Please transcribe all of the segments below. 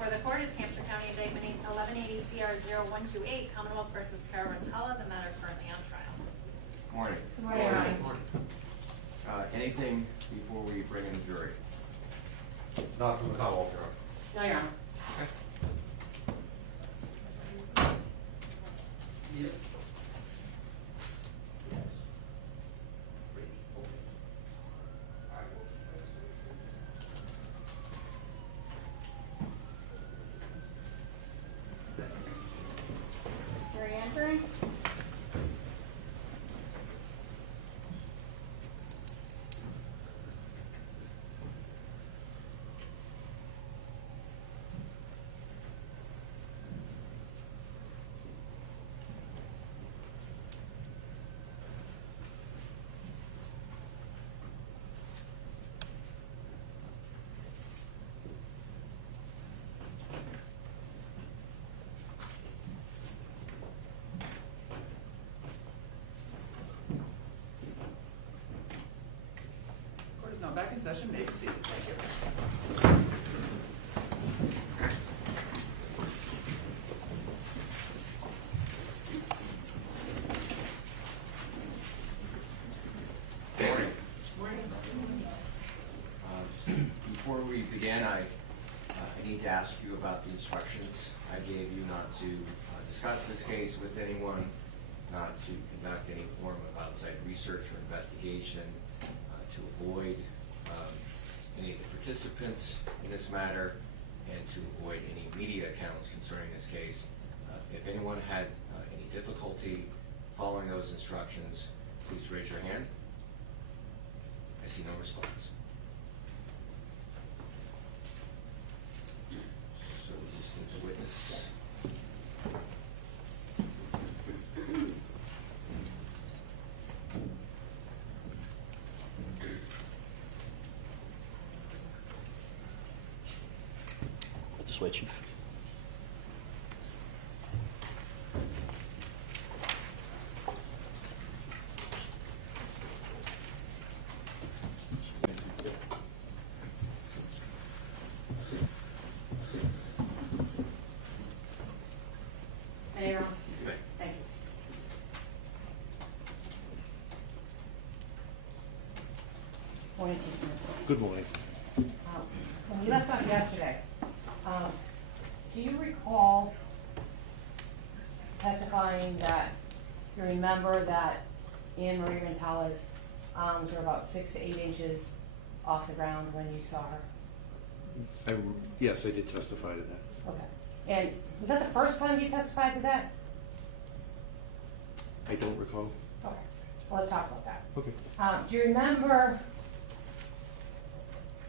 before the court is Hampshire County Indictment 1180 CR 0128, Commonwealth versus Cara Rintala. The matter currently on trial. Morning. Good morning, Your Honor. Morning. Anything before we bring in the jury? Not from the Commonwealth, Your Honor. No, Your Honor. Okay. Yep. Jury entering. Court is now back in session. May be seated. Thank you. Morning. Morning. Before we begin, I need to ask you about the instructions I gave you not to discuss this case with anyone, not to conduct any form of outside research or investigation, to avoid any of the participants in this matter, and to avoid any media accounts concerning this case. If anyone had any difficulty following those instructions, please raise your hand. I see no response. So resistant to witness. This way, Chief. Any wrong? Okay. Thank you. Morning, Chief. Good morning. When you left out yesterday, do you recall testifying that you remember that Annamarie Rintala's arms were about 6 to 8 inches off the ground when you saw her? Yes, I did testify to that. Okay. And was that the first time you testified to that? I don't recall. Okay. Well, let's talk about that. Okay. Do you remember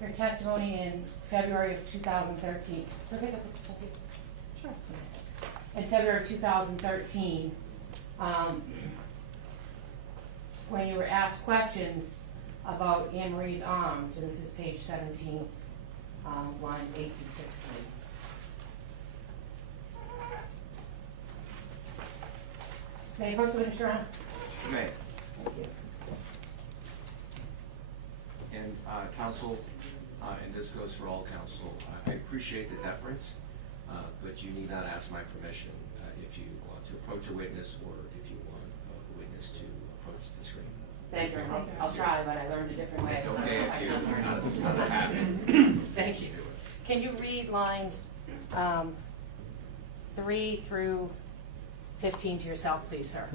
your testimony in February of 2013? Sure. In February of 2013, when you were asked questions about Anne-Marie's arms, and this is page 17, lines 8 through 16. May I approach the witness, Your Honor? You may. Thank you. And counsel, and this goes for all counsel, I appreciate the deference, but you need not ask my permission if you want to approach a witness or if you want a witness to approach the screen. Thank you. I'll try, but I learned a different way. It's so I okay don't know if I you're can learn. not a habit. Thank you. Can you read lines 3 through 15 to yourself, please, sir?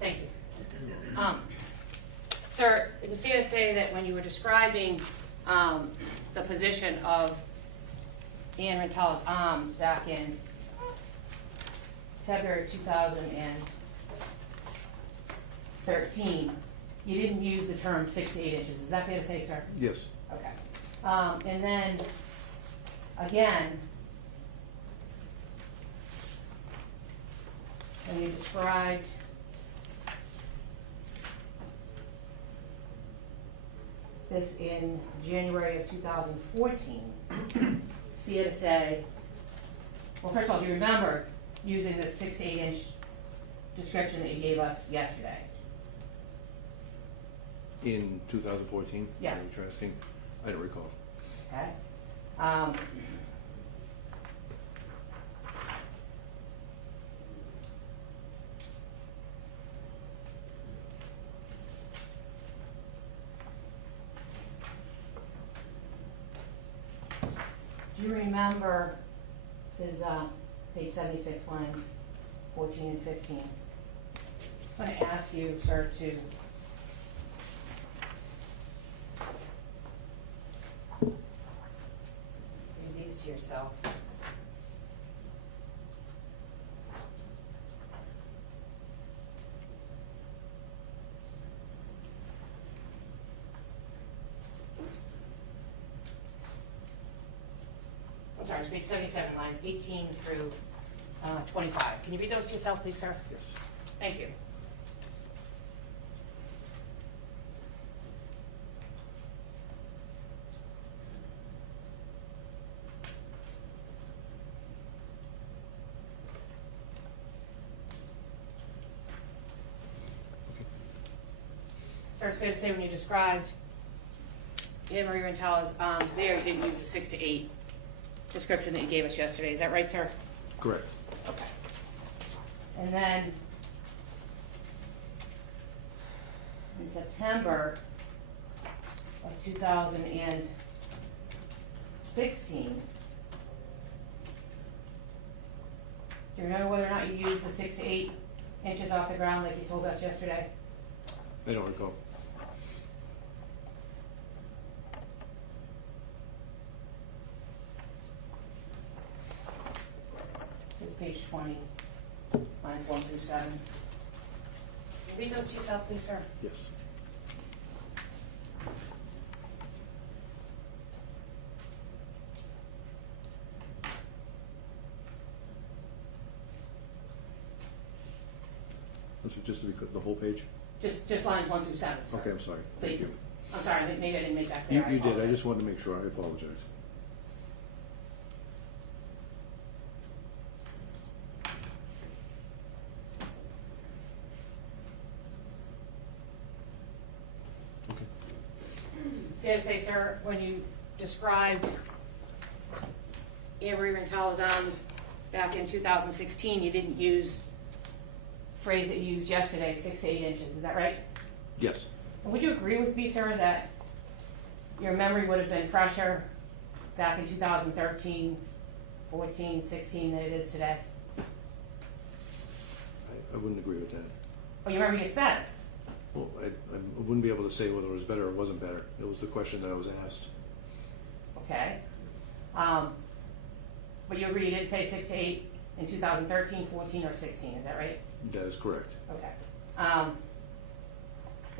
Thank you. Sir, is it fair to say that when you were describing the position of Anne Rintala's arms back in February 2013, you didn't use the term 6 to 8 inches. Is that fair to say, sir? Yes. Okay. And then, again, when you described this in January of 2014, it's fair to say, well, first of all, do you remember using this 6 to 8 inch description that you gave us yesterday? In 2014? Yes. Are you asking? I don't recall. Okay. Do you remember, this is page 76, lines 14 and 15. I'm going to ask you, sir, to read these to yourself. I'm sorry, it's page 77, lines 18 through 25. Can you read those to yourself, please, sir? Yes. Thank you. Sir, it's fair to say when you described Annamarie Rintala's arms there, you didn't use the 6 to 8 description that you gave us yesterday. Is that right, sir? Correct. Okay. And then in September of 2016, do you remember whether or not you used the 6 to 8 inches off the ground like you told us yesterday? I don't recall. This is page 20, lines 1 through 7. Can you read those to yourself, please, sir? Yes. Just to be clear, the whole page? Just lines 1 through 7, sir. Okay, I'm sorry. Thank Please. you. I'm sorry, maybe I didn't make that clear. You did. I apologize. just wanted to make sure. I apologize. Okay. It's fair to say, sir, when you described Annamarie Rintala's arms back in 2016, you didn't use the phrase that you used yesterday, 6 to 8 inches. Is that right? Yes. And would you agree with me, sir, that your memory would have been fresher back in 2013, 14, 16 than it is today? I wouldn't agree with that. Oh, your memory gets better. Well, I wouldn't be able to say whether it was better or wasn't better. It was the question that I was asked. Okay. But you agree you didn't say 6 to 8 in 2013, 14, or 16, is that right? That is correct. Okay.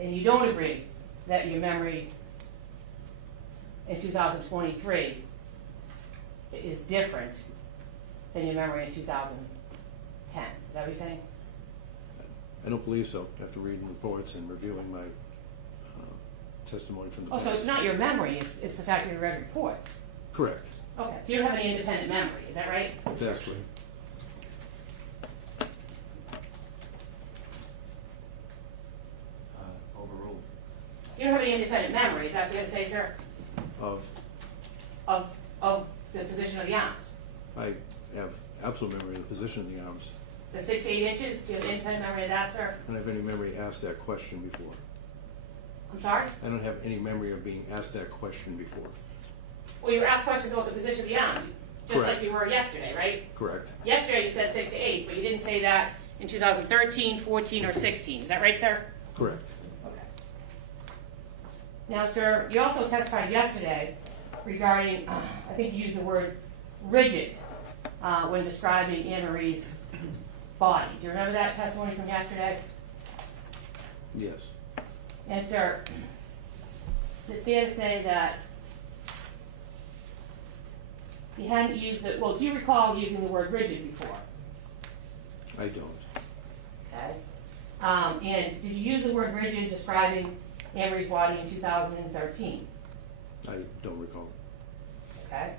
And you don't agree that your memory in 2023 is different than your memory in 2010. Is that what you're saying? I don't believe so, after reading reports and reviewing my testimony from the Oh, past. so it's not your memory, it's the fact that you read reports. Correct. Okay, so you don't have any independent memory, is that right? That's correct. Overruled. You don't have any independent memory, is that fair to say, sir? Of, Of the position of the arms? I have absolute memory of the position of the arms. The 6 to 8 inches, do you have independent memory of that, sir? I don't have any memory asked that question before. I'm sorry? I don't have any memory of being asked that question before. Well, you were asked questions about the position of the arms, just like Correct. you were yesterday, right? Correct. Yesterday you said 6 to 8, but you didn't say that in 2013, 14, or 16. Is that right, sir? Correct. Okay. Now, sir, you also testified yesterday regarding, I think you used the word rigid when describing Annamarie's body. Do you remember that testimony from yesterday? Yes. And, sir, is it fair to say that you hadn't used it, well, do you recall using the word rigid before? I don't. Okay. And did you use the word rigid describing Annamarie Wadi in 2013? I don't recall. Okay.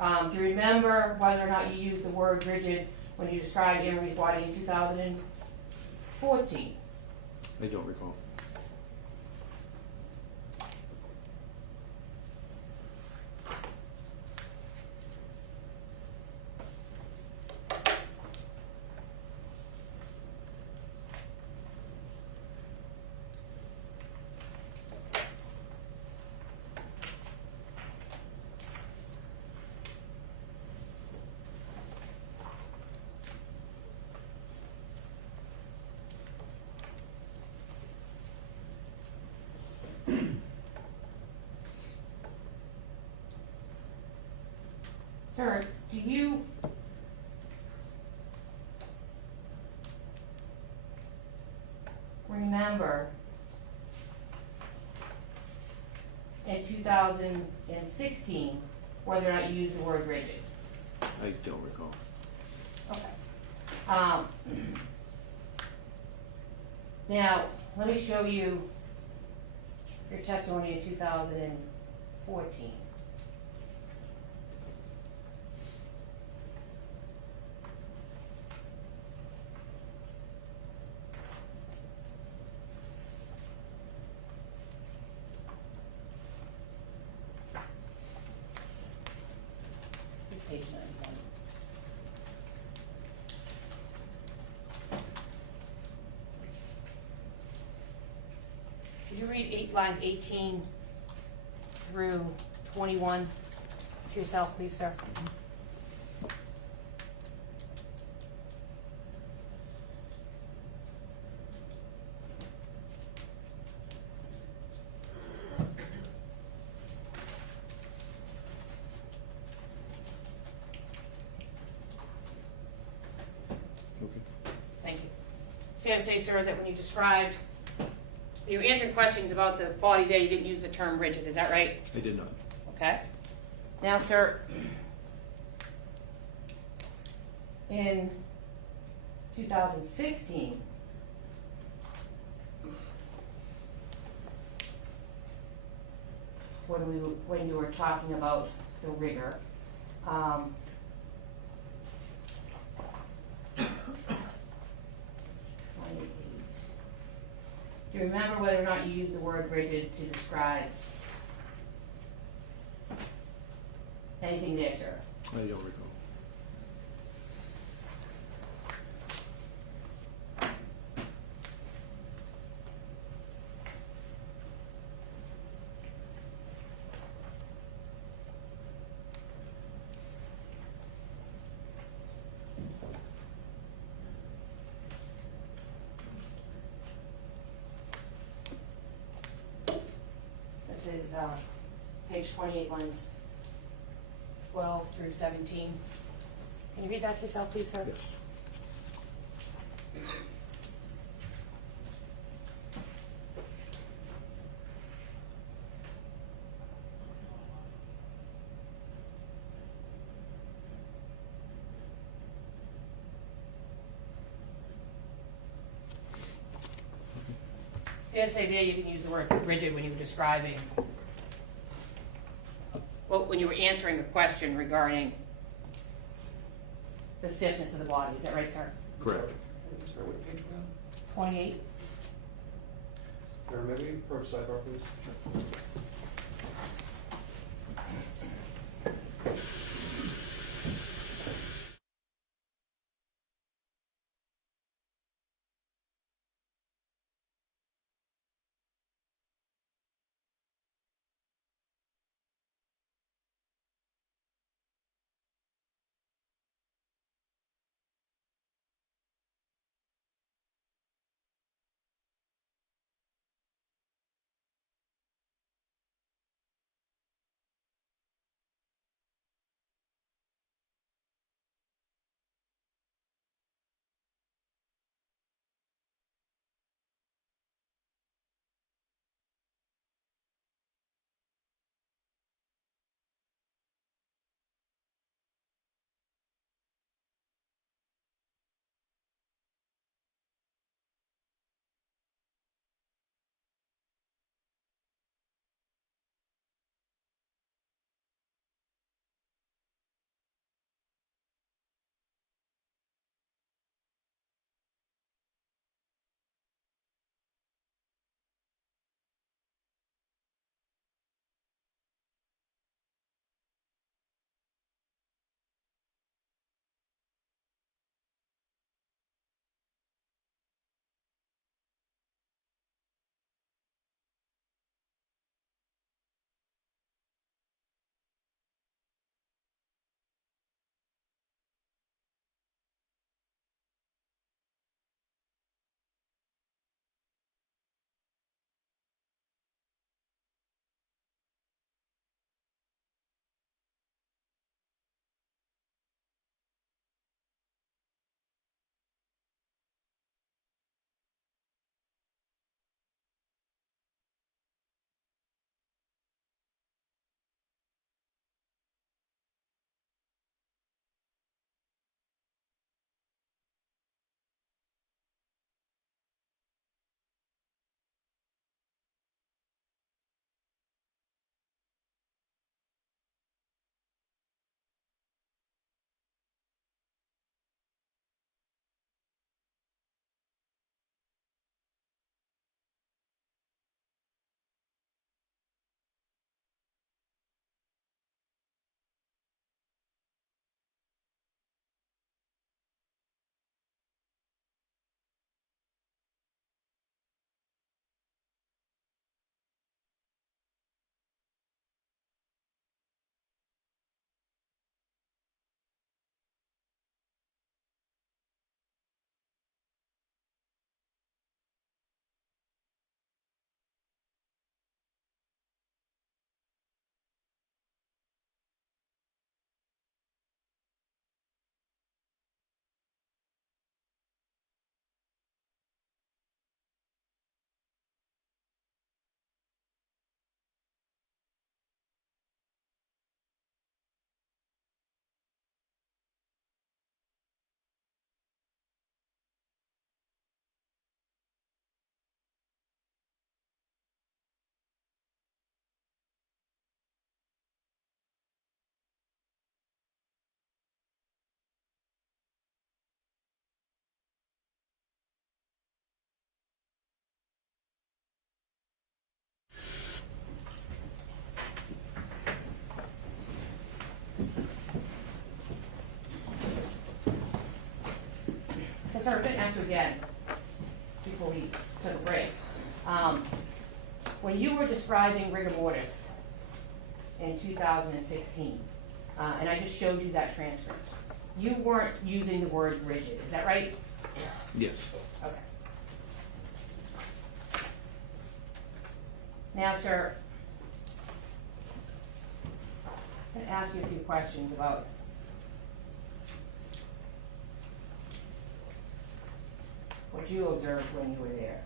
Do you remember whether or not you used the word rigid when you described Annamarie Wadi in 2014? I don't recall. Sir, do you remember in 2016 whether or not you used the word rigid? I don't recall. Okay. Now, let me show you your testimony in 2014. This is page 91. Could you read lines 18 through 21 to yourself, please, sir? Okay. Thank you. It's fair to say, sir, that when you described, you were answering questions about the body there, you didn't use the term rigid, is that right? I did not. Okay. Now, sir, in 2016, when you were talking about the rigor, do you remember whether or not you used the word rigid to describe anything there, sir? I don't recall. This is page 28, lines 12 through 17. Can you read that to yourself, please, sir? Yes. It's fair to say there you didn't use the word rigid when you were describing, well, when you were answering a question regarding the stiffness of the body. Is that right, sir? Correct. Sorry, what page were we on? 28. Or maybe approach sidebar, please. So, sir, I'm going to ask you again, before we took a break. When you were describing rigor mortis in 2016, and I just showed you that transcript, you weren't using the word rigid, is that right? Yes. Okay. Now, sir, I'm going to ask you a few questions about what you observed when you were there.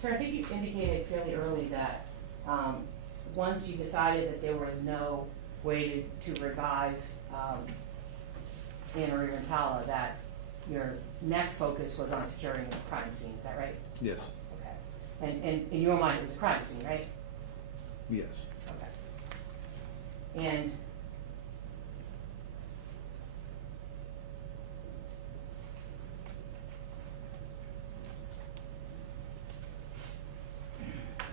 Sir, I think you indicated fairly early that once you decided that there was no way to revive Annamarie Cochrane-Rintala, that your next focus was on securing the crime scene. Is that right? Yes. Okay. And in your mind, it was a crime scene, right? Yes. Okay. And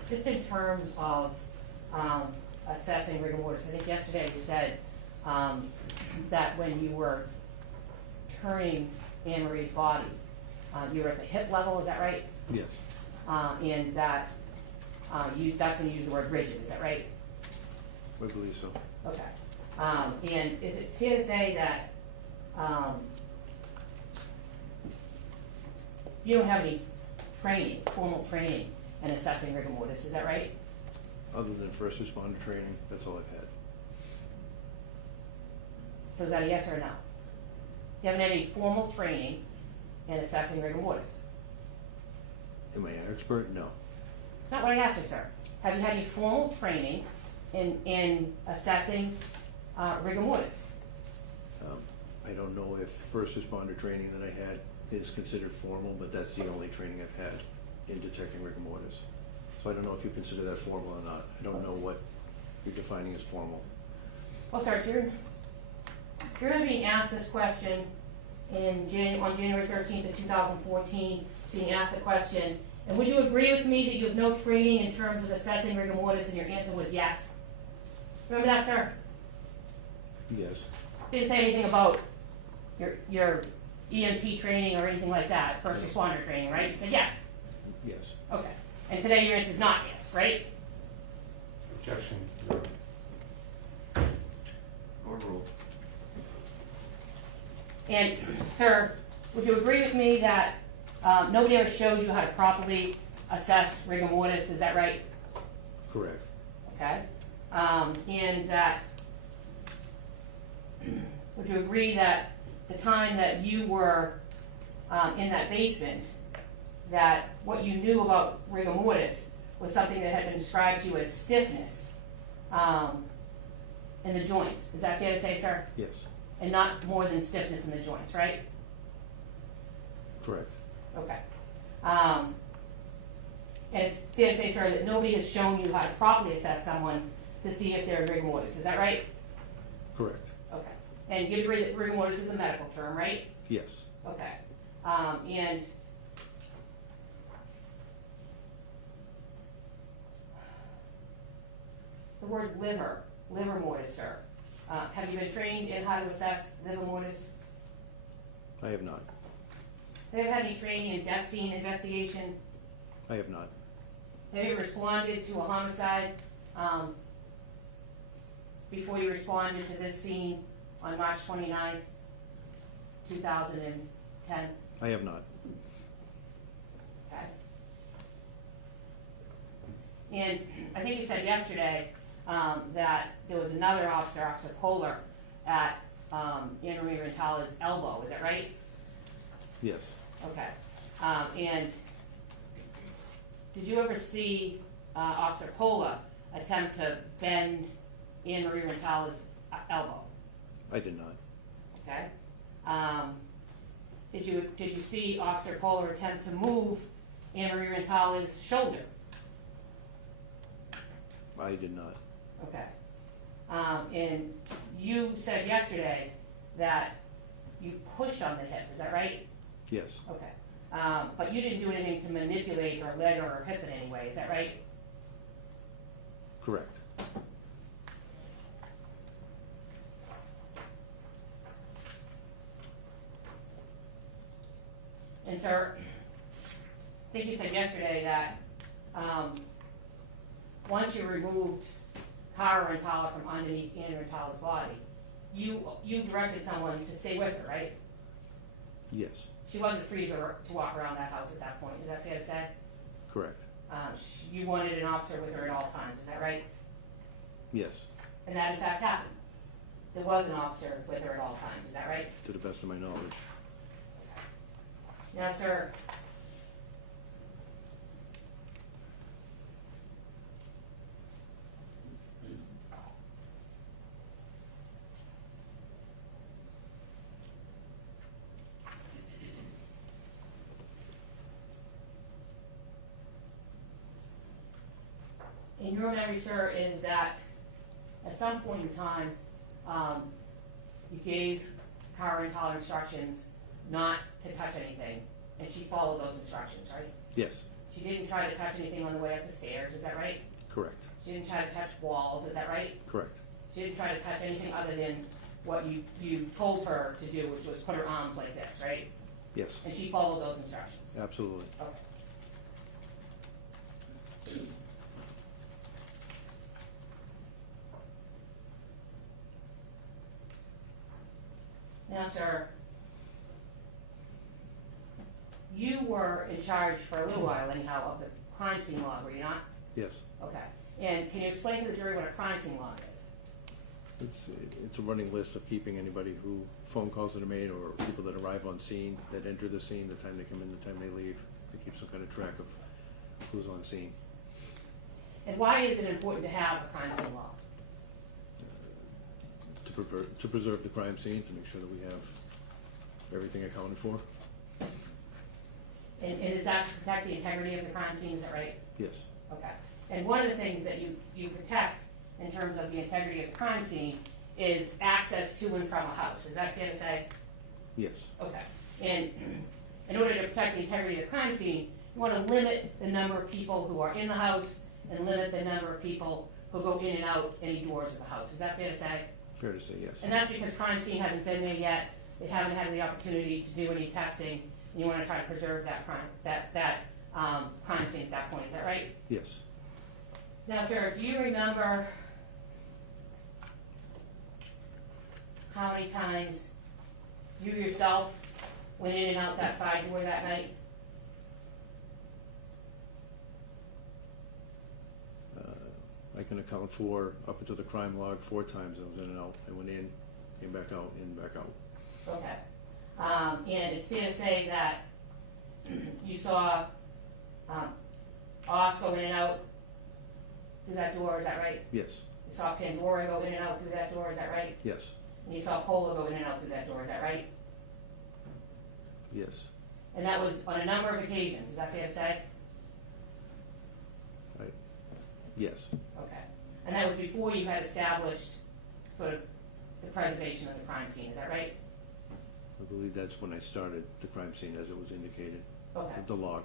just in terms of assessing rigor mortis, I think yesterday you said that when you were turning Annamarie's body, you were at the hip level, is that right? Yes. And that that's when you use the word rigid, is that right? I believe so. Okay. And is it fair to say that you don't have any training, formal training in assessing rigor mortis, is that right? Other than first responder training, that's all I've had. So is that a yes or a no? You haven't had any formal training in assessing rigor mortis? Am I an expert? No. Not what I asked you, sir. Have you had any formal training in assessing rigor mortis? I don't know if first responder training that I had is considered formal, but that's the only training I've had in detecting rigor mortis. So I don't know if you consider that formal or not. I don't know what you're defining as formal. Well, sir, you're being asked this question on January 13th of 2014, being asked the question, and would you agree with me that you have no training in terms of assessing rigor mortis, and your answer was yes? Remember that, sir? Yes. Didn't say anything about your EMT training or anything like that, first responder training, right? You said yes. Yes. Okay. And today your answer is not yes, right? Objection, Your Honor. Overruled. And, sir, would you agree with me that nobody ever showed you how to properly assess rigor mortis, is that right? Correct. Okay. And that, would you agree that the time that you were in that basement, that what you knew about rigor mortis was something that had been described to you as stiffness in the joints? Is that fair to say, sir? Yes. And not more than stiffness in the joints, right? Correct. Okay. And it's fair to say, sir, that nobody has shown you how to properly assess someone to see if they're rigor mortis. Is that right? Correct. Okay. And you agree that rigor mortis is a medical term, right? Yes. Okay. And the word liver mortis, sir. Have you been trained in how to assess liver mortis? I have not. Have you had any training in death scene investigation? I have not. Have you responded to a homicide before you responded to this scene on March 29th, 2010? I have not. Okay. And I think you said yesterday that there was another officer, Officer Kohler, at Annamarie Rintala's elbow. Is that right? Yes. Okay. And did you ever see Officer Kohler attempt to bend Annamarie Rintala's elbow? I did not. Okay. Did you see Officer Kohler attempt to move Annamarie Rintala's shoulder? I did not. Okay. And you said yesterday that you pushed on the hip, is that right? Yes, Okay. But you didn't do anything to manipulate her leg or her hip in any way, is that right? correct. And sir, I think you said yesterday that, once you removed Cara Rintala from underneath Annamarie Rintala's body, you directed someone to stay with her, right? Yes, She wasn't free to walk around that house at that point, is that fair to say? correct. You wanted an officer with her at all times, is that right? Yes, And that in fact happened. There was an officer with her at all times, is that right? to the best of my knowledge. Now, sir, in your memory, sir, is that at some point in time, you gave Cara Rintala instructions not to touch anything, and she followed those instructions, right? Yes, She didn't try to touch anything on the way up the stairs, is that right? correct, She didn't try to touch walls, is that right? correct. She didn't try to touch anything other than what you told her to do, which was put her arms like this, right? Yes, And she followed those instructions. absolutely. Okay. Now, sir, you were in charge for a little while anyhow of the crime scene log, were you not? Yes, Okay. And can you explain to the jury what a crime scene log is? it's a running list of keeping anybody who, phone calls that are made or people that arrive on scene, that enter the scene, the time they come in, the time they leave, to keep some kind of track of who's on scene. And why is it important to have a crime scene log? To preserve the crime scene, to make sure that we have everything accounted for. And is that to protect the integrity of the crime scene, is that right? Yes, Okay. And one of the things that you protect in terms of the integrity of the crime scene is access to and from a house. Is that fair to say? yes, Okay. And in order to protect the integrity of the crime scene, you want to limit the number of people who are in the house and limit the number of people who go in and out any doors of the house. Is that fair to say? fair to say yes. And that's because crime scene hasn't been there yet. They haven't had the opportunity to do any testing. And you want to try to preserve that crime scene at that point. Is that right? Yes, Now, sir, do you remember how many times you yourself went in and out that side door that night? I can account for up until the crime log 4 times I was in and out. I went in, came back out, in, back out. Okay. And it's fair to say that you saw Oz go in and out through that door, is that right? Yes, You saw Pandora go in and out through that door, is that right? yes, And you saw Cola go in and out through that door, is that right? yes. And that was on a number of occasions, is that fair to say? Yes, Okay. And that was before you had established sort of the preservation of the crime scene, is that right? I believe that's when I started the crime scene as it was indicated. Okay. The log.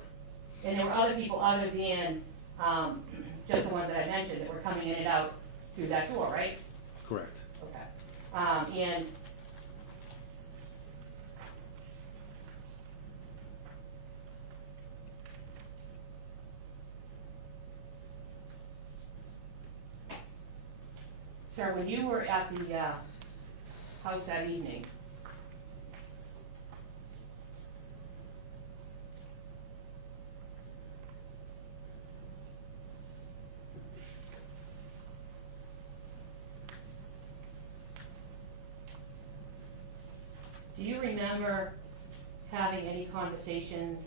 And there were other people other than just the ones that I mentioned that were coming in and out through that door, right? Correct. Okay. And sir, when you were at the house that evening, do you remember having any conversations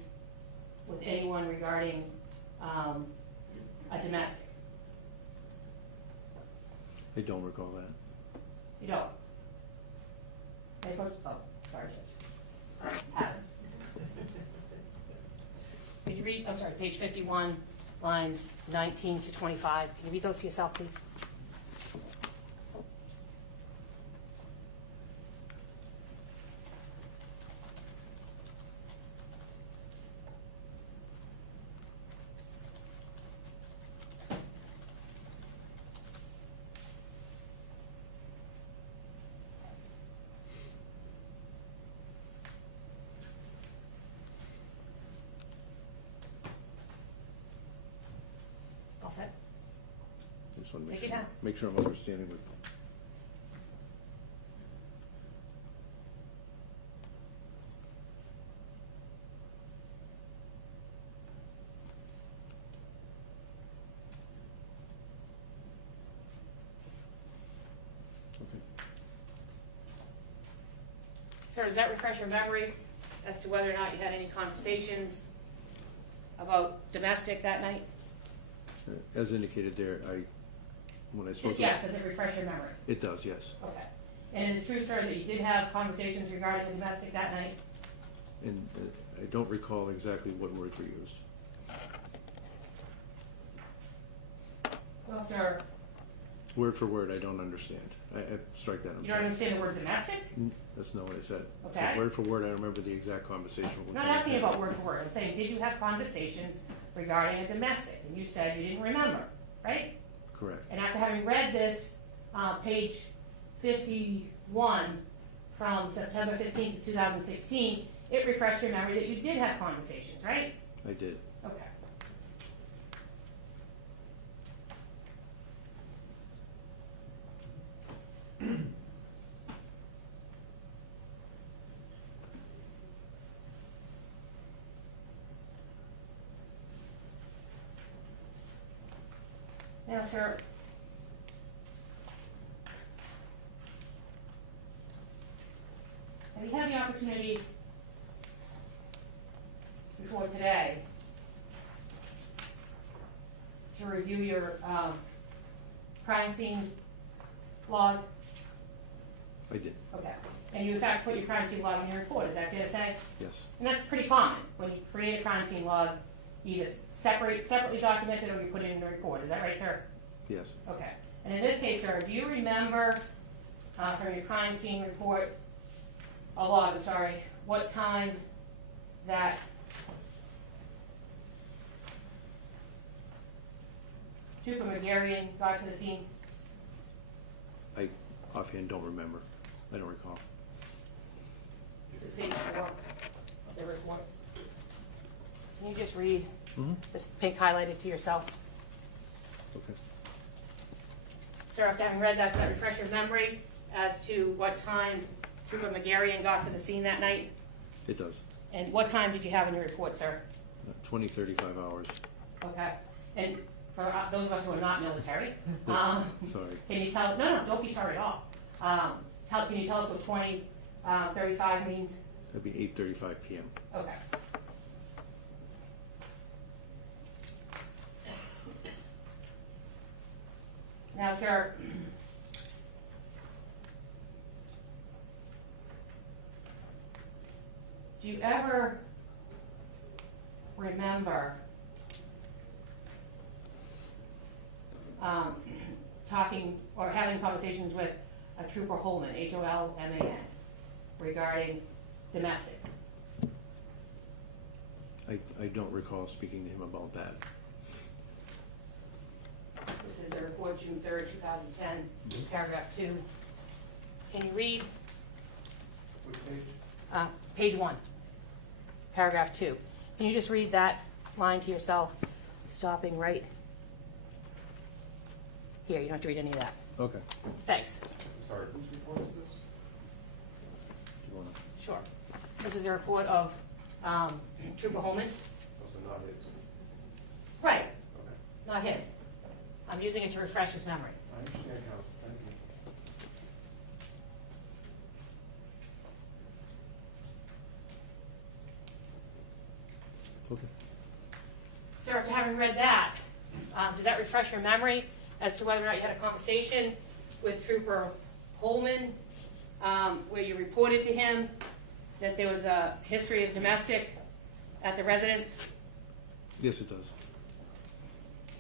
with anyone regarding a domestic? I don't recall that. You don't? Hey, Coach, oh, sorry, Judge. Have it. Could you read, I'm sorry, page 51, lines 19 to 25. Can you read those to yourself, please? just want to Take your time. make sure I'm understanding what. Okay. Sir, does that refresh your memory as to whether or not you had any conversations about domestic that night? As indicated there, when I spoke. Just yes, does it refresh your memory? It does, yes. Okay. And is it true, sir, that you did have conversations regarding the domestic that night? And I don't recall exactly what words were used. Well, sir, Word for word, I don't understand. I strike that. I'm you don't sorry. understand the word domestic? That's not what I said. Okay. So word for word, I remember the exact conversation. I'm not asking you about word for word. I'm saying, did you have conversations regarding a domestic? And you said you didn't remember, right? Correct. And after having read this, page 51 from September 15th of 2016, it refreshed your memory that you did have conversations, right? I did. Okay. Now, sir, have you had the opportunity before today to review your crime scene log? I did. Okay. And you in fact put your crime scene log in your report, is that fair to say? Yes. And that's pretty common. When you create a crime scene log, you either separately document it or you put it in the report. Is that right, sir? Yes. Okay. And in this case, sir, do you remember from your crime scene report, log, I'm sorry, what time that Trooper McGarrian got to the scene? I offhand don't remember. I don't recall. This is page 4 of the report. Can you just read this pink highlighted to yourself? Okay. Sir, after having read that, does that refresh your memory as to what time Trooper McGarrian got to the scene that night? It does. And what time did you have in your report, sir? 20, 35 hours. Okay. And for those of us who are not military, Sorry. can you tell, no, don't be sorry at all. Can you tell us what 20, 35 means? That'd be 8:35 p.m. Okay. Now, sir, do you ever remember talking or having conversations with a Trooper Holman, Holman, regarding domestic? I don't recall speaking to him about that. This is the report, June 3rd, 2010, paragraph 2. Can you read? Which page? Page 1, paragraph 2. Can you just read that line to yourself, stopping right here? You don't have to read any of that. Okay. Thanks. I'm sorry, whose report is this? Do you want to? Sure. This is a report of Trooper Holman. Also not his. Right, Okay. not his. I'm using it to refresh his memory. I understand, Counsel. Thank you. Okay. Sir, after having read that, does that refresh your memory as to whether or not you had a conversation with Trooper Holman where you reported to him that there was a history of domestic at the residence? Yes, it does.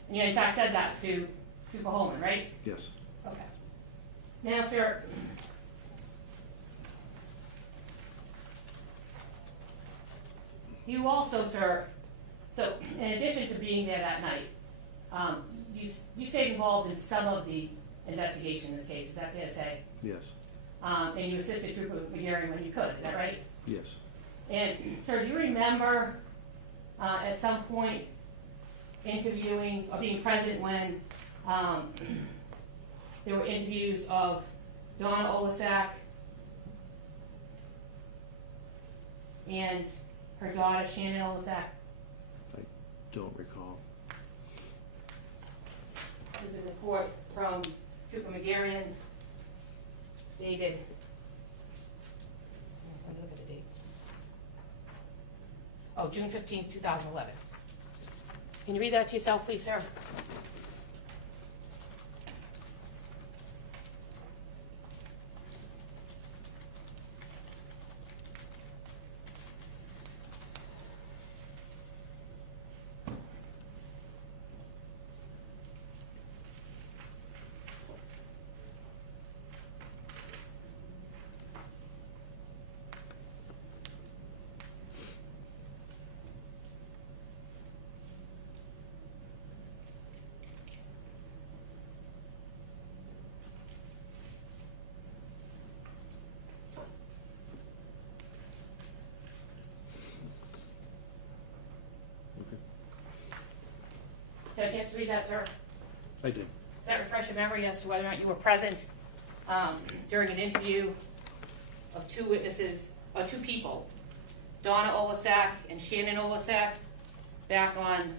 And you in fact said that to Trooper Holman, right? Yes. Okay. Now, sir, you also, sir, so in addition to being there that night, you stayed involved in some of the investigation in this case, is that fair to say? Yes. And you assisted Trooper McGarrian when you could, is that right? Yes. And, sir, do you remember at some point interviewing or being present when There were interviews of Donna Olasak and her daughter Shannon Olasak. I don't recall. There's a report from Trooper McGarrian dated, let me look at the date. Oh, June 15th, 2011. Can you read that to yourself, please, sir? Okay. Did I have a chance to read that, sir? I did. Does that refresh your memory as to whether or not you were present during an interview of two witnesses, two people, Donna Olasak and Shannon Olasak, back on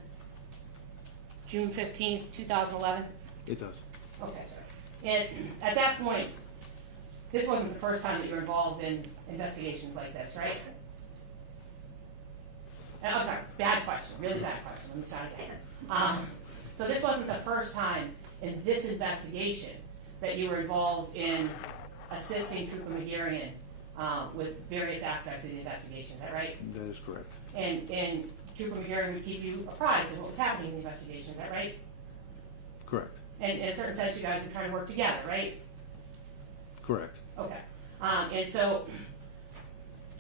June 15th, 2011? It does. Okay, sir. And at that point, this wasn't the first time that you were involved in investigations like this, right? I'm sorry, bad question, really bad question. Let me start again. So this wasn't the first time in this investigation that you were involved in assisting Trooper McGarrian with various aspects of the investigation, is that right? That is correct. And Trooper McGarrian would keep you apprised of what was happening in the investigation, is that right? Correct. And in a certain sense, you guys were trying to work together, right? Correct. Okay. And so,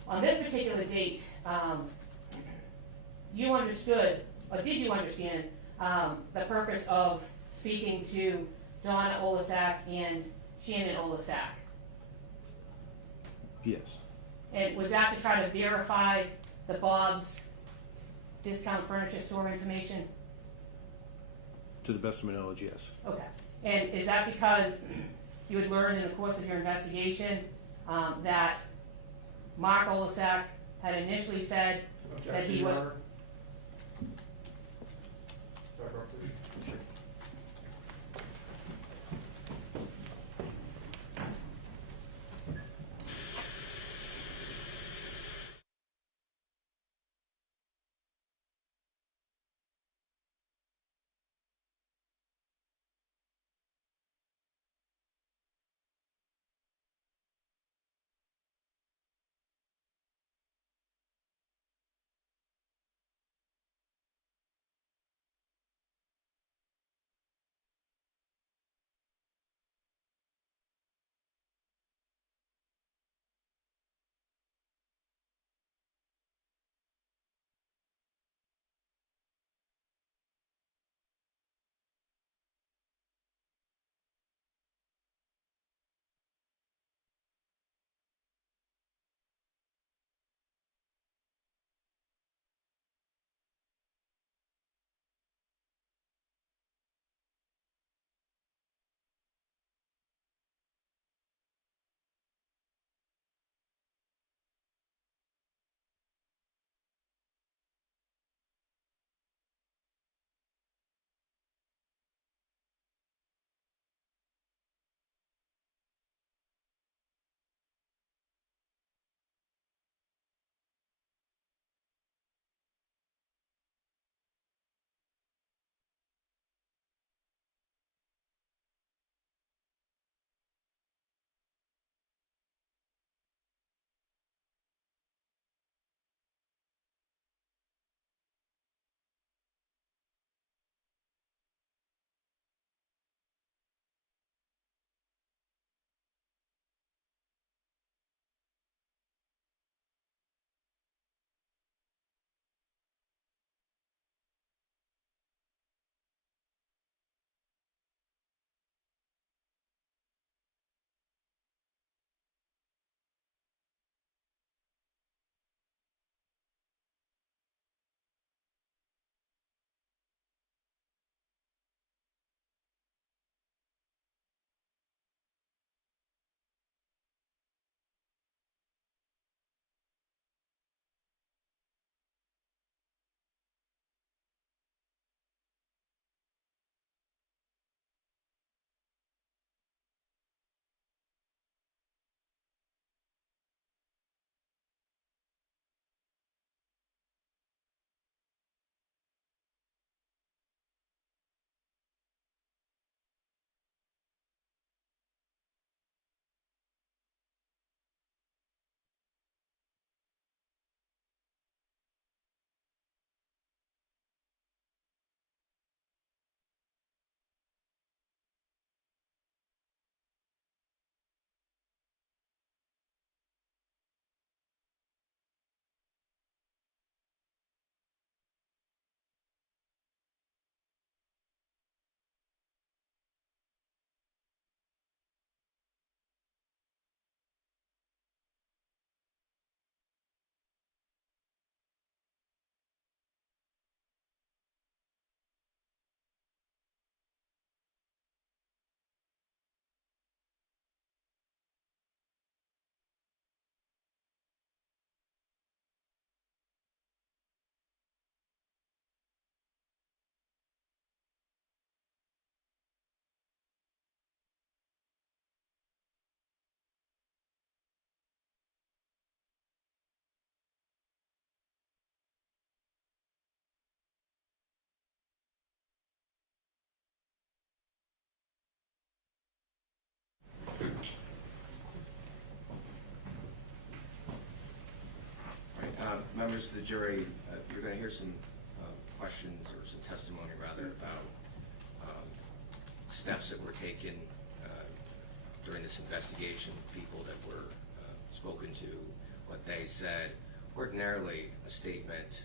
on this particular date, you understood, or did you understand, the purpose of speaking to Donna Olasak and Shannon Olasak? Yes. And was that to try to verify the Bob's discount furniture store information? To the best of my knowledge, yes. Okay. And is that because you had learned in the course of your investigation that Mark Olasak had initially said that he Objection, Your would... Honor. Sidebar, please. Members of the jury, you're going to hear some questions or some testimony rather about steps that were taken during this investigation, people that were spoken to, what they said. Ordinarily, a statement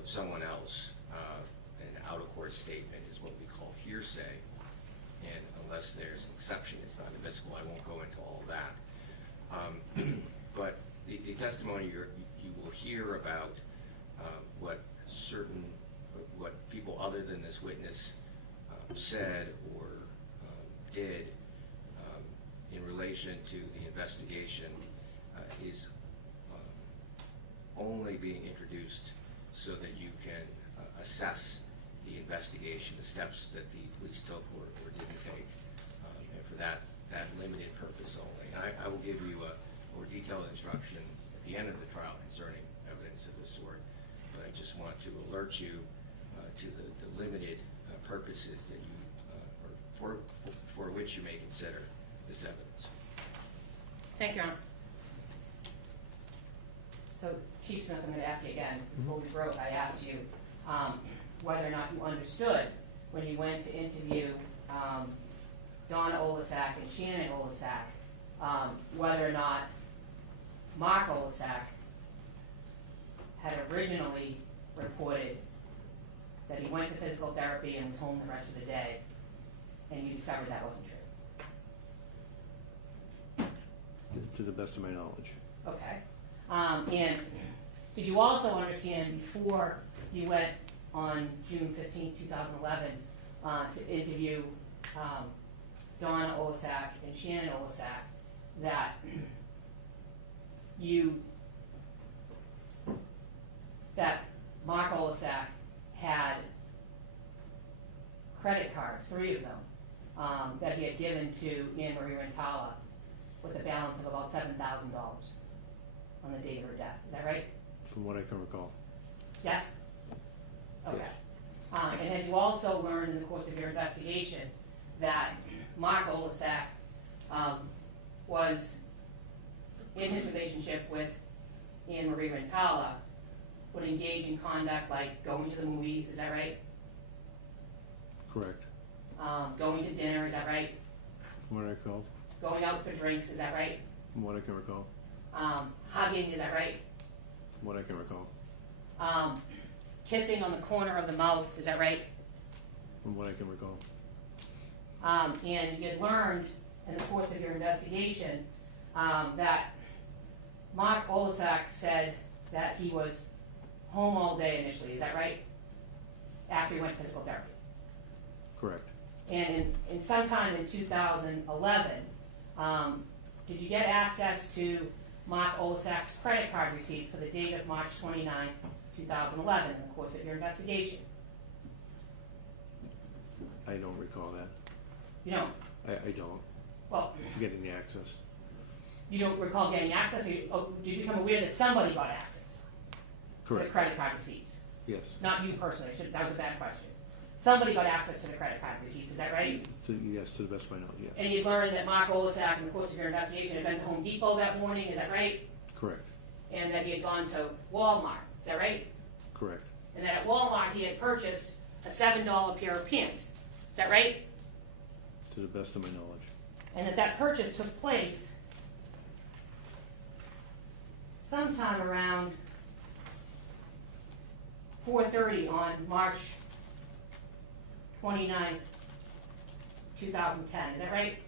of someone else, an out-of-court statement, is what we call hearsay. And unless there's an exception, it's not admissible. I won't go into all of that. But the testimony you will hear about what people other than this witness said or did in relation to the investigation is only being introduced so that you can assess the investigation, the steps that the police took or didn't take, and for that limited purpose only. I will give you a more detailed instruction at the end of the trial concerning evidence of this sort, but I just want to alert you to the limited purposes that you, or for which you may consider this evidence. Thank you, Your Honor. So, Chief Smith, I'm going to ask you again. Before we broke, I asked you whether or not you understood when you went to interview Donna Olasak and Shannon Olasak, whether or not Mark Olasak had originally reported that he went to physical therapy and was home the rest of the day, and you discovered that wasn't true. To the best of my knowledge. Okay. And did you also understand before you went on June 15, 2011 to interview Donna Olasak and Shannon Olasak that Mark Olasak had credit cards, 3 of them, that he had given to Annamarie Cochrane-Rintala with a balance of about $7,000 on the date of her death. Is that right? From what I can recall. Yes? Okay. Yes. And had you also learned in the course of your investigation that Mark Olasak was in his relationship with Annamarie Rintala would engage in conduct like going to the movies, is that right? Correct. Going to dinner, is that right? From what I recall. Going out for drinks, is that right? From what I can recall. Hugging, is that right? From what I can recall. Kissing on the corner of the mouth, is that right? From what I can recall. And you had learned in the course of your investigation that Mark Olasak said that he was home all day initially, is that right? After he went to physical therapy. Correct. And in sometime in 2011, did you get access to Mark Olasak's credit card receipts for the date of March 29, 2011 in the course of your investigation? I don't recall that. You don't? I don't. Well, Getting the access. you don't recall getting access? Did you become aware that somebody got access to the Correct. credit card receipts? Yes. Not you personally. That was a bad question. Somebody got access to the credit card receipts. Is that right? Yes, to the best of my knowledge, yes. And you learned that Mark Olasak, in the course of your investigation, had been to Home Depot that morning. Is that right? Correct. And that he had gone to Walmart. Is that right? Correct. And that at Walmart he had purchased a $7 pair of pants. Is that right? To the best of my knowledge. And that purchase took place sometime around 4:30 on March 29th, 2010. Is that right?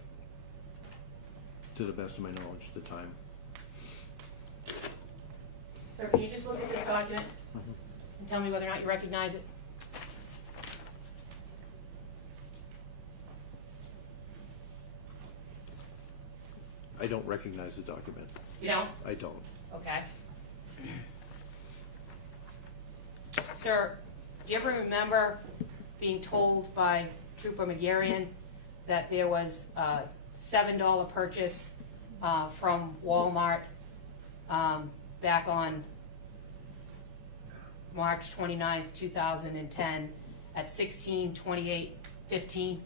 To the best of my knowledge, the time. Sir, can you just look at this document and tell me whether or not you recognize it? I don't recognize the document. You don't? I don't. Okay. Sir, do you ever remember being told by Trooper McGarrian that there was a $7 purchase from Walmart back on March 29th, 2010 at 16:28:15?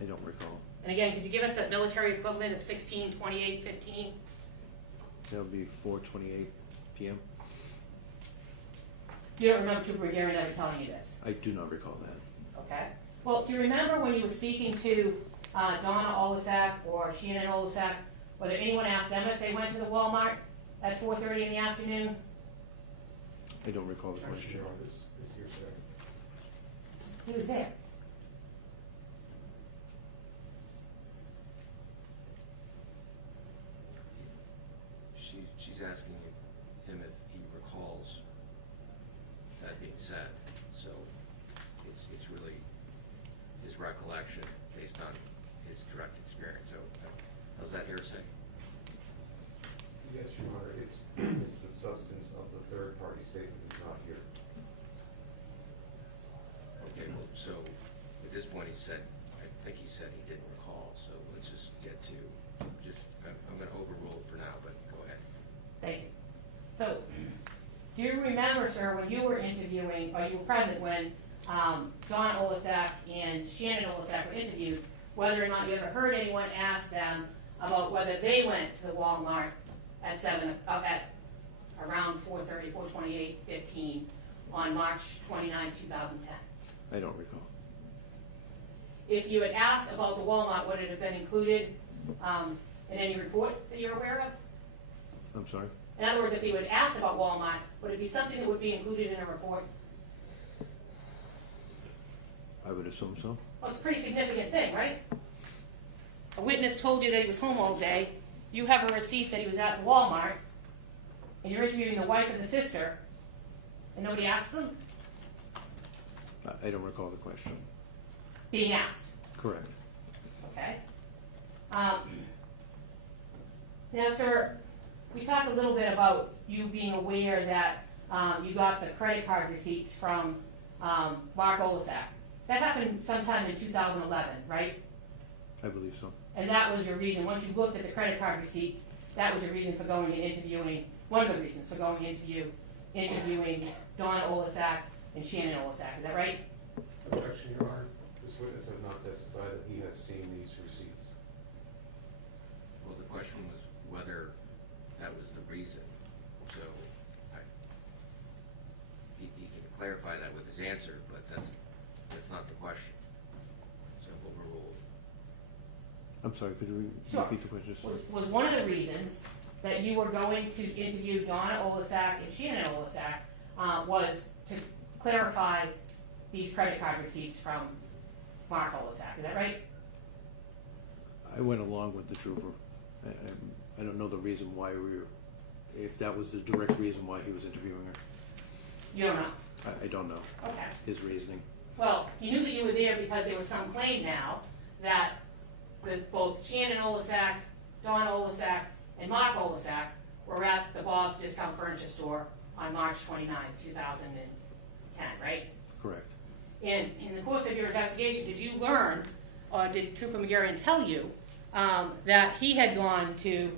I don't recall. And again, could you give us the military equivalent of 16:28:15? That would be 4:28. PM. You don't remember Trooper Gary ever telling you this? I do not recall that. Okay. Well, do you remember when you were speaking to Donna Olasak or Shannon Olasak, whether anyone asked them if they went to the Walmart at 4:30 in the afternoon? I don't recall the Objection, question. Your Honor, this hearsay. He was there. She's asking him if he recalls that being said, so it's really his recollection based on his direct experience, so how's that hearsay? Yes, Your Honor, it's the substance of the third-party statement is not here. Okay, well, so at this point he said, I think he said he didn't recall, so let's just get to, I'm gonna overrule it for now, but go ahead. Thank you. So, do you remember, sir, when you were interviewing, or you were present when Donna Olasak and Shannon Olasak were interviewed, whether or not you ever heard anyone ask them about whether they went to the Walmart at around 4:30, 4:28, 15 on March 29, 2010? I don't recall. If you had asked about the Walmart, would it have been included in any report that you're aware of? I'm sorry? In other words, if you had asked about Walmart, would it be something that would be included in a report? I would assume so. Well, it's a pretty significant thing, right? A witness told you that he was home all day. You have a receipt that he was at Walmart, and you're interviewing the wife and the sister, and nobody asks them? I don't recall the question. Being asked, Correct. okay? Now, sir, we talked a little bit about you being aware that you got the credit card receipts from Mark Olasak. That happened sometime in 2011, right? I believe so. And that was your reason, once you looked at the credit card receipts, that was your reason for going and interviewing, one of the reasons for going and interviewing Donna Olasak and Shannon Olasak, is that right? Objection, Your Honor. This witness has not testified that he has seen these receipts. Well, the question was whether that was the reason, so he can clarify that with his answer, but that's not the question. So overruled. I'm sorry, could you Sure. repeat the question? Was one of the reasons that you were going to interview Donna Olasak and Shannon Olasak was to clarify these credit card receipts from Mark Olasak, is that right? I went along with the trooper. I don't know the reason why if that was the direct reason why he was interviewing her. You don't know? I don't know Okay. his reasoning. Well, he knew that you were there because there was some claim now that with both Shannon Olasak, Donna Olasak, and Mark Olasak were at the Bob's Discount Furniture Store on March 29, 2010, right? Correct. And in the course of your investigation, did you learn, or did Trooper McGarrian tell you, that he had gone to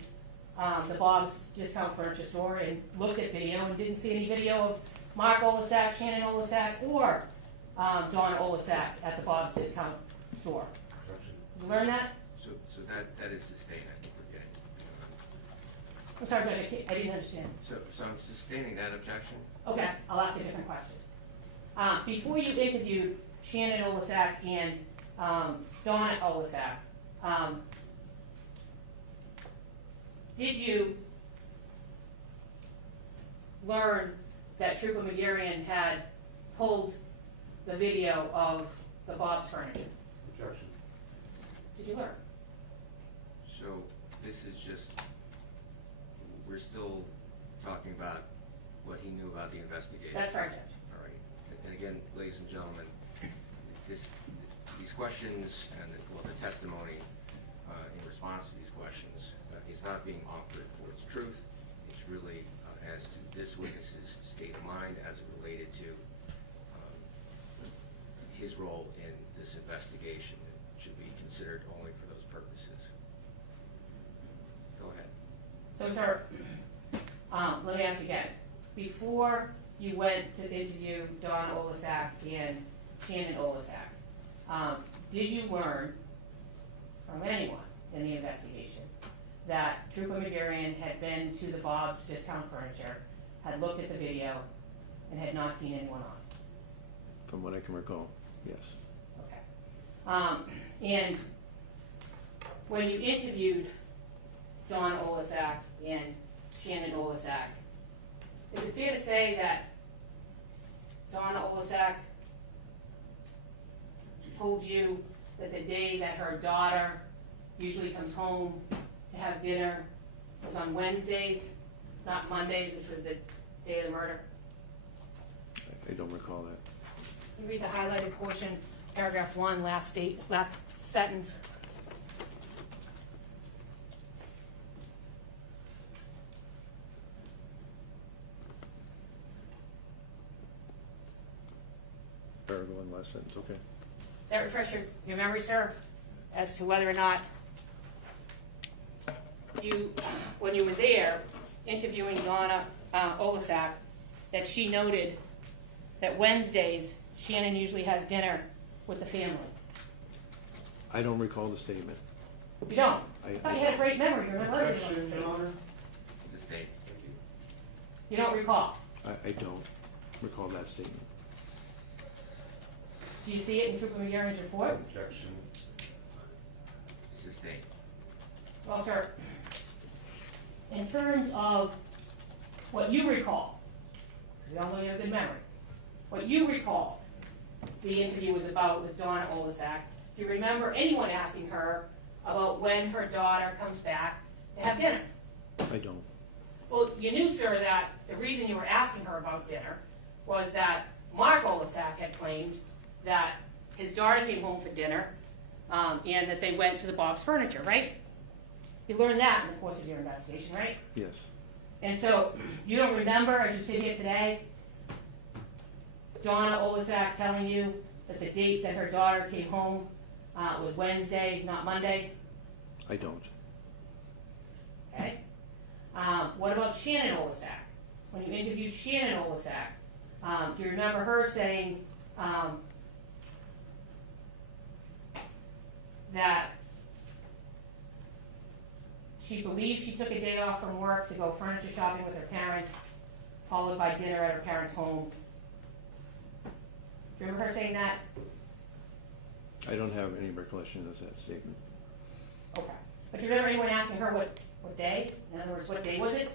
the Bob's Discount Furniture Store and looked at video and didn't see any video of Mark Olasak, Shannon Olasak, or Donna Olasak at the Bob's Discount Store? Objection. Did you learn that? So that is sustained, I think we're getting. I'm sorry, Judge, I didn't understand. So I'm sustaining that objection. Okay, I'll ask a different question. Before you interviewed Shannon Olasak and Donna Olasak, did you learn that Trooper McGarrian had pulled the video of the Bob's furniture? Objection. Did you learn? So this is just, we're still talking about what he knew about the investigation. That's correct, Judge. All right. And again, ladies and gentlemen, these questions and the testimony in response to these questions is not being offered for its truth. It's really as to this witness's state of mind as it related to his role in this investigation. It should be considered only for those purposes. Go ahead. So, sir, let me ask you again. Before you went to interview Donna Olasak and Shannon Olasak, did you learn from anyone in the investigation that Trooper McGarrian had been to the Bob's Discount Furniture had looked at the video and had not seen anyone on it. From what I can recall, yes. Okay. And when you interviewed Dawn Olasak and Shannon Olasak, is it fair to say that Dawn Olasak told you that the day that her daughter usually comes home to have dinner was on Wednesdays, not Mondays, which was the day of the murder? I don't recall that. You read the highlighted portion, paragraph 1, last sentence. Paragraph 1, last sentence, okay. Does that refresh your memory, sir, as to whether or not you, when you were there interviewing Donna Olasak, that she noted that Wednesdays Shannon usually has dinner with the family? I don't recall the statement. You don't? I I thought you had a great memory. You remember everything. Objection, Your Honor? The state. Thank you. You don't recall? I don't recall that statement. Do you see it in Trooper McGarren's report? Objection. Sustained. Well, sir, in terms of what you recall, because we all know you have a good memory, what you recall the interview was about with Donna Olasak, do you remember anyone asking her about when her daughter comes back to have dinner? I don't. Well, you knew, sir, that the reason you were asking her about dinner was that Mark Olasak had claimed that his daughter came home for dinner and that they went to the Bob's Furniture, right? You learned that in the course of your investigation, right? Yes. And so you don't remember, as you sit here today, Donna Olasak telling you that the date that her daughter came home was Wednesday, not Monday? I don't. Okay. What about Shannon Olasak? When you interviewed Shannon Olasak, do you remember her saying that she believed she took a day off from work to go furniture shopping with her parents, followed by dinner at her parents' home? Do you remember her saying that? I don't have any recollection of that statement. Okay. But do you remember anyone asking her what day? In other words, what day was it?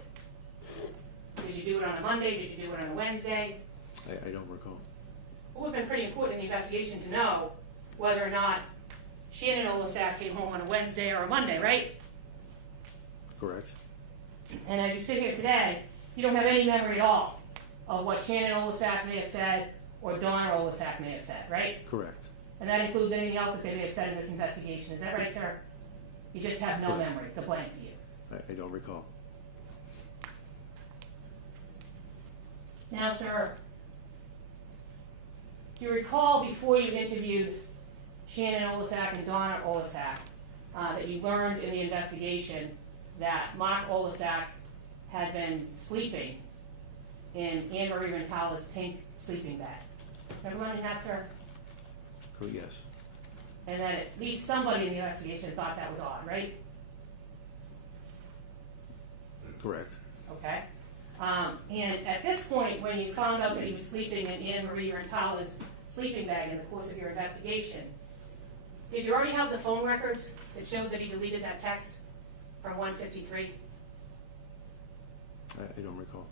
Did you do it on a Monday? Did you do it on a Wednesday? I don't recall. It would have been pretty important in the investigation to know whether or not Shannon Olasak came home on a Wednesday or a Monday, right? Correct. And as you sit here today, you don't have any memory at all of what Shannon Olasak may have said or Donna Olasak may have said, right? Correct. And that includes anything else that they may have said in this investigation. Is that right, sir? You just have no Correct. memory. It's a blank for you. I don't recall. Now, sir, do you recall before you interviewed Shannon Olasak and Donna Olasak that you learned in the investigation that Mark Olasak had been sleeping in Annamarie Rintala's pink sleeping bag? Remember learning that, sir? Yes. And that at least somebody in the investigation thought that was odd, right? Correct. Okay. And at this point, when you found out that he was sleeping in Annamarie Rintala's sleeping bag in the course of your investigation, did you already have the phone records that showed that he deleted that text from 153? I don't recall.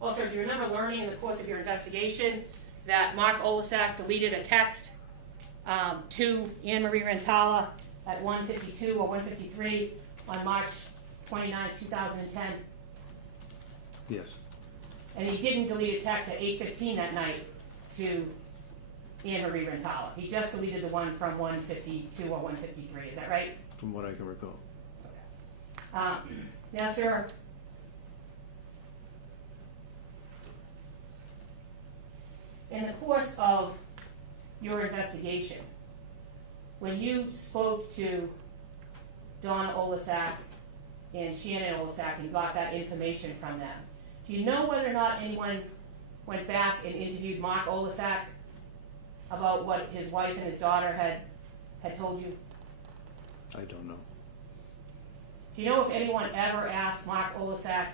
Also, do you remember learning in the course of your investigation that Mark Olasak deleted a text to Annamarie Rintala at 152 or 153 on March 29, 2010? Yes. And he didn't delete a text at 8:15 that night to Annamarie Rintala. He just deleted the one from 152 or 153. Is that right? From what I can recall. Now, sir, in the course of your investigation, when you spoke to Donna Olasak and Shannon Olasak and got that information from them, do you know whether or not anyone went back and interviewed Mark Olasak about what his wife and his daughter had told you? I don't know. Do you know if anyone ever asked Mark Olasak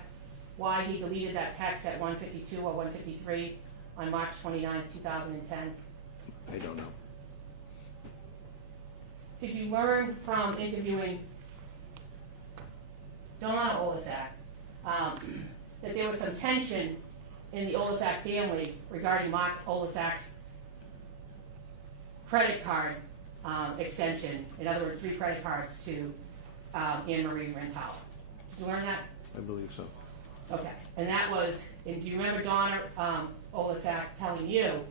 why he deleted that text at 1:52 or 1:53 on March 29th, 2010? I don't know. Did you learn from interviewing Donna Olasak that there was some tension in the Olasak family regarding Mark Olasak's credit card extension? In other words, 3 credit cards to Annamarie Rintala. Did you learn that? I believe so. Okay, and that was, and do you remember Donna Olasak telling you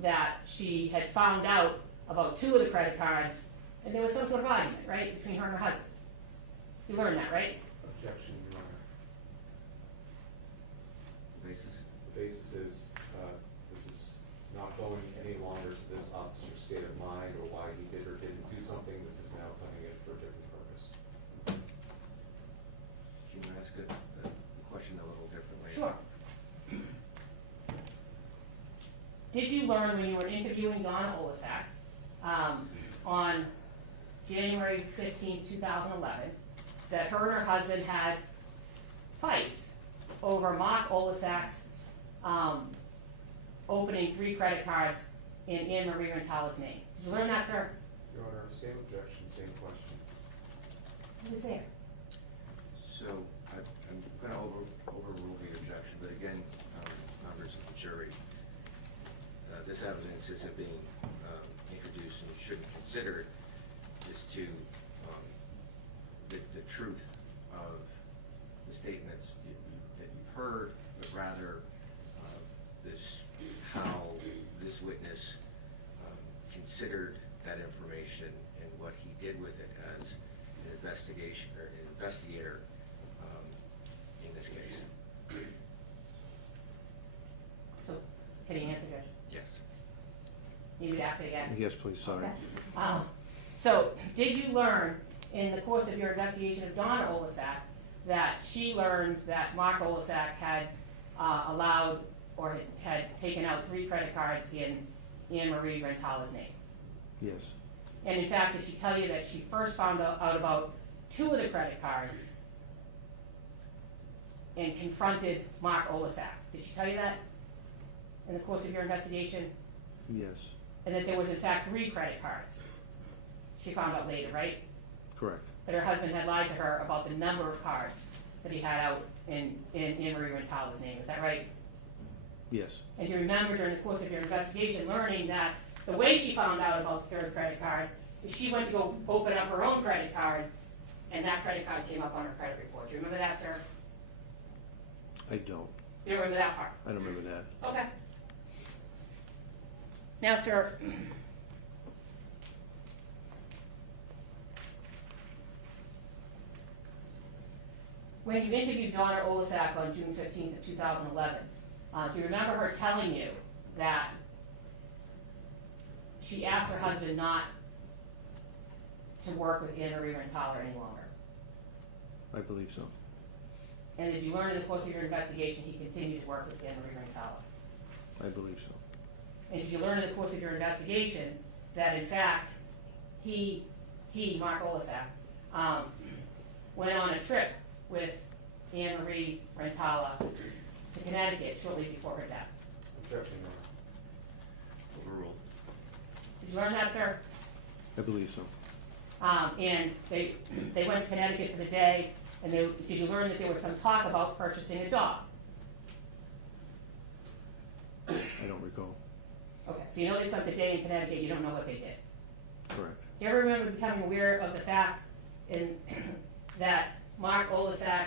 that she had found out about 2 of the credit cards, and there was some sort of argument, right, between her and her husband? You learned that, right? Objection, Your Honor. The basis? The basis is, this is not going any longer to this officer's state of mind or why he did or didn't do something. This is now putting it for a different purpose. Can you ask the question a little differently? Sure. Did you learn when you were interviewing Donna Olasak on January 15, 2011, that her and her husband had fights over Mark Olasak's opening 3 credit cards in Annamarie Rintala's name? Did you learn that, sir? Your Honor, same objection, same question. Who was there? So I'm going to overrule the objection, but again, members of the jury, this evidence isn't being introduced and should be considered as to the truth of the statements that you've heard, but rather how this witness considered that information and what he did with it as an investigation or an investigator in this case. So, can you answer, Judge? Yes. You would ask it again? Yes, please, sorry. Okay. So, did you learn in the course of your investigation of Donna Olasak that she learned that Mark Olasak had allowed or had taken out 3 credit cards in Annamarie Rintala's name? Yes. And in fact, did she tell you that she first found out about 2 of the credit cards and confronted Mark Olasak? Did she tell you that in the course of your investigation? Yes. And that there was in fact 3 credit cards? She found out later, right? Correct. That her husband had lied to her about the number of cards that he had out in Annamarie Rintala's name. Is that right? Yes. And do you remember during the course of your investigation learning that the way she found out about the 3rd credit card is she went to go open up her own credit card, and that credit card came up on her credit report. Do you remember that, sir? I don't. You don't remember that part? I don't remember that. Okay. Now, sir, when you interviewed Donna Olasak on June 15th of 2011, do you remember her telling you that she asked her husband not to work with Annamarie Rintala any longer? I believe so. And did you learn in the course of your investigation he continued to work with Annamarie Rintala? I believe so. And did you learn in the course of your investigation that in fact he Mark Olasak, went on a trip with Annamarie Rintala to Connecticut shortly before her death? Objection, Your Honor. Overruled. Did you learn that, sir? I believe so. And they went to Connecticut for the day, and did you learn that there was some talk about purchasing a dog? I don't recall. Okay, so you know they spent the day in Connecticut, you don't know what they did. Correct. Do you ever remember becoming aware of the fact that Mark Olasak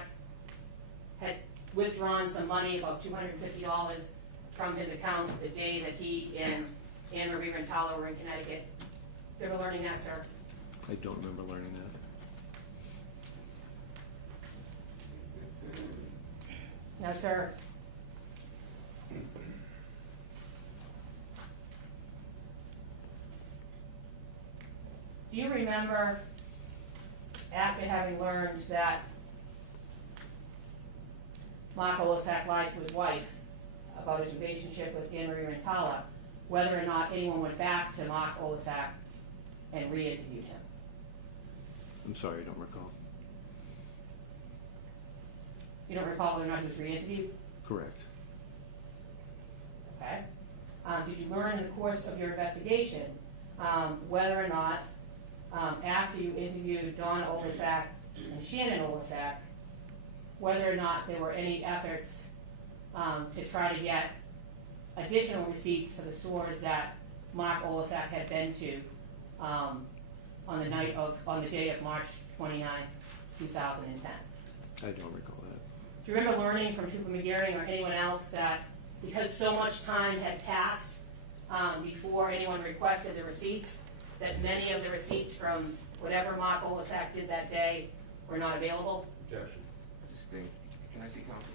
had withdrawn some money, about $250 from his account the day that he and Annamarie Rintala were in Connecticut? You ever learning that, sir? I don't remember learning that. No, sir. Do you remember, after having learned that Mark Olasak lied to his wife about his relationship with Annamarie Rintala, whether or not anyone went back to Mark Olasak and re-interviewed him? I'm sorry, I don't recall. You don't recall whether or not he was re-interviewed? Correct. Okay. Did you learn in the course of your investigation whether or not, after you interviewed Don Olasak and Shannon Olasak, whether or not there were any efforts to try to get additional receipts for the stores that Mark Olasak had been to on the day of March 29, 2010? I don't recall that. Do you remember learning from Trooper McGearing or anyone else that because so much time had passed before anyone requested the receipts, that many of the receipts from whatever Mark Olasak did that day were not available? Objection. Can I see counsel?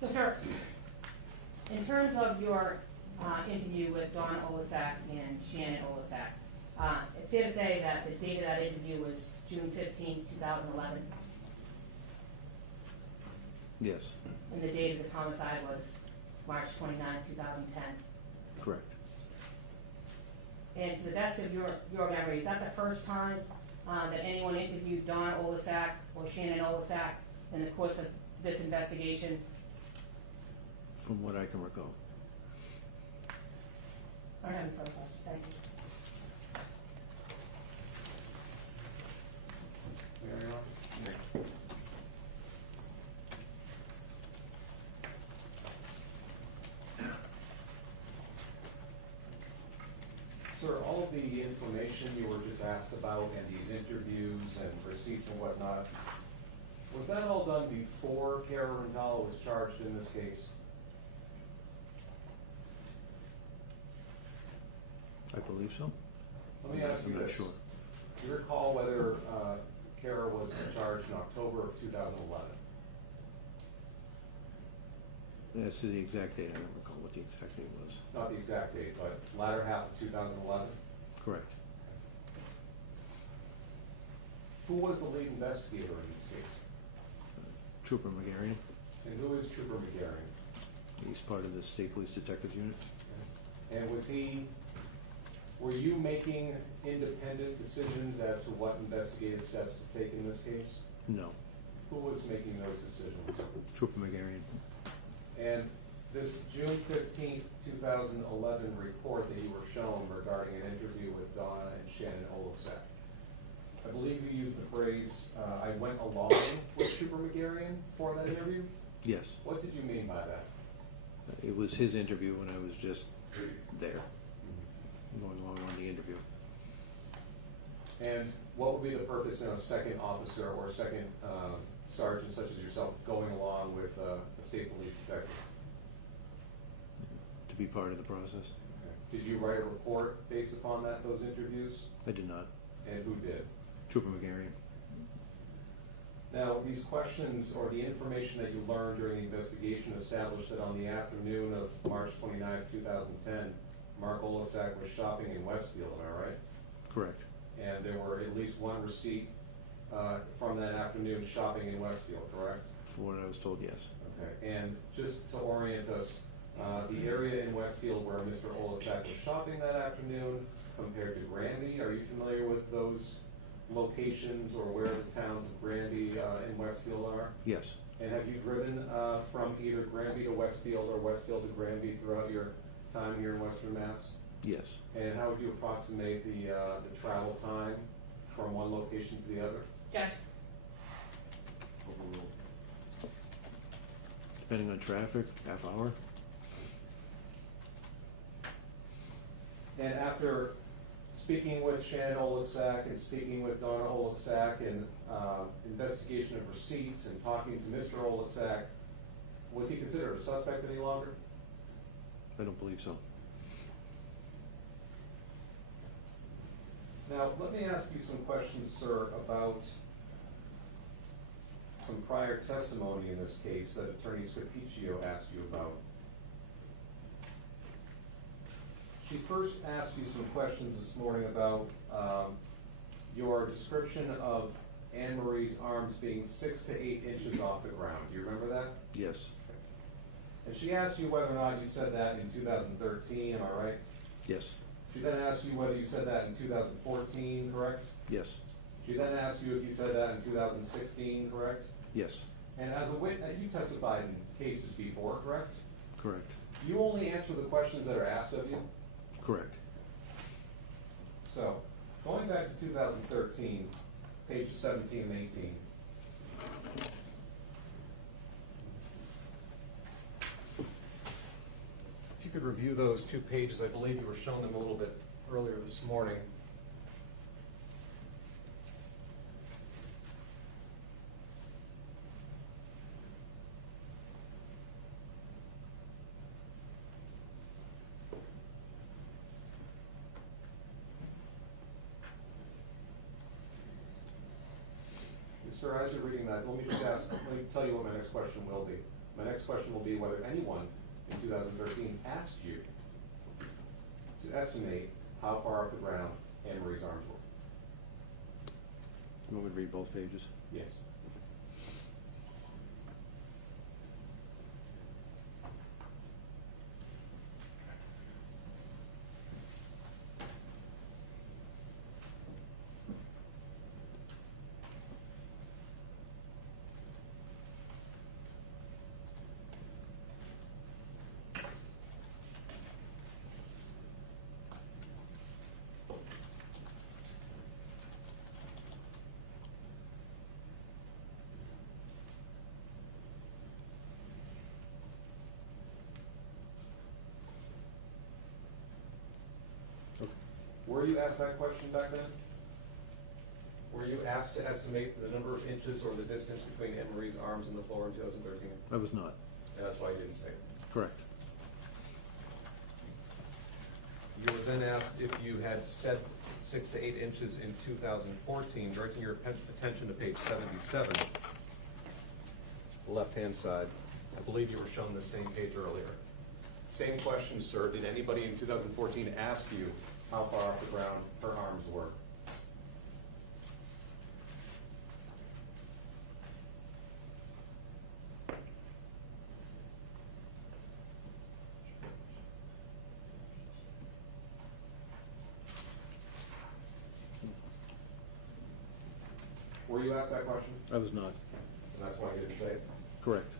So, sir, in terms of your interview with Donna Olasak and Shannon Olasak. It's fair to say that the date of that interview was June 15, 2011, Yes, and the date of this homicide was March 29, 2010. correct. And to the best of your memory, is that the first time that anyone interviewed Donna Olasak or Shannon Olasak in the course of this investigation? From what I can recall. I don't have any further questions, thank you. Mary Ellen? Sir, all of the information you were just asked about and these interviews and receipts and whatnot, was that all done before Cara Rintala was charged in this case? I believe so. Let me ask you I'm not this. sure. Do you recall whether Cara was charged in October of 2011? As to the exact date, I don't recall what the exact date was. Not the exact date, but latter half of 2011? Correct. Who was the lead investigator in this case? Trooper McGarry, And who is Trooper McGarry? he's part of the State Police Detectives Unit. And were you making independent decisions as to what investigative steps to take in this case? No, Who was making those decisions? Trooper McGarry. And this June 15th, 2011 report that you were shown regarding an interview with Donna and Shannon Olasak, I believe you used the phrase, I went along with Trooper McGarry for that interview? Yes, What did you mean by that? it was his interview when I was just there, going along on the interview. And what would be the purpose in a second officer or a second sergeant such as yourself going along with a state police detective? To be part of the process. Did you write a report based upon those interviews? I did not. And who did? Trooper McGarry. Now, these questions or the information that you learned during the investigation established that on the afternoon of March 29th, 2010, Mark Olasak was shopping in Westfield, am I right? Correct. And there were at least one receipt from that afternoon shopping in Westfield, correct? For what I was told, yes. Okay, and just to orient us, the area in Westfield where Mr. Olasak was shopping that afternoon compared to Granby, are you familiar with those locations or where the towns of Granby and Westfield are? Yes. And have you driven from either Granby to Westfield or Westfield to Granby throughout your time here in Western Mass? Yes. And how would you approximate the travel time from one location to the other? Josh? Overruled. Depending on traffic, half hour. And after speaking with Shannon Olasak and speaking with Donna Olasak and investigation of receipts and talking to Mr. Olasak, was he considered a suspect any longer? I don't believe so. Now, let me ask you some questions, sir, about some prior testimony in this case that Attorney Scapiccio asked you about. She first asked you some questions this morning about your description of Annamarie's arms being 6 to 8 inches off the ground. Do you remember that? Yes. And she asked you whether or not you said that in 2013, am I right? Yes. She then asked you whether you said that in 2014, correct? Yes. She then asked you if you said that in 2016, correct? Yes. And as a witness, you testified in cases before, correct? Correct. You only answer the questions that are asked of you. Correct. So, going back to 2013, pages 17 and 18. If you could review those 2 pages, I believe you were shown them a little bit earlier this morning. Sir, as you're reading that, let me tell you what my next question will be. My next question will be whether anyone in 2013 asked you to estimate how far off the ground Annamarie's arms were. You want me to read both pages? Yes. Were you asked that question back then? Were you asked to estimate the number of inches or the distance between Annamarie's arms and the floor in 2013? I was not. And that's why you didn't say it. Correct. You were then asked if you had said 6 to 8 inches in 2014, directing your attention to page 77, the left-hand side. I believe you were shown the same page earlier. Same question, sir. Did anybody in 2014 ask you how far off the ground her arms were? Were you asked that question? I was not. And that's why you didn't say it? Correct.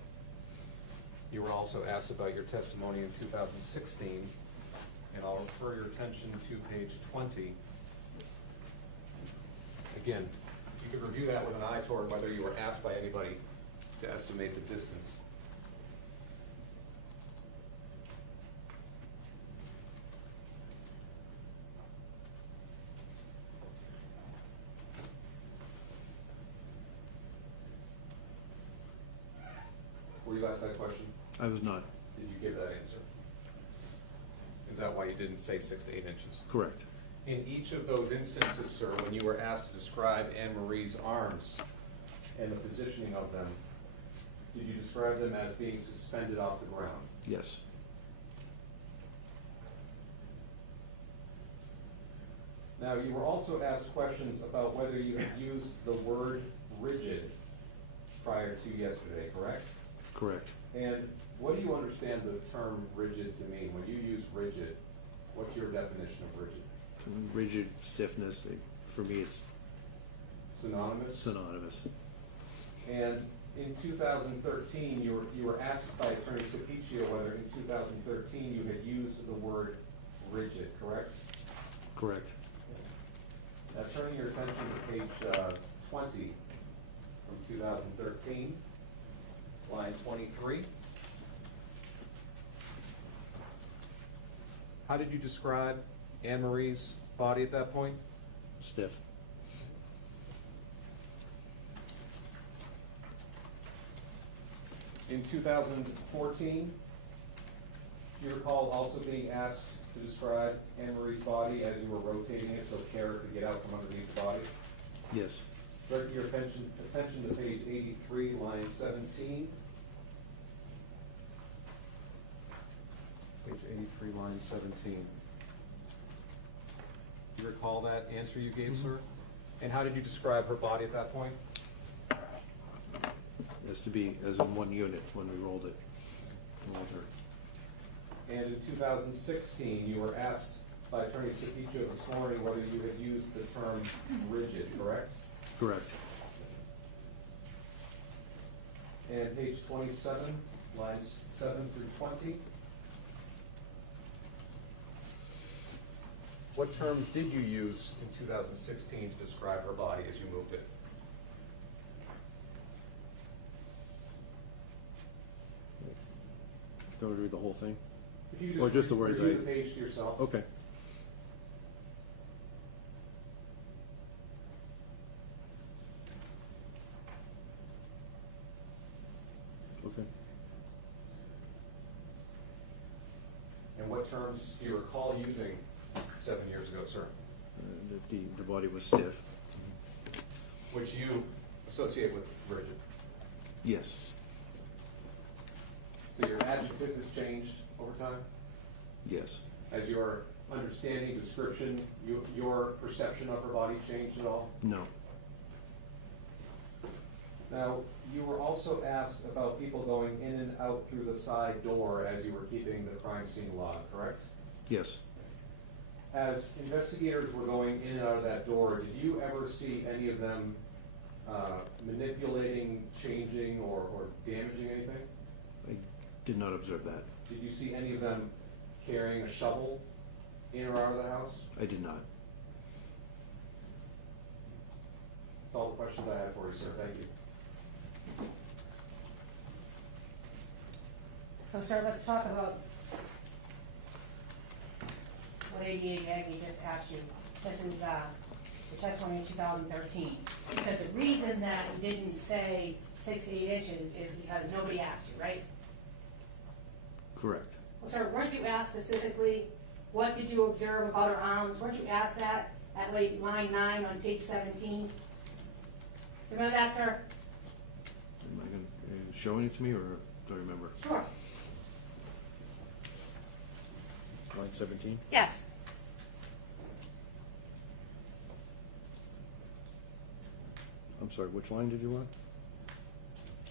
You were also asked about your testimony in 2016, and I'll refer your attention to page 20. Again, you could review that with an eye toward whether you were asked by anybody to estimate the distance. Were you asked that question? I was not. Did you give that answer? Is that why you didn't say 6 to 8 inches? Correct. In each of those instances, sir, when you were asked to describe Annamarie's arms and the positioning of them, did you describe them as being suspended off the ground? Yes. Now, you were also asked questions about whether you had used the word rigid prior to yesterday, correct? Correct. And what do you understand the term rigid to mean? When you use rigid, what's your definition of rigid? Rigid stiffness, for me it's Synonymous? synonymous. And in 2013, you were asked by Attorney Scapiccio whether in 2013 you had used the word rigid, correct? Correct. Now turning your attention to page 20 from 2013, line 23. How did you describe Annamarie's body at that point? Stiff. In 2014, you recall also being asked to describe Annamarie's body as you were rotating it so Cara could get out from underneath the body? Yes. Direct your attention to page 83, line 17. Page 83, line 17. Do you recall that answer you gave, sir? And how did you describe her body at that point? Has to be as in one unit when we rolled it. Rolled her. And in 2016, you were asked by Attorney Scapiccio this morning whether you had used the term rigid, correct? Correct. And page 27, lines 7 through 20. What terms did you use in 2016 to describe her body as you moved it? Do you want to read the whole thing? If you Or just the words review I- the page to yourself. Okay. Okay. And what terms do you recall using 7 years ago, sir? That the body was stiff. Which you associate with rigid. Yes. So your adjective has changed over time Yes. as your understanding, description, your perception of her body changed at all? No. Now, you were also asked about people going in and out through the side door as you were keeping the crime scene log, correct? Yes. As investigators were going in and out of that door, did you ever see any of them manipulating, changing, or damaging anything? I did not observe that. Did you see any of them carrying a shovel in or out of the house? I did not. That's all the questions I had for you, sir. Thank you. So, sir, let's talk about what ADA Gagny just asked you. This is the testimony in 2013. You said the reason that you didn't say 6 to 8 inches is because nobody asked you, right? Correct. Well, sir, weren't you asked specifically, what did you observe about her arms? Weren't you asked that at line 9 on page 17? Remember that, sir? Am I going to showing it to me, or do I remember? Sure. Line 17? Yes. I'm sorry, which line did you want?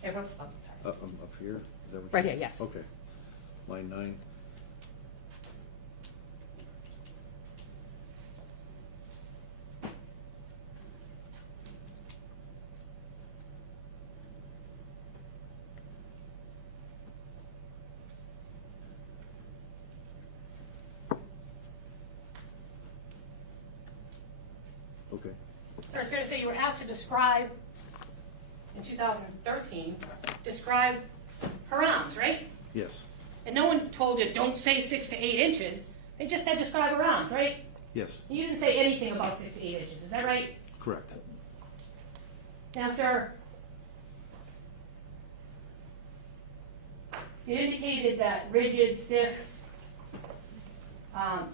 Everyone, oh, sorry. Up here? Is that what Right you- here, yes. Okay. Line 9. Okay. So it's fair to say you were asked to describe, in 2013, describe her arms, right? Yes. And no one told you, don't say 6 to 8 inches. They just said describe her arms, right? Yes. You didn't say anything about 6 to 8 inches, is that right? Correct. Now, sir, you indicated that rigid, stiff,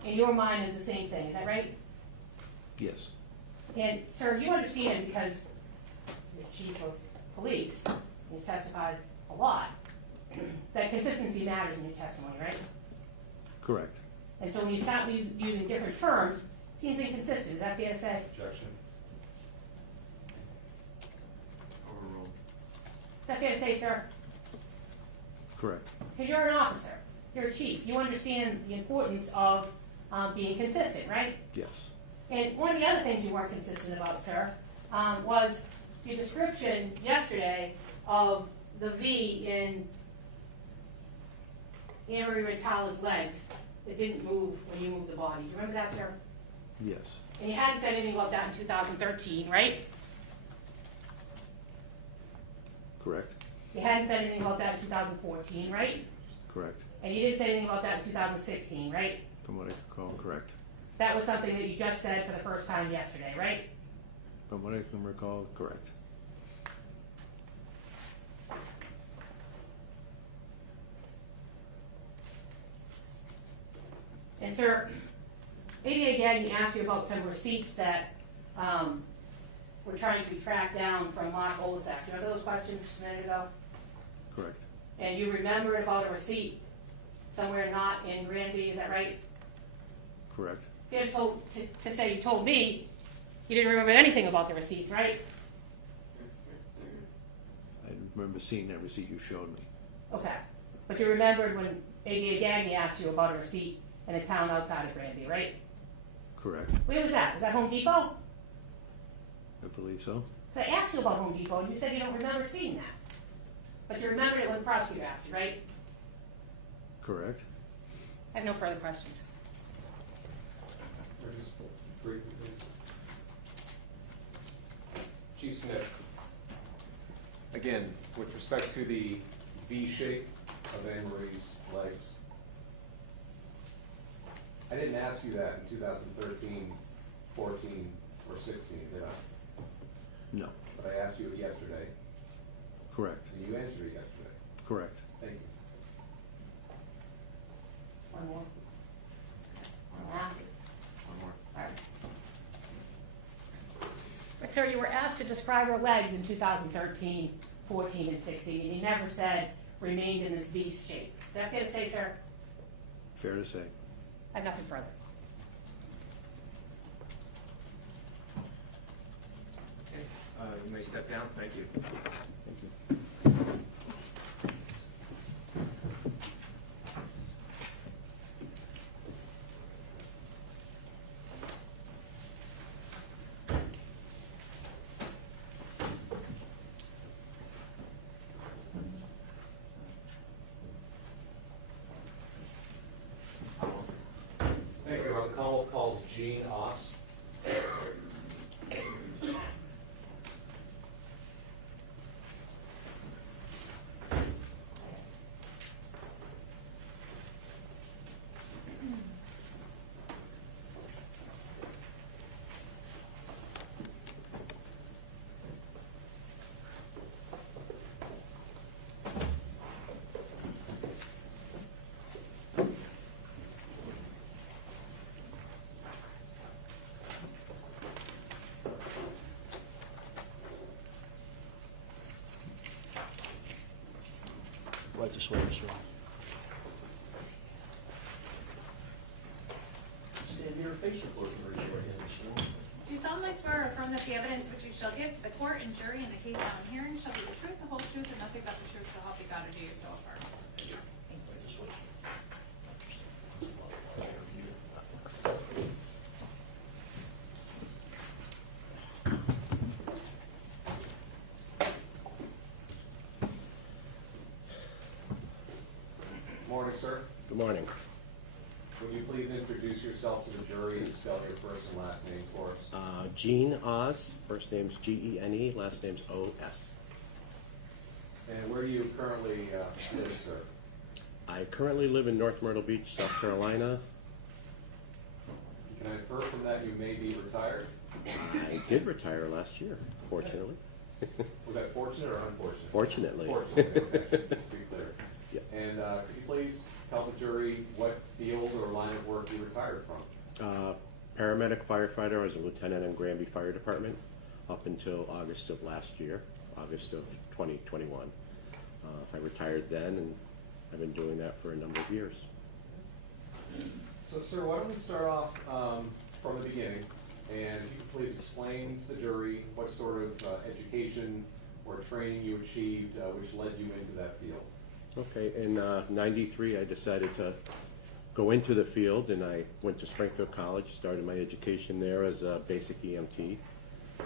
in your mind is the same thing, is that right? Yes. And, sir, you understand, because you're chief of police, and you testified a lot, that consistency matters in your testimony, right? Correct. And so when you start using different terms, it seems inconsistent. Is that fair to say? Objection. Overruled. Is that fair to say, sir? Correct. Because you're an officer. You're a chief. You understand the importance of being consistent, right? Yes. And one of the other things you weren't consistent about, sir, was your description yesterday of the V in Annamarie Rintala's legs that didn't move when you moved the body. Do you remember that, sir? Yes. And you hadn't said anything about that in 2013, right? Correct. You hadn't said anything about that in 2014, right? Correct. And you didn't say anything about that in 2016, right? From what I can recall, correct. That was something that you just said for the first time yesterday, right? From what I can recall, correct. And sir, ADA Gagny asked you about some receipts that were trying to be tracked down from Mark Olszak. Do you remember those questions just a minute ago? Correct. And you remembered about a receipt somewhere not in Granby, is that right? Correct. So you had to say you told me you didn't remember anything about the receipts, right? I remember seeing that receipt you showed me. Okay. But you remembered when ADA Gagny asked you about a receipt in a town outside of Granby, right? Correct. Where was that? Was that Home Depot? I believe so. So I asked you about Home Depot, and you said you don't remember seeing that. But you remembered it when the prosecutor asked you, right? Correct. I have no further questions. Just briefly, please. Chief Smith, again, with respect to the V shape of Annamarie's legs, I didn't ask you that in 2013, 14, or 16, did I? No. But I asked you it yesterday, Correct. and you answered it yesterday. Correct. Thank you. One more. One One after. more. All right. But sir, you were asked to describe her legs in 2013, 14, and 16, and you never said remained in this V shape. Is that fair to say, sir? Fair to say. I have nothing further. step down, thank you. Thank you. Thank you. The call calls Gene Oss. Right to swear, sir. Stand here and face the floor for a short hand. Do you solemnly swear or affirm that the evidence which you shall give to the court and jury in the case now in hearing shall be the truth, the whole truth, and nothing but the truth, so help you God, or do you so affirm? Right to swear. Morning, sir. Good morning. Would you please introduce yourself to the jury and spell your first and last name for us? Gene Oz, first name's Gene, last name's O.S. And where do you currently live, sir? I currently live in North Myrtle Beach, South Carolina. Can I infer from that you may be retired? I did retire last year, fortunately. Was that fortunate or unfortunate? Fortunately. Fortunately, okay, just to be clear. Yeah. And could you please tell the jury what field or line of work you retired from? Paramedic firefighter. I was a lieutenant in Granby Fire Department up until August of last year, August of 2021. I retired then, and I've been doing that for a number of years. So, sir, why don't we start off from the beginning, and if you could please explain to the jury what sort of education or training you achieved which led you into that field. Okay, in '93 I decided to go into the field, and I went to Springfield College, started my education there as a basic EMT.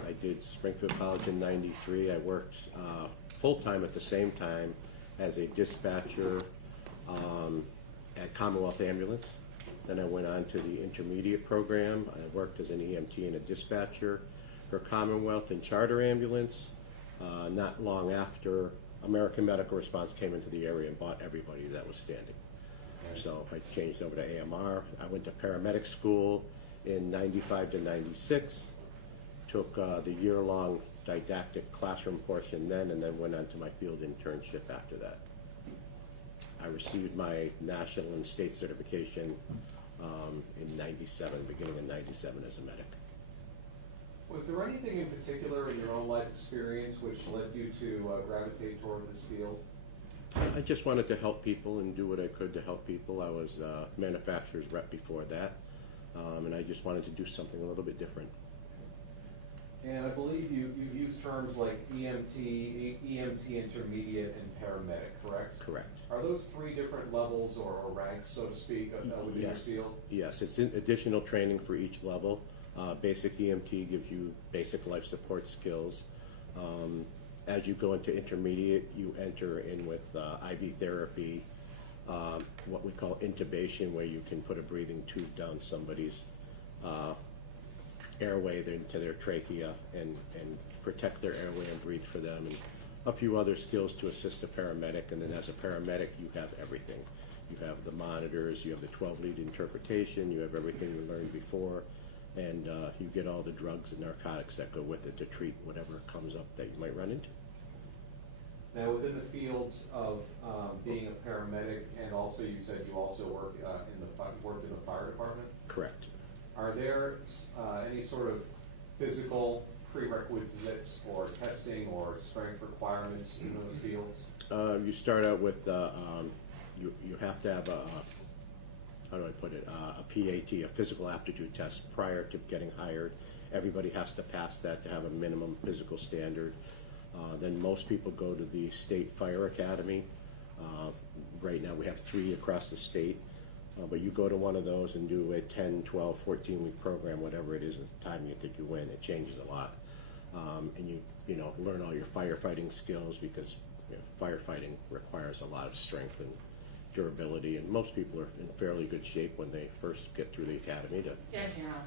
I did Springfield College in '93. I worked full-time at the same time as a dispatcher at Commonwealth Ambulance. Then I went on to the intermediate program. I worked as an EMT and a dispatcher for Commonwealth and Charter Ambulance. Not long after, American Medical Response came into the area and bought everybody that was standing. So I changed over to AMR. I went to paramedic school in '95 to '96. Took the year-long didactic classroom portion then, and then went on to my field internship after that. I received my national and state certification in '97, beginning of '97 as a medic. Was there anything in particular in your own life experience which led you to gravitate toward this field? I just wanted to help people and do what I could to help people. I was a manufacturer's rep before that, and I just wanted to do something a little bit different. And I believe you've used terms like EMT, EMT intermediate, and paramedic, correct? Correct. Are those three different levels or ranks, so to speak, within your field? Yes, it's additional training for each level. Basic EMT gives you basic life support skills. As you go into intermediate, you enter in with IV therapy, what we call intubation, where you can put a breathing tube down somebody's airway into their trachea and protect their airway and breathe for them, and a few other skills to assist a paramedic. And then as a paramedic, you have everything. You have the monitors, you have the 12-lead interpretation, you have everything you learned before, and you get all the drugs and narcotics that go with it to treat whatever comes up that you might run into. Now, within the fields of being a paramedic, and also you said you also worked in the fire department. Correct. Are there any sort of physical prerequisites or testing or strength requirements in those fields? You start out with you have to have a how do I put it, a PAT, a physical aptitude test, prior to getting hired. Everybody has to pass that to have a minimum physical standard. Then most people go to the State Fire Academy. Right now we have 3 across the state. But you go to one of those and do a 10, 12, 14-week program, whatever it is at the time you think you win, it changes a lot. And you know, learn all your firefighting skills, because firefighting requires a lot of strength and durability, and most people are in fairly good shape when they first get through the academy to Yes, Your Honor.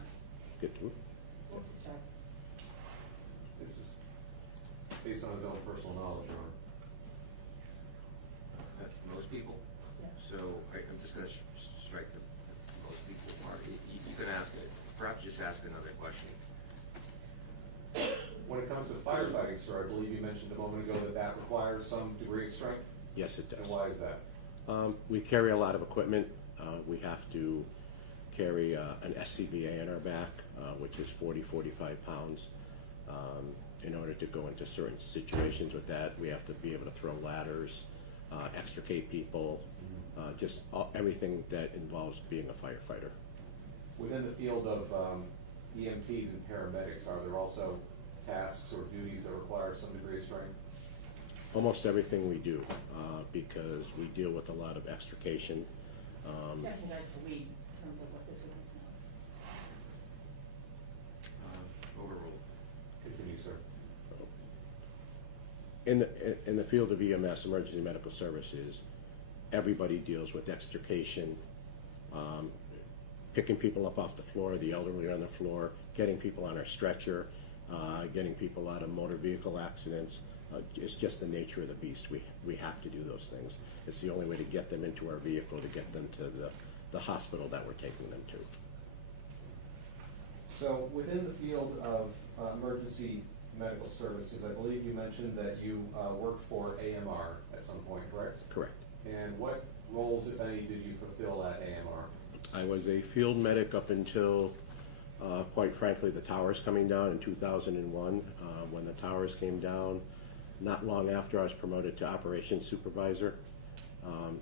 get to it. Sorry. This is based on his own personal knowledge, Your Honor. Most people? Yeah. So I'm just gonna strike the most people part. You can ask it, perhaps just ask another question. When it comes to firefighting, sir, I believe you mentioned a moment ago that that requires some degree of strength. Yes, it does. And why is that? We carry a lot of equipment. We have to carry an SCBA on our back, which is 40, 45 pounds. In order to go into certain situations with that, we have to be able to throw ladders, extricate people, everything that involves being a firefighter. Within the field of EMTs and paramedics, are there also tasks or duties that require some degree of strength? Almost everything we do, because we deal with a lot of extrication. That'd be nice to read in terms of what this is. Overruled. Continue, sir. In the field of EMS, emergency medical services, everybody deals with extrication, picking people up off the floor, the elderly on the floor, getting people on our stretcher, getting people out of motor vehicle accidents. It's just the nature of the beast. We have to do those things. It's the only way to get them into our vehicle, to get them to the hospital that we're taking them to. So within the field of emergency medical services, I believe you mentioned that you worked for AMR at some point, correct? Correct. And what roles, if any, did you fulfill at AMR? I was a field medic up until, quite frankly, the towers coming down in 2001. When the towers came down, not long after, I was promoted to operations supervisor.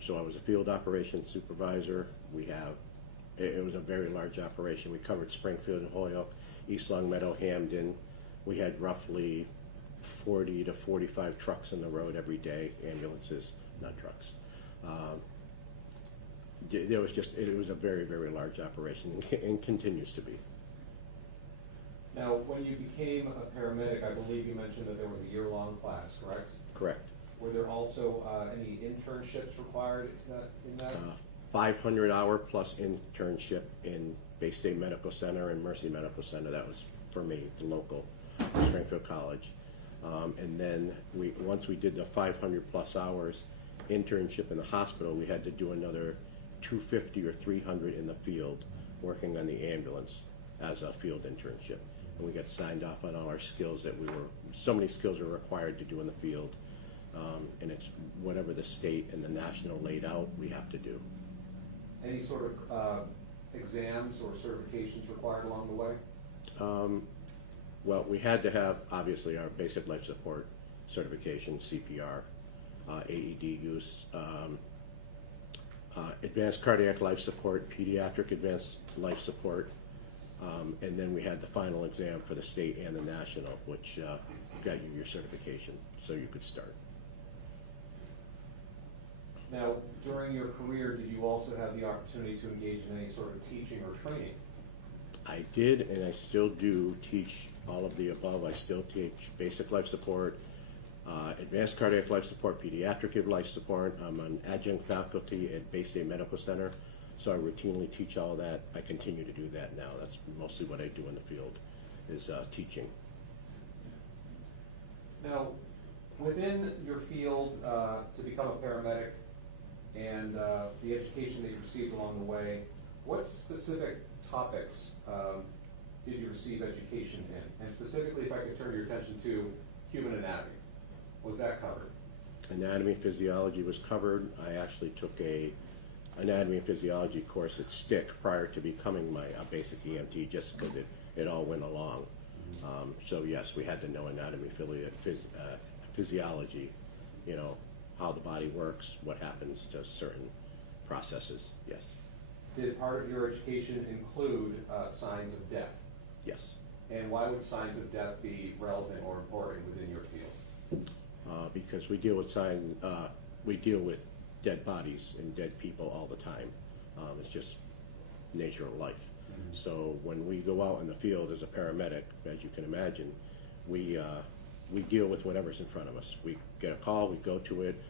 So I was a field operations supervisor. It was a very large operation. We covered Springfield and Holyoke, East Longmeadow, Hamden. We had roughly 40 to 45 trucks on the road every day, ambulances, not trucks. It was a very, very large operation, and continues to be. Now, when you became a paramedic, I believe you mentioned that there was a year-long class, correct? Correct. Were there also any internships required in that? 500-hour plus internship in Bay State Medical Center and Mercy Medical Center. That was for me, the local Springfield College. And then once we did the 500 plus hours internship in the hospital, we had to do another 250 or 300 in the field, working on the ambulance as a field internship. And we got signed off on all our skills so many skills were required to do in the field. And it's whatever the state and the national laid out, we have to do. Any sort of exams or certifications required along the way? Well, we had to have, obviously, our basic life support certification, CPR, AED use, advanced cardiac life support, pediatric advanced life support, and then we had the final exam for the state and the national, which got you your certification, so you could start. Now, during your career, did you also have the opportunity to engage in any sort of teaching or training? I did, and I still do teach all of the above. I still teach basic life support, advanced cardiac life support, pediatric life support. I'm an adjunct faculty at Bay State Medical Center, so I routinely teach all that. I continue to do that now. That's mostly what I do in the field, is teaching. Now, within your field, to become a paramedic and the education that you received along the way, what specific topics did you receive education in? And specifically, if I could turn your attention to human anatomy, was that covered? Anatomy and physiology was covered. I actually took a anatomy and physiology course at Stick prior to becoming my basic EMT, just because it all went along. So yes, we had to know anatomy, physiology, you know, how the body works, what happens to certain processes, yes. Did part of your education include signs of death? Yes. And why would signs of death be relevant or important within your field? because we deal with signs, we deal with dead bodies and dead people all the time. It's just nature of life. So when we go out in the field as a paramedic, as you can imagine, we deal with whatever's in front of us. We get a call, we go to it,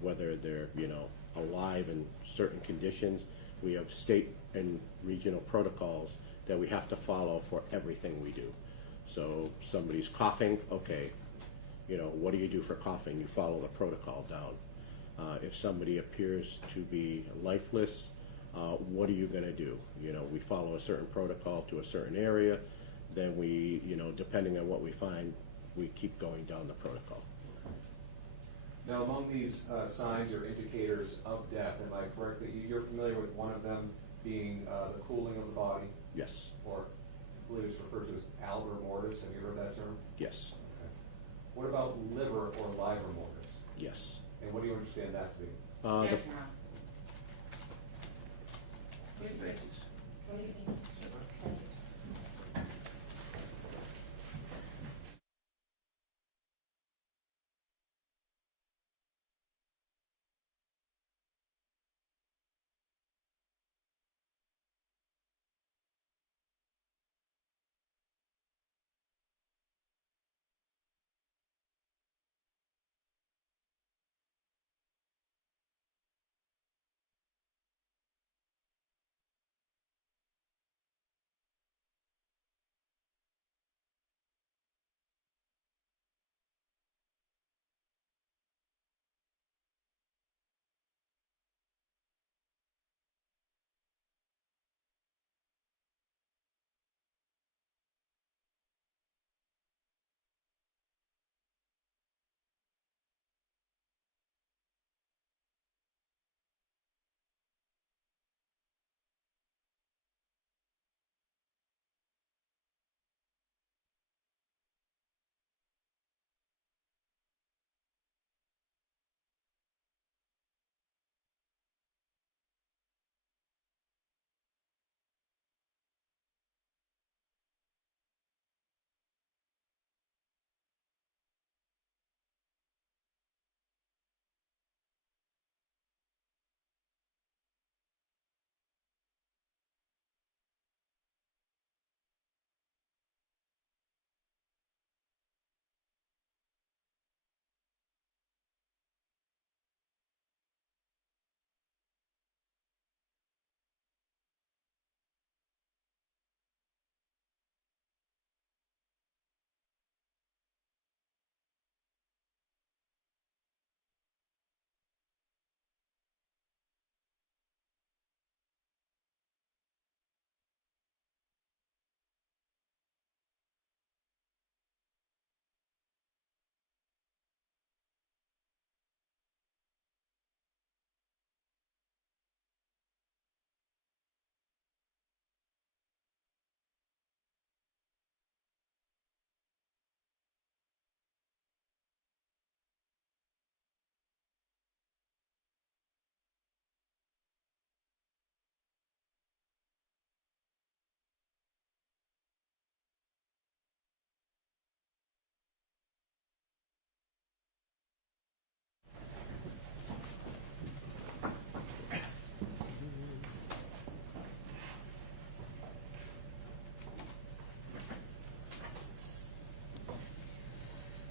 whether they're, you know, alive in certain conditions. We have state and regional protocols that we have to follow for everything we do. So somebody's coughing, okay, you know, what do you do for coughing? You follow the protocol down. If somebody appears to be lifeless, what are you going to do? You know, we follow a certain protocol to a certain area, then we, you know, depending on what we find, we keep going down the protocol. Now, among these signs or indicators of death, am I correct that you're familiar with one of them being the cooling of the body? Yes, Or I believe it's referred to as alber mortis. Have you heard that term? yes, Okay. What about liver or livor mortis? yes. And what do you understand that to be? The- Yes, Ron. What is he?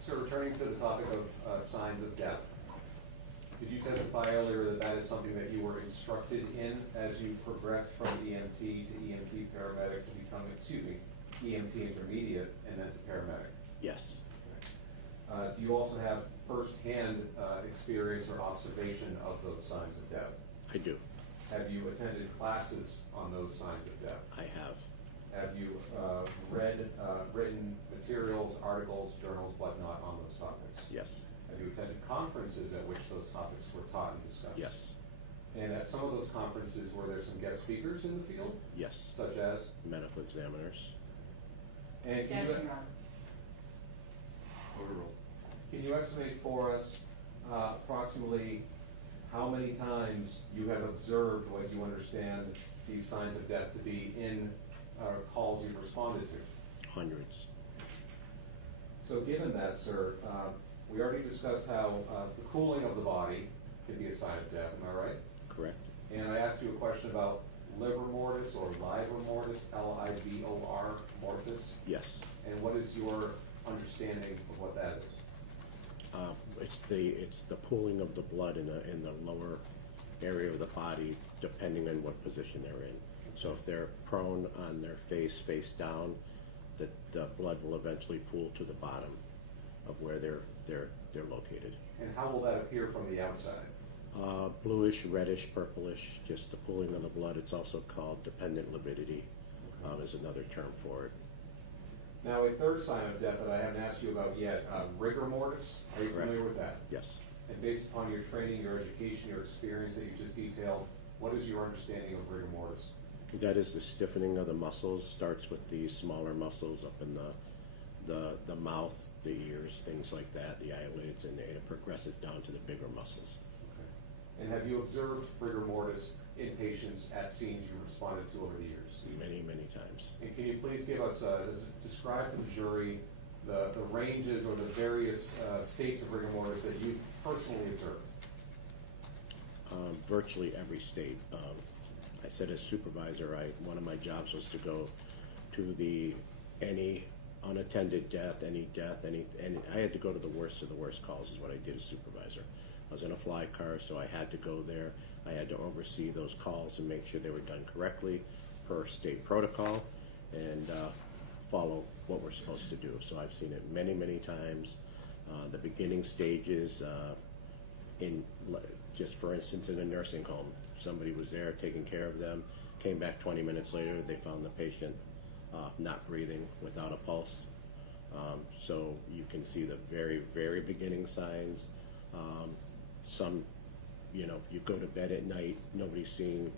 So returning to the topic of signs of death, did you testify earlier that that is something that you were instructed in as you progressed from EMT to EMT paramedic to become, EMT intermediate and then to paramedic? Yes, Do you also have firsthand experience or observation of those signs of death? I do. Have you attended classes on those signs of death? I have. Have you read written materials, articles, journals, whatnot on those topics? Yes, Have you attended conferences at which those topics were taught and discussed? yes, And at some of those conferences, were there some guest speakers in the field, yes. such as? Medical examiners. And Yes, Your Honor. Overruled. can you estimate for us approximately how many times you have observed what you understand these signs of death to be in calls you've responded to? Hundreds. So given that, sir, We already discussed how the cooling of the body can be a sign of death, am I right? Correct. And I asked you a question about livor mortis or livor mortis, L-I-V-O-R mortis. Yes. And what is your understanding of what that is? It's the pooling of the blood in the lower area of the body, depending on what position they're in. So if they're prone on their face down, the blood will eventually pool to the bottom of where they're located. And how will that appear from the outside? Bluish, reddish, purplish, just the pooling of the blood. It's also called dependent lividity, is another term for it. Now, a third sign of death that I haven't asked you about yet, rigor mortis. Are you familiar with that? Yes. And based upon your training, your education, your experience that you just detailed, what is your understanding of rigor mortis? That is the stiffening of the muscles. Starts with the smaller muscles up in the mouth, the ears, things like that, the eyelids, and it progresses down to the bigger muscles. Okay. And have you observed rigor mortis in patients at scenes you responded to over the years? Many, many times. And can you please give us, describe to the jury the ranges or the various states of rigor mortis that you've personally observed? Virtually every state. I said as supervisor, one of my jobs was to go to any unattended death, and I had to go to the worst of the worst calls is what I did as supervisor. I was in a fly car, so I had to go there. I had to oversee those calls and make sure they were done correctly per state protocol and follow what we're supposed to do. So I've seen it many, many times. The beginning stages, just for instance, in a nursing home, somebody was there taking care of them, came back 20 minutes later, they found the patient not breathing, without a pulse. So you can see the very, very beginning signs. Some, you go to bed at night, nobody's seen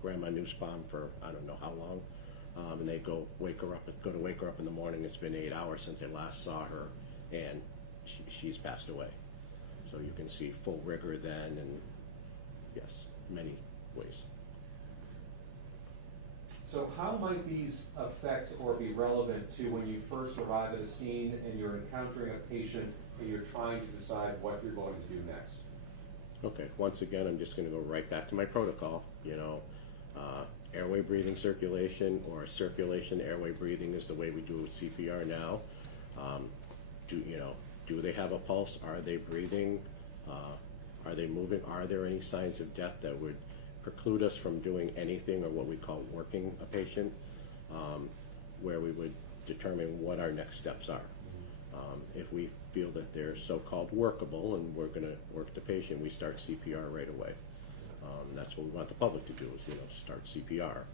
Grandma Nussbaum for I don't know how long, and they go to wake her up in the morning. It's been 8 hours since they last saw her, and she's passed away. So you can see full rigor then, and yes, many ways. So how might these affect or be relevant to when you first arrive at a scene and you're encountering a patient and you're trying to decide what you're going to do next? Okay, once again, I'm just going to go right back to my protocol. Airway breathing circulation, or circulation airway breathing is the way we do it with CPR now. Do they have a pulse? Are they breathing? Are they moving? Are there any signs of death that would preclude us from doing anything, or what we call working a patient, where we would determine what our next steps are. If we feel that they're so-called workable and we're going to work the patient, we start CPR right away. That's what we want the public to do, is start CPR,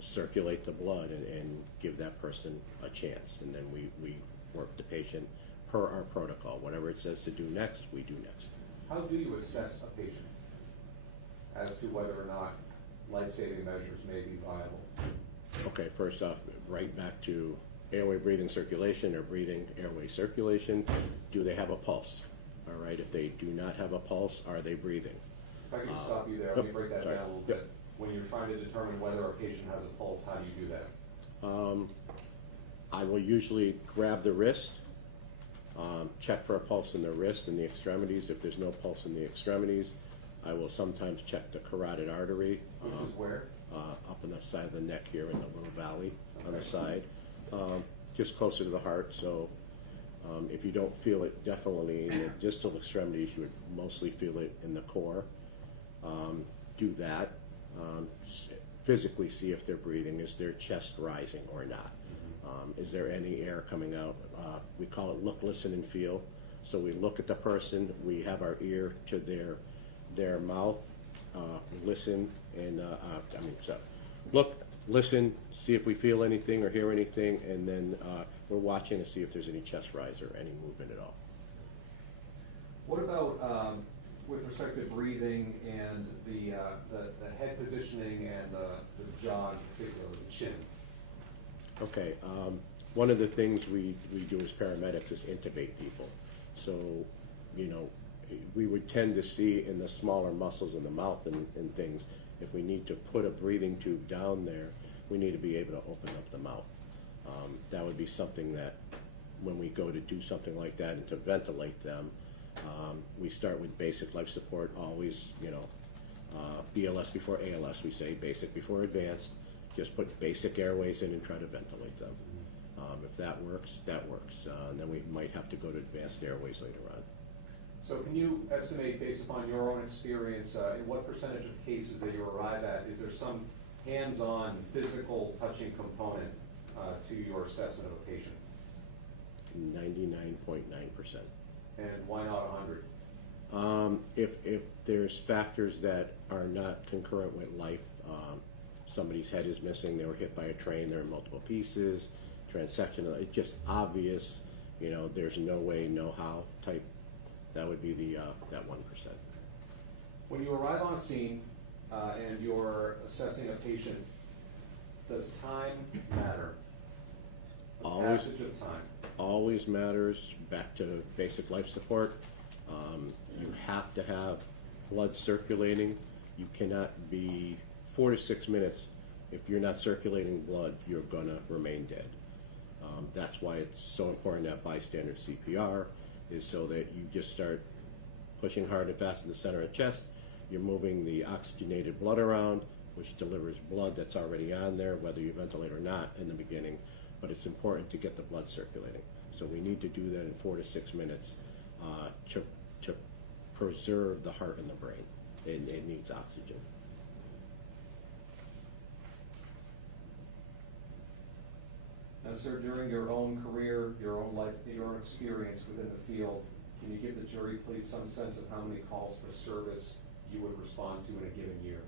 circulate the blood, and give that person a chance, and then we work the patient per our protocol. Whatever it says to do next, we do next. How do you assess a patient as to whether or not life-saving measures may be viable? Okay, first off, right back to airway breathing circulation or breathing airway circulation. Do they have a pulse? All right, if they do not have a pulse, are they breathing? If I could just stop you there, let me break that sorry. down a little bit. When you're trying to determine whether a patient has a pulse, how do you do that? I will usually grab the wrist, check for a pulse in the wrist and the extremities. If there's no pulse in the extremities, I will sometimes check the carotid artery. Which is where? Up on the side of the neck here in the little valley on the side, just closer to the heart. So if you don't feel it definitely in the distal extremities, you would mostly feel it in the core. Do that. Physically see if they're breathing. Is their chest rising or not? Is there any air coming out? We call it look, listen, and feel. So we look at the person, we have our ear to their mouth, listen, and look, listen, see if we feel anything or hear anything, and then we're watching to see if there's any chest rise or any movement at all. What about with respect to breathing and the head positioning and the jaw in particular, the chin? Okay, one of the things we do as paramedics is intubate people. So, we would tend to see in the smaller muscles in the mouth and things, if we need to put a breathing tube down there, we need to be able to open up the mouth. That would be something that when we go to do something like that and to ventilate them, we start with basic life support, always, BLS before ALS, we say basic before advanced. Just put basic airways in and try to ventilate them. If that works, that works. And then we might have to go to advanced airways later on. So can you estimate, based upon your own experience, in what percentage of cases that you arrive at, is there some hands-on physical touching component to your assessment of a patient? 99.9%. And why not 100? If there's factors that are not concurrent with life, somebody's head is missing, they were hit by a train, they're in multiple pieces, transection, it's just obvious, there's no way, no how type, that would be that 1%. When you arrive on a scene and you're assessing a patient, does time matter? The Always. passage of time. Always matters. Back to basic life support. You have to have blood circulating. You cannot be 4 to 6 minutes. If you're not circulating blood, you're going to remain dead. That's why it's so important that bystander CPR is so that you just start pushing hard and fast in the center of the chest. You're moving the oxygenated blood around, which delivers blood that's already on there, whether you ventilate or not in the beginning. But it's important to get the blood circulating. So we need to do that in 4 to 6 minutes to preserve the heart and the brain. It needs oxygen. Now, sir, during your own career, your own life, your own experience within the field, can you give the jury, please, some sense of how many calls for service you would respond to in a given year?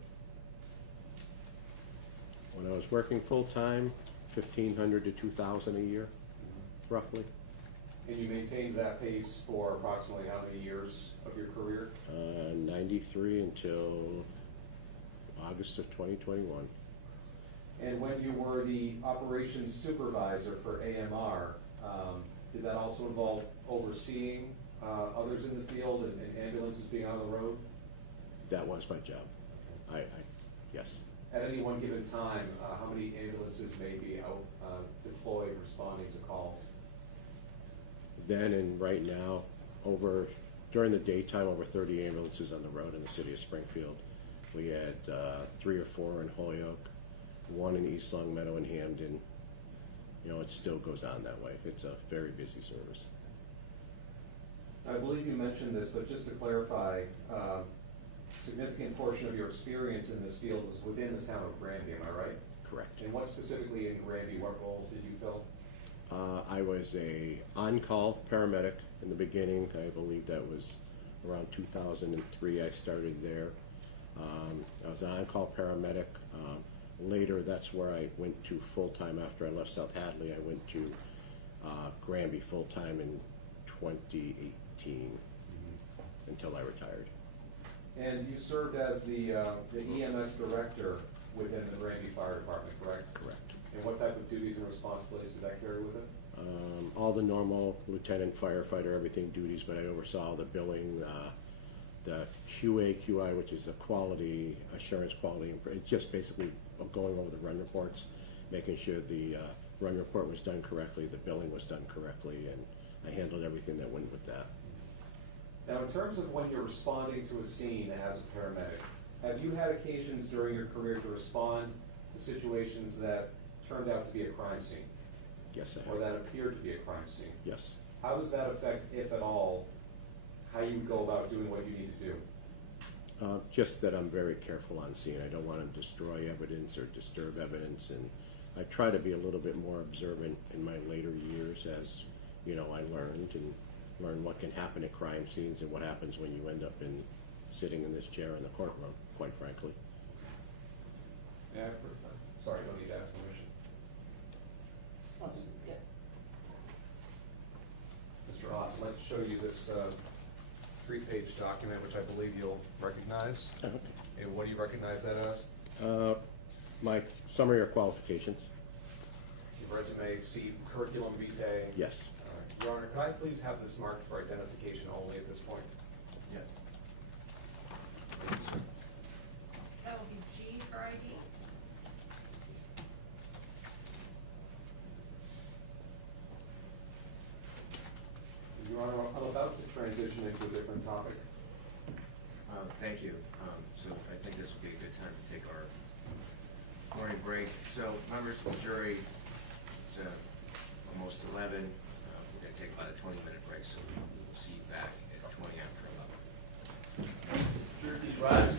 When I was working full-time, 1,500 to 2,000 a year, roughly. And you maintained that pace for approximately how many years of your career? 93 until August of 2021. And when you were the operations supervisor for AMR, did that also involve overseeing others in the field and ambulances being on the road? That was my job. Yes. At any one given time, how many ambulances may be out deployed responding to calls? Then and right now, during the daytime, over 30 ambulances on the road in the city of Springfield. We had 3 or 4 in Holyoke, 1 in East Long Meadow and Hamden. It still goes on that way. It's a very busy service. I believe you mentioned this, but just to clarify, a significant portion of your experience in this field was within the town of Granby, am I right? Correct. And what specifically in Granby, what roles did you fill? I was a on-call paramedic in the beginning. I believe that was around 2003 I started there. I was an on-call paramedic. Later, that's where I went to full-time after I left South Hadley. I went to Granby full-time in 2018 until I retired. And you served as the EMS director within the Granby Fire Department, correct? Correct. And what type of duties and responsibilities did that carry with it? All the normal lieutenant, firefighter, everything duties, but I oversaw the billing, the QA, QI, which is the quality assurance, quality. It's just basically going over the run reports, making sure the run report was done correctly, the billing was done correctly, and I handled everything that went with that. Now, in terms of when you're responding to a scene as a paramedic, have you had occasions during your career to respond to situations that turned out to be a crime scene? Yes, I Or have. that appeared to be a crime scene? Yes. How does that affect, if at all, how you would go about doing what you need to do? Just that I'm very careful on scene. I don't want to destroy evidence or disturb evidence, and I try to be a little bit more observant in my later years as, I learned what can happen at crime scenes and what happens when you end up sitting in this chair in the courtroom, quite frankly. Yeah, sorry, don't need to ask permission. Mr. Haas, I'd like to show you this 3-page document, which I believe you'll recognize. And what do you recognize that as? My summary or qualifications? Your resume, seat, curriculum vitae. Yes. Your Honor, could I please have this marked for identification only at this point? Yes. Thank you, sir. That will be G for ID. Honor, I'm about to transition into a different topic. Thank you. So I think this would be a good time to take our morning break. So members of the jury, it's almost 11. We're going to take about a 20-minute break, so we'll see you back at 20 after 11. Sure, please rise.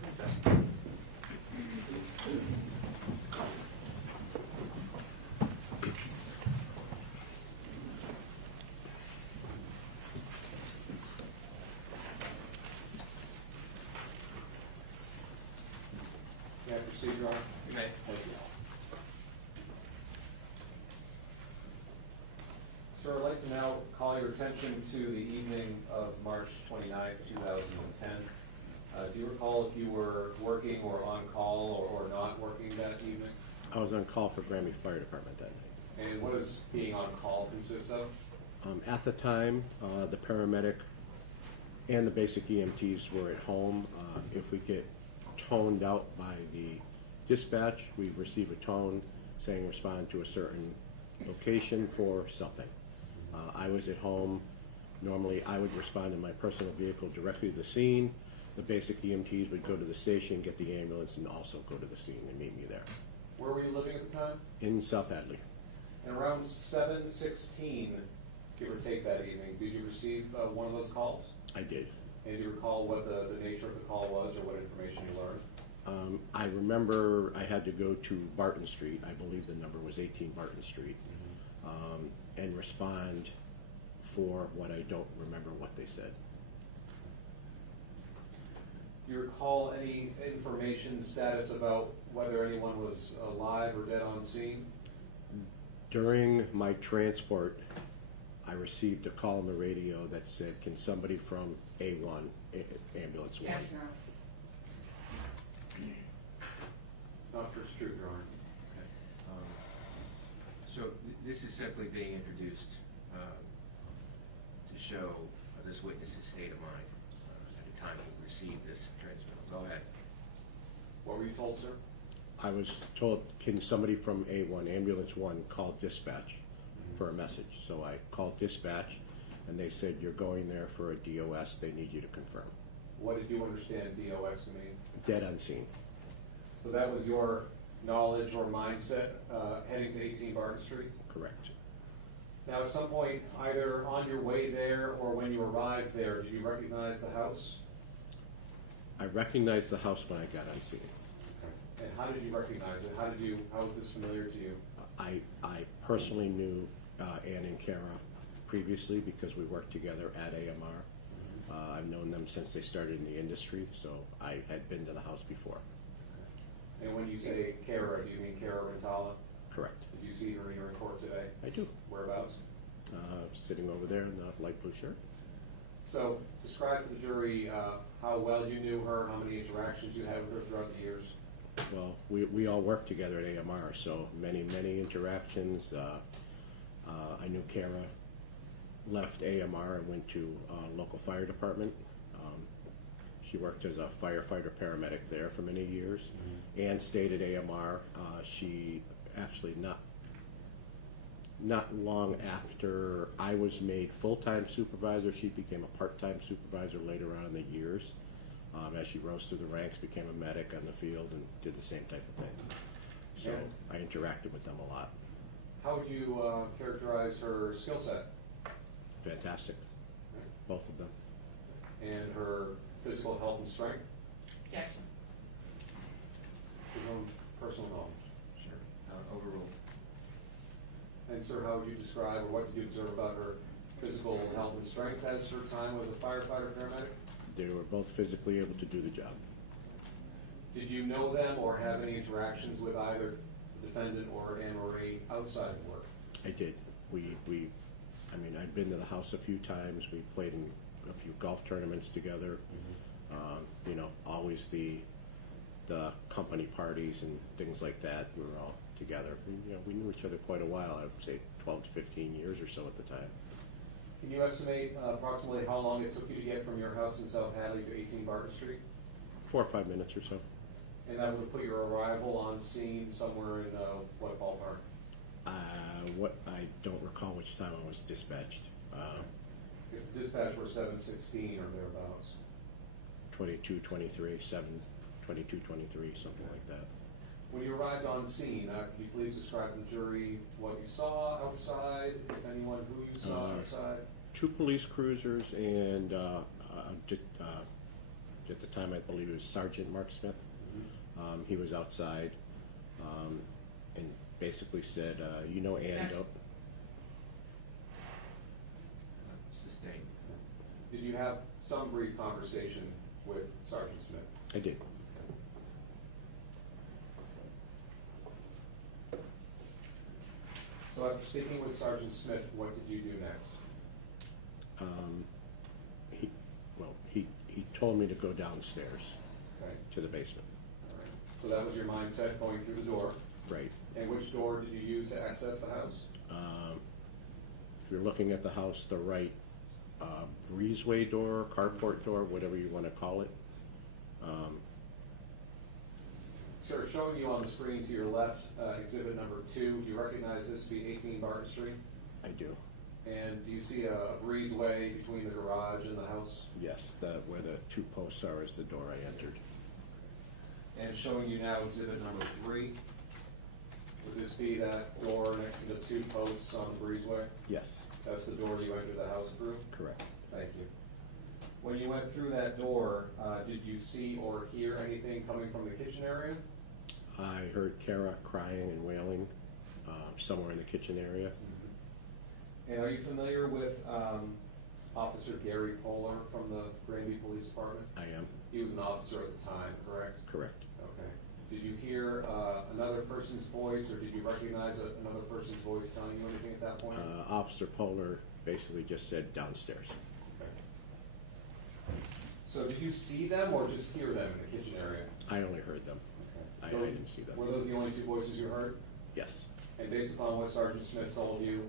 closing session. May I proceed, Your Honor? You may. Thank you. Sir, I'd like to now call your attention to the evening of March 29th, 2010. Do you recall if you were working or on call or not working that evening? I was on call for Grammy Fire Department that night. And what does being on call consist of? At the time, the paramedic and the basic EMTs were at home. If we get toned out by the dispatch, we receive a tone saying respond to a certain location for something. I was at home. Normally, I would respond in my personal vehicle directly to the scene. The basic EMTs would go to the station, get the ambulance, and also go to the scene and meet me there. Where were you living at the time? In South Hadley. And around 7:16, give or take that evening, did you receive one of those calls? I did. And do you recall what the nature of the call was or what information you learned? I remember I had to go to Barton Street, I believe the number was 18 Barton Street, and respond for what I don't remember what they said. Do you recall any information status about whether anyone was alive or dead on scene? During my transport, I received a call on the radio that said, can somebody from A1, Ambulance 1? Yes, Your Honor. Not for truth, Your Honor. Okay. So this is simply being introduced to show this witness's state of mind at the time he received this transmittal. Go ahead. What were you told, sir? I was told, can somebody from A1, Ambulance 1, call dispatch for a message? So I called dispatch, and they said, you're going there for a DOS, they need you to confirm. What did you understand DOS to mean? Dead on scene. So that was your knowledge or mindset heading to 18 Barton Street? Correct. Now, at some point, either on your way there or when you arrived there, did you recognize the house? I recognized the house when I got on scene. And how did you recognize it? How was this familiar to you? I personally knew Ann and Cara previously because we worked together at AMR. I've known them since they started in the industry, so I had been to the house before. And when you say Cara, do you mean Cara Rintala? Correct. Did you see her in your report today? I do. Whereabouts? Sitting over there in the light blue shirt. So, describe to the jury how well you knew her, how many interactions you had with her throughout the years. Well, we all worked together at AMR, so many interactions. I knew Cara left AMR and went to local fire department. She worked as a firefighter paramedic there for many years and stayed at AMR. She actually not long after I was made full-time supervisor, she became a part-time supervisor later on in the years. As she rose through the ranks, became a medic on the field and did the same type of thing. So I interacted with them a lot. How would you characterize her skill set? Fantastic, both of them. And her physical health and strength? Objection. His own personal knowledge. Sure. Overruled. And sir, how would you describe, or what did you observe about her physical health and strength as her time as a firefighter paramedic? They were both physically able to do the job. Did you know them or have any interactions with either the defendant or Annamarie outside of work? I did. I've been to the house a few times. We played in a few golf tournaments together. Always the company parties and things like that. We were all together. We knew each other quite a while. I would say 12 to 15 years or so at the time. Can you estimate approximately how long it took you to get from your house in South Hadley to 18 Barton Street? 4 or 5 minutes or so. And that would put your arrival on scene somewhere in what ballpark? I don't recall which time I was dispatched. If dispatch were 7:16 or thereabouts. 22, 23, 7, 22, 23, something like that. When you arrived on scene, can you please describe to the jury what you saw outside, if anyone, who you saw outside? 2 police cruisers and at the time, I believe it was Sergeant Mark Smith. He was outside, and basically said, you know, Ann, Yes. don't, Sustained. Did you have some brief conversation with Sergeant Smith? I did. So after speaking with Sergeant Smith, what did you do next? He told me to go downstairs Okay, to the basement. all right. So that was your mindset going through the door. Right. And which door did you use to access the house? If you're looking at the house, the right breezeway door, carport door, whatever you want to call it. Sir, showing you on the screen to your left, exhibit number 2, do you recognize this to be 18 Barton Street? I do. And do you see a breezeway between the garage and the house? Yes, where the two posts are is the door I entered. And showing you now exhibit number 3, would this be that door next to the two posts on the breezeway? Yes, That's the door you entered the house through? correct. Thank you. When you went through that door, did you see or hear anything coming from the kitchen area? I heard Cara crying and wailing somewhere in the kitchen area. And are you familiar with Officer Gary Poehler from the Granby Police Department? I am, He was an officer at the time, correct? correct. Okay. Did you hear another person's voice, or did you recognize another person's voice telling you anything at that point? Officer Poehler basically just said downstairs. Okay. So did you see them or just hear them in the kitchen area? I only heard them. I didn't see them. Were those the only two voices you heard? Yes, And based upon what Sergeant Smith told you,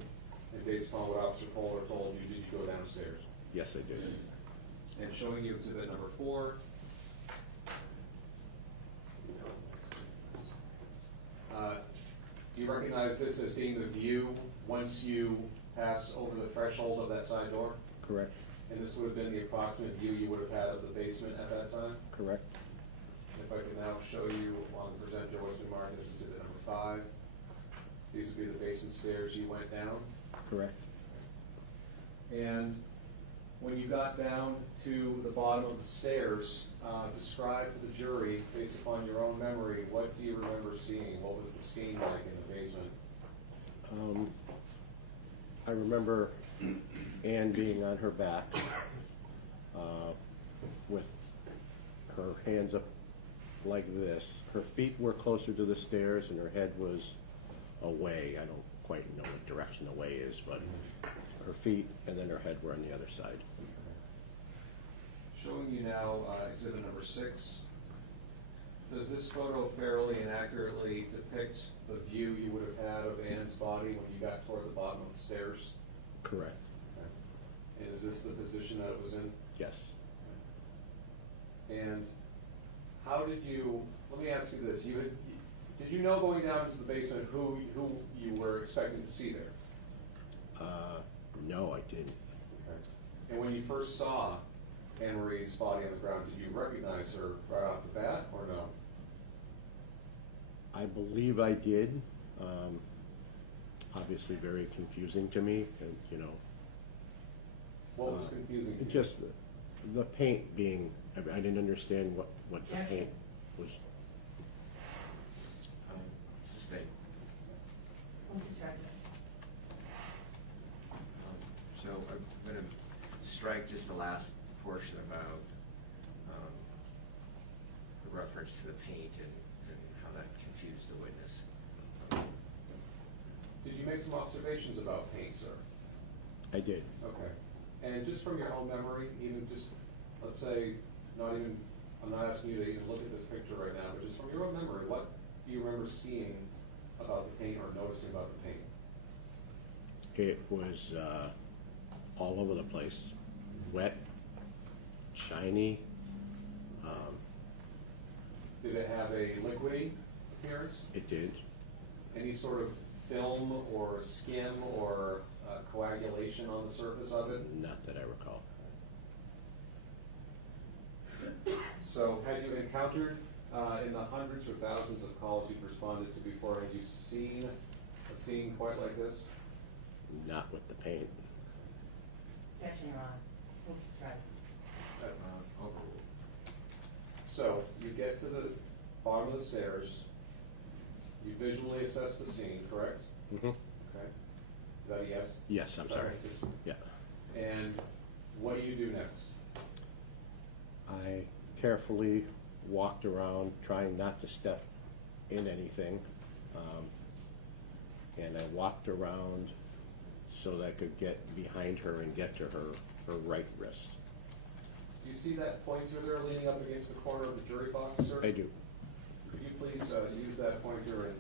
and based upon what Officer Poehler told you, did you go downstairs? yes, I did. And showing you exhibit number 4. Do you recognize this as being the view once you pass over the threshold of that side door? Correct, And this would have been the approximate view you would have had of the basement at that time? correct. If I could now show you on the presenter what's been marked as exhibit number 5. These would be the basement stairs you went down. Correct. And when you got down to the bottom of the stairs, describe for the jury, based upon your own memory, what do you remember seeing? What was the scene like in the basement? I remember Ann being on her back with her hands up like this. Her feet were closer to the stairs and her head was away. I don't quite know what direction away is, but her feet and then her head were on the other side. Showing you now exhibit number 6. Does this photo fairly and accurately depict the view you would have had of Ann's body when you got toward the bottom of the stairs? Correct. And is this the position that it was in? Yes. And how did you, let me ask you this, did you know going down into the basement who you were expecting to see there? No, I didn't. Okay. And when you first saw Annamarie's body on the ground, did you recognize her right off the bat, or no? I believe I did. Obviously very confusing to me, and, you know. What was confusing to you? Just the paint being, I didn't understand what the Yes. paint was. Sustained. Who's describing it? So I'm going to strike just the last portion about the reference to the paint and how that confused the witness. Did you make some observations about paint, sir? I did. Okay. And just from your own memory, even just, let's say, I'm not asking you to even look at this picture right now, but just from your own memory, what do you remember seeing about the paint or noticing about the paint? It was all over the place. Wet, shiny. Did it have a liquidy appearance? It did. Any sort of film or skim or coagulation on the surface of it? Not that I recall. So had you encountered, in the hundreds or thousands of calls you've responded to before, had you seen a scene quite like this? Not with the paint. Objection, Your Honor. Who's describing it? Overruled. So you get to the bottom of the stairs, you visually assess the scene, correct? Mm-hmm. Okay. Is that a yes? Yes, I'm Is that sorry. right? Just- Yeah. And what do you do next? I carefully walked around, trying not to step in anything. And I walked around so that I could get behind her and get to her right wrist. Do you see that pointer there leaning up against the corner of the jury box, sir? I do. Could you please use that pointer and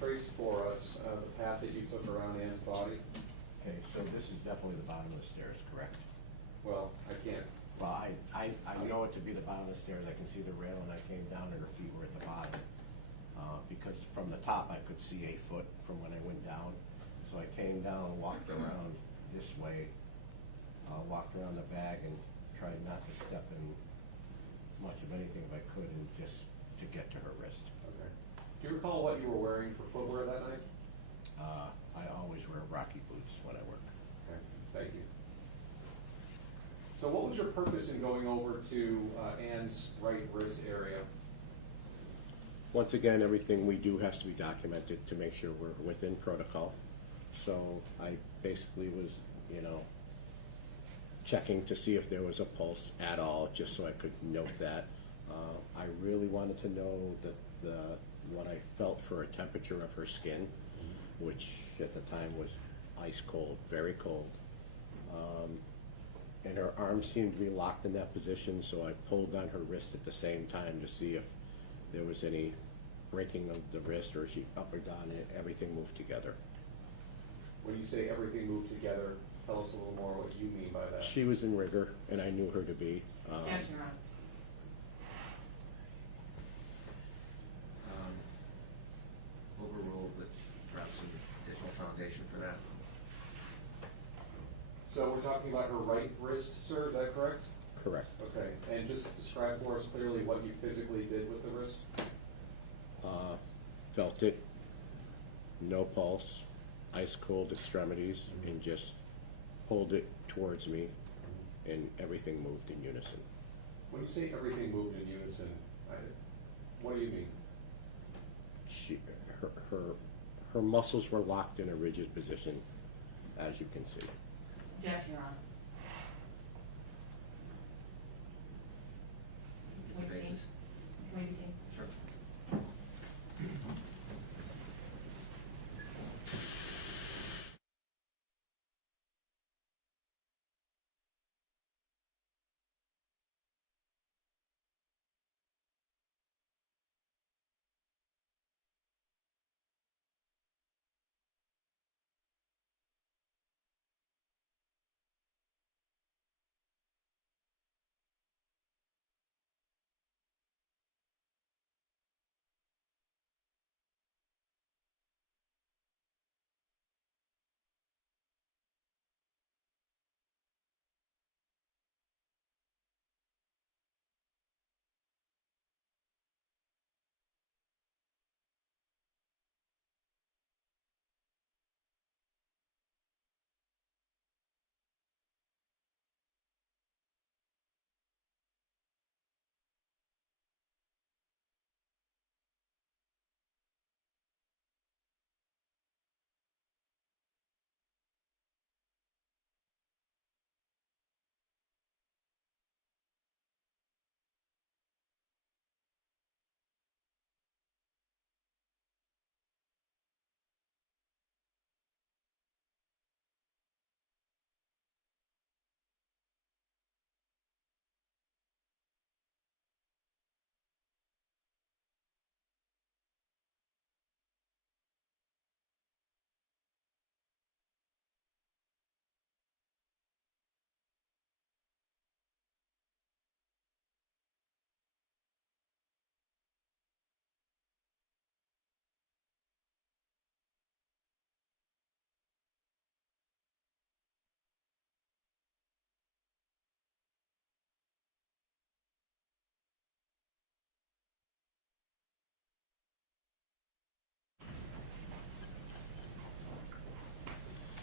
trace for us the path that you took around Ann's body? Okay, so this is definitely the bottom of the stairs, correct? Well, I can't. Well, I know it to be the bottom of the stairs. I can see the rail, and I came down and her feet were at the bottom. Because from the top, I could see a foot from when I went down. So I came down and walked around this way, walked around the bag and tried not to step in much of anything if I could, and just to get to her wrist. Okay. Do you recall what you were wearing for footwear that night? I always wear Rocky boots when I work. Okay, thank you. So what was your purpose in going over to Ann's right wrist area? Once again, everything we do has to be documented to make sure we're within protocol. So I basically was, checking to see if there was a pulse at all, just so I could note that. I really wanted to know what I felt for a temperature of her skin, which at the time was ice cold, very cold. And her arms seemed to be locked in that position, so I pulled on her wrist at the same time to see if there was any breaking of the wrist, or she up or down, and everything moved together. When you say everything moved together, tell us a little more what you mean by that. She was in rigor, and I knew her to be. Yes, Your Honor. Overruled with perhaps some additional foundation for that. So we're talking about her right wrist, sir, is that correct? Correct. Okay, and just describe for us clearly what you physically did with the wrist? Felt it, no pulse, ice cold extremities, and just pulled it towards me, and everything moved in unison. When you say everything moved in unison, what do you mean? Her muscles were locked in a rigid position, as you can see. Yes, Your Honor. It's a basis. Can we be seen? Sure.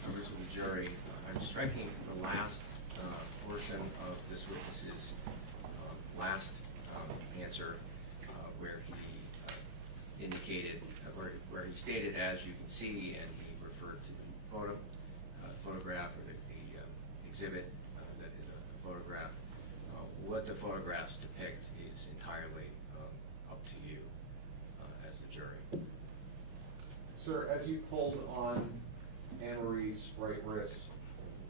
Members of the jury, I'm striking the last portion of this witness's last answer where he indicated, where he stated, as you can see, and he referred to the photograph or the exhibit that is a photograph. What the photographs depict is entirely up to you as the jury. Sir, as you pulled on Annamarie's right wrist,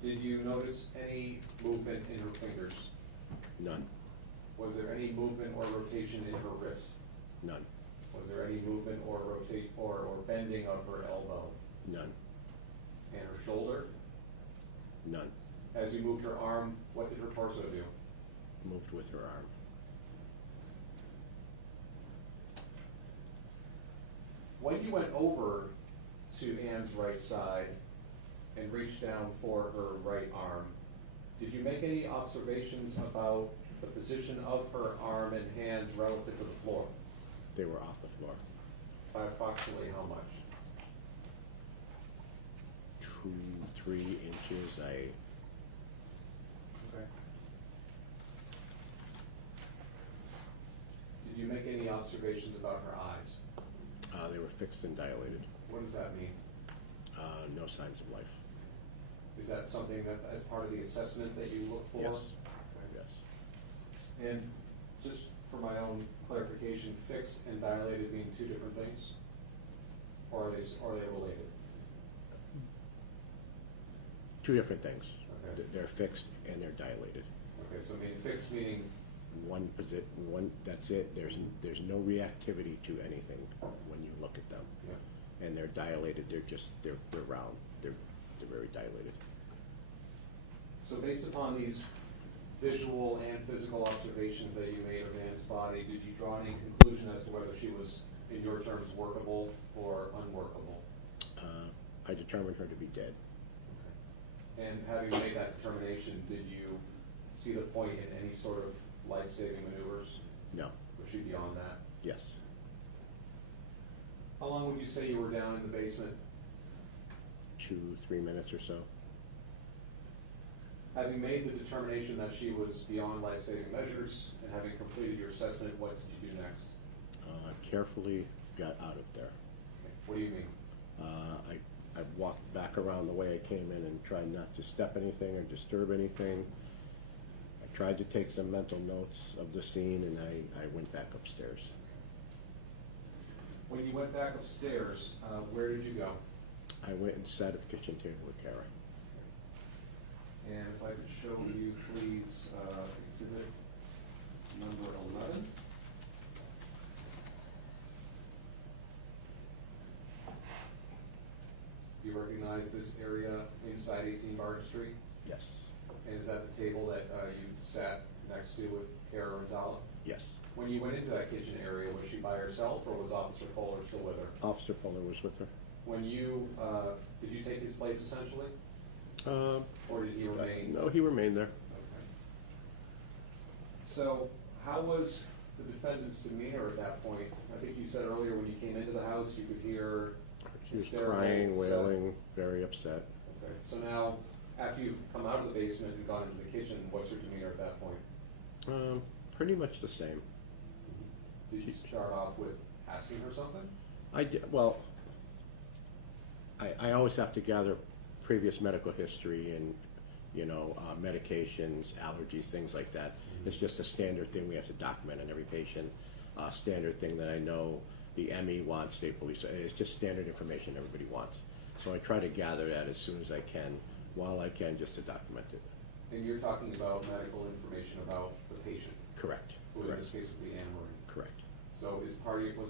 did you notice any movement in her fingers? None. Was there any movement or rotation in her wrist? None. Was there any movement or bending of her elbow? None. And her shoulder? None. As you moved her arm, what did her torso do? Moved with her arm. When you went over to Ann's right side and reached down for her right arm, did you make any observations about the position of her arm and hands relative to the floor? They were off the floor. By approximately how much? 2-3 inches. Okay. Did you make any observations about her eyes? They were fixed and dilated. What does that mean? No signs of life. Is that something that, as part of the assessment that you look for? Yes. Yes. And just for my own clarification, fixed and dilated mean two different things? Or are they related? Two different things. Okay. They're fixed and they're dilated. Okay, so fixed meaning, One, that's it. There's no reactivity to anything when you look at them. yeah. And they're dilated. They're round. They're very dilated. So based upon these visual and physical observations that you made of Ann's body, did you draw any conclusion as to whether she was, in your terms, workable or unworkable? I determined her to be dead. Okay. And having made that determination, did you see the point in any sort of life-saving maneuvers? No. Was she beyond that? Yes. How long would you say you were down in the basement? 2-3 minutes or so. Having made the determination that she was beyond life-saving measures and having completed your assessment, what did you do next? Carefully got out of there. Okay. What do you mean? I walked back around the way I came in and tried not to step anything or disturb anything. I tried to take some mental notes of the scene, and I went back upstairs. When you went back upstairs, where did you go? I went and sat at the kitchen table with Cara. And if I could show you, please, exhibit number 11. Do you recognize this area inside 18 Barton Street? Yes. And is that the table that you sat next to with Cara Rintala? Yes. When you went into that kitchen area, was she by herself or was Officer Kohler still with her? Officer Fuller was with her. When you, did you take his place essentially? Or did he remain? No, he remained there. Okay. So how was the defendant's demeanor at that point? I think you said earlier when you came into the house, you could hear He was hysterical, crying, upset. wailing, very upset. Okay, so now, after you've come out of the basement and gone into the kitchen, what's her demeanor at that point? Pretty much the same. Did you start off with asking her something? Well, I always have to gather previous medical history and, medications, allergies, things like that. It's just a standard thing we have to document on every patient. Standard thing that I know the ME wants, state police. It's just standard information everybody wants. So I try to gather that as soon as I can, while I can, just to document it. And you're talking about medical information about the patient, Correct. who in Correct. this case would be Annamarie. Correct. So was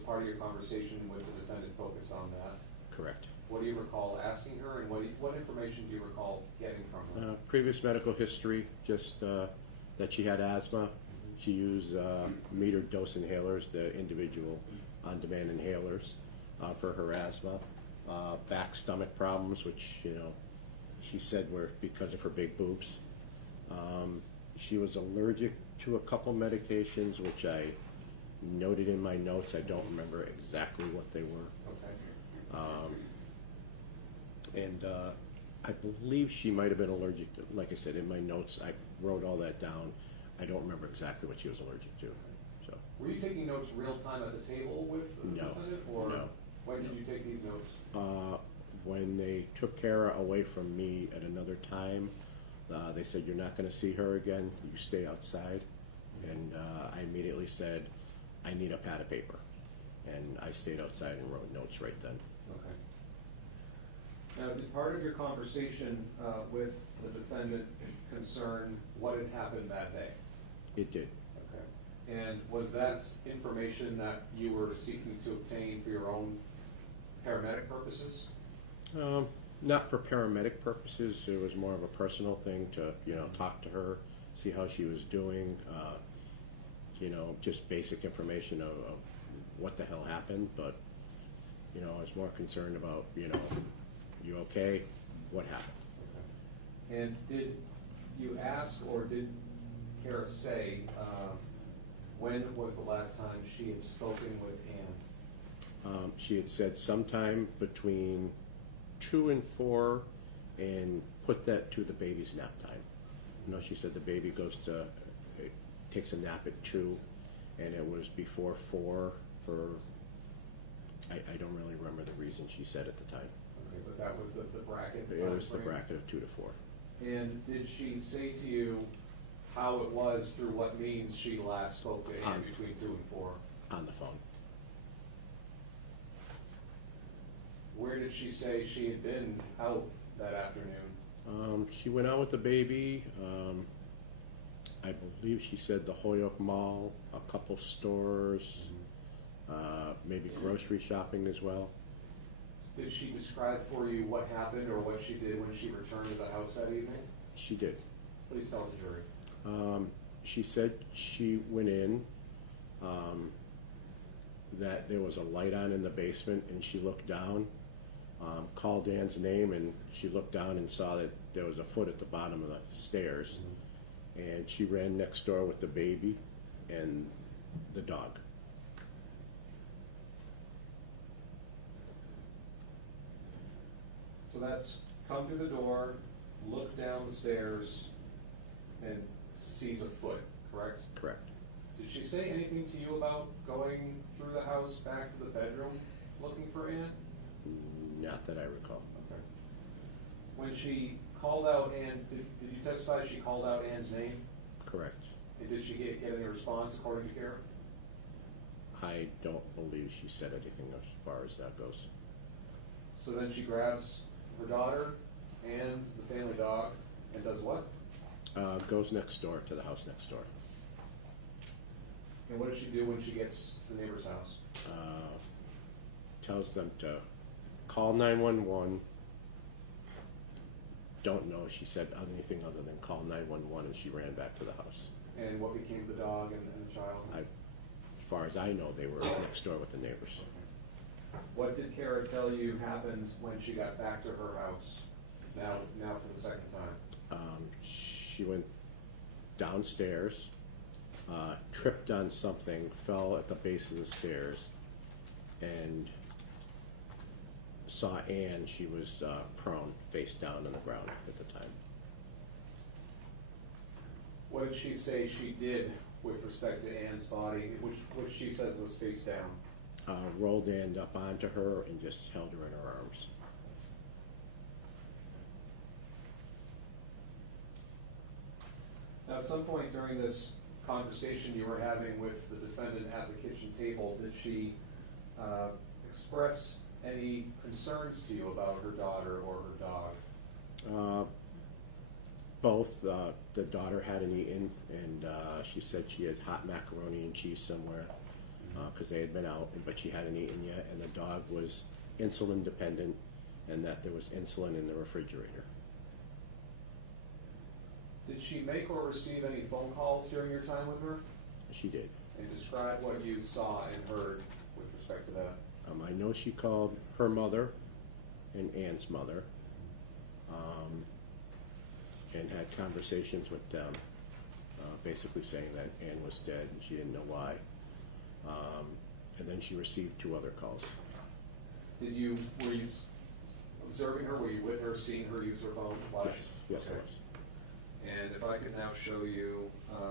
part of your conversation with the defendant focused on that? Correct. What do you recall asking her, and what information do you recall getting from her? Previous medical history, just that she had asthma. She used metered dose inhalers, the individual on-demand inhalers for her asthma. Back stomach problems, which she said were because of her big boobs. She was allergic to a couple medications, which I noted in my notes. I don't remember exactly what they were. Okay. And I believe she might have been allergic to, like I said, in my notes, I wrote all that down. I don't remember exactly what she was allergic to. So Were you taking notes real time at the table with the No, defendant? Or no. when did you take these notes? When they took Cara away from me at another time, they said, "You're not gonna see her again, you stay outside." And I immediately said, "I need a pad of paper." And I stayed outside and wrote notes right then. Okay. Now, did part of your conversation with the defendant concern what had happened that day? It did. Okay. And was that information that you were seeking to obtain for your own paramedic purposes? Not for paramedic purposes, it was more of a personal thing to, talk to her, see how she was doing, just basic information of what the hell happened, but, I was more concerned about, you okay? What happened? Okay. And did you ask, or did Cara say, when was the last time she had spoken with Ann? She had said sometime between 2 and 4, and put that to the baby's nap time. She said the baby takes a nap at 2, and it was before 4 for, I don't really remember the reason she said at the time. Okay, but that was the bracket? It was the timeframe? bracket of 2 to 4. And did she say to you how it was, through what means she last spoke to Ann between 2 and 4? On the phone. Where did she say she had been out that afternoon? She went out with the baby. I believe she said the Holyoke Mall, a couple stores, maybe grocery shopping as well. Did she describe for you what happened or what she did when she returned to the house that evening? She did. Please tell the jury. She said she went in, that there was a light on in the basement, and she looked down, called Ann's name, and she looked down and saw that there was a foot at the bottom of the stairs. And she ran next door with the baby and the dog. So that's come through the door, look down the stairs, and sees a foot, correct? Correct. Did she say anything to you about going through the house back to the bedroom looking for Ann? Not that I recall. Okay. When she called out Ann, did you testify she called out Ann's name? Correct. And did she get any response according to Cara? I don't believe she said anything as far as that goes. So then she grabs her daughter and the family dog and does what? Goes next door to the house next door. And what does she do when she gets to the neighbor's house? Tells them to call 911. Don't know if she said anything other than call 911, and she ran back to the house. And what became of the dog and the child? As far as I know, they were next door with the neighbors. What did Cara tell you happened when she got back to her house, now for the second time? She went downstairs, tripped on something, fell at the base of the stairs, and saw Ann. She was prone, face down on the ground at the time. What did she say she did with respect to Ann's body, which she says was face down? Rolled Ann up onto her and just held her in her arms. Now, at some point during this conversation you were having with the defendant at the kitchen table, did she express any concerns to you about her daughter or her dog? Both. The daughter hadn't eaten, and she said she had hot macaroni and cheese somewhere because they had been out, but she hadn't eaten yet, and the dog was insulin dependent, and that there was insulin in the refrigerator. Did she make or receive any phone calls during your time with her? She did. And describe what you saw and heard with respect to that. I know she called her mother and Ann's mother, and had conversations with them, basically saying that Ann was dead and she didn't know why. And then she received 2 other calls. Were you observing her? Were you with her, seeing her use her phone? Yes, Okay. I was. And if I could now show you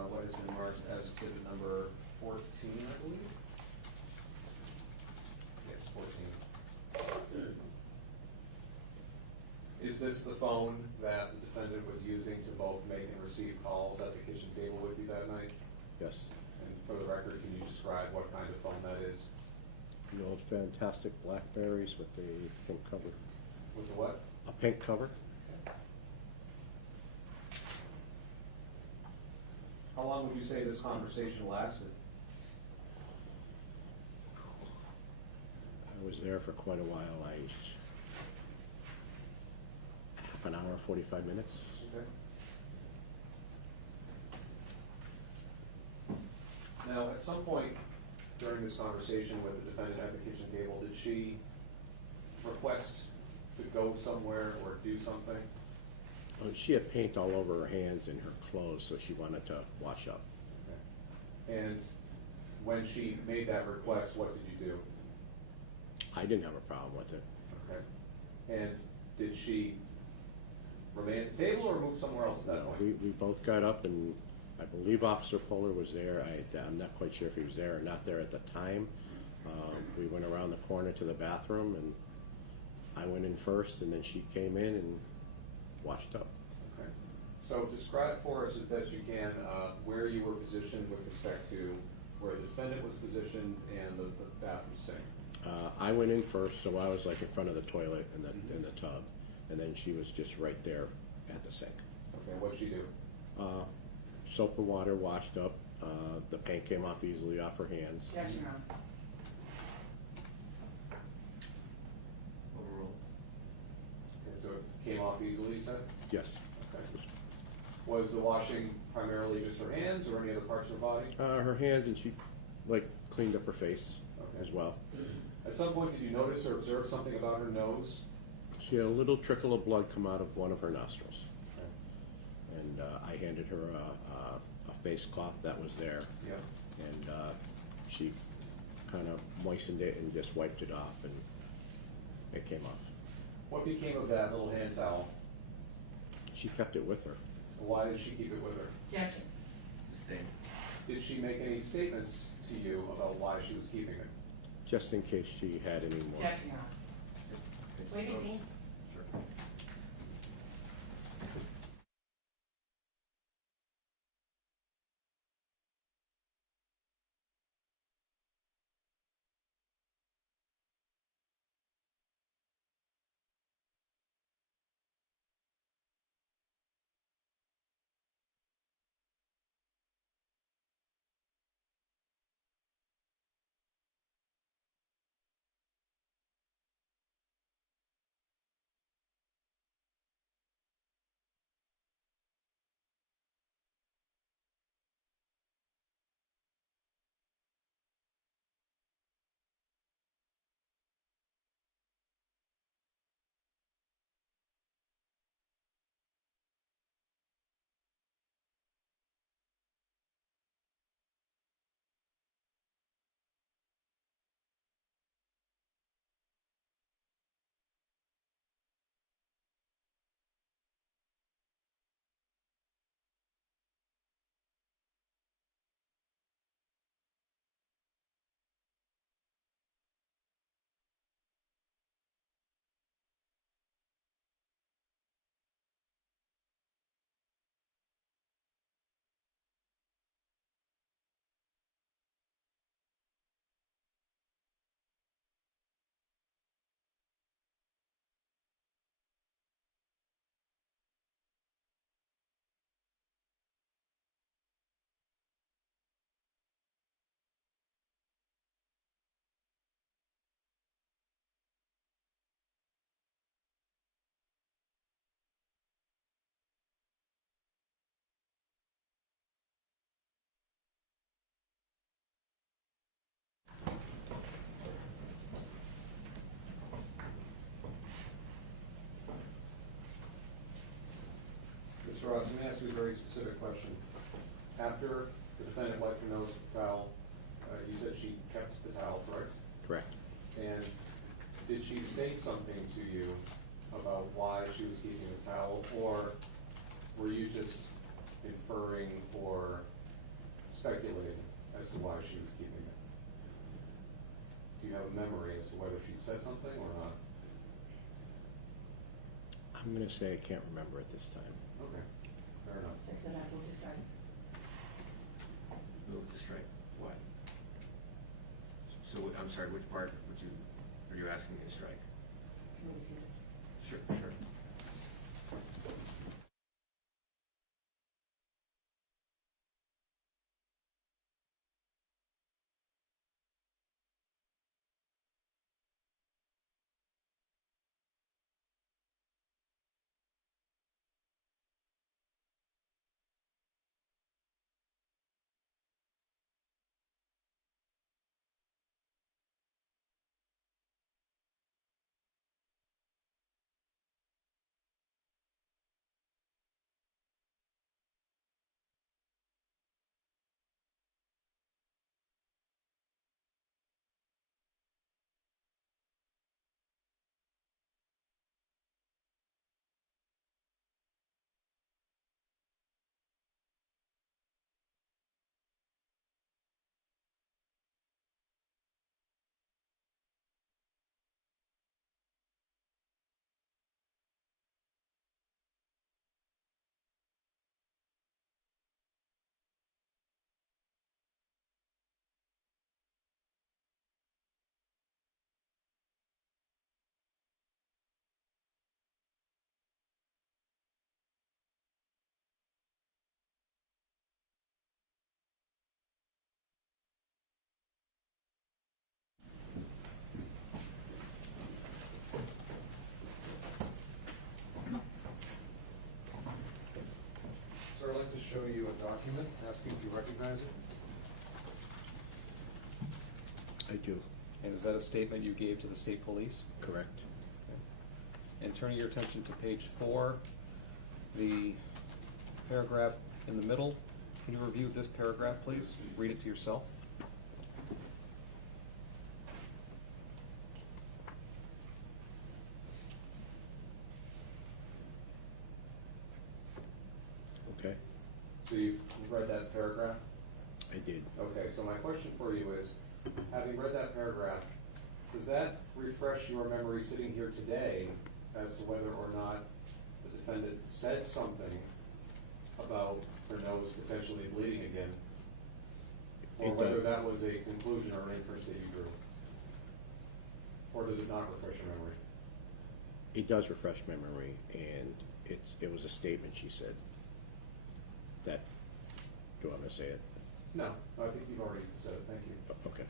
what has been marked as exhibit number 14, I believe. Yes, 14. Is this the phone that the defendant was using to both make and receive calls at the kitchen table with you that night? Yes. And for the record, can you describe what kind of phone that is? The old fantastic Blackberries with the pink cover. With the what? A pink cover? How long would you say this conversation lasted? I was there for quite a while. Half an hour, 45 minutes. Okay. Now, at some point during this conversation with the defendant at the kitchen table, did she request to go somewhere or do something? She had paint all over her hands and her clothes, so she wanted to wash up. Okay. And when she made that request, what did you do? I didn't have a problem with it. Okay. And did she remain at the table or move somewhere else at that point? We both got up, and I believe Officer Polar was there. I'm not quite sure if he was there or not there at the time. We went around the corner to the bathroom, and I went in first, and then she came in and washed up. Okay. So describe for us as best you can where you were positioned with respect to where the defendant was positioned and the bathroom sink. I went in first, so I was like in front of the toilet in the tub, and then she was just right there at the sink. Okay, what'd she do? Soap and water, washed up. The paint came off easily off her hands. Yes, Your Honor. Overruled. Okay, so it came off easily, you said? Yes. Okay. Was the washing primarily just her hands or any other parts of her body? Her hands, and she cleaned up her face Okay. as well. At some point, did you notice or observe something about her nose? She had a little trickle of blood come out of one of her nostrils. Okay. And I handed her a face cloth that was there, Yeah. and she kind of moistened it and just wiped it off, and it came off. What became of that little hand towel? She kept it with her. Why did she keep it with her? Objection. Sustained. Did she make any statements to you about why she was keeping it? Just in case she had any more. Objection, Your Honor. Wait a scene. Sure. Mr. Ross, let me ask you a very specific question. After the defendant wiped her nose with the towel, you said she kept the towel, correct? Correct. And did she say something to you about why she was keeping the towel, or were you just inferring or speculating as to why she was keeping it? Do you have a memory as to whether she said something or not? I'm gonna say I can't remember at this time. Okay, fair enough. So that will just start. Move to strike. What? So, I'm sorry, which part are you asking me to strike? Can we see it? Sure, sure. Sir, I'd like to show you a document, ask you if you recognize it. I do, And is that a statement you gave to the state police? correct. And turning your attention to page 4, the paragraph in the middle, can you review this paragraph, please? Read it to yourself. Okay, So you've read that paragraph? I did. Okay, so my question for you is, having read that paragraph, does that refresh your memory sitting here today as to whether or not the defendant said something about her nose potentially bleeding again? Or It whether did. that was a conclusion or an inference that you drew? Or does it not refresh your memory? It does refresh memory, and it was a statement she said. That, do you want me to say it? No, I think you've already said it, thank you. Okay.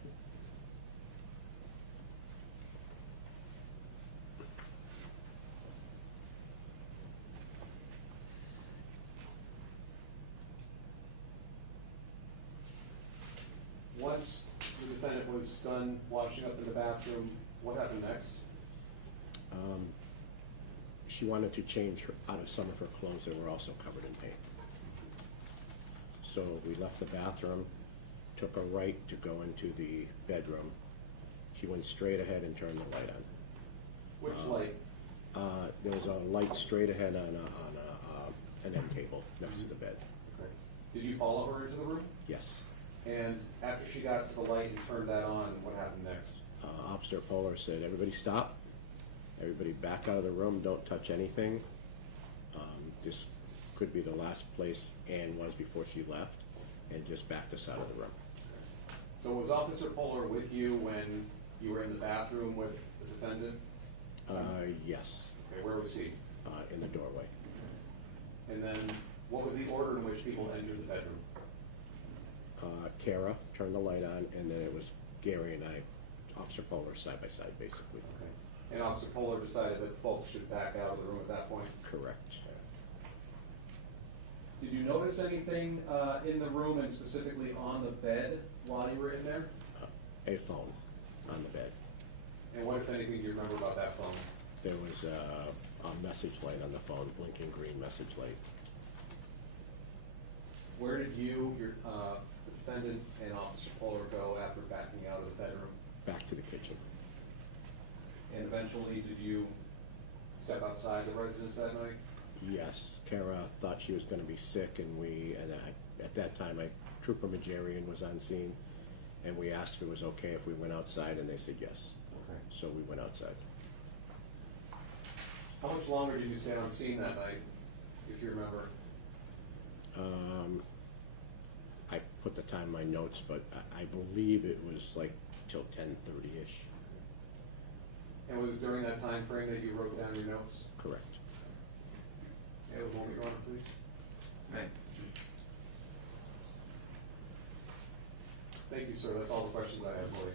Once the defendant was done washing up in the bathroom, what happened next? She wanted to change out of some of her clothes that were also covered in paint. So we left the bathroom, took a right to go into the bedroom. She went straight ahead and turned the light on. Which light? There was a light straight ahead on an end table next to the bed. Okay. Did you follow her into the room? Yes. And after she got to the light and turned that on, what happened next? Officer Polar said, "Everybody stop. Everybody back out of the room. Don't touch anything. This could be the last place Ann was before she left," and just backed us out of the room. So was Officer Polar with you when you were in the bathroom with the defendant? Yes, Okay, where was he? in the doorway. And then what was the order in which people entered the bedroom? Cara turned the light on, and then it was Gary and I, Officer Polar, side by side, basically. Okay. And Officer Polar decided that folks should back out of the room at that point? Correct. Did you notice anything in the room and specifically on the bed while you were in there? A phone on the bed. And what, if anything, do you remember about that phone? There was a message light on the phone, blinking green message light. Where did you, the defendant, and Officer Polar go after backing out of the bedroom? Back to the kitchen. And eventually, did you step outside the residence that night? Yes, Cara thought she was gonna be sick, and at that time, Trooper Majarian was on scene, and we asked if it was okay if we went outside, and they said yes. Okay. So we went outside. How much longer did you stay on scene that night, if you remember? I put the time in my notes, but I believe it was like till 10:30-ish. And was it during that time frame that you wrote down your notes? Correct. Yeah, will you go on, please? Right. Thank you, sir. That's all the questions I have for you.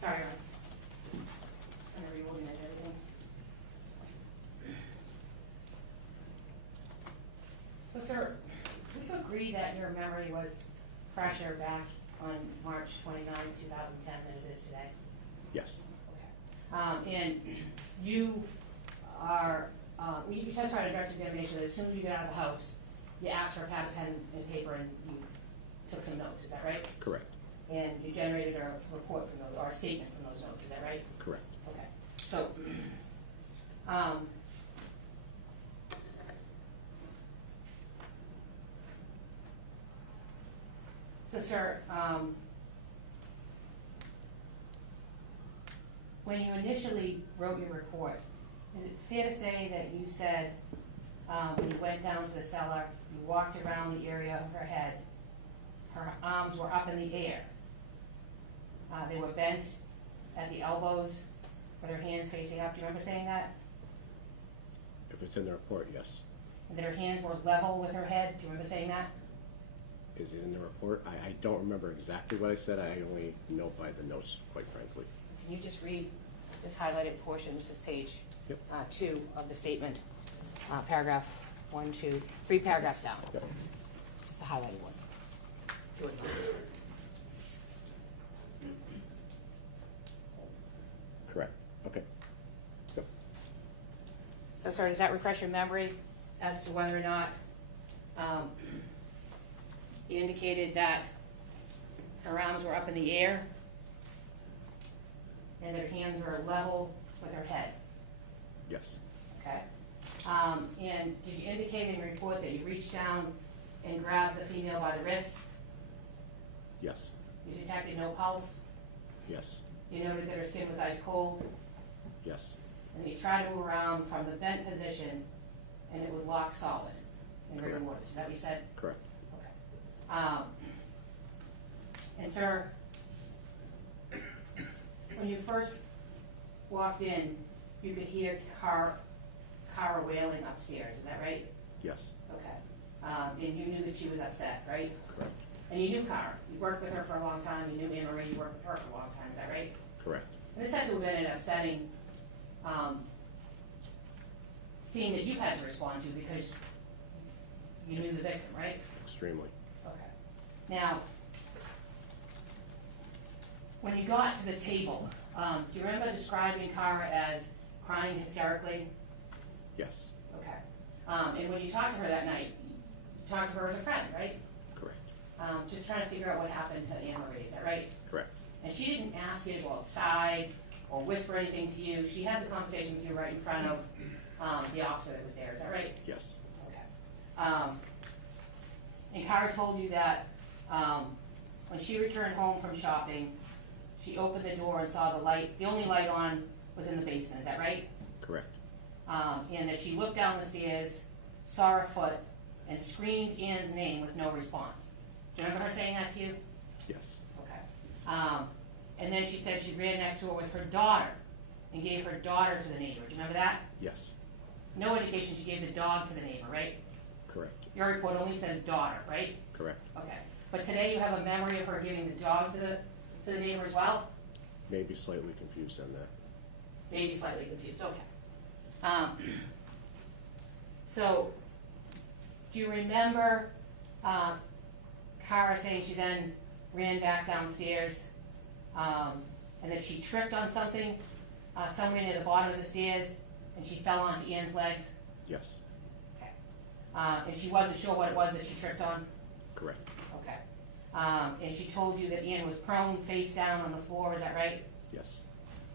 Sorry, Ron. I'm gonna reorganize everything. So, sir, would you agree that your memory was fresher back on March 29, 2010 than it is today? Yes. Okay. And you are, you testified in direct examination that as soon as you got out of the house, you asked for a pad, pen, and paper, and you took some notes, is that right? Correct. And you generated a report from those, or a statement from those notes, is that right? Correct. Okay. So, sir, when you initially wrote your report, is it fair to say that you said, when you went down to the cellar, you walked around the area of her head, her arms were up in the air, they were bent at the elbows with her hands facing up? Do you remember saying that? If it's in the report, yes. And that her hands were level with her head? Do you remember saying that? Is it in the report? I don't remember exactly what I said. I only know by the notes, quite frankly. Can you just read this highlighted portion, this is page Yep. 2 of the statement, paragraph 1, 2, 3 paragraphs down, Yep. just the highlighted one. Do it. Correct. Okay. Yep. So, sir, does that refresh your memory as to whether or not you indicated that her arms were up in the air and that her hands were level with her head? Yes. Okay. And did you indicate in your report that you reached down and grabbed the female by the wrist? Yes. You detected no pulse? Yes. You noted that her skin was ice cold? Yes. And you tried to move around from the bent position and it was locked solid in rigor Correct. mortis. Is that what you said? Correct. Okay. And sir, when you first walked in, you could hear Cara wailing upstairs, is that right? Yes. Okay. And you knew that she was upset, right? Correct. And you knew Cara. You worked with her for a long time. You knew Annamarie. You worked with her for a long time, is that right? Correct. And this had to have been an upsetting scene that you had to respond to because you knew the victim, right? Extremely. Okay. Now, when you got to the table, do you remember describing Cara as crying hysterically? Yes. Okay. And when you talked to her that night, you talked to her as a friend, right? Correct. Just trying to figure out what happened to Annamarie, is that right? Correct. And she didn't ask you to go outside or whisper anything to you. She had the conversation with you right in front of the officer that was there, is that right? Yes. Okay. And Cara told you that when she returned home from shopping, she opened the door and saw the light. The only light on was in the basement, is that right? Correct. And that she looked down the stairs, saw her foot, and screamed Ann's name with no response. Do you remember her saying that to you? Yes. Okay. And then she said she ran next door with her daughter and gave her daughter to the neighbor. Do you remember that? Yes. No indication she gave the dog to the neighbor, right? Correct. Your report only says daughter, right? Correct. Okay. But today you have a memory of her giving the dog to the neighbor as well? Maybe slightly confused on that. Maybe slightly confused, okay. So, do you remember Cara saying she then ran back downstairs and that she tripped on something somewhere near the bottom of the stairs and she fell onto Ann's legs? Yes. Okay. and she wasn't sure what it was that she tripped on? Correct. Okay. And she told you that Ann was prone, face down on the floor, is that right? Yes.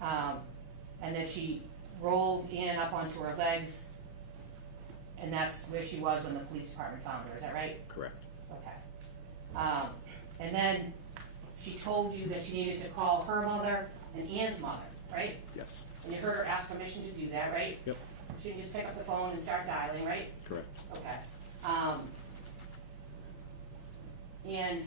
And then she rolled Ann up onto her legs, and that's where she was when the police department found her, is that right? Correct. Okay. And then she told you that she needed to call her mother and Ann's mother, right? Yes. And you heard her ask permission to do that, right? Yep. She didn't just pick up the phone and start dialing, right? Correct. Okay. And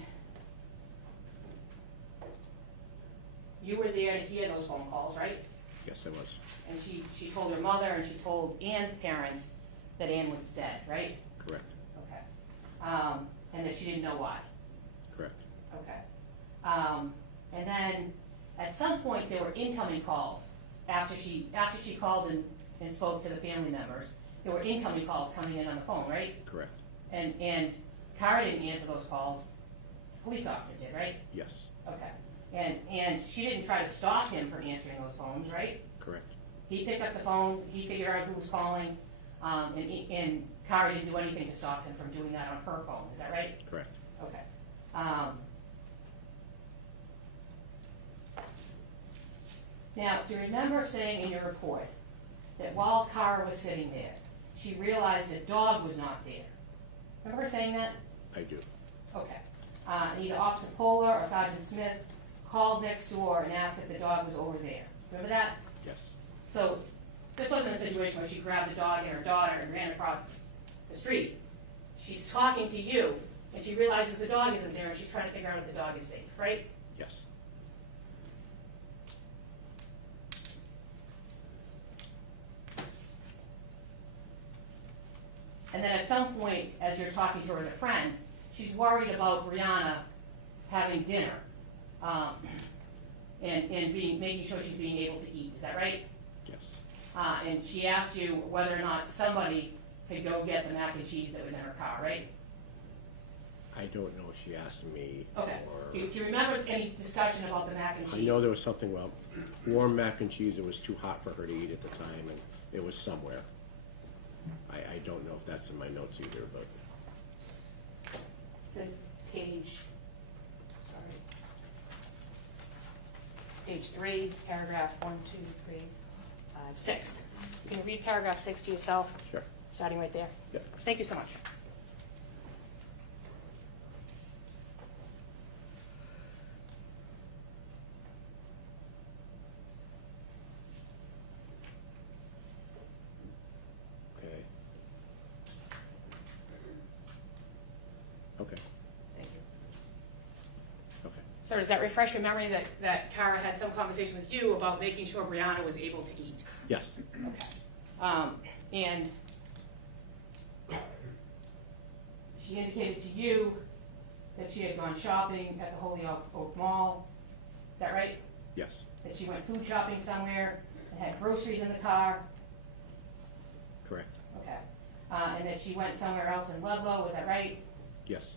you were there to hear those phone calls, right? Yes, I was. And she told her mother and she told Ann's parents that Ann was dead, right? Correct. Okay. And that she didn't know why. Correct. Okay. And then at some point there were incoming calls after she called and spoke to the family members. There were incoming calls coming in on the phone, right? Correct. And Cara didn't answer those calls. The police officer did, right? Yes. Okay. And she didn't try to stop him from answering those phones, right? Correct. He picked up the phone, he figured out who was calling, and Cara didn't do anything to stop him from doing that on her phone, is that right? Correct. Okay. Now, do you remember saying in your report that while Cara was sitting there, she realized the dog was not there? Remember her saying that? I do. Okay. And either Officer Polar or Sergeant Smith called next door and asked if the dog was over there. Remember that? Yes. So this wasn't a situation where she grabbed the dog and her daughter and ran across the street. She's talking to you, and she realizes the dog isn't there, and she's trying to figure out if the dog is safe, right? Yes. And then at some point, as you're talking to her as a friend, she's worried about Brianna having dinner, and making sure she's being able to eat. Is that right? Yes. And she asked you whether or not somebody could go get the mac and cheese that was in her car, right? I don't know if she asked me. Okay. Or Do you remember any discussion about the mac and cheese? I know there was something about warm mac and cheese. It was too hot for her to eat at the time, and it was somewhere. I don't know if that's in my notes either, but It says page 3, paragraph 1, 2, 3, 5, 6. You can read paragraph 6 to yourself, sure. starting right there. Yep. Thank you so much. Okay. Okay. Thank you. Okay. So does that refresh your memory that Cara had some conversation with you about making sure Brianna was able to eat? Yes. Okay. And she indicated to you that she had gone shopping at the Holyoke Mall. Is that right? Yes. That she went food shopping somewhere and had groceries in the car? Correct. Okay. And that she went somewhere else in Ludlow, is that right? Yes.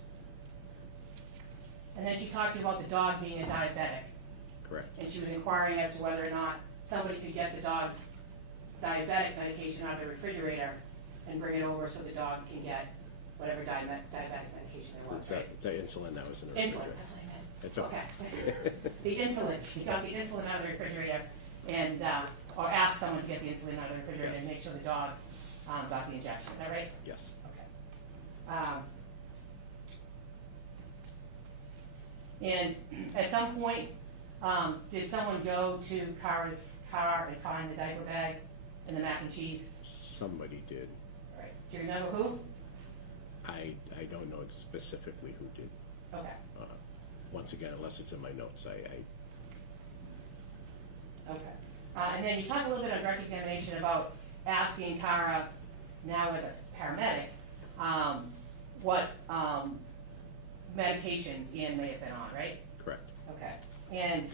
And then she talked to you about the dog being a diabetic. Correct. And she was inquiring as to whether or not somebody could get the dog's diabetic medication out of the refrigerator and bring it over so the dog can get whatever diabetic medication there was, right? The insulin that was in the Insulin, refrigerator. that's what I meant. It's okay. The insulin, she got the insulin out of the refrigerator and, or asked someone to get the insulin out of the refrigerator and Yes. make sure the dog got the injection, is that right? Yes. Okay. And at some point, did someone go to Cara's car and find the diaper bag and the mac and cheese? Somebody did. All right. Do you remember who? I don't know specifically who did. Okay. Once again, unless it's in my notes, Okay. And then you talked a little bit on direct examination about asking Cara, now as a paramedic, what medications Ian may have been on, right? correct. Okay. And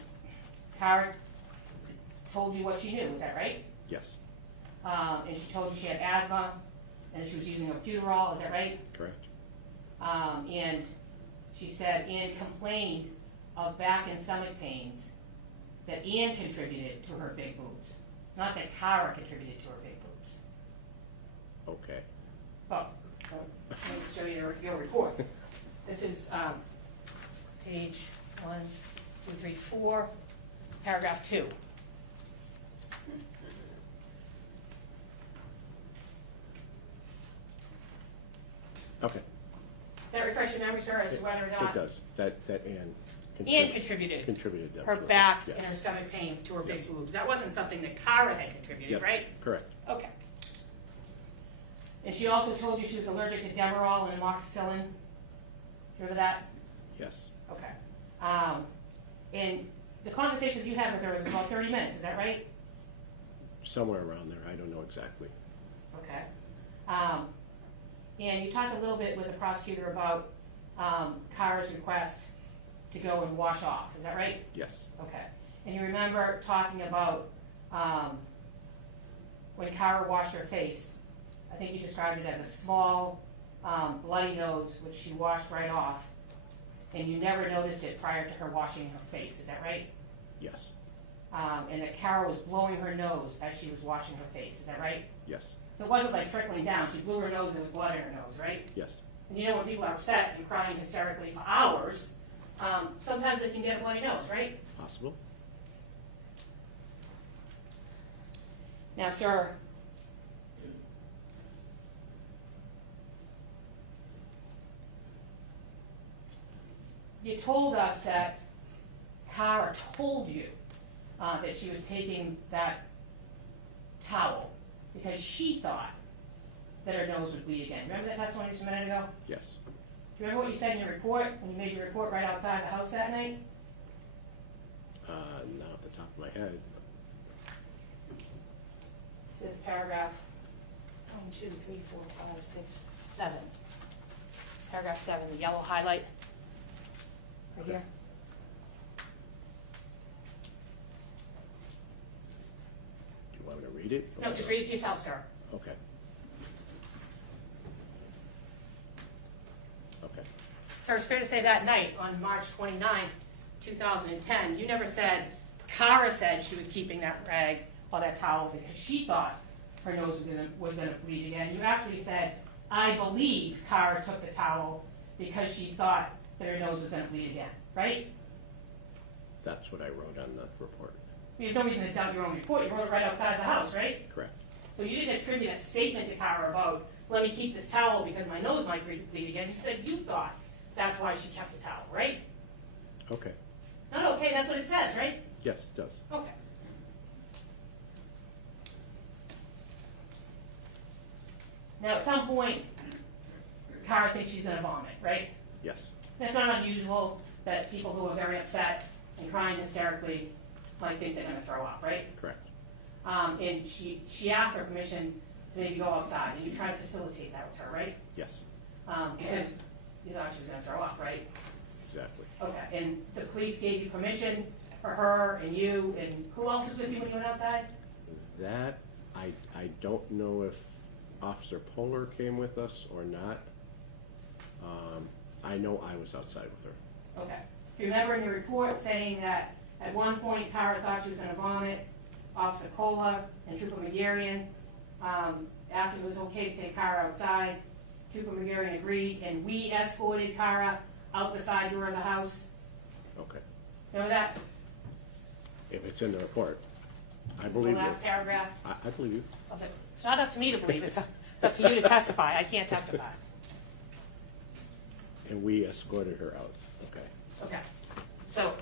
Cara told you what she knew, is that right? Yes. And she told you she had asthma, and she was using albuterol, is that right? Correct. And she said Ian complained of back and stomach pains, that Ian contributed to her big boobs, not that Cara contributed to her big boobs. Okay. But your report. This is page 1, 2, 3, 4, paragraph 2. Okay, Does that refresh your memory, sir, as to whether or it not does. That Ann Ann contributed contributed that. her back Yes. and her stomach pain to her big Yes. boobs? That wasn't something that Cara had contributed, Yep, right? correct. Okay. And she also told you she was allergic to Demerol and amoxicillin. Remember that? Yes, Okay. And the conversation you had with her was about 30 minutes, is that right? somewhere around there. I don't know exactly. Okay. And you talked a little bit with the prosecutor about Cara's request to go and wash off, is that right? Yes, Okay. And you remember talking about when Cara washed her face, I think you described it as a small bloody nose, which she washed right off, and you never noticed it prior to her washing her face, is that right? yes, And that Cara was blowing her nose as she was washing her face, is that right? yes, So it wasn't like trickling down, she blew her nose and there was blood in her nose, right? yes, And you know when people are upset and crying hysterically for hours, sometimes they can get a bloody nose, right? possible. Now, sir, you told us that Cara told you that she was taking that towel because she thought that her nose would bleed again. Remember that testimony just a minute ago? Yes, Do you remember what you said in your report, when you made your report right outside the house that night? not off the top of my head. It says paragraph 1, 2, 3, 4, 5, 6, 7. Paragraph 7, the yellow highlight. Right here. Do you want me to read it? No, just read it to yourself, sir. Okay. Okay, Sir, it's fair to say that night, on March 29th, 2010, you never said, Cara said she was keeping that rag or that towel because she thought her nose was gonna bleed again. You actually said, I believe Cara took the towel because she thought that her nose was gonna bleed again, right? that's what I wrote on the report. You have no reason to doubt your own report, you wrote it right outside the house, right? Correct. So you didn't attribute a statement to Cara about, let me keep this towel because my nose might bleed again. You said you thought that's why she kept the towel, right? Okay, Not okay, that's what it says, right? yes, it does. Okay. Now, at some point, Cara thinks she's gonna vomit, right? Yes, It's not unusual that people who are very upset and crying hysterically might think they're gonna throw up, right? correct. And she asked for permission to maybe go outside, and you try to facilitate that with her, right? Yes, Because you thought she was gonna throw up, right? exactly. Okay, and the police gave you permission for her and you, and who else was with you when you went outside? That, I don't know if Officer Polar came with us or not. I know I was outside with her. Okay. Do you remember in your report saying that at one point Cara thought she was gonna vomit, Officer Kohler and Trooper McGarrian asked if it was okay to take Cara outside. Trooper McGarrian agreed, and we escorted Cara out the side door of the house. Okay, Remember that? if it's in the report, I The believe you. last paragraph I believe you. of it. It's not up to me to believe, it's up to you to testify. I can't testify. And we escorted her out, okay. Okay. So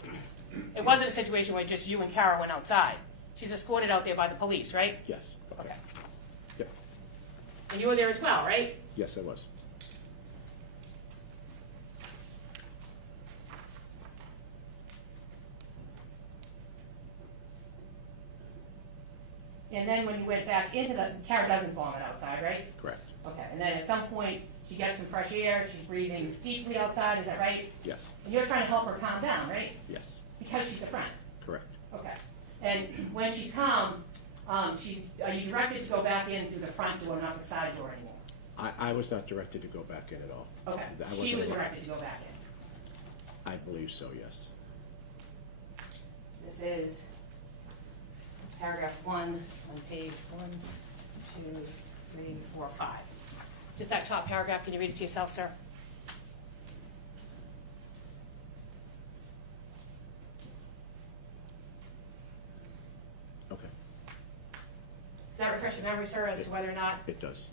it wasn't a situation where just you and Cara went outside. She's escorted out there by the police, right? Yes, okay. Okay. Yep, And you were there as well, right? yes, I was. And then when you went back into Cara doesn't vomit outside, right? Correct, Okay, and then at some point, she gets some fresh air, she's breathing deeply outside, is that right? yes, And you're trying to help her calm down, right? yes, Because she's a friend. correct. Okay. And when she's calm, are you directed to go back in through the front door, not the side door anymore? I was not directed to go back in at all. Okay, I she wasn't was aware. directed to go back in. I believe so, yes. This is paragraph 1 on page 1, 2, 3, 4, 5. Just that top paragraph, can you read it to yourself, sir? memory, sir, as to whether or not It does.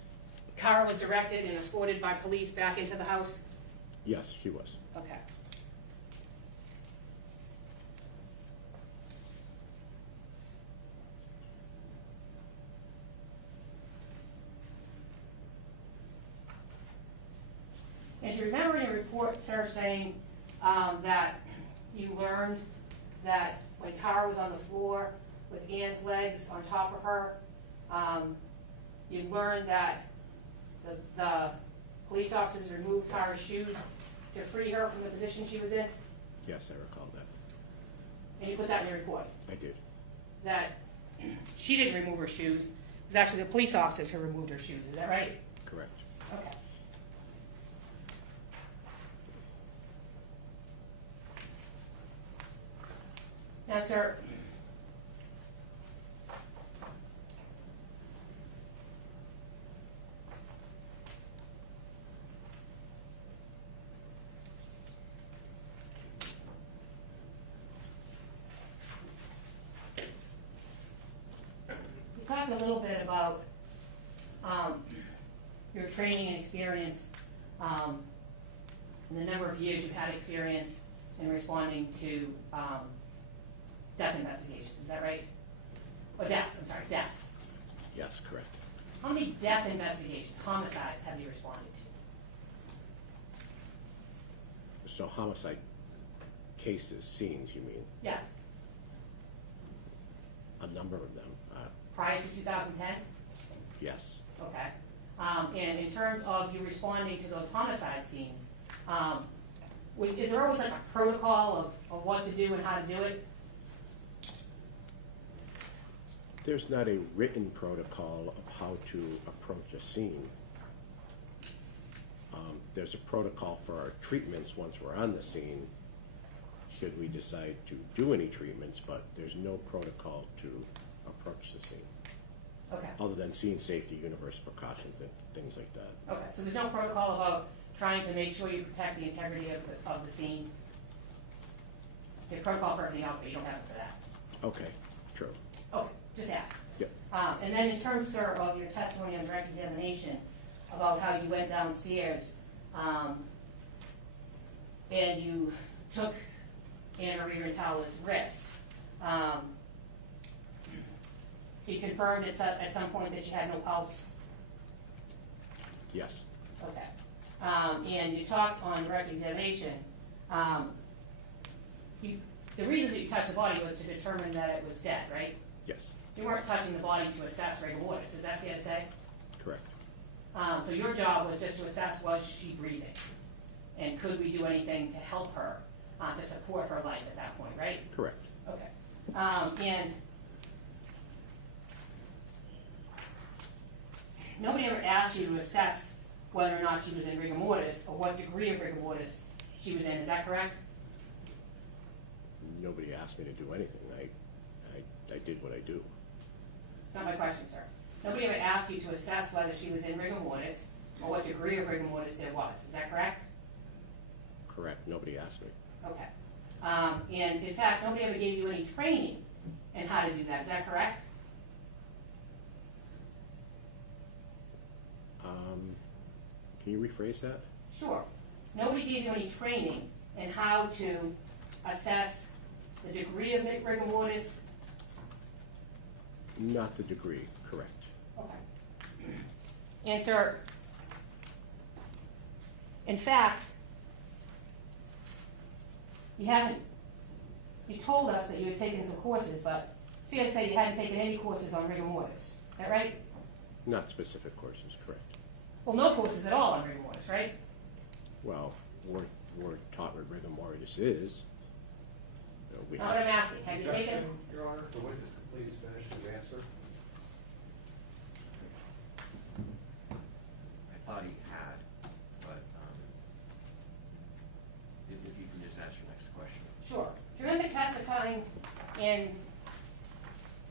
Cara was directed and escorted by police back into the house? Yes, he was. Okay. And do you remember in your report, sir, saying that you learned that when Cara was on the floor with Ann's legs on top of her, you learned that the police officers removed Cara's shoes to free her from the position she was in? Yes, I recall that. And you put that in your report? I did. That she didn't remove her shoes, it was actually the police officers who removed her shoes, is that right? Correct. Okay. Now, sir, you talked a little bit about your training and experience, and the number of years you've had experience in responding to death investigations, is that right? Or deaths, I'm sorry, deaths. Yes, correct. How many death investigations, homicides, have you responded to? So homicide cases, scenes, you mean? Yes, A number of them. prior to 2010? Yes. Okay. And in terms of you responding to those homicide scenes, is there always like a protocol of what to do and how to do it? There's not a written protocol of how to approach a scene. There's a protocol for our treatments once we're on the scene, should we decide to do any treatments, but there's no protocol to approach the scene, Okay. other than scene safety, universal precautions, and things like that. Okay, so there's no protocol about trying to make sure you protect the integrity of the scene? You have protocol for everything else, but you don't have it for that? Okay, true. Okay, just ask. Yep. And then in terms, sir, of your testimony on direct examination about how you went downstairs and you took Annamarie Rintala's wrist, you confirmed at some point that you had no pulse? Yes, Okay. And you talked on direct examination, the reason that you touched the body was to determine that it was dead, right? yes, You weren't touching the body to assess rigor mortis, is that fair to say? correct. So your job was just to assess, was she breathing? And could we do anything to help her, to support her life at that point, right? Correct. Okay. And nobody ever asked you to assess whether or not she was in rigor mortis or what degree of rigor mortis she was in, is that correct? Nobody asked me to do anything. I did what I do. It's not my question, sir. Nobody ever asked you to assess whether she was in rigor mortis or what degree of rigor mortis there was, is that correct? Correct. Nobody asked me. Okay. And in fact, nobody ever gave you any training in how to do that, is that correct? Can you rephrase that? Sure. Nobody gave you any training in how to assess the degree of rigor mortis? Not the degree, correct. Okay. And sir, in fact, you told us that you had taken some courses, but it's fair to say you hadn't taken any courses on rigor mortis, is that right? Not specific courses, correct. Well, no courses at all on rigor mortis, right? Well, we're taught what rigor mortis is. We Not what I'm asking, have you taken? Objection, Your Honor, the witness can please finish his answer. I thought he had, but if you can just ask your next question. Sure. Do you remember testifying in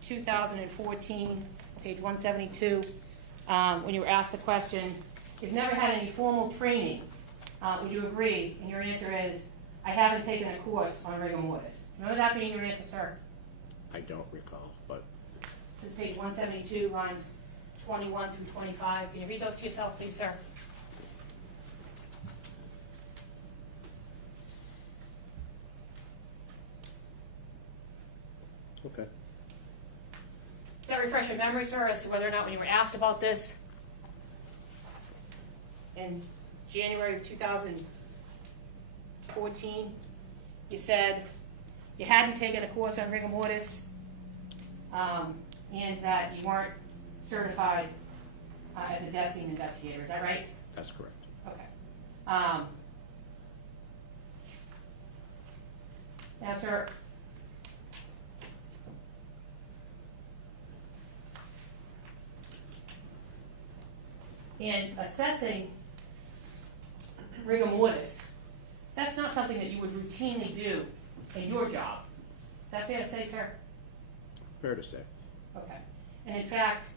2014, page 172, when you were asked the question, you've never had any formal training, would you agree? And your answer is, I haven't taken a course on rigor mortis. Remember that being your answer, sir? I don't recall, but This is page 172, lines 21 through 25. Can you read those to yourself, please, sir? Okay. Does that refresh your memory, sir, as to whether or not when you were asked about this in January of 2014, you said you hadn't taken a course on rigor mortis, and that you weren't certified as a death scene investigator. Is that right? That's correct. Okay. Now, sir, in assessing rigor mortis, that's not something that you would routinely do in your job. Is that fair to say, sir? Fair to say. Okay. And in fact,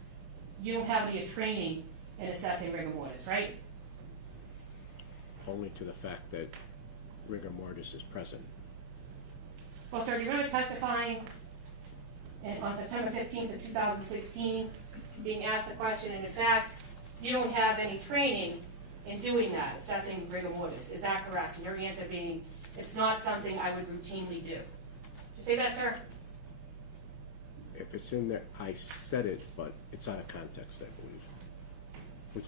you don't have any training in assessing rigor mortis, right? Only to the fact that rigor mortis is present. Well, sir, do you remember testifying on September 15th of 2016, being asked the question, and in fact, you don't have any training in doing that, assessing rigor mortis. Is that correct? And your answer being, it's not something I would routinely do. Did you say that, sir? If it's in there, I said it, but it's out of context, I believe.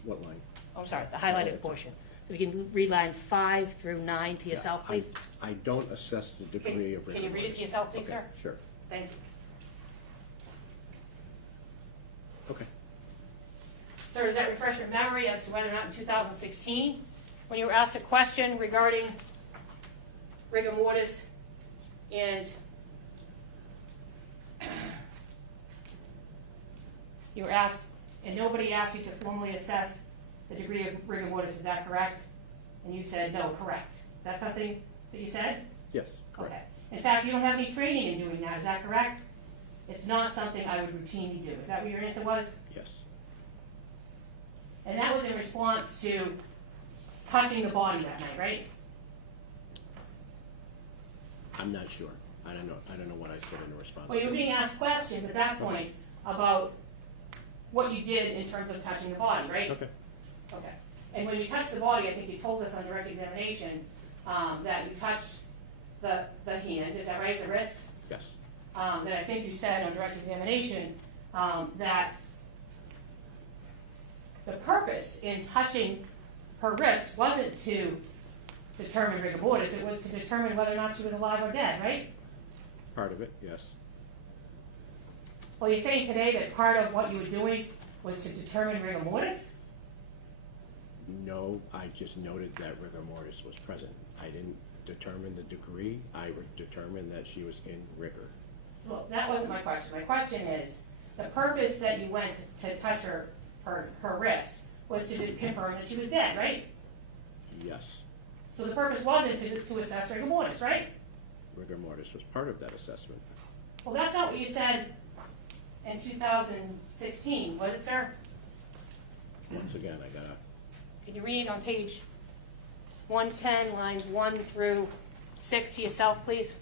What line? Oh, I'm sorry, the highlighted portion. So we can read lines 5 through 9 to yourself, Yeah, please. I don't assess the degree of rigor mortis. Can you read it to yourself, please, Okay, sir? Sure. Thank you. Okay. Sir, does that refresh your memory as to whether or not in 2016, when you were asked a question regarding rigor mortis and you were asked, and nobody asked you to formally assess the degree of rigor mortis, is that correct? And you said, no, correct. Is that something that you said? Yes, correct. Okay. In fact, you don't have any training in doing that, is that correct? It's not something I would routinely do. Is that what your answer was? Yes. And that was in response to touching the body that night, right? I'm not sure. I don't know what I said in response. Well, you were being asked questions at that point about what you did in terms of touching the body, right? Okay. Okay. And when you touched the body, I think you told us on direct examination that you touched the hand, is that right, the wrist? Yes. That I think you said on direct examination that the purpose in touching her wrist wasn't to determine rigor mortis, it was to determine whether or not she was alive or dead, right? Part of it, yes. Well, you're saying today that part of what you were doing was to determine rigor mortis? No, I just noted that rigor mortis was present. I didn't determine the degree. I determined that she was in rigor. Well, that wasn't my question. My question is, the purpose that you went to touch her wrist was to confirm that she was dead, right? Yes. So the purpose wasn't to assess rigor mortis, right? Rigor mortis was part of that assessment. Well, that's not what you said in 2016, was it, sir? Once again, I gotta. Can you read on page 110, lines 1 through 6 to yourself, please?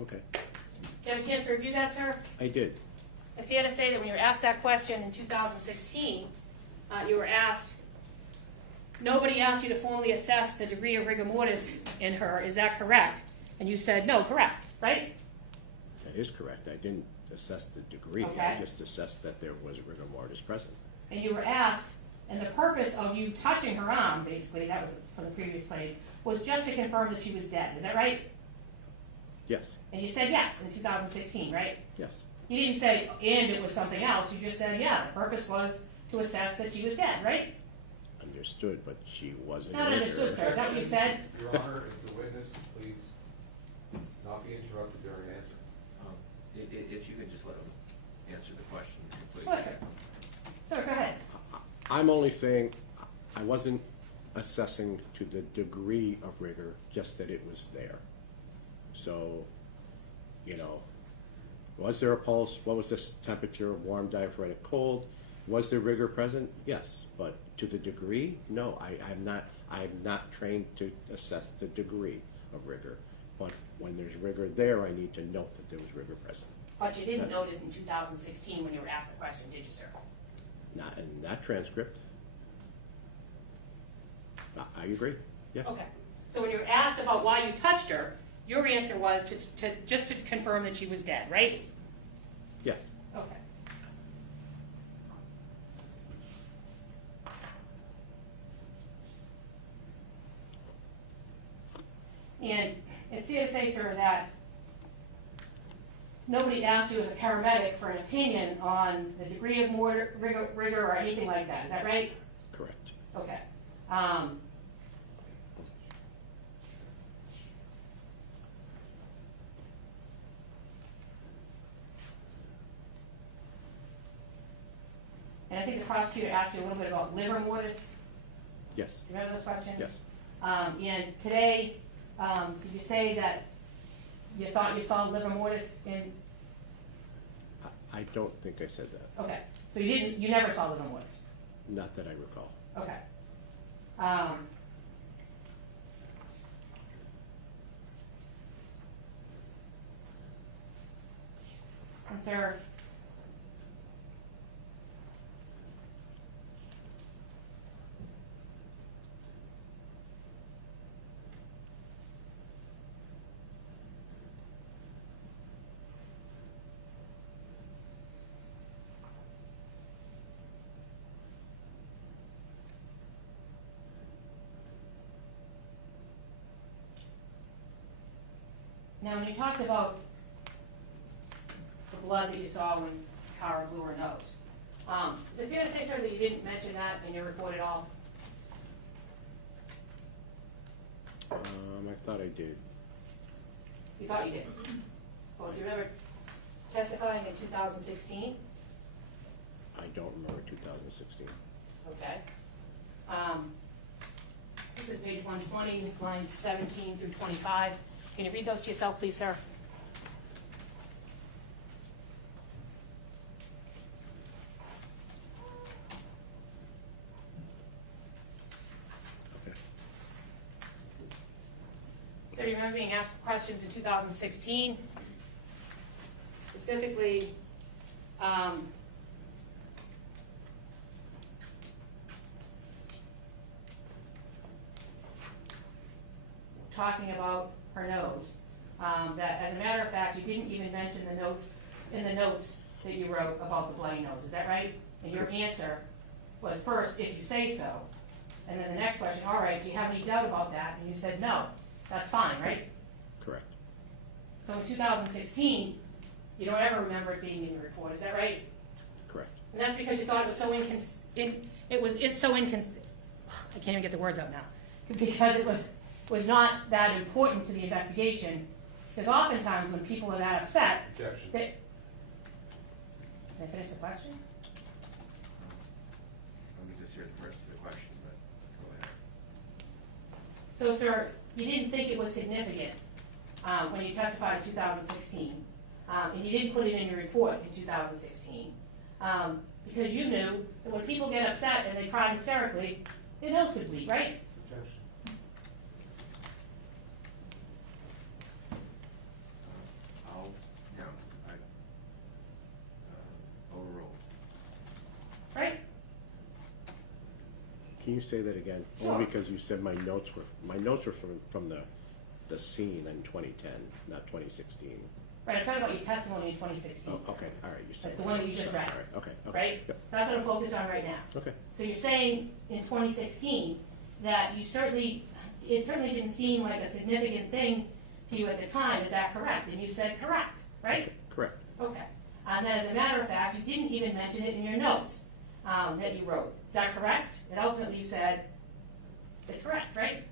Okay. Did you have a chance to review that, sir? I did. It's fair to say that when you were asked that question in 2016, you were asked, nobody asked you to formally assess the degree of rigor mortis in her, is that correct? And you said, no, correct, right? That is correct. I didn't assess the degree. Okay. I just assessed that there was rigor mortis present. And you were asked, and the purpose of you touching her arm, basically, that was from the previous page, was just to confirm that she was dead, is that right? Yes. And you said yes in 2016, right? Yes. You didn't say, and it was something else, you just said, yeah, the purpose was to assess that she was dead, right? Understood, but she wasn't. Not rigor. understood, sir. Is that what you said? Your Honor, if the witness could please not be interrupted during an answer. If you could just let him answer the question, please. Sure, sir. Sir, go ahead. I'm only saying I wasn't assessing to the degree of rigor, just that it was there. So, was there a pulse? What was this temperature? Warm, diaphoretic, cold? Was there rigor present? Yes, but To the degree? No, I'm not trained to assess the degree of rigor. But when there's rigor there, I need to note that there was rigor present. But you didn't note it in 2016 when you were asked the question, did you, sir? Not in that transcript. I agree, yes. Okay. So when you were asked about why you touched her, your answer was to just to confirm that she was dead, right? Yes. Okay. And it's fair to say, sir, that nobody asked you as a paramedic for an opinion on the degree of rigor or anything like that. Is that right? Correct. Okay. And I think the prosecutor asked you a little bit about liver mortis. Yes. Do you remember those questions? Yes. And today, did you say that you thought you saw liver mortis in? I don't think I said that. Okay. So you never saw liver mortis? Not that I recall. Okay. And sir, now when you talked about the blood that you saw when Cara blew her nose, is it fair to say, sir, that you didn't mention that in your report at all? I thought I did. You thought you did? Well, do you remember testifying in 2016? I don't remember 2016. Okay. This is page 120, lines 17 through 25. Can you read those to yourself, please, sir? Okay. So you remember being asked questions in 2016? Specifically, talking about her nose. That, as a matter of fact, you didn't even mention the notes in the notes that you wrote about the bloody nose. Is that right? And your answer was first, if you say so. And then the next question, all right, do you have any doubt about that? And you said no. That's fine, right? Correct. So in 2016, you don't ever remember it being in your report. Is that right? Correct. And that's because you thought it was so I can't even get the words out now. Because it was not that important to the investigation. Because oftentimes when people are that upset, Objection. can I finish the question? Let me just hear the rest of the question, but go ahead. So, sir, you didn't think it was significant when you testified in 2016, and you didn't put it in your report in 2016, because you knew that when people get upset and they cry hysterically, their nose could bleed, right? Objection. Overruled. Right? Can you say that again? Sure. Only because you said my notes were from the scene in 2010, not 2016. Right, I'm talking about your testimony in 2016. Oh, okay, all right, you said Like the one that you just read. All right, okay. Right? Yep. That's what I'm focused on right now. Okay. So you're saying in 2016 that it certainly didn't seem like a significant thing to you at the time. Is that correct? And you said correct, right? Okay, correct. Okay. And then as a matter of fact, you didn't even mention it in your notes that you wrote. Is that correct? And ultimately you said it's correct, right?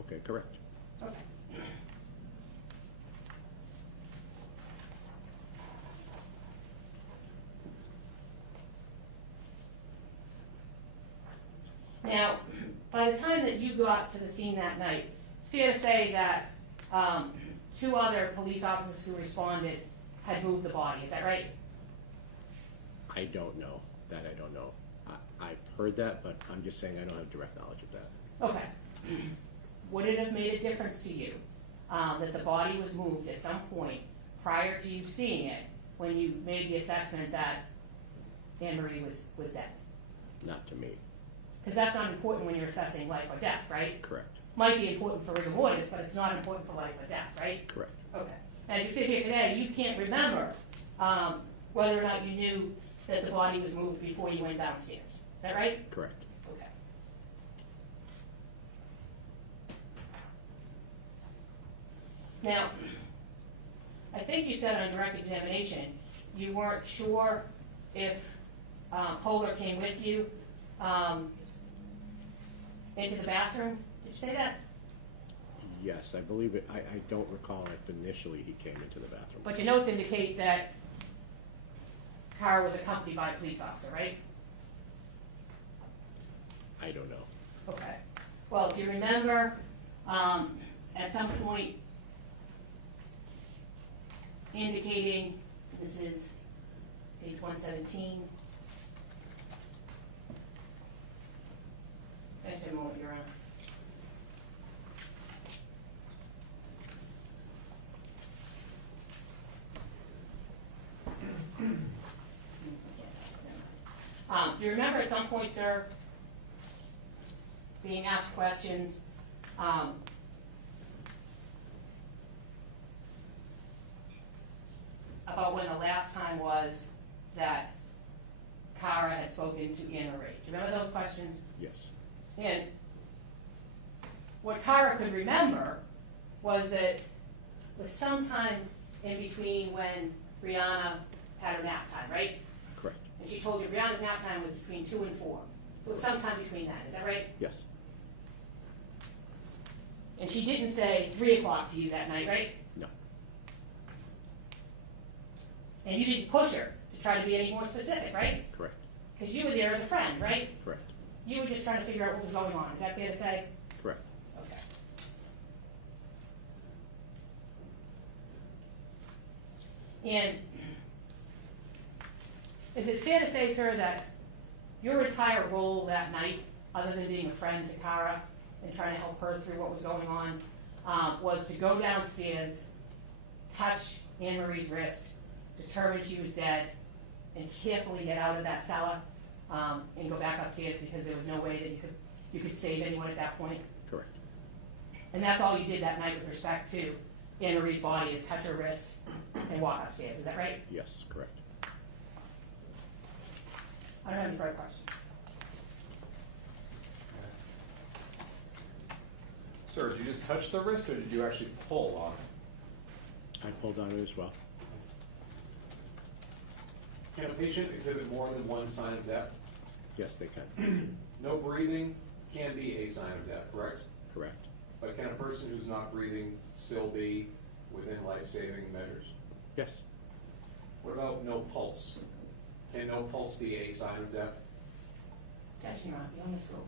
Okay, correct. Okay. Now, by the time that you got to the scene that night, it's fair to say that two other police officers who responded had moved the body. Is that right? I don't know. That I don't know. I've heard that, but I'm just saying I don't have direct knowledge of that. Okay. Would it have made a difference to you that the body was moved at some point prior to you seeing it when you made the assessment that Annamarie was dead? Not to me. Because that's not important when you're assessing life or death, right? Correct. Might be important for rigor mortis, but it's not important for life or death, right? Correct. Okay. As you sit here today, you can't remember whether or not you knew that the body was moved before you went downstairs. Is that right? Correct. Okay. Now, I think you said on direct examination, you weren't sure if Polar came with you into the bathroom. Did you say that? Yes, I believe it. I don't recall if initially he came into the bathroom. But your notes indicate that Cara was accompanied by a police officer, right? I don't know. Okay. Well, do you remember at some point indicating, this is page 117. Just a moment, Your Honor. Do you remember at some point, sir, being asked questions about when the last time was that Cara had spoken to Annamarie? Do you remember those questions? Yes. And what Cara could remember was that it was sometime in between when Brianna had her nap time, right? Correct. And she told you Brianna's nap time was between 2 and 4. So it was sometime between that, is that right? Yes. And she didn't say 3 o'clock to you that night, right? No. And you didn't push her to try to be any more specific, right? Correct. Because you were there as a friend, right? Correct. You were just trying to figure out what was going on. Is that fair to say? Correct. Okay. And is it fair to say, sir, that your entire role that night, other than being a friend to Cara and trying to help her through what was going on, was to go downstairs, touch Annamarie's wrist, determine she was dead, and carefully get out of that cellar and go back upstairs because there was no way that you could save anyone at that point? Correct. And that's all you did that night with respect to Annamarie's body, is touch her wrist and walk upstairs, is that right? Yes, correct. I don't have any further questions. Sir, did you just touch the wrist, or did you actually pull on it? I pulled on it as well. Can a patient exhibit more than one sign of death? Yes, they can. No breathing can be a sign of death, correct? Correct. But can a person who's not breathing still be within life-saving measures? Yes. What about no pulse? Can no pulse be a sign of death? Actually not, be on the scope.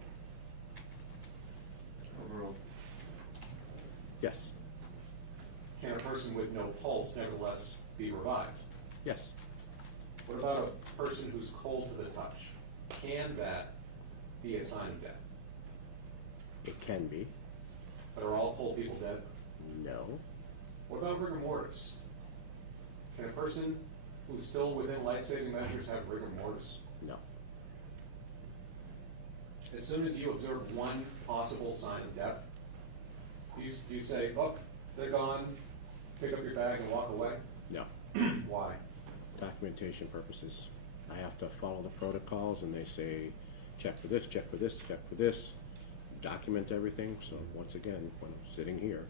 Overruled. Yes. Can a person with no pulse nevertheless be revived? Yes. What about a person who's cold to the touch? Can that be a sign of death? It can be. But are all cold people dead? No. What about rigor mortis? Can a person who's still within life-saving measures have rigor mortis? No. As soon as you observe one possible sign of death, do you say, look, they're gone, pick up your bag and walk away? No. Why? Documentation purposes. I have to follow the protocols, and they say, check for this, check for this, check for this, document everything. So once again, when I'm sitting here,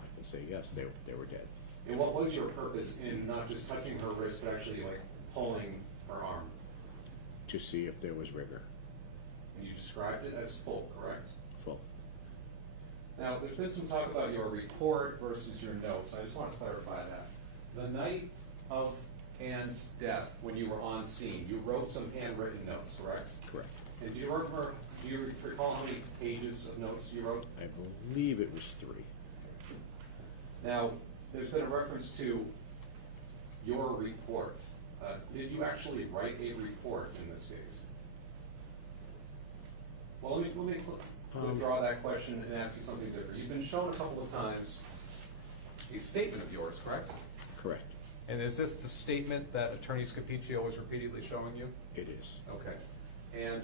I can say, yes, they were dead. And what was your purpose in not just touching her wrist, but actually like pulling her arm? To see if there was rigor. And you described it as full, correct? Full. Now, there's been some talk about your report versus your notes. I just want to clarify that. The night of Ann's death, when you were on scene, you wrote some handwritten notes, correct? Correct. And do you recall how many pages of notes you wrote? I believe it was 3. Now, there's been a reference to your report. Did you actually write a report in this case? Well, let me withdraw that question and ask you something different. You've been shown a couple of times a statement of yours, correct? Correct. And is this the statement that Attorney Scapiccio was repeatedly showing you? It is. Okay. And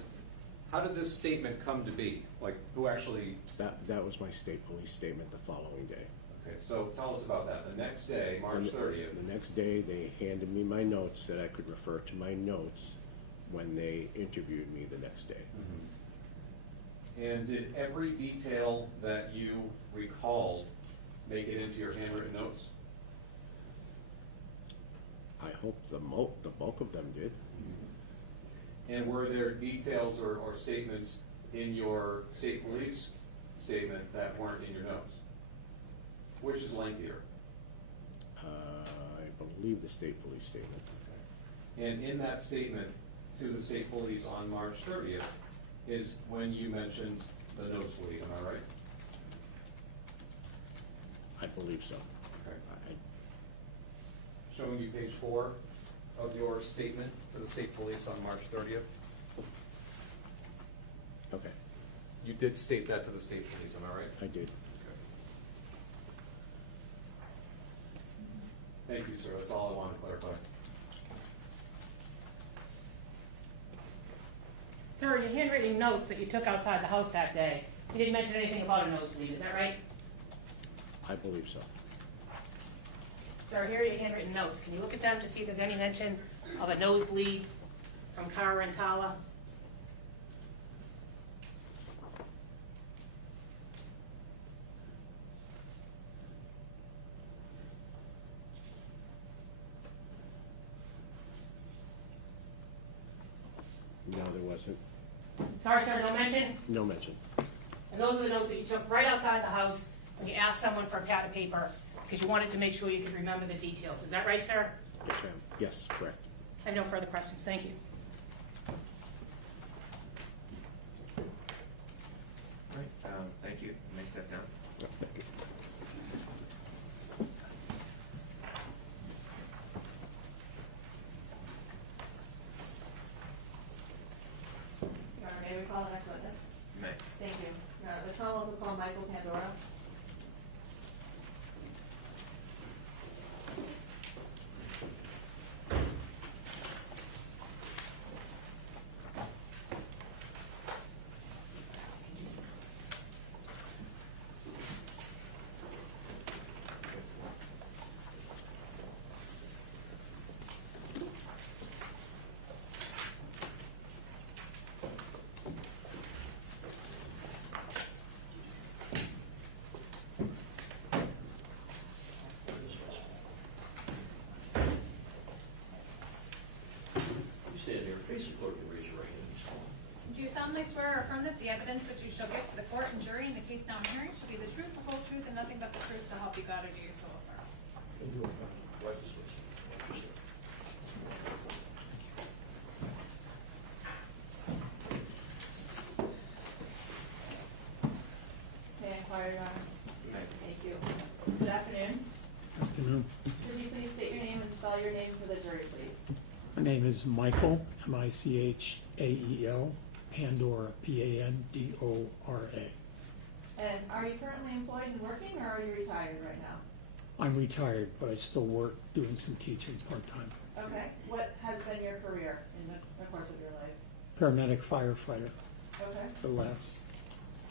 how did this statement come to be? Like, who actually, That was my state police statement the following day. okay, so tell us about that. The next day, March 30th. The next day, they handed me my notes that I could refer to my notes when they interviewed me the next day. And did every detail that you recalled make it into your handwritten notes? I hope the bulk of them did. And were there details or statements in your state police statement that weren't in your notes? Which is lengthier? I believe the state police statement. And in that statement to the state police on March 30th is when you mentioned the nosebleed, am I right? I believe so. Okay. I- Showing you page 4 of your statement to the state police on March 30th. Okay, You did state that to the state police, am I right? I did. Thank you, sir. That's all I want to clarify. Sir, in your handwritten notes that you took outside the house that day, you didn't mention anything about a nosebleed, is that right? I believe so. Sir, here are your handwritten notes. Can you look at them to see if there's any mention of a nosebleed from Cara Rintala? No, there wasn't. Sorry, sir, no mention? No mention. And those are the notes that you took right outside the house when you asked someone for a pad of paper because you wanted to make sure you could remember the details. Is that right, sir? Yes, ma'am. Yes, correct. I have no further questions. Thank you. All right, thank you. May I step down? Thank you. Your Honor, may we call the next witness? May. Thank you. Your Honor, the Commonwealth will call Michael Pandora. You stand there, face the clerk, and raise your right hand. Do you solemnly swear or affirm that the evidence which you shall give to the court and jury in the case now in hearing shall be the truth, the whole truth, and nothing but the truth, so help you God or do you so affirm? Right this way, sir. May I inquire, Your Honor? May. Thank you. Good afternoon. Afternoon. Could you please state your name and spell your name for the jury, please? My name is Michael, M-I-C-H-A-E-L, Pandora, P-A-N-D-O-R-A. And are you currently employed and working, or are you retired right now? I'm retired, but I still work doing some teaching part-time. Okay. What has been your career in the course of your life? Paramedic firefighter Okay. for the last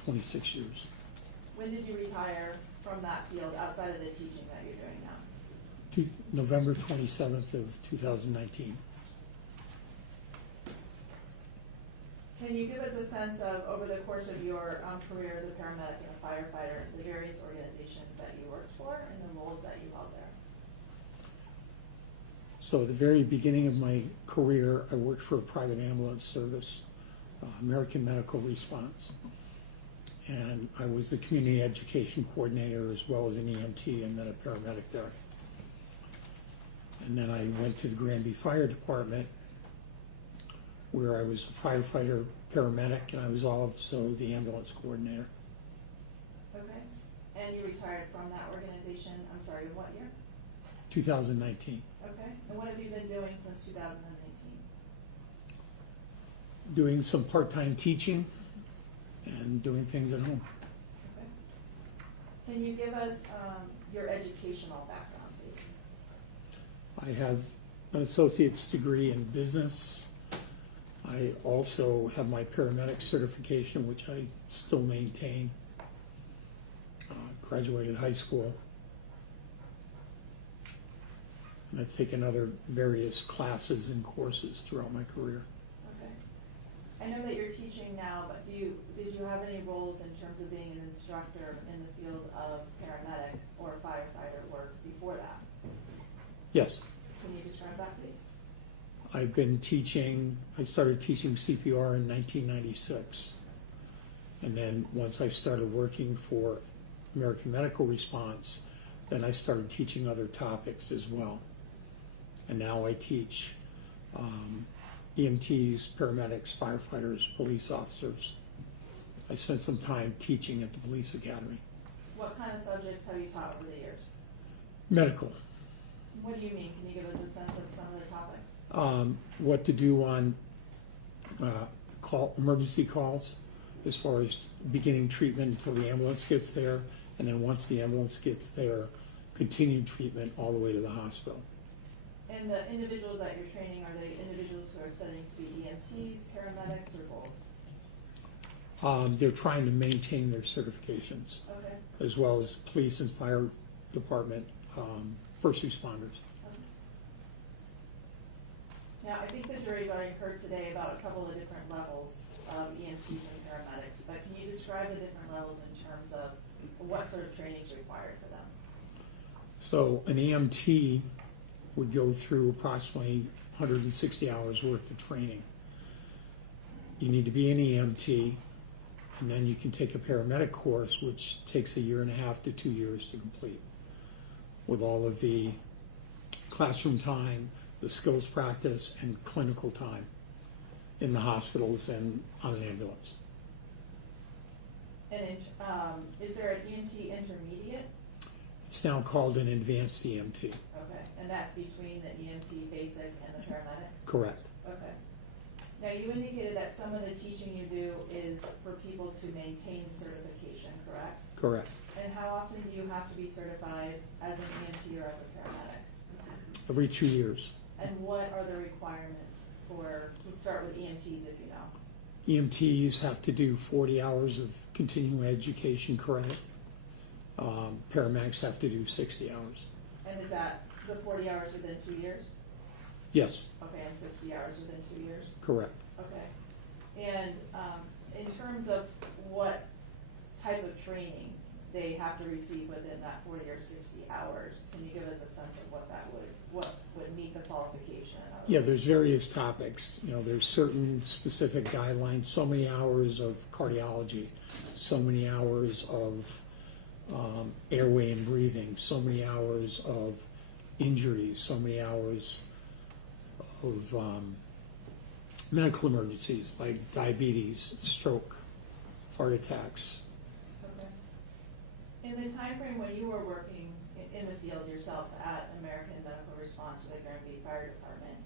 26 years. When did you retire from that field outside of the teaching that you're doing now? November 27th of 2019. Can you give us a sense of, over the course of your career as a paramedic and a firefighter, the various organizations that you worked for and the roles that you held there? So at the very beginning of my career, I worked for a private ambulance service, American Medical Response. And I was the community education coordinator as well as an EMT and then a paramedic there. And then I went to the Granby Fire Department where I was a firefighter, paramedic, and I was also the ambulance coordinator. Okay. And you retired from that organization, I'm sorry, in what year? 2019. Okay. And what have you been doing since 2019? Doing some part-time teaching and doing things at home. Okay. Can you give us your educational background, please? I have an associate's degree in business. I also have my paramedic certification, which I still maintain. Graduated high school. And I've taken other various classes and courses throughout my career. Okay. I know that you're teaching now, but did you have any roles in terms of being an instructor in the field of paramedic or firefighter work before that? Yes, Can you describe that, please? I've been teaching, I started teaching CPR in 1996. And then once I started working for American Medical Response, then I started teaching other topics as well. And now I teach EMTs, paramedics, firefighters, police officers. I spent some time teaching at the police academy. What kind of subjects have you taught over the years? Medical. What do you mean? Can you give us a sense of some of the topics? What to do on emergency calls, as far as beginning treatment until the ambulance gets there, and then once the ambulance gets there, continued treatment all the way to the hospital. And the individuals that you're training, are they individuals who are studying to be EMTs, paramedics, or both? They're trying to maintain their certifications, Okay. as well as police and fire department, first responders. Now, I think the jury's already heard today about a couple of different levels of EMTs and paramedics, but can you describe the different levels in terms of what sort of training is required for them? So an EMT would go through approximately 160 hours worth of training. You need to be an EMT, and then you can take a paramedic course, which takes 1.5 to 2 years to complete, with all of the classroom time, the skills practice, and clinical time in the hospitals and on an ambulance. And is there an EMT intermediate? It's now called an advanced EMT. Okay, and that's between the EMT basic and the paramedic? Correct. Okay. Now, you indicated that some of the teaching you do is for people to maintain certification, correct? Correct. And how often do you have to be certified as an EMT or as a paramedic? Every 2 years. And what are the requirements to start with EMTs, if you know? EMTs have to do 40 hours of continuing education credit. Paramedics have to do 60 hours. And is that the 40 hours within 2 years? Yes, Okay, and 60 hours within 2 years? correct. Okay. And in terms of what type of training they have to receive within that 40 or 60 hours, can you give us a sense of what would meet the qualification? Yeah, there's various topics. You know, there's certain specific guidelines, so many hours of cardiology, so many hours of airway and breathing, so many hours of injuries, so many hours of medical emergencies like diabetes, stroke, heart attacks. Okay. In the time frame when you were working in the field yourself at American Medical Response or the Granby Fire Department,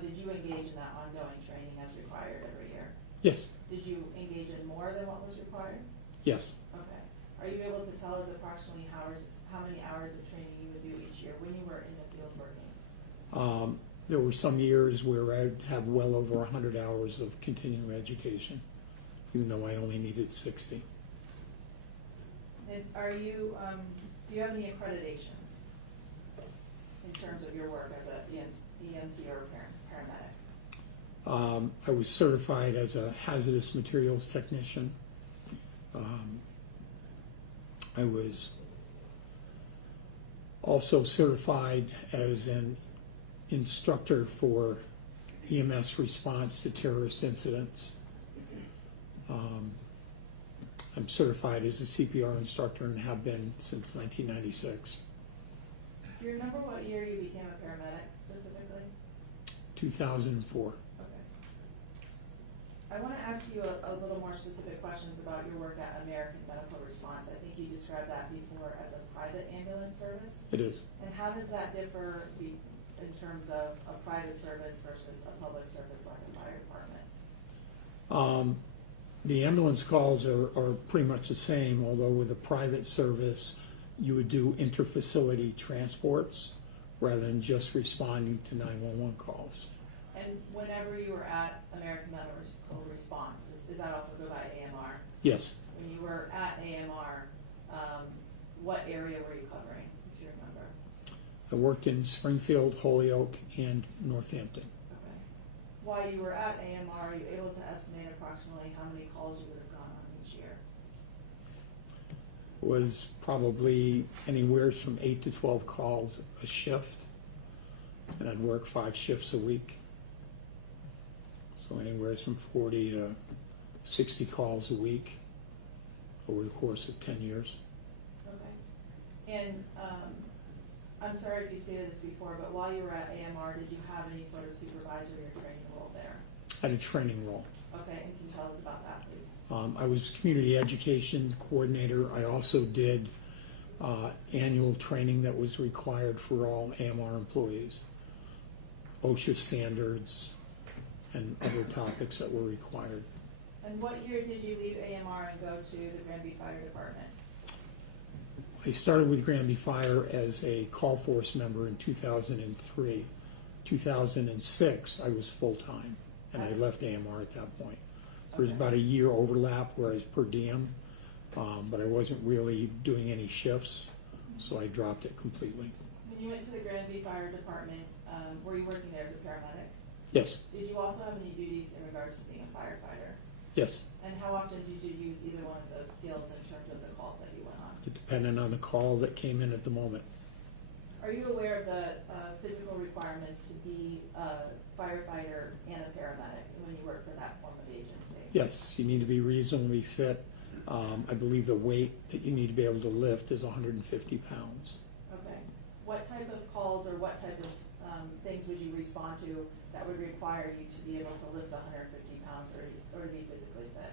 did you engage in that ongoing training as required every year? Yes, Did you engage in more than what was required? yes. Okay. Are you able to tell us approximately how many hours of training you would do each year when you were in the field working? There were some years where I'd have well over 100 hours of continuing education, even though I only needed 60. And do you have any accreditations in terms of your work as an EMT or paramedic? I was certified as a hazardous materials technician. I was also certified as an instructor for EMS response to terrorist incidents. I'm certified as a CPR instructor and have been since 1996. Do you remember what year you became a paramedic specifically? 2004. Okay. I want to ask you a little more specific questions about your work at American Medical Response. I think you described that before as a private ambulance service. It is. And how does that differ in terms of a private service versus a public service like a fire department? The ambulance calls are pretty much the same, although with a private service, you would do interfacility transports rather than just responding to 911 calls. And whenever you were at American Medical Response, does that also go by AMR? Yes, When you were at AMR, what area were you covering, if you remember? I worked in Springfield, Holyoke, and Northampton. Okay. While you were at AMR, are you able to estimate approximately how many calls you would have gone on each year? It was probably anywhere from 8 to 12 calls a shift, and I'd work 5 shifts a week. So anywhere from 40 to 60 calls a week over the course of 10 years. Okay. And I'm sorry if you stated this before, but while you were at AMR, did you have any sort of supervisory or training role there? I had a training role. Okay, and can you tell us about that, please? I was community education coordinator. I also did annual training that was required for all AMR employees, OSHA standards, and other topics that were required. And what year did you leave AMR and go to the Granby Fire Department? I started with Granby Fire as a call force member in 2003. 2006, I was full-time, and I left AMR at that point. There was about a year overlap where I was per diem, but I wasn't really doing any shifts, so I dropped it completely. When you went to the Granby Fire Department, were you working there as a paramedic? Yes, Did you also have any duties in regards to being a firefighter? yes. And how often did you use either one of those skills in terms of the calls that you went on? It depended on the call that came in at the moment. Are you aware of the physical requirements to be a firefighter and a paramedic when you work for that form of agency? Yes, you need to be reasonably fit. I believe the weight that you need to be able to lift is 150 pounds. Okay. What type of calls or what type of things would you respond to that would require you to be able to lift 150 pounds or to be physically fit?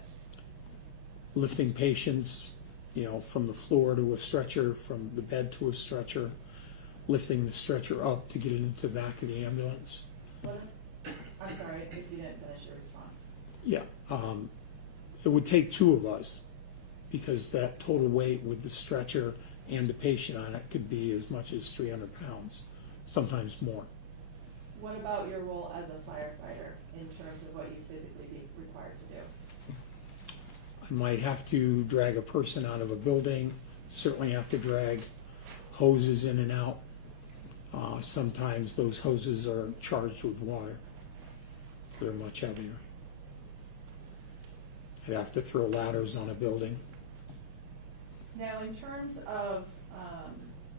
Lifting patients, from the floor to a stretcher, from the bed to a stretcher, lifting the stretcher up to get it into the back of the ambulance. I'm sorry if you didn't finish your response. Yeah, it would take 2 of us because that total weight with the stretcher and the patient on it could be as much as 300 pounds, sometimes more. What about your role as a firefighter in terms of what you physically be required to do? I might have to drag a person out of a building, certainly have to drag hoses in and out. Sometimes those hoses are charged with water. They're much heavier. I'd have to throw ladders on a building. Now, in terms of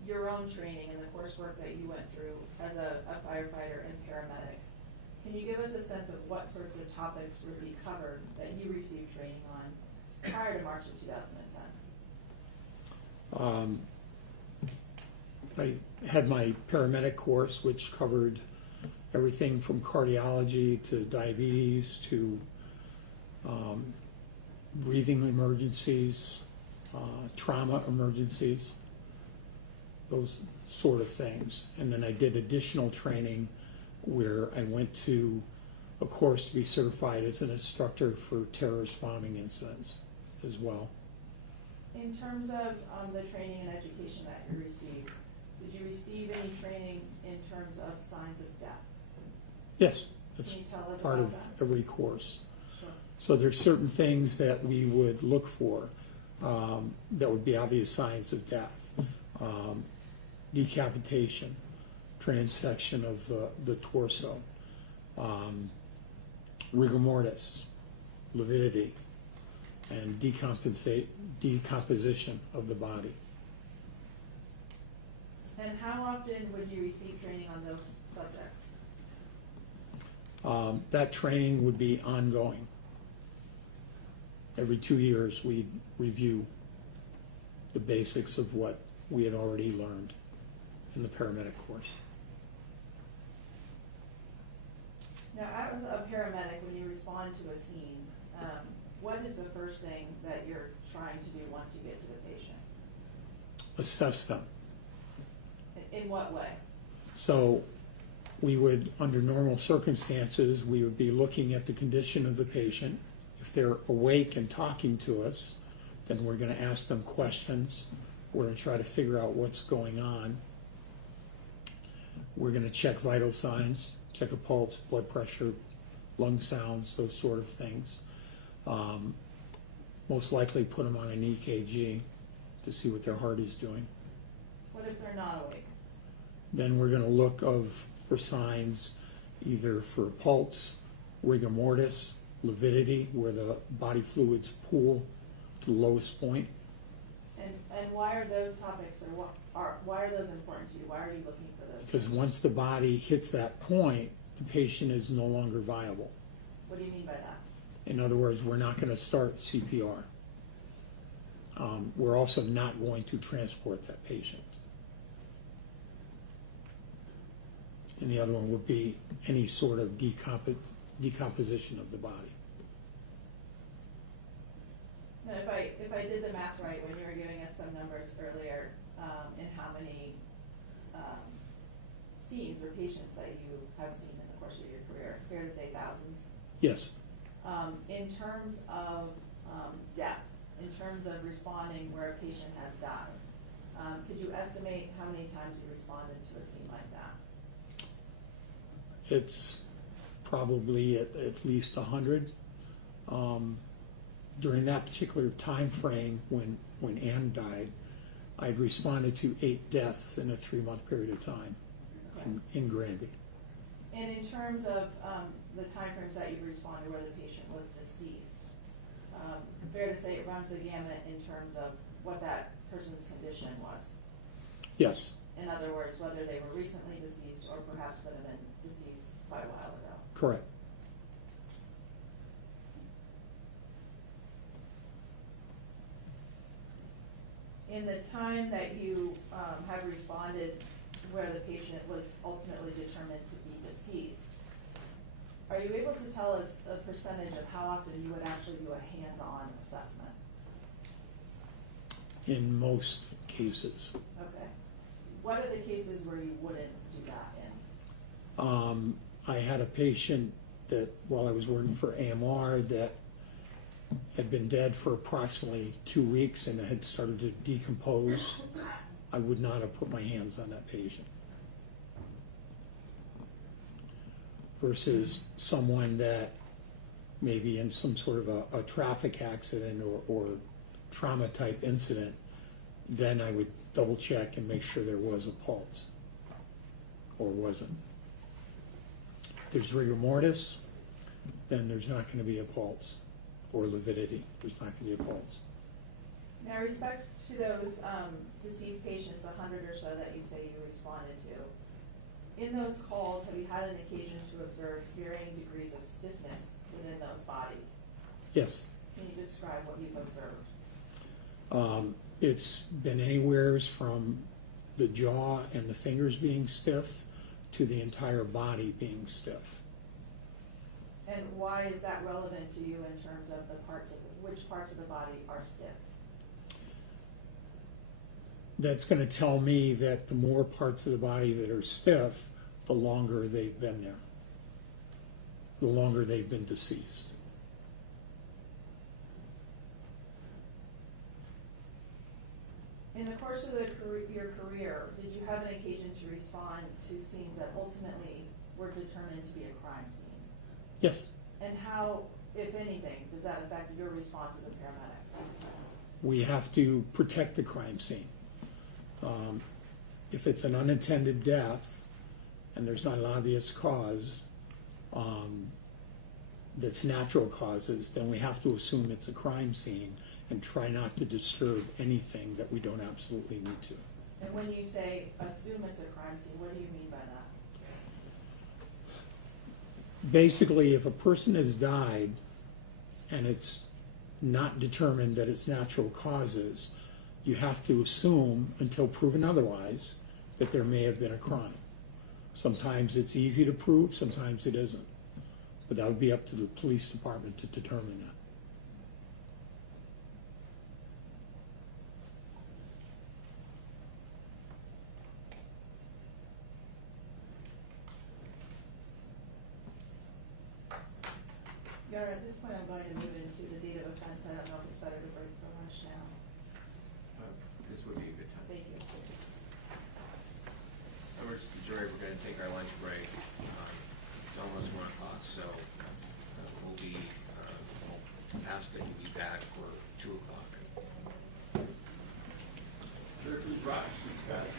your own training and the coursework that you went through as a firefighter and paramedic, can you give us a sense of what sorts of topics would be covered that you received training on prior to March of 2010? I had my paramedic course, which covered everything from cardiology to diabetes to breathing emergencies, trauma emergencies, those sort of things. And then I did additional training where I went to a course to be certified as an instructor for terrorist bombing incidents as well. In terms of the training and education that you received, did you receive any training in terms of signs of death? Yes, that's Can you tell us part about of that? every course. Sure. So there's certain things that we would look for that would be obvious signs of death. Decapitation, transection of the torso, rigor mortis, lividity, and decomposition of the body. And how often would you receive training on those subjects? That training would be ongoing. Every 2 years, we'd review the basics of what we had already learned in the paramedic course. Now, as a paramedic, when you respond to a scene, what is the first thing that you're trying to do once you get to the patient? Assess them. In what way? So we would, under normal circumstances, we would be looking at the condition of the patient If they're awake and talking to us, then we're going to ask them questions. We're going to try to figure out what's going on. We're going to check vital signs, check a pulse, blood pressure, lung sounds, those sort of things. Most likely put them on an EKG to see what their heart is doing. What if they're not awake? Then we're going to look for signs either for pulse, rigor mortis, lividity, where the body fluids pool to the lowest point. And why are those topics, or why are those important to you? Why are you looking for those? Because once the body hits that point, the patient is no longer viable. What do you mean by that? In other words, we're not going to start CPR. We're also not going to transport that patient. And the other one would be any sort of decomposition of the body. Now, if I did the math right, when you were giving us some numbers earlier, in how many scenes or patients that you have seen in the course of your career, fair to say thousands? Yes. In terms of death, in terms of responding where a patient has died, could you estimate how many times you responded to a scene like that? It's probably at least 100. During that particular time frame when Ann died, I'd responded to 8 deaths in a 3-month period of time in Granby. And in terms of the timeframes that you responded where the patient was deceased, fair to say it runs the gamut in terms of what that person's condition was? Yes, In other words, whether they were recently deceased or perhaps would have been deceased quite a while ago. correct. In the time that you have responded where the patient was ultimately determined to be deceased, are you able to tell us a percentage of how often you would actually do a hands-on assessment? In most cases. Okay. What are the cases where you wouldn't do that in? I had a patient that, while I was working for AMR, that had been dead for approximately 2 weeks and had started to decompose. I would not have put my hands on that patient. Versus someone that maybe in some sort of a traffic accident or trauma type incident, then I would double check and make sure there was a pulse or wasn't. If there's rigor mortis, then there's not going to be a pulse, or lividity, there's not going to be a pulse. Now, respect to those deceased patients, 100 or so that you say you responded to, in those calls, have you had an occasion to observe varying degrees of stiffness within those bodies? Yes. Can you describe what you've observed? It's been anywhere from the jaw and the fingers being stiff to the entire body being stiff. And why is that relevant to you in terms of which parts of the body are stiff? That's going to tell me that the more parts of the body that are stiff, the longer they've been there, the longer they've been deceased. In the course of your career, did you have an occasion to respond to scenes that ultimately were determined to be a crime scene? Yes. And how, if anything, does that affect your response as a paramedic? We have to protect the crime scene. If it's an unintended death and there's not an obvious cause that's natural causes, then we have to assume it's a crime scene and try not to disturb anything that we don't absolutely need to. And when you say assume it's a crime scene, what do you mean by that? Basically, if a person has died and it's not determined that it's natural causes, you have to assume, until proven otherwise, that there may have been a crime. Sometimes it's easy to prove, sometimes it isn't. But that would be up to the police department to determine that. You Cara, at this point, I'm going to move into the date of offense. I don't know if it's better to break for lunch now. This would be a good time. Thank you. Members of the jury, we're gonna take our lunch break. It's almost 1 o'clock, so we'll ask that you be back for 2 o'clock. Sure, please rise, please, guys.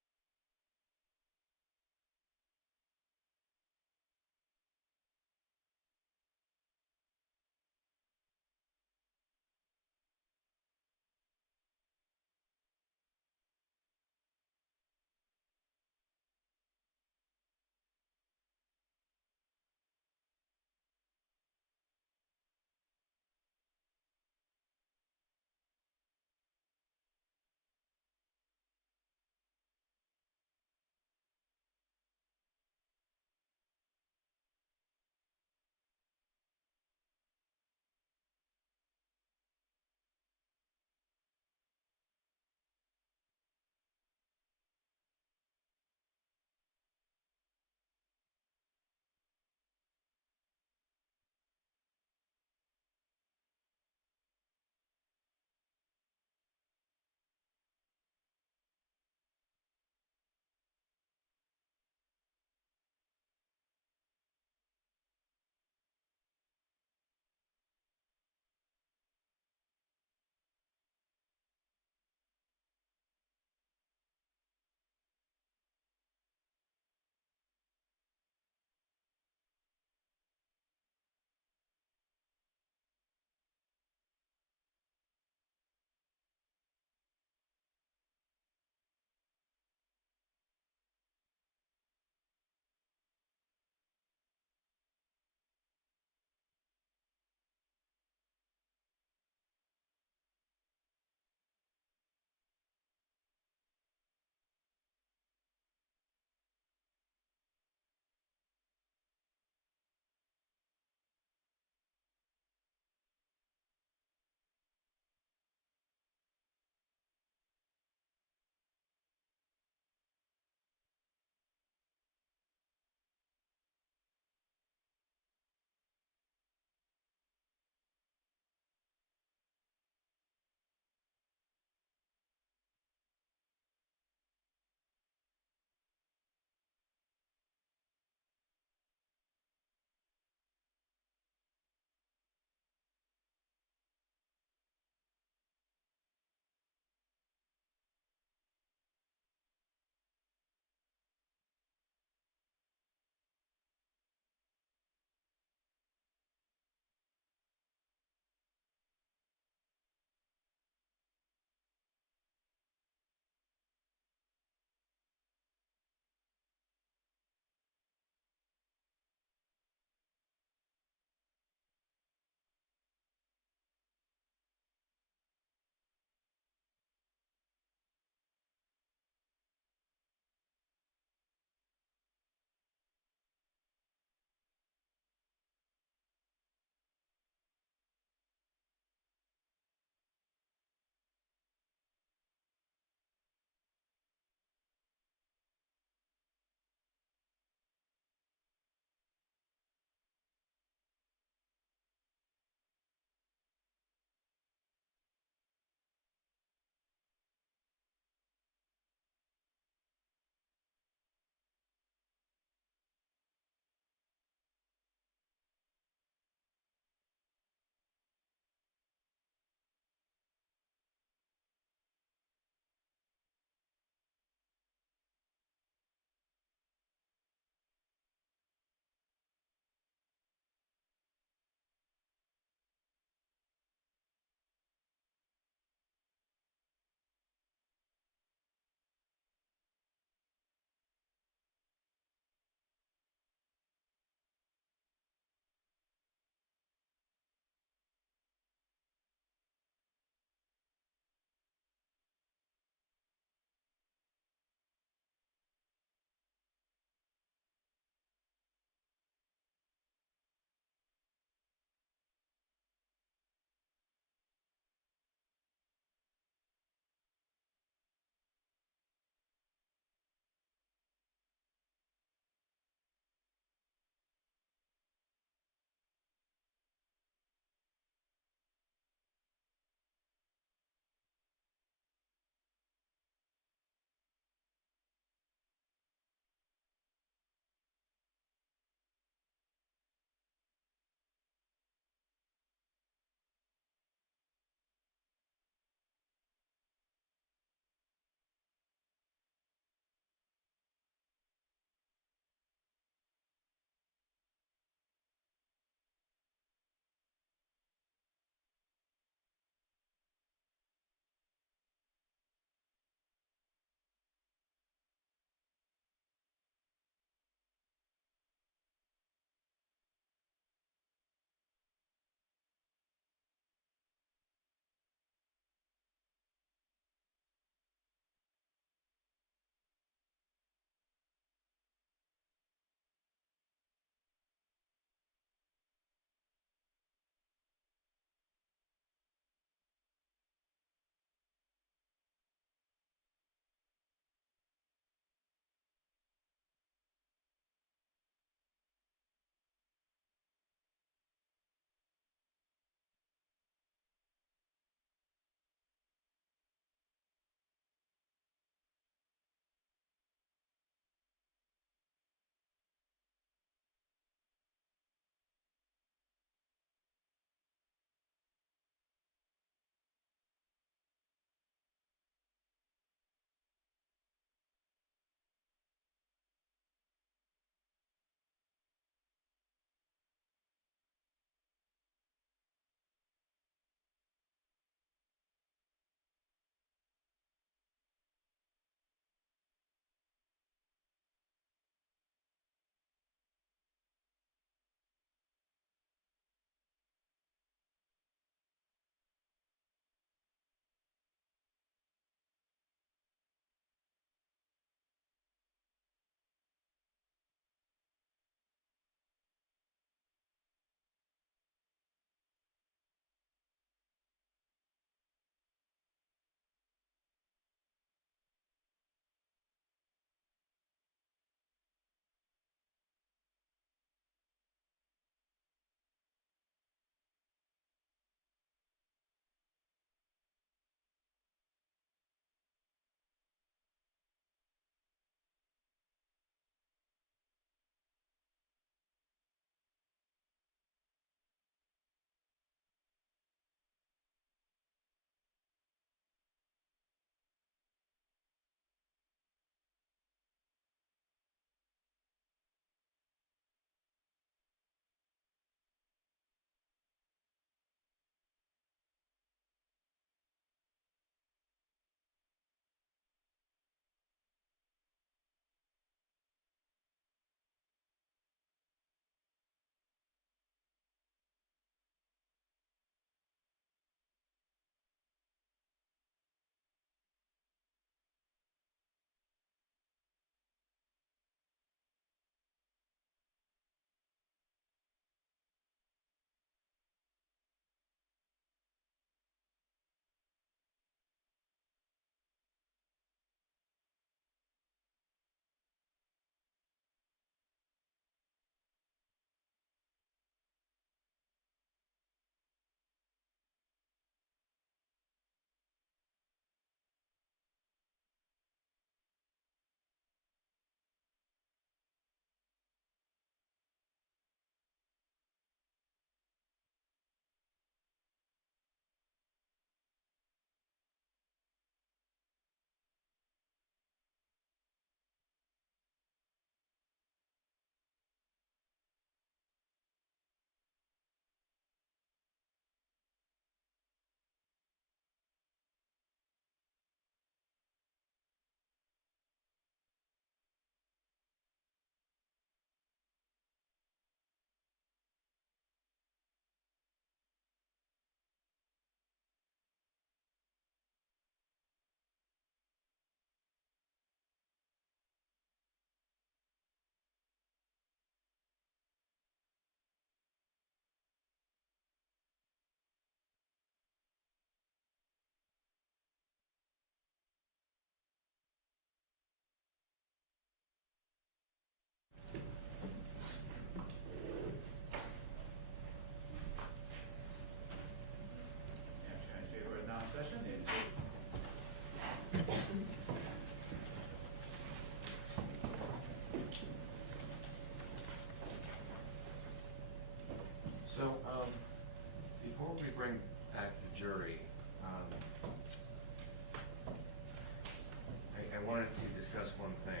wanted to discuss one thing.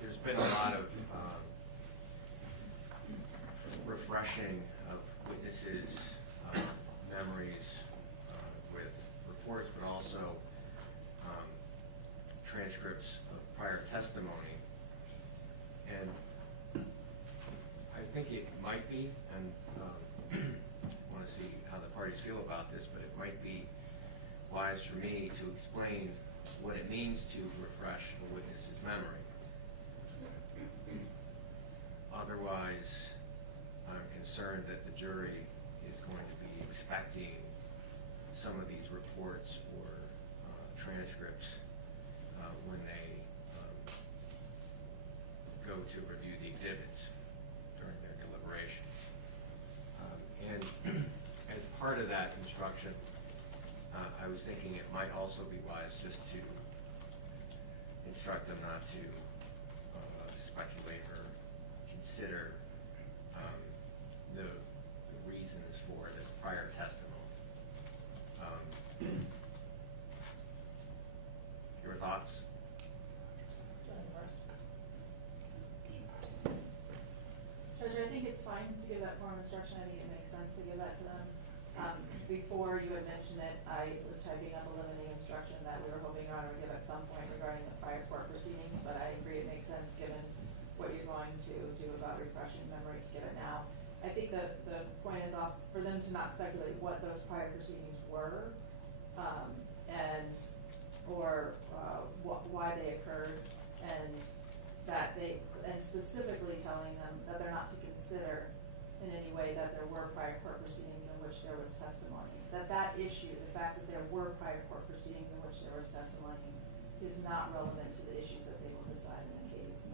There's been a lot of refreshing of witnesses' memories with reports, but also transcripts of prior testimony. And I think it might be, and want to see how the parties feel about this, but it might be wise for me to explain what it means to refresh a witness's memory. Otherwise, I'm concerned that the jury is going to be expecting some of these reports or transcripts when they go to review the exhibits during their deliberations. And as part of that instruction, I was thinking it might also be wise just to instruct them not to speculate or consider the reasons for this prior testimony. Your thoughts? Judge, I think it's fine to give that form of instruction. I think it makes sense to give that to them. Before you had mentioned it, I was typing up a limiting instruction that we were hoping Your Honor would give at some point regarding the prior court proceedings, but I agree it makes sense given what you're going to do about refreshing memory to give it now. I think the point is also for them to not speculate what those prior proceedings were, why they occurred, and specifically telling them that they're not to consider in any way that there were prior court proceedings in which there was testimony. That issue, the fact that there were prior court proceedings in which there was testimony, is not relevant to the issues that they will decide in the case.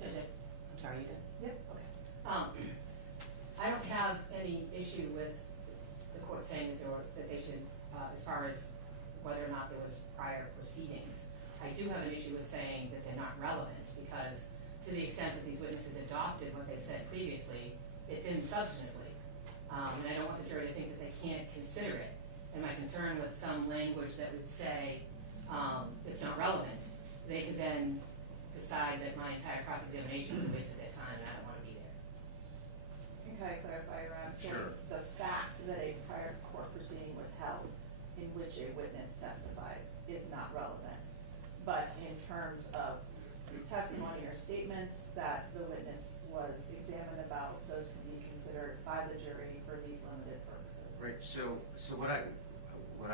I'm sorry, you did? Yep. Okay. I don't have any issue with the court saying that they should, as far as whether or not there was prior proceedings. I do have an issue with saying that they're not relevant because to the extent that these witnesses adopted what they said previously, it's in substantively. And I don't want the jury to think that they can't consider it. And my concern with some language that would say it's not relevant, they could then decide that my entire cross-examination was a waste of their time and I don't want to be there. Can I clarify around Sure. the fact that a prior court proceeding was held in which a witness testified is not relevant. But in terms of testimony or statements that the witness was examined about, those can be considered by the jury for these limited purposes. Right. So what I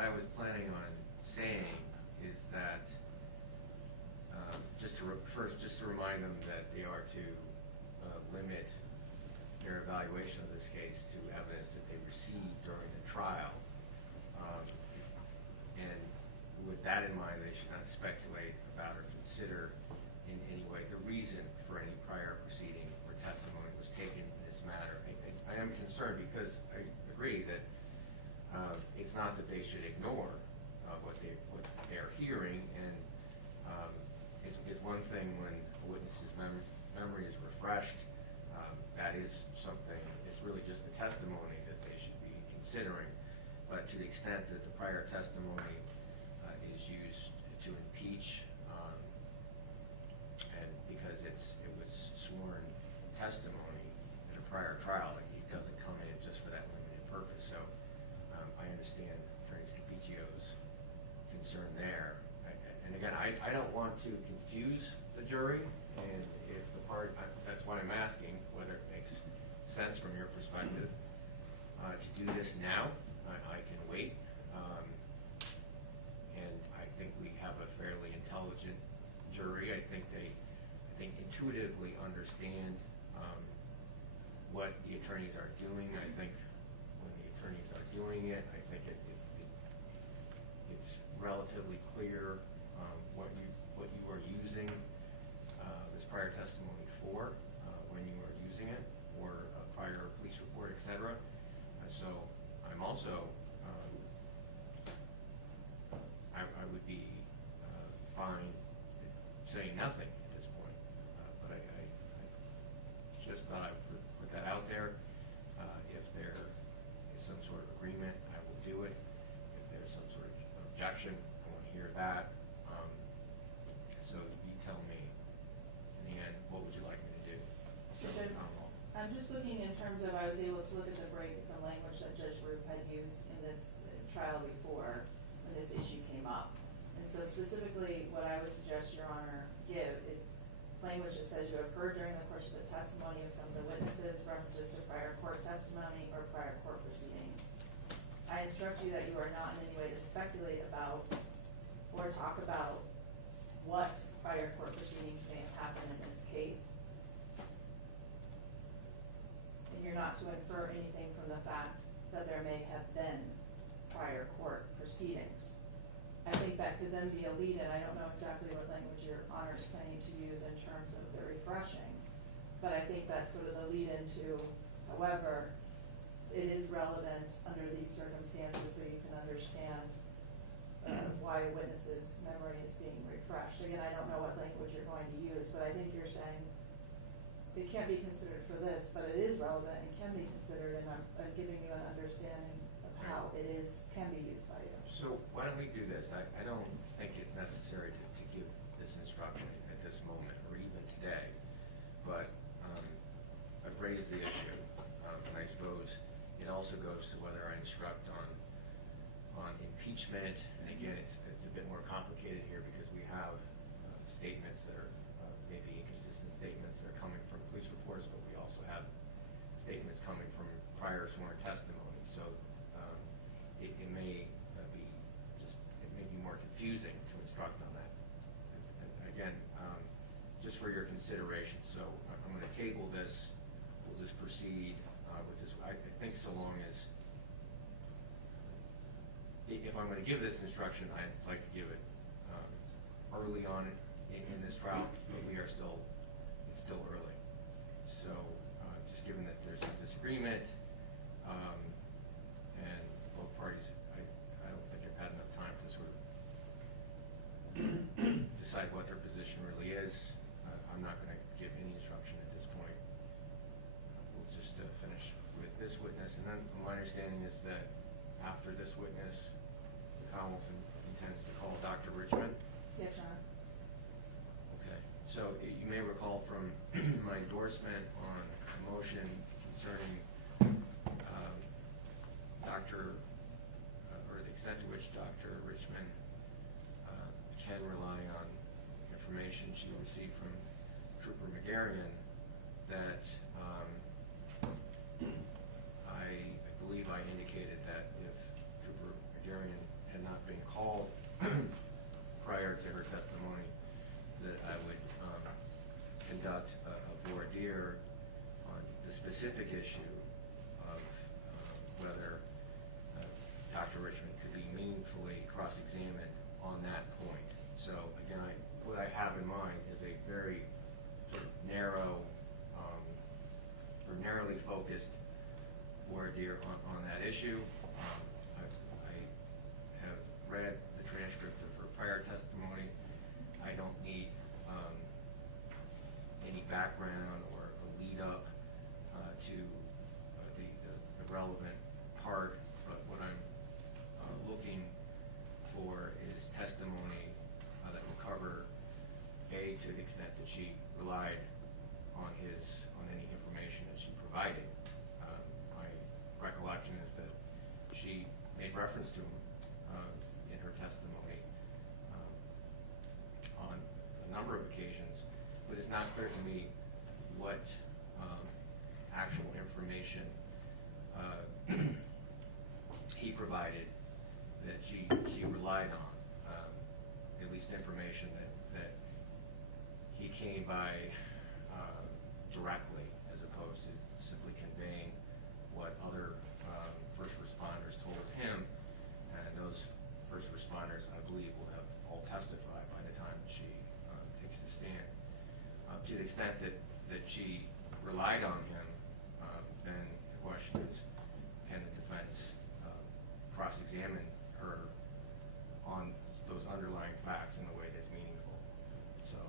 was planning on saying is that just to remind them that they are to limit their evaluation of this case to evidence that they received during the trial, and with that in mind, they should not speculate about or consider in any way the reason for any prior proceeding or testimony was taken in this matter. I am concerned because I agree that it's not that they should ignore what they're hearing, and it's one thing when a witness's memory is refreshed. That is something, it's really just the testimony that they should be considering. But to the extent that the prior testimony is used to impeach, and because it was sworn testimony in a prior trial, it doesn't come in just for that limited purpose. So I understand Attorney Scapicchio's concern there. And again, I don't want to confuse the jury, and if the part, that's why I'm asking whether it makes sense from your perspective to do this now. I can wait, and I think we have a fairly intelligent jury. I think they intuitively understand what the attorneys are doing. I think when the attorneys are doing it, I think it's relatively clear what you are using this prior testimony for when you are using it, or a prior police report, etc. So I'm also I would be fine saying nothing at this point, but I just thought I would put that out there. If there is some sort of agreement, I will do it. If there's some sort of objection, I want to hear it bat. So you tell me, in the end, what would you like me to do? Should- I'm just looking in terms of, I was able to look at the break, some language that Judge Roop had used in this trial before, when this issue came up. And so specifically, what I would suggest Your Honor give is language that says you have heard during the course of the testimony of some of the witnesses references to prior court testimony or prior court proceedings. I instruct you that you are not in any way to speculate about or talk about what prior court proceedings may have happened in this case. And you're not to infer anything from the fact that there may have been prior court proceedings. I think that could then be a lead-in. I don't know exactly what language Your Honor is planning to use in terms of the refreshing, but I think that's sort of the lead-in to, however, it is relevant under these circumstances so you can understand why a witness's memory is being refreshed. Again, I don't know what language you're going to use, but I think you're saying it can't be considered for this, but it is relevant and can be considered, and I'm giving you an understanding of how it can be used by you. So why don't we do this? I don't think it's necessary to give this instruction at this moment or even today, but I've raised the issue, and I suppose it also goes to whether I instruct on impeachment. And again, it's a bit more complicated here because we have statements that are maybe inconsistent statements that are coming from police reports, but we also have statements coming from prior sworn testimony. So it may be more confusing to instruct on that. And again, just for your consideration. So I'm going to table this. We'll just proceed with this. I think so long as, if I'm going to give this instruction, I'd like to give it early on in this trial, but it's still early. So just given that there's a disagreement, and both parties, I don't think have had enough time to sort of decide what their position really is. I'm not going to give any instruction at this point. We'll just finish with this witness, and then my understanding is that after this witness, the Commonwealth intends to call Dr. Richmond. Yes, Your Honor. Okay, so you may recall from my endorsement on a motion concerning or the extent to which Dr. Richmond can rely on information she received from Trooper McGarrion, that I believe I indicated that if Trooper McGarrion had not been called prior to her testimony, that I would conduct a voir dire on the specific issue of whether Dr. Richmond could be meaningfully cross-examined on that point. So again, what I have in mind is a very sort of narrow, or narrowly focused voir dire on that issue. I have read the transcript of her prior testimony. I don't need any background or a lead up to the relevant part, but what I'm looking for is testimony that will cover to the extent that she relied on any information that she provided. My recollection is that she made reference to him in her testimony on a number of occasions, but it's not clear to me what actual information he provided that she relied on, at least information that he came by directly, as opposed to simply conveying what other first responders told him, and those first responders, I believe, will have all testified by the time she takes the stand. To the extent that she relied on him, then the question is, can the defense cross-examine her on those underlying facts in a way that's meaningful? So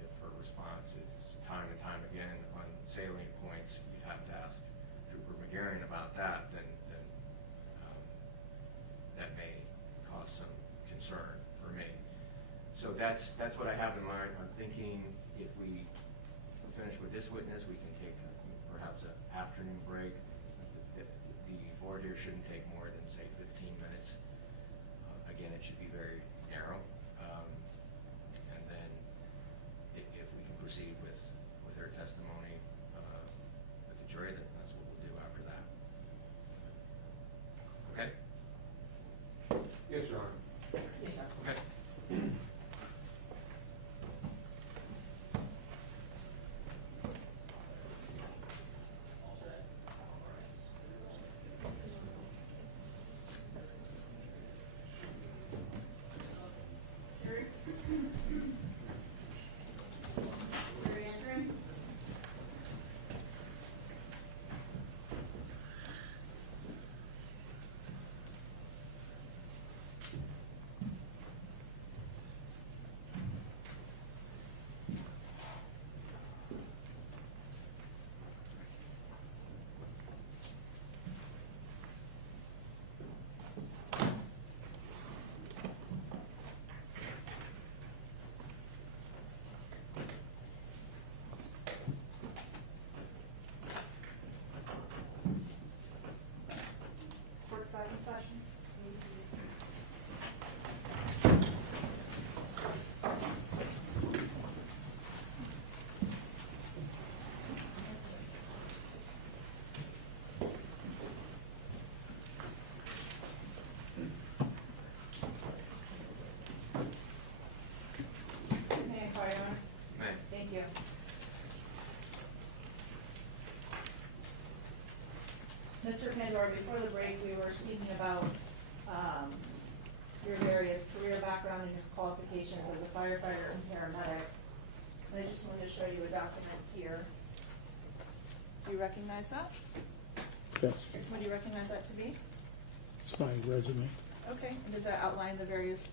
if her response is time and time again on salient points, you'd have to ask Trooper McGarrion about that, then that may cause some concern for me. So that's what I have in mind. I'm thinking if we finish with this witness, we can take perhaps an afternoon break. The board here shouldn't take more than, say, 15 minutes. Again, it should be very narrow. And then if we can proceed with her testimony with the jury, then that's what we'll do after that. Okay? Yes, Your Honor. Okay. Court side session. May I call Your Honor? May. Thank you. Mr. Pandora, before the break, we were speaking about your various career background and your qualifications as a firefighter and paramedic. And I just wanted to show you a document here. Do you recognize that? Yes, What do you recognize that to be? it's my resume. Okay, and does that outline the various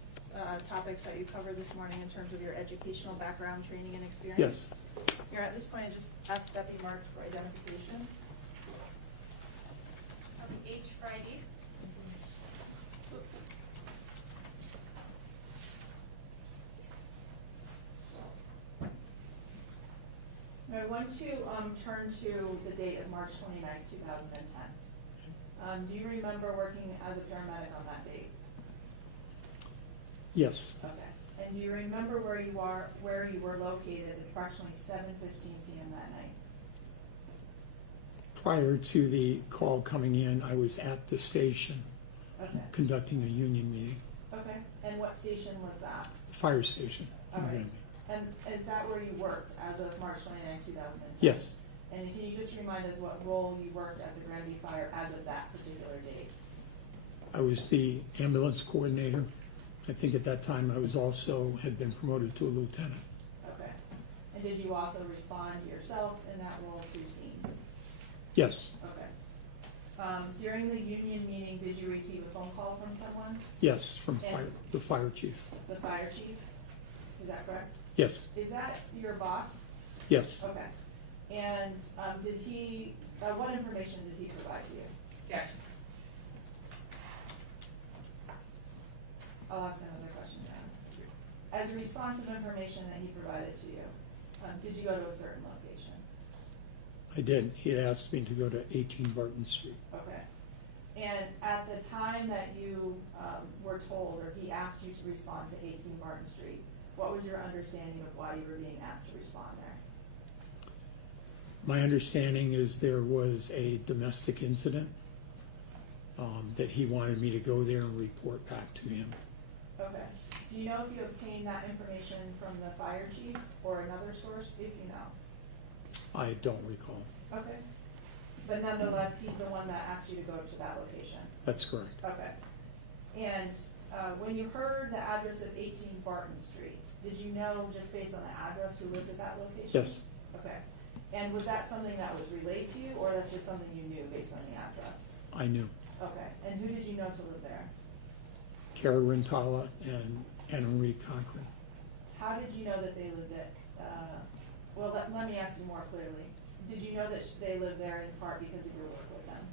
topics that you covered this morning in terms of your educational background, training, and experience? Yes, Here, at this point, I just asked Deputy Mark for identification. H for ID. I want to turn to the date of March 29, 2010. Do you remember working as a paramedic on that date? yes, Okay. And do you remember where you were located at approximately 7:15 p.m. that night? prior to the call coming in, I was at the station Okay. conducting a union meeting, Okay. And what station was that? the fire station in All right. Granby. And is that where you worked as of March 29, 2010? Yes, And can you just remind us what role you worked at the Granby Fire as of that particular date? I was the ambulance coordinator. I think at that time I was also, had been promoted to a lieutenant. Okay. And did you also respond yourself in that role to scenes? Yes, Okay. During the union meeting, did you receive a phone call from someone? yes, from And- the fire chief. The fire chief? Is that correct? Yes, Is that your boss? yes. Okay. And did he, what information did he provide to you? Yes. I'll ask another question now. As a response of information that he provided to you, did you go to a certain location? I did. He had asked me to go to 18 Barton Street. Okay. And at the time that you were told, or he asked you to respond to 18 Barton Street, what was your understanding of why you were being asked to respond there? My understanding is there was a domestic incident that he wanted me to go there and report back to him. Okay. Do you know if you obtained that information from the fire chief or another source, if you know? I don't recall. Okay. But nonetheless, he's the one that asked you to go to that location? That's correct. Okay. And when you heard the address of 18 Barton Street, did you know, just based on the address, who lived at that location? Yes, Okay. And was that something that was relayed to you, or that's just something you knew based on the address? I knew. Okay. And who did you know to live there? Cara Rintala and Annamarie Cochrane. How did you know that they lived at, well, let me ask you more clearly. Did you know that they lived there in part because of your work with them?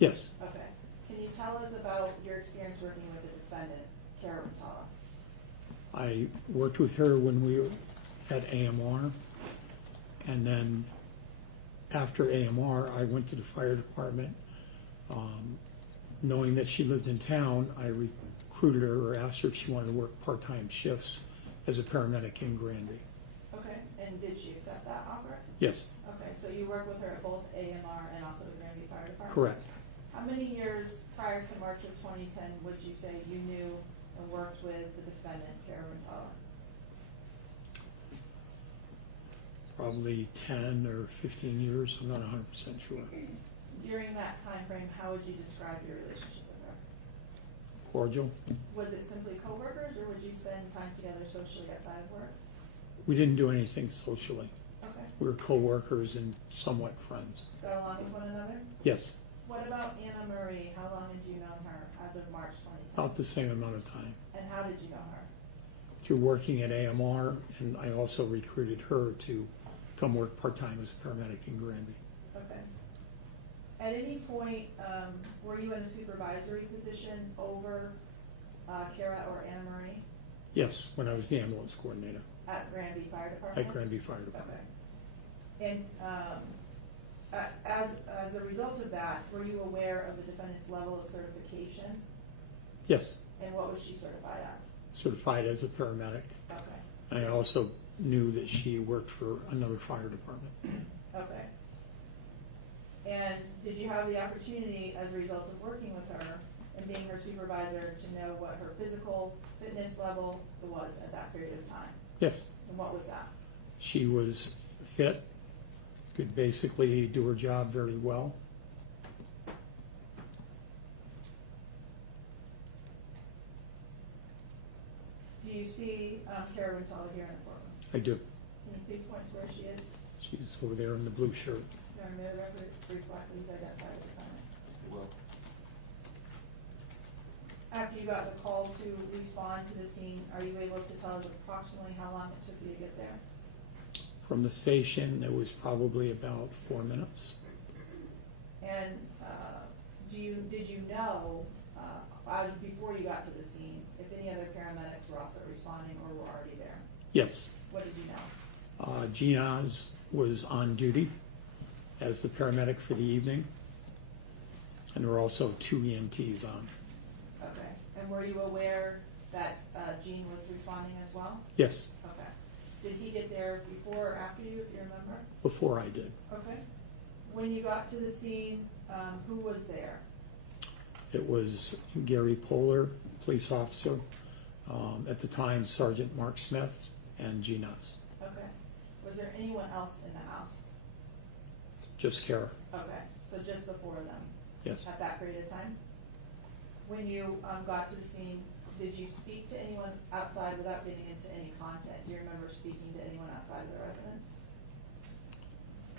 Yes, Okay. Can you tell us about your experience working with the defendant, Cara Rintala? I worked with her when we were at AMR, and then after AMR, I went to the fire department. Knowing that she lived in town, I recruited her or asked her if she wanted to work part-time shifts as a paramedic in Granby. Okay, and did she accept that offer? Yes, Okay, so you worked with her at both AMR and also the Granby Fire Department? correct. How many years prior to March of 2010 would you say you knew and worked with the defendant, Cara Rintala? Probably 10 or 15 years, I'm not 100% sure. During that time frame, how would you describe your relationship with her? Cordial. Was it simply coworkers, or would you spend time together socially outside of work? We didn't do anything socially. Okay. We were co-workers and somewhat friends. Got along with one another? Yes, What about Annamarie? How long had you known her as of March 2010? about the same amount of time. And how did you know her? Through working at AMR, and I also recruited her to come work part-time as a paramedic in Granby. Okay. At any point, were you in a supervisory position over Cara or Annamarie Yes, when I was the ambulance coordinator at Granby Fire Department? at Granby Fire Department. Okay. And as a result of that, were you aware of the defendant's level of certification? Yes, And what was she certified as? certified as a paramedic. Okay. I also knew that she worked for another fire department. Okay. And did you have the opportunity, as a result of working with her and being her supervisor, to know what her physical fitness level was at that period of time? Yes, And what was that? she was fit, could basically do her job very well. Do you see Cara Rintala here in the courtroom? I do. Can you please point to where she is? She's over there in the blue shirt. May the record reflect these identified as defendant. Well, After you got the call to respond to the scene, are you able to tell us approximately how long it took you to get there? From the station, it was probably about 4 minutes. And did you know, before you got to the scene, if any other paramedics were also responding or were already there? Yes, What did you know? Gene Oz was on duty as the paramedic for the evening. And there were also 2 EMTs on. Okay. And were you aware that Gene was responding as well? Yes, Okay. Did he get there before or after you, if you remember? before I did. Okay. When you got to the scene, who was there? It was Gary Poehler, police officer, at the time Sergeant Mark Smith, and Gene Oz. Okay. Was there anyone else in the house? Just Cara. Okay, so just the 4 of them Yes, at that period of time? When you got to the scene, did you speak to anyone outside without getting into any content? Do you remember speaking to anyone outside of the residence?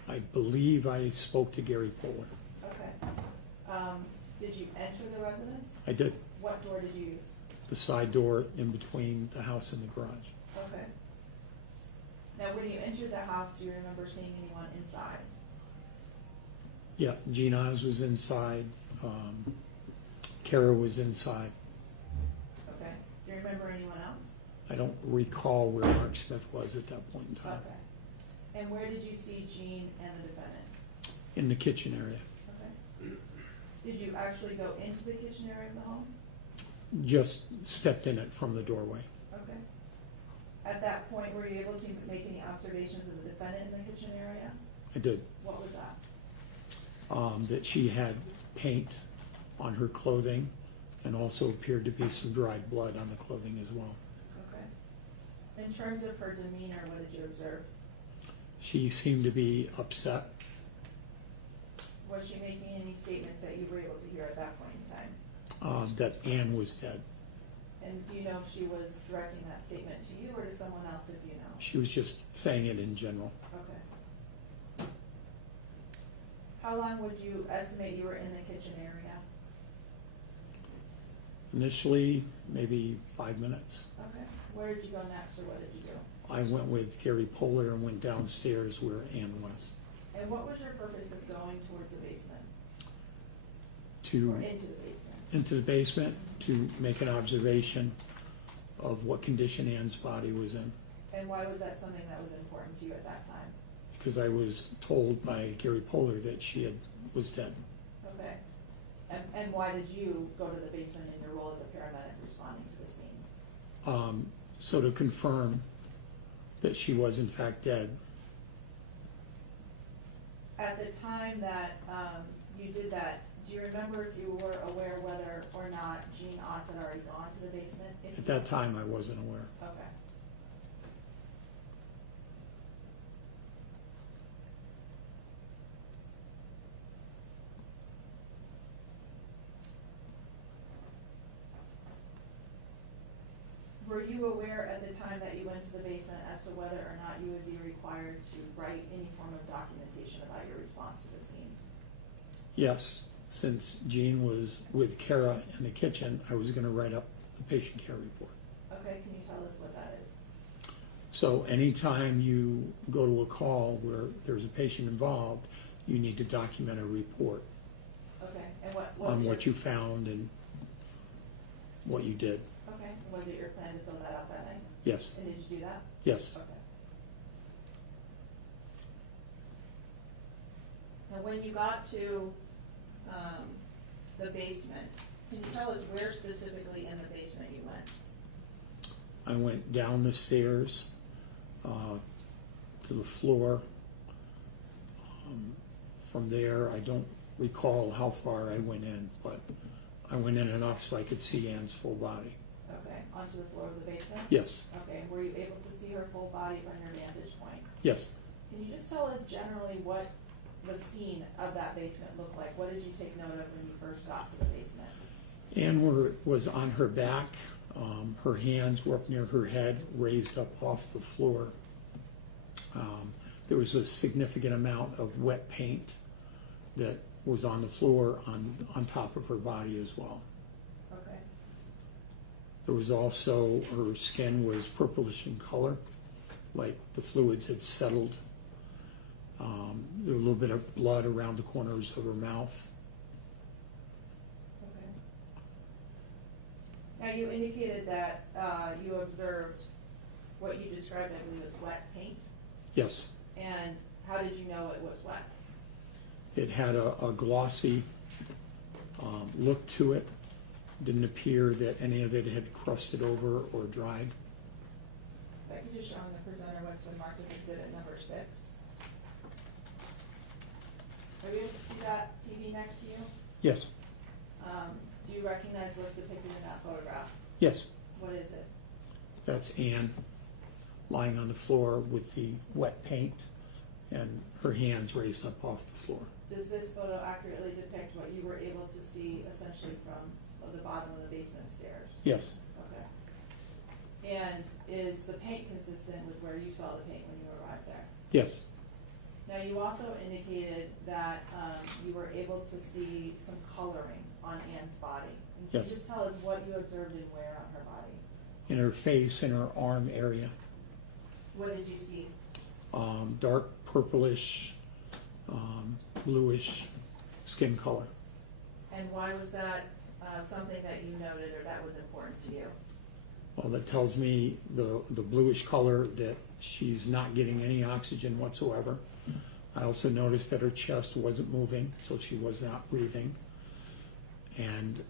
I believe I spoke to Gary Poehler. Okay. Did you enter the residence? I did. What door did you use? The side door in between the house and the garage. Okay. Now, when you entered the house, do you remember seeing anyone inside? Yeah, Gene Oz was inside. Cara was inside. Okay. Do you remember anyone else? I don't recall where Mark Smith was at that point in time. Okay. And where did you see Gene and the defendant? In the kitchen area. Okay. Did you actually go into the kitchen area of the home? Just stepped in it from the doorway. Okay. At that point, were you able to make any observations of the defendant in the kitchen area? I did. What was that? That she had paint on her clothing and also appeared to be some dried blood on the clothing as well. Okay. In terms of her demeanor, what did you observe? She seemed to be upset. Was she making any statements that you were able to hear at that point in time? That Ann was dead. And do you know if she was directing that statement to you or to someone else, if you know? She was just saying it in general. Okay. How long would you estimate you were in the kitchen area? Initially, maybe 5 minutes. Okay. Where did you go next, or what did you do? I went with Gary Poehler and went downstairs where Ann was. And what was your purpose of going towards the basement? To Or into the basement? into the basement to make an observation of what condition Ann's body was in, And why was that something that was important to you at that time? because I was told by Gary Poehler that was dead. Okay. And why did you go to the basement in your role as a paramedic responding to the scene? So to confirm that she was in fact dead. At the time that you did that, do you remember if you were aware whether or not Jean Oss had already gone to the basement? At that time, I wasn't aware. Okay. Were you aware at the time that you went to the basement as to whether or not you would be required to write any form of documentation about your response to the scene? Yes, since Jean was with Cara in the kitchen, I was gonna write up the patient care report. Okay, can you tell us what that is? So anytime you go to a call where there's a patient involved, you need to document a report Okay, and what was on your- what you found and what you did. Okay, was it your plan to fill that out that night? Yes, And did you do that? yes. Okay. Now, when you got to the basement, can you tell us where specifically in the basement you went? I went down the stairs to the floor. From there, I don't recall how far I went in, but I went in enough so I could see Ann's full body. Okay, onto the floor of the basement? Yes, Okay, were you able to see her full body from your vantage point? yes. Can you just tell us generally what the scene of that basement looked like? What did you take note of when you first got to the basement? Ann was on her back. Her hands were up near her head, raised up off the floor. There was a significant amount of wet paint that was on the floor on top of her body as well. Okay. There was also, her skin was purplish in color, like the fluids had settled. There was a little bit of blood around the corners of her mouth. Okay. Now, you indicated that you observed what you described, I believe, as wet paint. Yes, And how did you know it was wet? it had a glossy look to it. Didn't appear that any of it had crusted over or dried. If I could just show on the presenter what's been marked as exhibit number 6. Are you able to see that TV next to you? Yes, Do you recognize what's depicted in that photograph? yes, What is it? that's Ann lying on the floor with the wet paint and her hands raised up off the floor. Does this photo accurately depict what you were able to see essentially from the bottom of the basement stairs? Yes, Okay. And is the paint consistent with where you saw the paint when you arrived there? yes, Now, you also indicated that you were able to see some coloring on Ann's body. And can Yes. you just tell us what you observed and where on her body? in her face and her arm area. What did you see? Dark purplish, bluish skin color. And why was that something that you noted or that was important to you? Well, that tells me the bluish color that she's not getting any oxygen whatsoever. I also noticed that her chest wasn't moving, so she was not breathing. And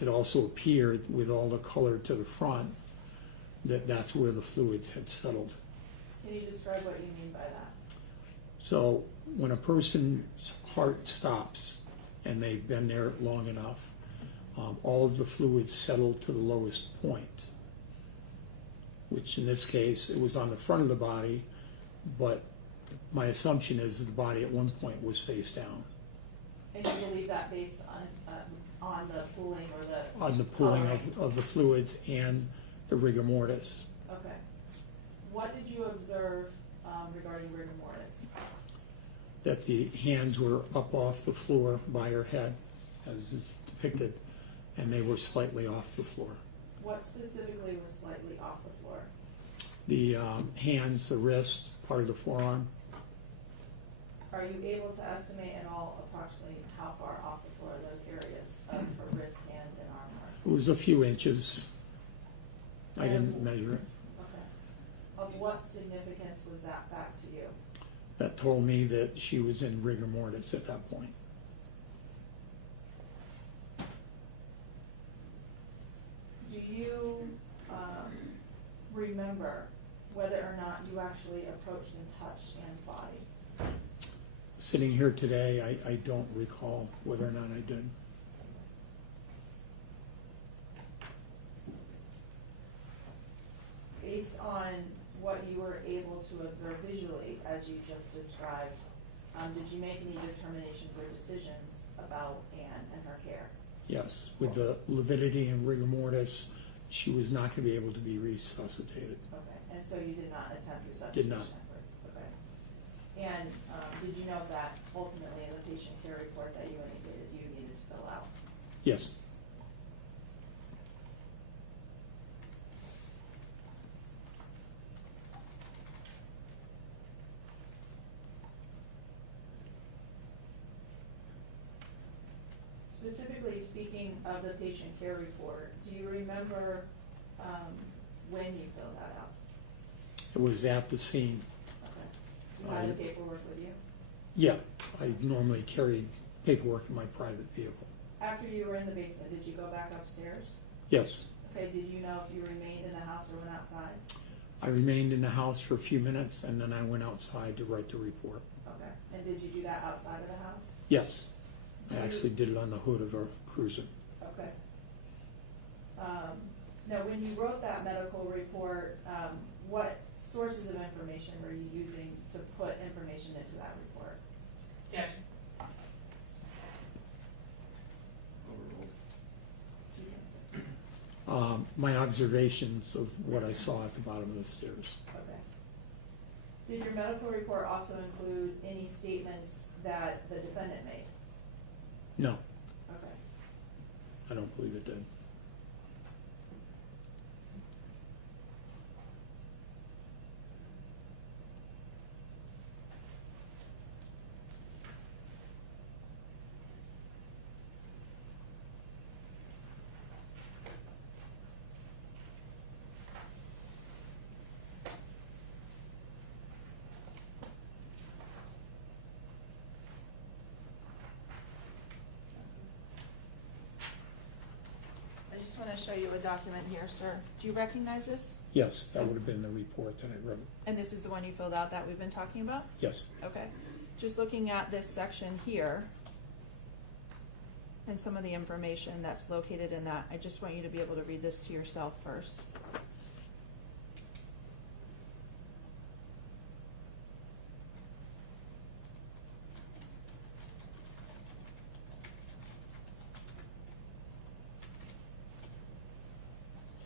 it also appeared with all the color to the front that that's where the fluids had settled. Can you describe what you mean by that? So when a person's heart stops and they've been there long enough, all of the fluids settle to the lowest point, which in this case, it was on the front of the body, but my assumption is that the body at one point was face down. And you believe that based on the pooling or the On the pooling coloring? of the fluids and the rigor mortis. Okay. What did you observe regarding rigor mortis? That the hands were up off the floor by her head, as is depicted, and they were slightly off the floor. What specifically was slightly off the floor? The hands, the wrist, part of the forearm. Are you able to estimate at all approximately how far off the floor those areas of her wrist, hand, and arm are? It was a few inches. I didn't measure it. Okay. Of what significance was that fact to you? That told me that she was in rigor mortis at that point. Do you remember whether or not you actually approached and touched Ann's body? Sitting here today, I don't recall whether or not I did. Based on what you were able to observe visually, as you just described, did you make any determinations or decisions about Anne and her care? Yes, with the lividity and rigor mortis, she was not going to be able to be resuscitated. Okay, and so you did not attempt Did resuscitation not. efforts? Okay. And did you know that ultimately in the patient care report that you indicated you needed to fill out? Yes. Specifically speaking of the patient care report, do you remember when you filled that out? It was at the scene. Okay. Do you have the paperwork with you? Yeah, I normally carried paperwork in my private vehicle. After you were in the basement, did you go back upstairs? Yes, Okay, did you know if you remained in the house or went outside? I remained in the house for a few minutes and then I went outside to write the report. Okay, and did you do that outside of the house? Yes, I actually did it on the hood of a cruiser. Okay. Now, when you wrote that medical report, what sources of information were you using to put information into that report? Yes. Overruled. Do you answer? My observations of what I saw at the bottom of the stairs. Okay. Did your medical report also include any statements that the defendant made? No, Okay. I don't believe it did. I just want to show you a document here, sir. Do you recognize this? Yes, that would have been the report that I wrote. And this is the one you filled out that we've been talking about? Yes. Okay. Just looking at this section here and some of the information that's located in that, I just want you to be able to read this to yourself first.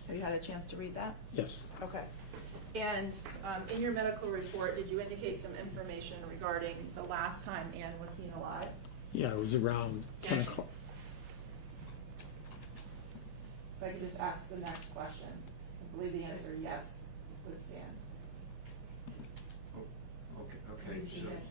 Have you had a chance to read that? Yes. Okay. And in your medical report, did you indicate some information regarding the last time Anne was seen alive? Yeah, it was around 10 Yes. o'clock. If I could just ask the next question, I believe the answer yes would stand. Okay, Did you so, finish?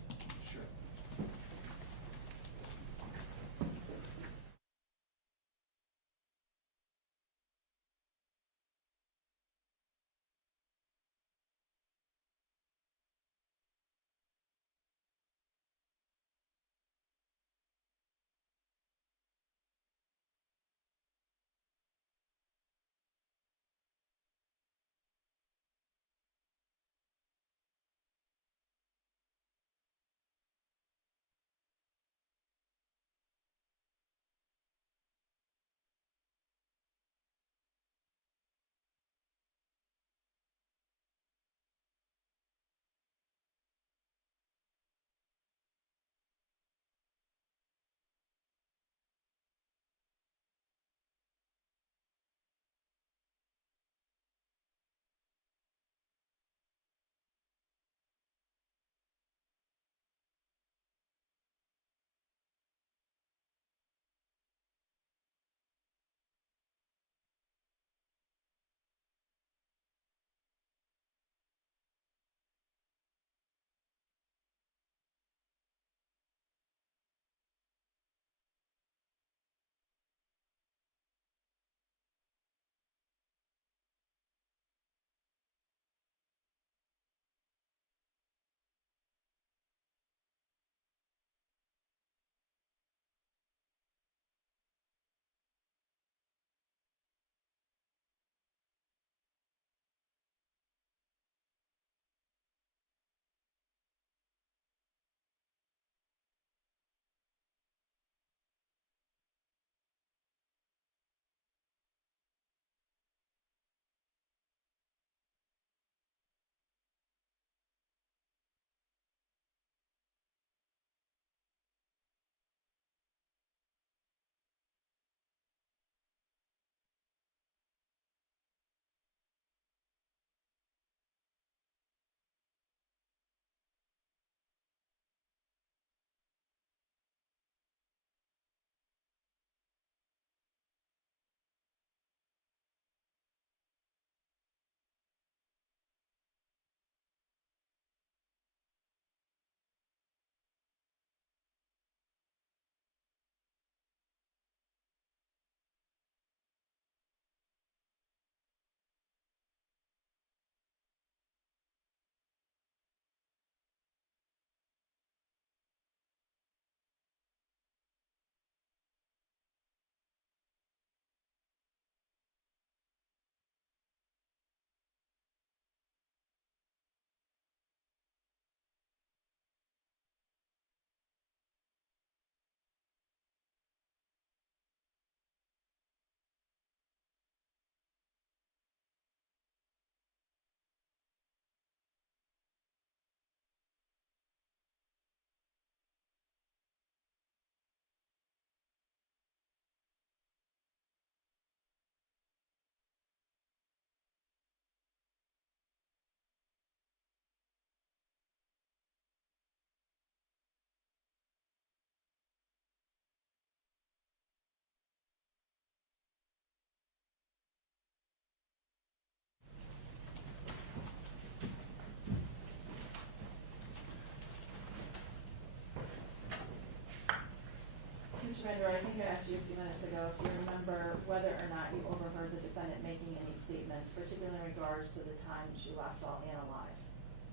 Sandra, I think I asked you a few minutes ago if you remember whether or not you overheard the defendant making any statements, particularly in regards to the time she last saw Anna alive.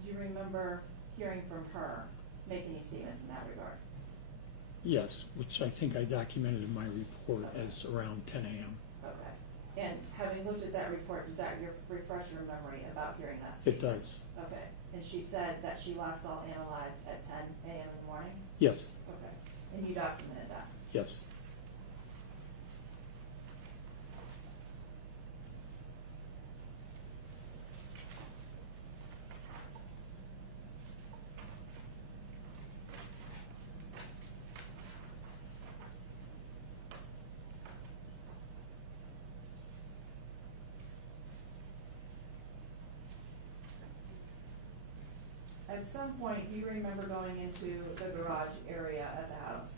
Do you remember hearing from her make any statements in that regard? Yes, which I think I documented in my report as around 10 a.m. Okay. And having looked at that report, does that refresh your memory about hearing that It statement? does. Okay. And she said that she last saw Anna alive at 10 a.m. in the morning? Yes, Okay. And you documented that? yes. At some point, do you remember going into the garage area at the house?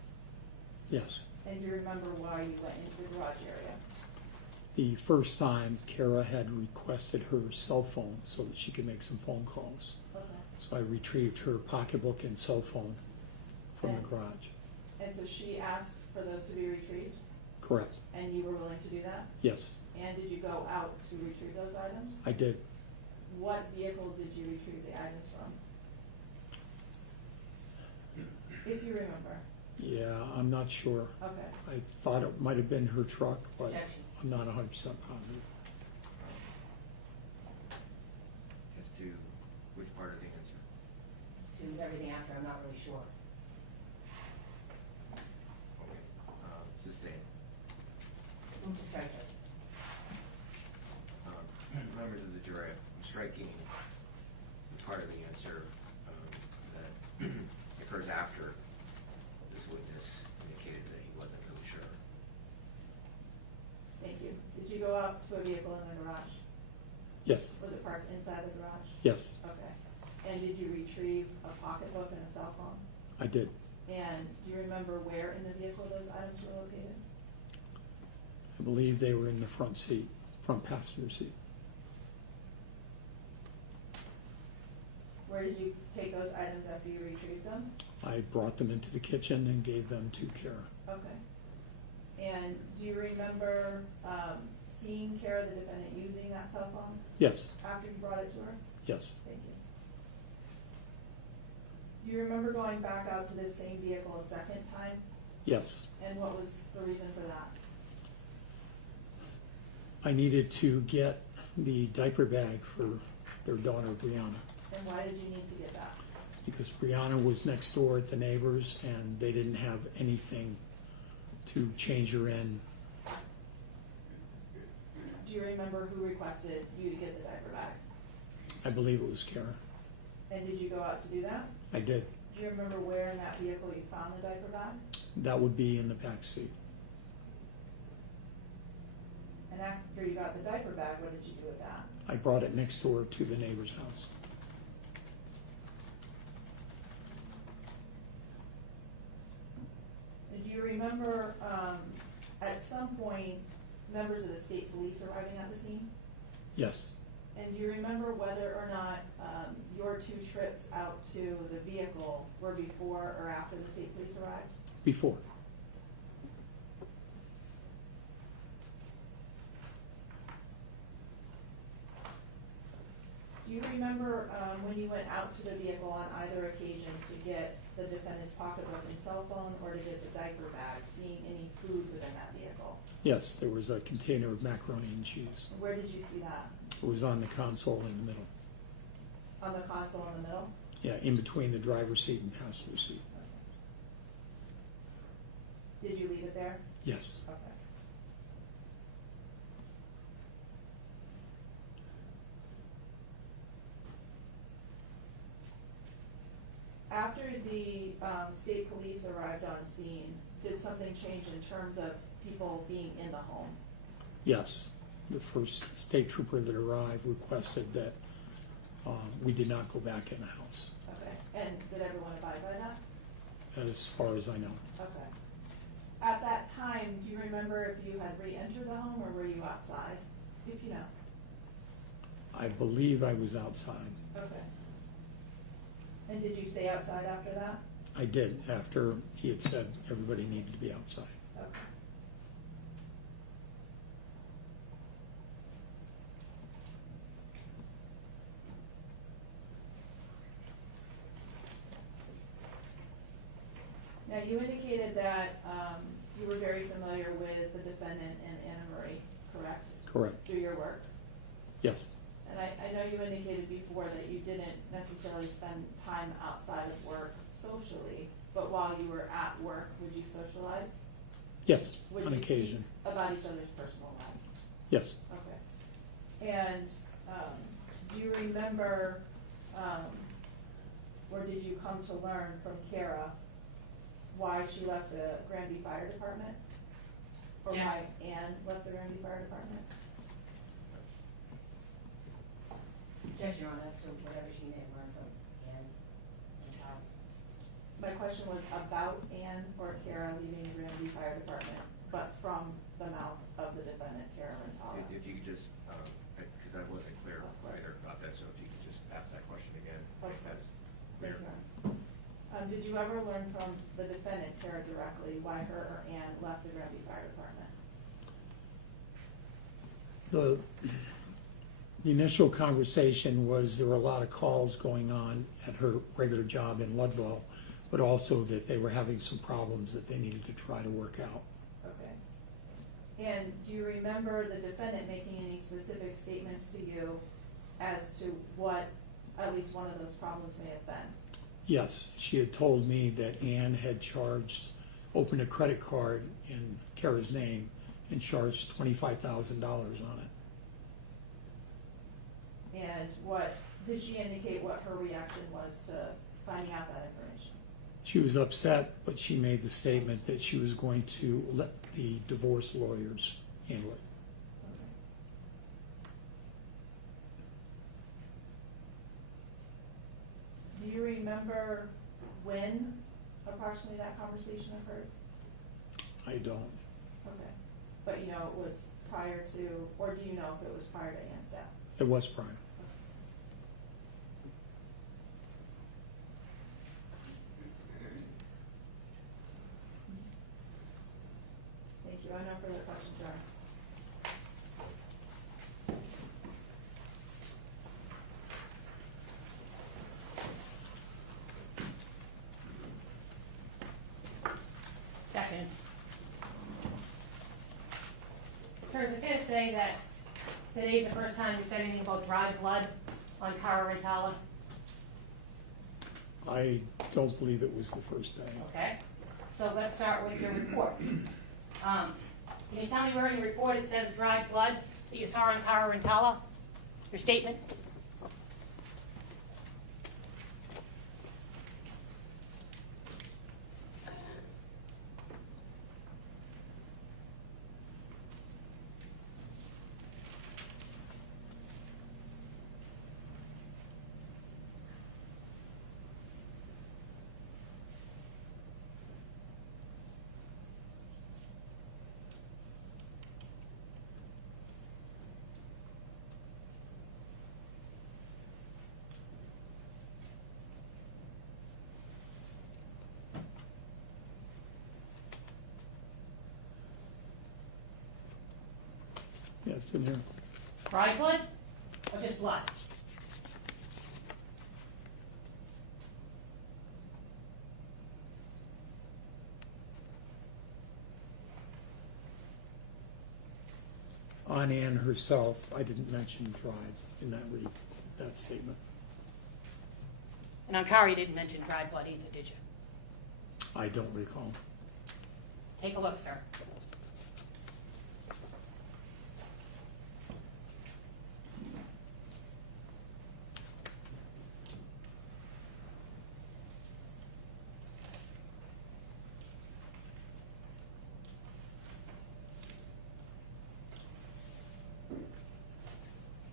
Yes. And do you remember why you went into the garage area? The first time, Cara had requested her cell phone so that she could make some phone calls. Okay. So I retrieved her pocketbook and cell phone from the And- garage. And so she asked for those to be retrieved, Correct. and you were willing to do that? Yes, And did you go out to retrieve those items? I did. What vehicle did you retrieve the items from? If you remember. Yeah, I'm not sure. Okay. I thought it might have been her truck, but Objection. I'm not 100% positive. As to which part of the answer? As to everything after, I'm not really sure. Okay, sustain. Move to strike it. Members of the jury, I'm striking the part of the answer that occurs after this witness indicated that he wasn't really sure. Thank you. Did you go out to a vehicle in the garage? Yes, Was it parked inside the garage? yes, Okay. And did you retrieve a pocketbook and a cell phone? I did. And do you remember where in the vehicle those items were located? I believe they were in the front seat, front passenger seat. Where did you take those items after you retrieved them? I brought them into the kitchen and gave them to Cara. Okay. And do you remember seeing Cara, the defendant, using that cell phone Yes, after you brought it to her? yes, Thank you. Do you remember going back out to this same vehicle a second time? yes. And what was the reason for that? I needed to get the diaper bag for their daughter, Brianna, And why did you need to get that? because Brianna was next door at the neighbors and they didn't have anything to change her in. Do you remember who requested you to get the diaper bag? I believe it was Cara. And did you go out to do that? I did. Do you remember where in that vehicle you found the diaper bag? That would be in the back seat. And after you got the diaper bag, what did you do with that? I brought it next door to the neighbor's house. Do you remember, at some point, members of the state police arriving at the scene? Yes, And do you remember whether or not your two trips out to the vehicle were before or after the state police arrived? before. Do you remember when you went out to the vehicle on either occasion to get the defendant's pocketbook and cell phone or to get the diaper bag, seeing any food within that vehicle? Yes, there was a container of macaroni and cheese. Where did you see that? It was on the console in the middle. On the console in the middle? Yeah, in between the driver's seat and passenger seat. Did you leave it there? Yes, Okay. After the state police arrived on scene, did something change in terms of people being in the home? yes. The first state trooper that arrived requested that we did not go back in the house, Okay. And did everyone abide by that? as far as I know. Okay. At that time, do you remember if you had re-entered the home or were you outside? If you know. I believe I was outside. Okay. And did you stay outside after that? I did, after he had said everybody needed to be outside. Okay. Now, you indicated that you were very familiar with the defendant and Annamarie, correct? Correct. Through your work? Yes. And I know you indicated before that you didn't necessarily spend time outside of work socially, but while you were at work, would you socialize? Yes, Would on you speak occasion. about each other's personal lives? Yes. Okay. And do you remember, or did you come to learn from Cara why she left the Granby Fire Department? Or Yes. why Ann left the Granby Fire Department? Judge, Your Honor, as to whatever she may have learned from Ann and Tom. My question was about Ann or Cara leaving the Granby Fire Department, but from the mouth of the defendant, Cara Rintala. If you could just, because I wasn't clear about that, so if you could just ask that question again. Of make that course. clear. Thank you. Did you ever learn from the defendant, Cara, directly, why her or Ann left the Granby Fire Department? The initial conversation was there were a lot of calls going on at her regular job in Ludlow, but also that they were having some problems that they needed to try to work out. Okay. And do you remember the defendant making any specific statements to you as to what at least one of those problems may have been? Yes, she had told me that Ann had opened a credit card in Cara's name and charged $25,000 on it. And what, did she indicate what her reaction was to finding out that information? She was upset, but she made the statement that she was going to let the divorce lawyers handle it. Do you remember when approximately that conversation occurred? I don't. Okay. But you know it was prior to, or do you know if it was prior to Ann's death? It was prior. Thank you. I have no further questions, Your Honor. Second. Sir, is it fair to say that today's the first time you said anything about dried blood on Cara Rintala? I don't believe it was the first day. Okay, so let's start with your report. Can you tell me where in your report it says dried blood that you saw on Cara Rintala? Your statement? Yeah, it's in here. Dried blood or just blood? On Ann herself, I didn't mention dried in that statement. And on Cara you didn't mention dried blood either, did you? I don't recall. Take a look, sir.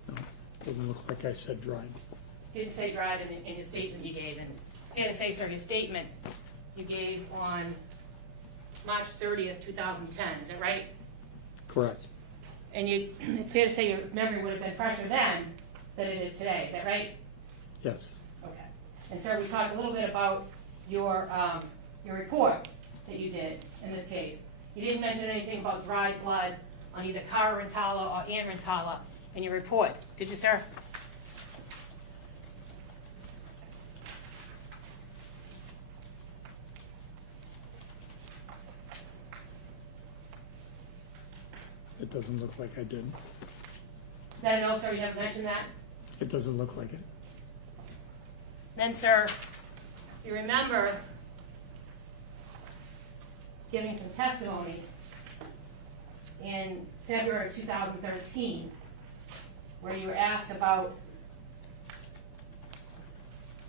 No, doesn't look like I said dried. Didn't say dried in your statement you gave, and fair to say, sir, your statement you gave on March 30th, 2010, is that right? Correct. And it's fair to say your memory would have been fresher then than it is today, is that right? Yes. Okay. And sir, we talked a little bit about your report that you did in this case. You didn't mention anything about dried blood on either Cara Rintala or Ann Rintala in your report, did you, sir? It doesn't look like I did. Then, no, sir, you never mentioned that? It doesn't look like it. Then, sir, you remember giving some testimony in February of 2013 where you were asked about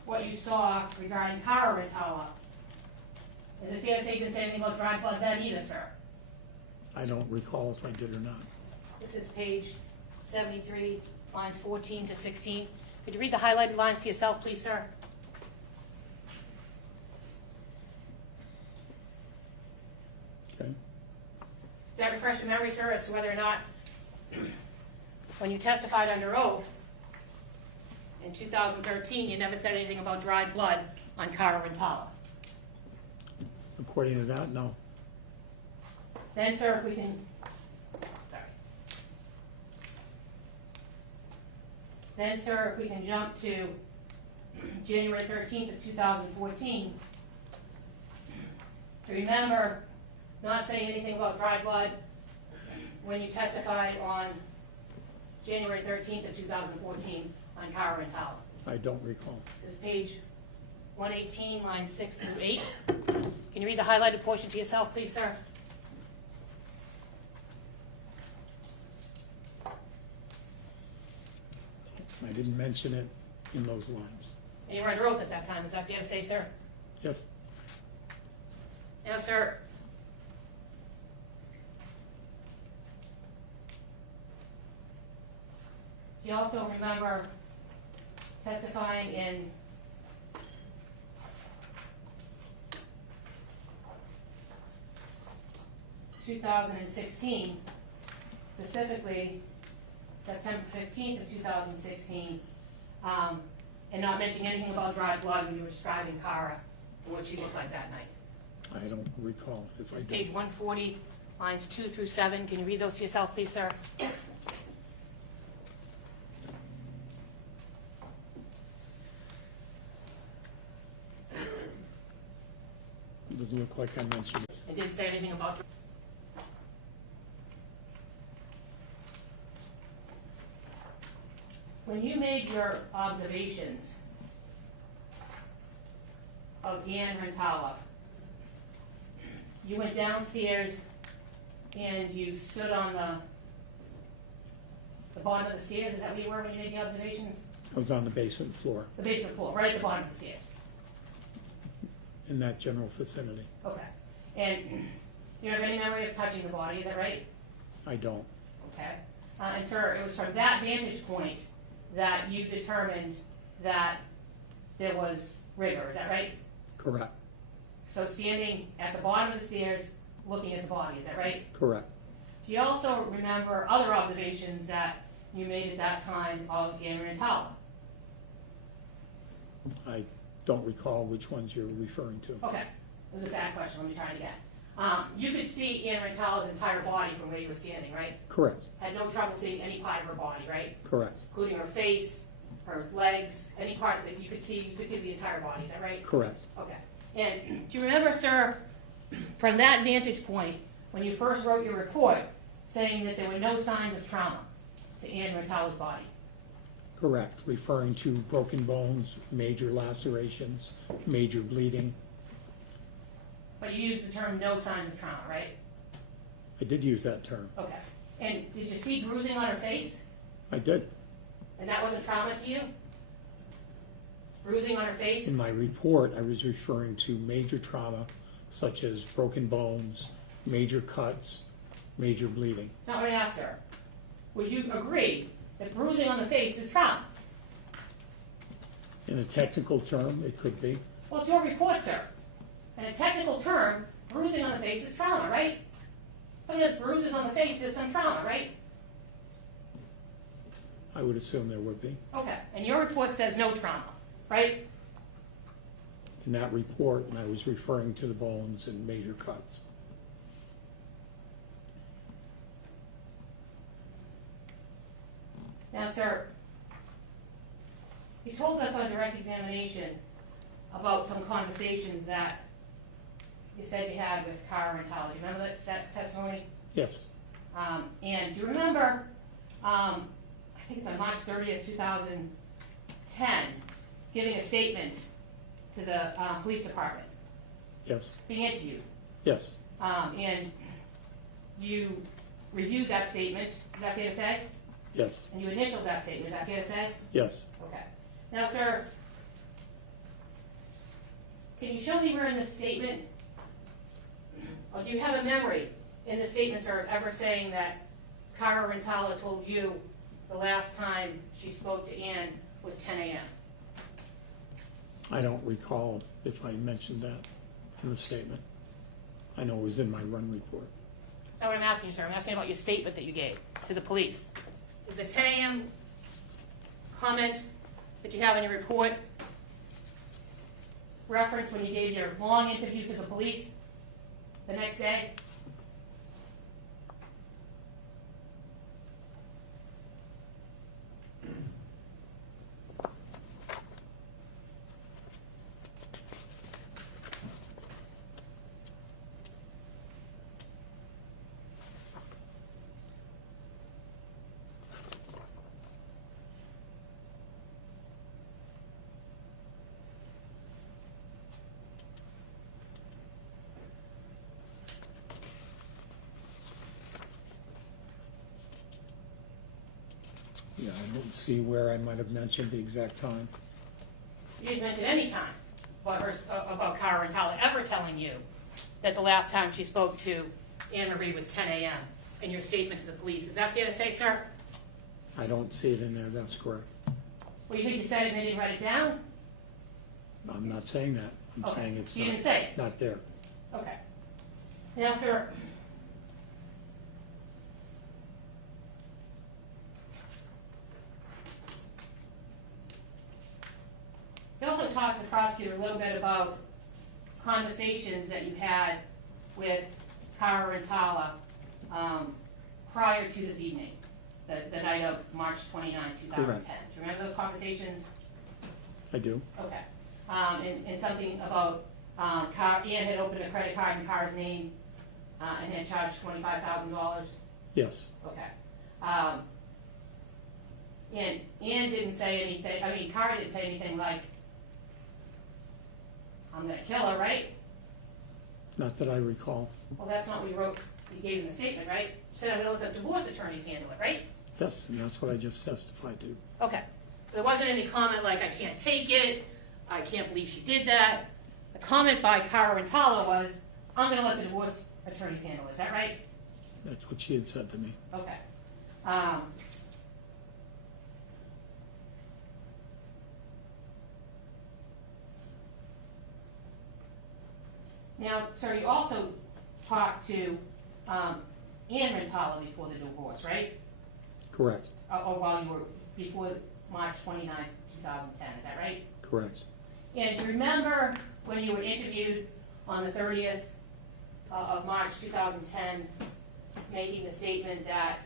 what you saw regarding Cara Rintala. Is it fair to say you didn't say anything about dried blood then either, sir? I don't recall if I did or not. This is page 73, lines 14 to 16. Could you read the highlighted lines to yourself, please, sir? Okay. Does that refresh your memory, sir, as to whether or not, when you testified under oath in 2013, you never said anything about dried blood on Cara Rintala? According to that, no. Then, sir, if we can, sorry. Then, sir, if we can jump to January 13th of 2014, remember not saying anything about dried blood when you testified on January 13th of 2014 on Cara Rintala. I don't recall. This is page 118, lines 6 through 8. Can you read the highlighted portion to yourself, please, sir? I didn't mention it in those lines. And you were under oath at that time, is that fair to say, sir? Yes, Now, sir, do you also remember testifying in (2016), specifically September 15th of 2016, and not mentioning anything about dried blood when you were describing Cara and what she looked like that night? I don't recall if I It's did. page 140, lines 2 through 7. Can you read those to yourself, please, sir? It doesn't look like I mentioned it. It didn't say anything about. When you made your observations of Ann Rintala, you went downstairs and you stood on the bottom of the stairs. Is that where you were when you made the observations? I was on the basement floor The basement floor, right at the bottom of the stairs. in that general vicinity. Okay. And you don't have any memory of touching the body, is that right? I don't. Okay. And sir, it was from that vantage point that you determined that there was rigor, is that right? Correct. So standing at the bottom of the stairs, looking at the body, is that right? Correct. Do you also remember other observations that you made at that time of Ann Rintala? I don't recall which ones you're referring to. Okay, it was a bad question, let me try it again. You could see Ann Rintala's entire body from where you were standing, right? Correct. Had no trouble seeing any part of her body, right? Correct. Including her face, her legs, any part that you could see the entire body, is that right? Correct. Okay. And do you remember, sir, from that vantage point, when you first wrote your report, saying that there were no signs of trauma to Ann Rintala's body? Correct. Referring to broken bones, major lacerations, major bleeding. But you used the term no signs of trauma, right? I did use that term. Okay. And did you see bruising on her face? I did. And that wasn't trauma to you? Bruising on her face? In my report, I was referring to major trauma such as broken bones, major cuts, major bleeding. Not what I asked, sir. Would you agree that bruising on the face is trauma? In a technical term, it could be. Well, it's your report, sir. In a technical term, bruising on the face is trauma, right? Someone has bruises on the face, there's some trauma, right? I would assume there would be. Okay. And your report says no trauma, right? In that report, and I was referring to the bones and major cuts. Now, sir, you told us on direct examination about some conversations that you said you had with Cara Rintala. Do you remember that testimony? Yes, And do you remember, I think it's on March 30th, 2010, giving a statement to the police department, yes, being interviewed? yes, And you reviewed that statement, is that fair to say? yes, And you initialed that statement, is that fair to say? yes. Okay. Now, sir, can you show me where in the statement, or do you have a memory in the statement, sir, of ever saying that Cara Rintala told you the last time she spoke to Ann was 10 a.m.? I don't recall if I mentioned that in the statement. I know it was in my run report. That's what I'm asking you, sir. I'm asking about your statement that you gave to the police. Is the 10 a.m. comment that you have in your report referenced when you gave your long interview to the police the next day? Yeah, I don't see where I might have mentioned the exact time. You didn't mention any time about Cara Rintala ever telling you that the last time she spoke to Annamarie was 10 a.m. in your statement to the police. Is that fair to say, sir? I don't see it in there, that's correct. Well, you think you said it and they didn't write it down? I'm not saying that. I'm Okay. saying it's You not, didn't say it? not there. Okay. Now, sir, he also talked to the prosecutor a little bit about conversations that you had with Cara Rintala prior to this evening, the night of March 29, 2010. Correct. Do you remember those conversations? I do. Okay. And something about Ann had opened a credit card in Cara's name and had charged $25,000? Yes, Okay. And Ann didn't say anything, I mean, Cara didn't say anything like, I'm gonna kill her, right? not that I recall. Well, that's not what you gave in the statement, right? You said I'm gonna let the divorce attorneys handle it, right? Yes, and that's what I just testified to. Okay. So there wasn't any comment like, I can't take it, I can't believe she did that. The comment by Cara Rintala was, I'm gonna let the divorce attorneys handle it, is that right? That's what she had said to me. Okay. Now, sir, you also talked to Ann Rintala before the divorce, right? Correct, Or while you were, before March 29, 2010, is that right? correct. And do you remember when you were interviewed on the 30th of March 2010, making the statement that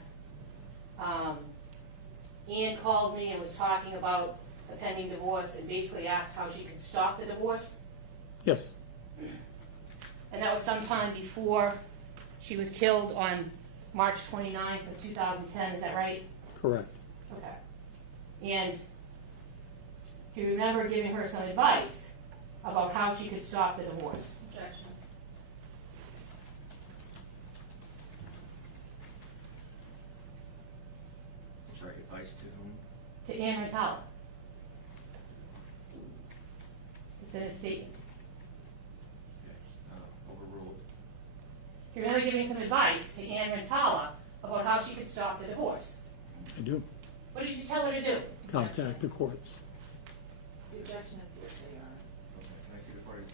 Ann called me and was talking about the pending divorce and basically asked how she could stop the divorce? Yes, And that was sometime before she was killed on March 29th of 2010, is that right? correct. Okay. And do you remember giving her some advice about how she could stop the divorce? Objection. Sorry, advice to whom? To Ann Rintala. It's in a statement. Overruled. Do you remember giving some advice to Ann Rintala about how she could stop the divorce? I do. What did you tell her to do? Contact the courts. The objection is hearsay, Your Honor. Can I see the parties?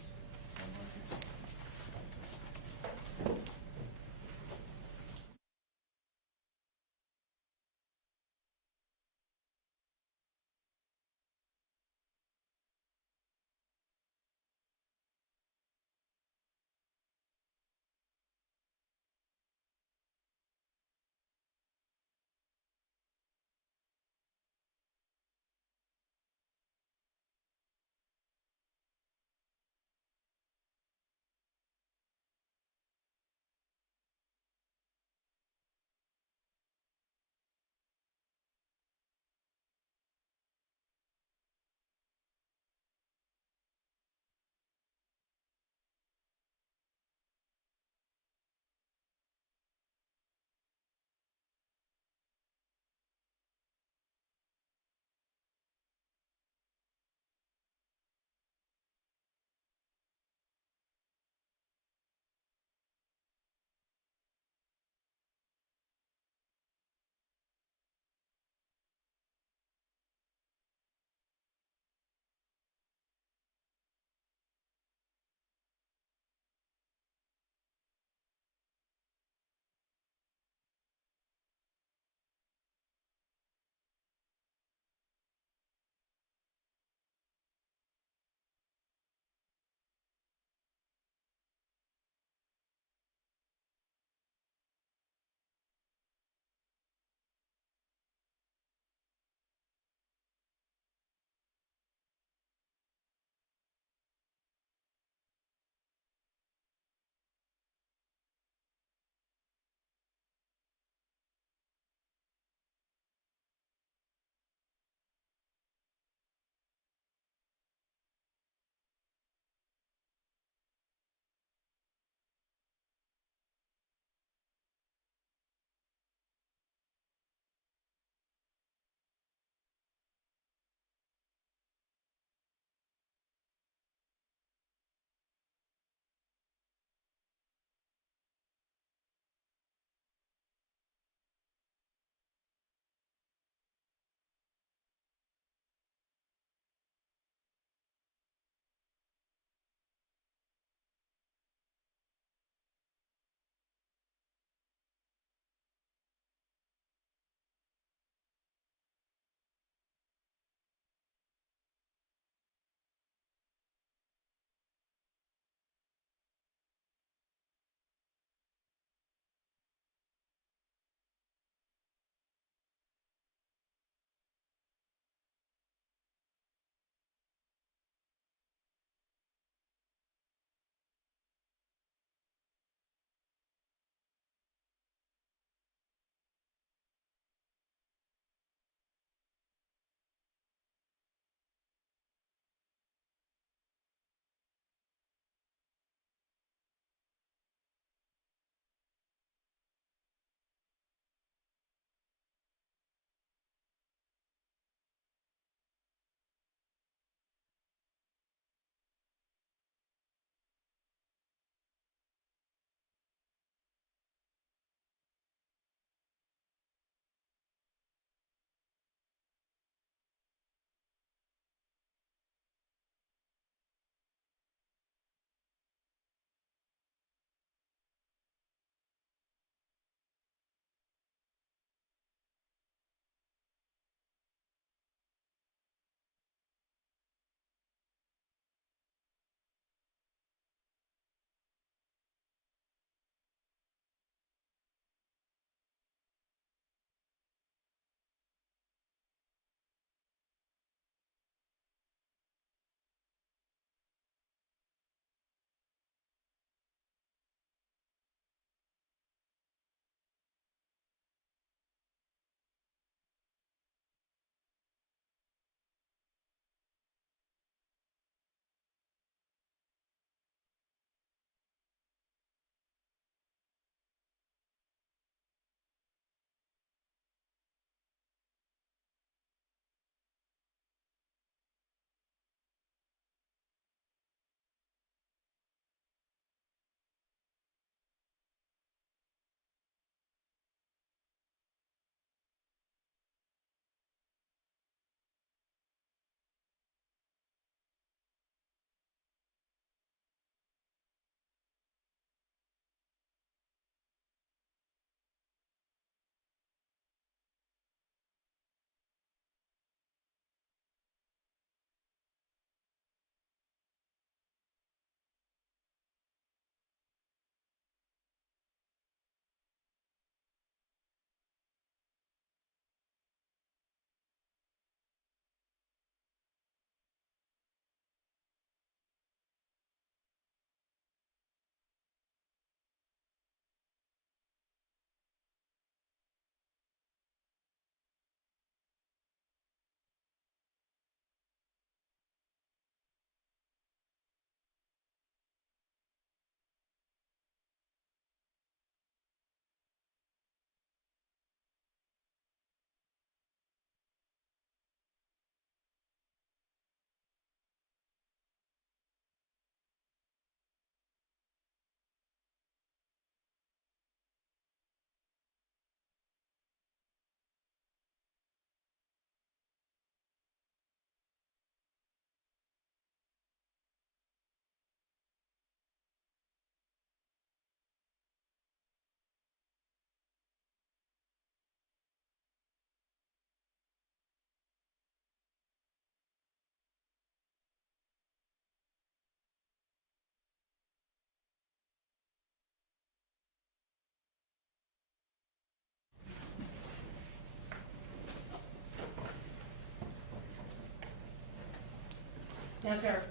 Now, sir,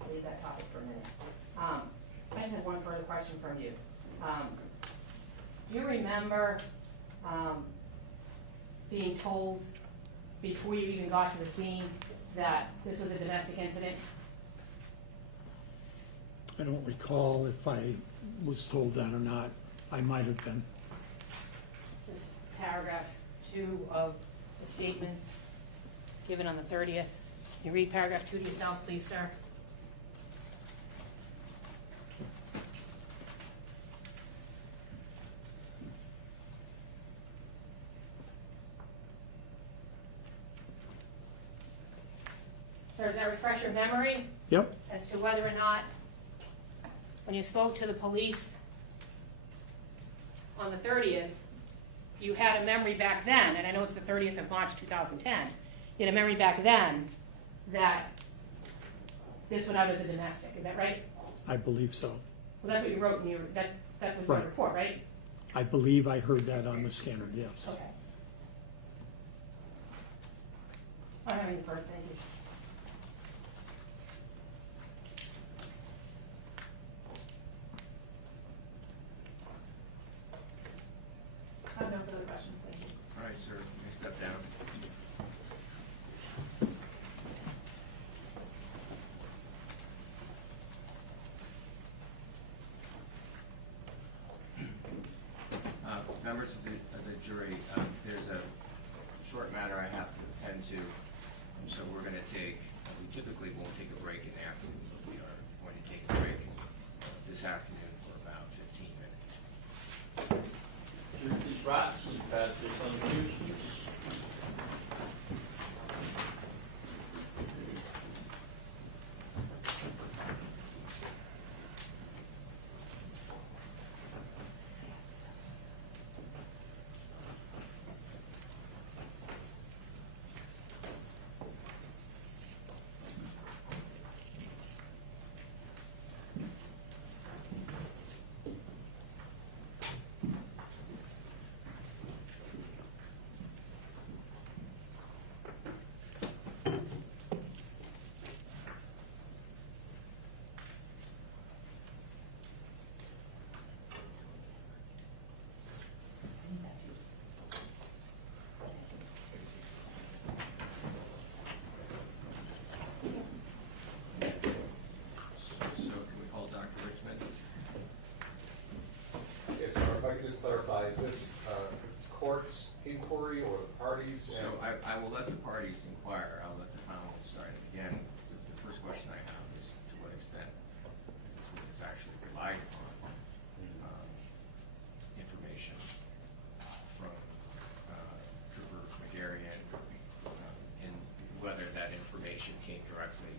let's leave that topic for a minute. I just have one further question from you. Do you remember being told before you even got to the scene that this was a domestic incident? I don't recall if I was told that or not. I might have been. This is paragraph 2 of the statement given on the 30th. Can you read paragraph 2 to yourself, please, sir? Sir, does that refresh your memory Yep, as to whether or not, when you spoke to the police on the 30th, you had a memory back then, and I know it's the 30th of March 2010, you had a memory back then that this went out as a domestic, is that right? I believe so. Well, that's what you wrote in your, that's what your Right. report, right? I believe I heard that on the scanner, yes. Okay. I don't have any further, thank you. I have no further questions, thank you. All right, sir, you may step down. Members of the jury, there's a short matter I have to attend to, so we're going to take, we typically won't take a break in the afternoon, but we are going to take a break this afternoon for about 15 minutes. These rocks we passed this on the news. Clarify, is this court's inquiry or the parties? So I will let the parties inquire. I'll let the panel start. Again, the first question I have is to what extent this witness actually relied upon information from Trooper McGarrian, and whether that information came directly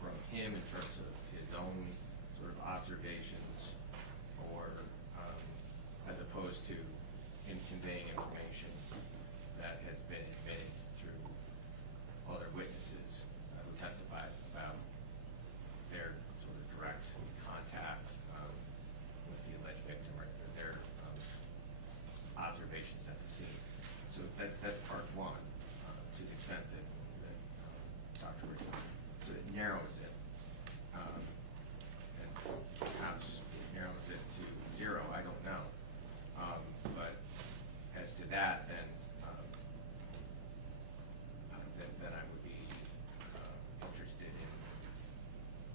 from him in terms of his own sort of observations, or as opposed to him conveying information that has been admitted through other witnesses who testified about their sort of direct contact with the alleged victim, or their observations at the scene. So that's part one, to the extent that Dr. Richmond, so it narrows it, and perhaps it narrows it to 0, I don't know. But as to that, then I would be interested in,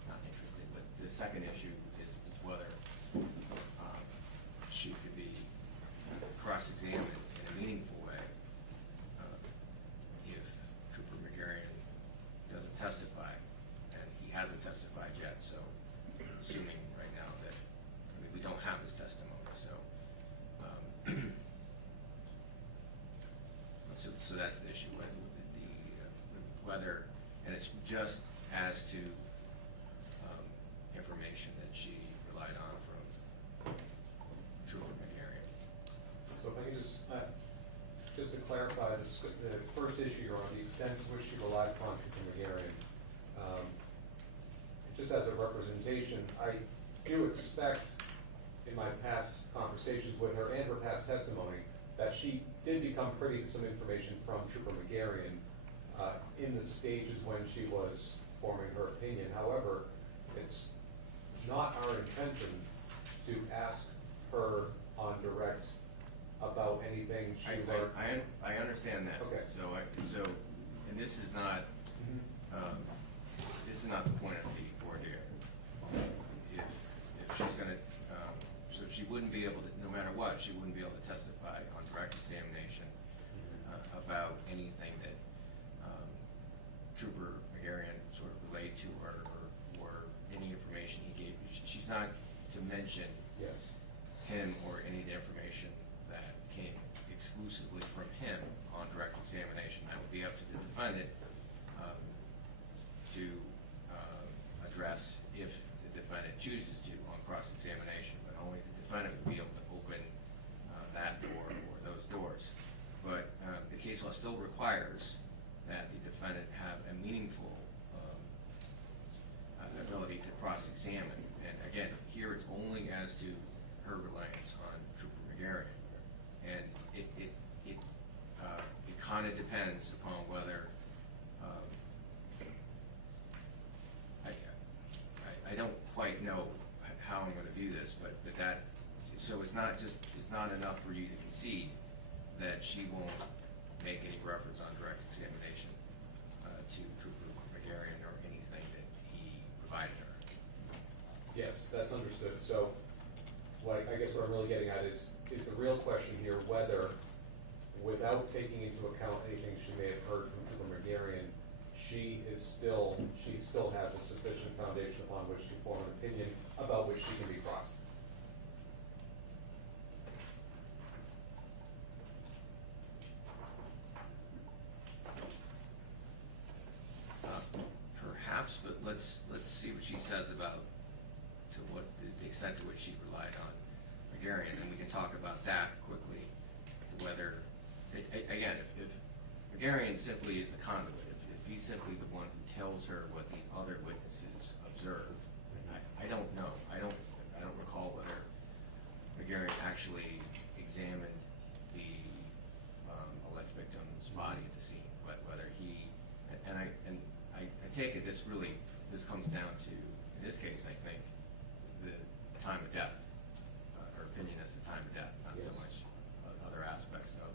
not interested, but the second issue is whether she could be cross-examined in a meaningful way if Trooper McGarrian doesn't testify, and he hasn't testified yet, so assuming right now that, I mean, we don't have his testimony, so so that's the issue, whether, and it's just as to information that she relied on from Trooper McGarrian. So if I can just to clarify, the first issue you're on, the extent to which she relied upon Trooper McGarrian, just as a representation, I do expect in my past conversations with her and her past testimony that she did become privy to some information from Trooper McGarrian in the stages when she was forming her opinion. However, it's not our intention to ask her on direct about anything she learned. I understand that. Okay. And this is not, this is not the point of the board here. If she's gonna, so she wouldn't be able to, no matter what, she wouldn't be able to testify on direct examination about anything that Trooper McGarian sort of relayed to her or any information he gave. She's not to mention Yes. him or any of the information that came exclusively from him on direct examination. That would be up to the defendant to address if the defendant chooses to on cross-examination, but only the defendant would be able to open that door or those doors. But the case law still requires that the defendant have a meaningful ability to cross-examine. And again, here it's only as to her reliance on Trooper McGarian. And it kind of depends upon whether, I don't quite know how I'm going to view this, but that, so it's not enough for you to concede that she won't make any reference on direct examination to Trooper McGarian or anything that he provided her. Yes, that's understood. So, I guess what I'm really getting at is the real question here whether, without taking into account anything she may have heard from Trooper McGarian, she still has a sufficient foundation upon which to form an opinion about which she can be crossed. Perhaps, but let's see what she says about the extent to which she relied on McGarian, and we can talk about that quickly. Whether, again, if McGarian simply is the conduit, if he's simply the one who tells her what these other witnesses observed, I don't know. I don't recall whether McGarian actually examined the alleged victim's body at the scene, whether he, and I take it this comes down to, in this case, I think, the time of death, her opinion as to time of death, not so much other aspects of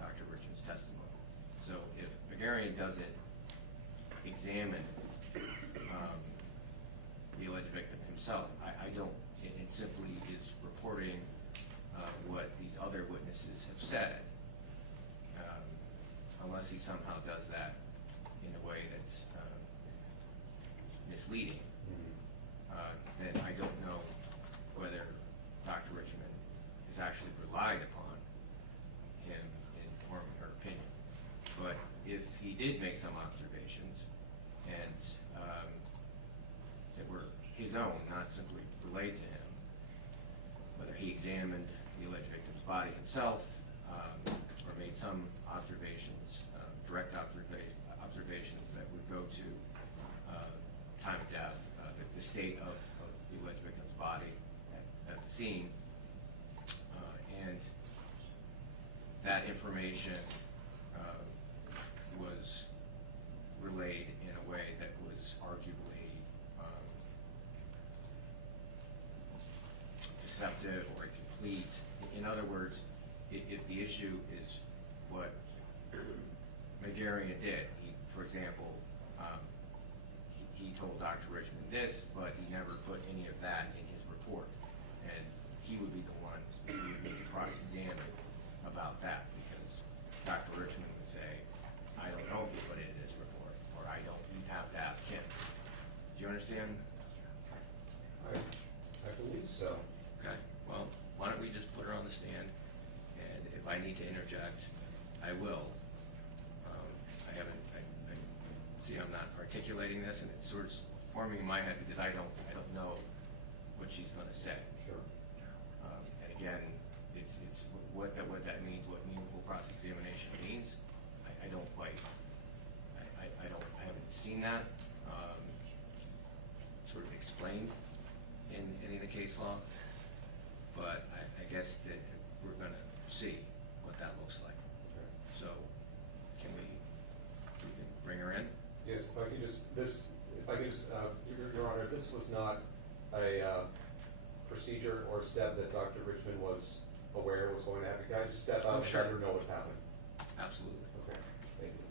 Dr. Richard's testimony. So if McGarian doesn't examine the alleged victim himself, I don't, it simply is reporting what these other witnesses have said, unless he somehow does that in a way that's misleading, then I don't know whether Dr. Richmond has actually relied upon him in forming her opinion. But if he did make some observations and that were his own, not simply relayed to him, whether he examined the alleged victim's body himself or made some observations, direct observations that would go to time of death, the state of the alleged victim's body at the scene, and that information was relayed in a way that was arguably deceptive or incomplete. In other words, if the issue is what McGarian did, for example, he told Dr. Richmond this, but he never put any of that in his report, and he would be the one who would need to cross-examine about that, because Dr. Richmond would say, I don't know if he put it in his report, or you'd have to ask him. Do you understand? I believe so. Okay, well, why don't we just put her on the stand, and if I need to interject, I will. I see I'm not articulating this, and it's sort of forming in my head because I don't know what she's going to say. Sure. And again, it's what that means, what meaningful cross-examination means. I don't quite, I haven't seen that sort of explained in any of the case law, but I guess that we're going to see what that looks like. Okay. So, can we bring her in? Yes, if I could just, If I could just, Your Honor, this was not a procedure or step that Dr. Richmond was aware was going to happen. Can I just step out and Sure. let her know what's happening? Absolutely. Okay, thank you.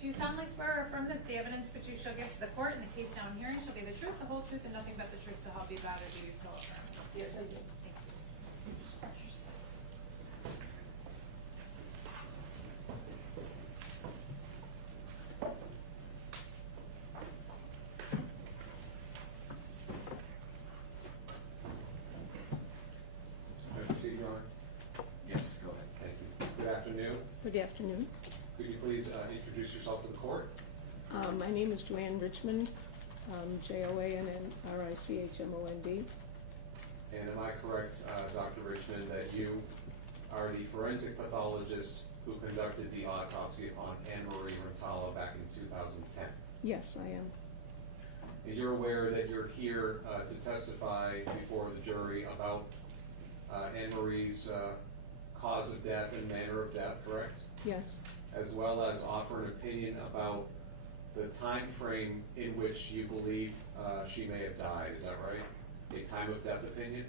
Do you solemnly swear or affirm that the evidence which you shall give to the court in the case now in hearing shall be the truth, the whole truth, and nothing but the truth, so help you God, or do you so affirm? Yes, I do. Thank you. May I proceed, Your Honor? Yes, go ahead. Thank you. Good afternoon. Good afternoon. Could you please introduce yourself to the court? My name is Joanne Richmond, Joannricchmond. And am I correct, Dr. Richmond, that you are the forensic pathologist who conducted the autopsy upon Annamarie Cochrane-Rintala back in 2010? Yes, I am. And you're aware that you're here to testify before the jury about Annamarie's cause of death and manner of death, correct? Yes, As well as offer an opinion about the time frame in which you believe she may have died, is that right? A time of death opinion?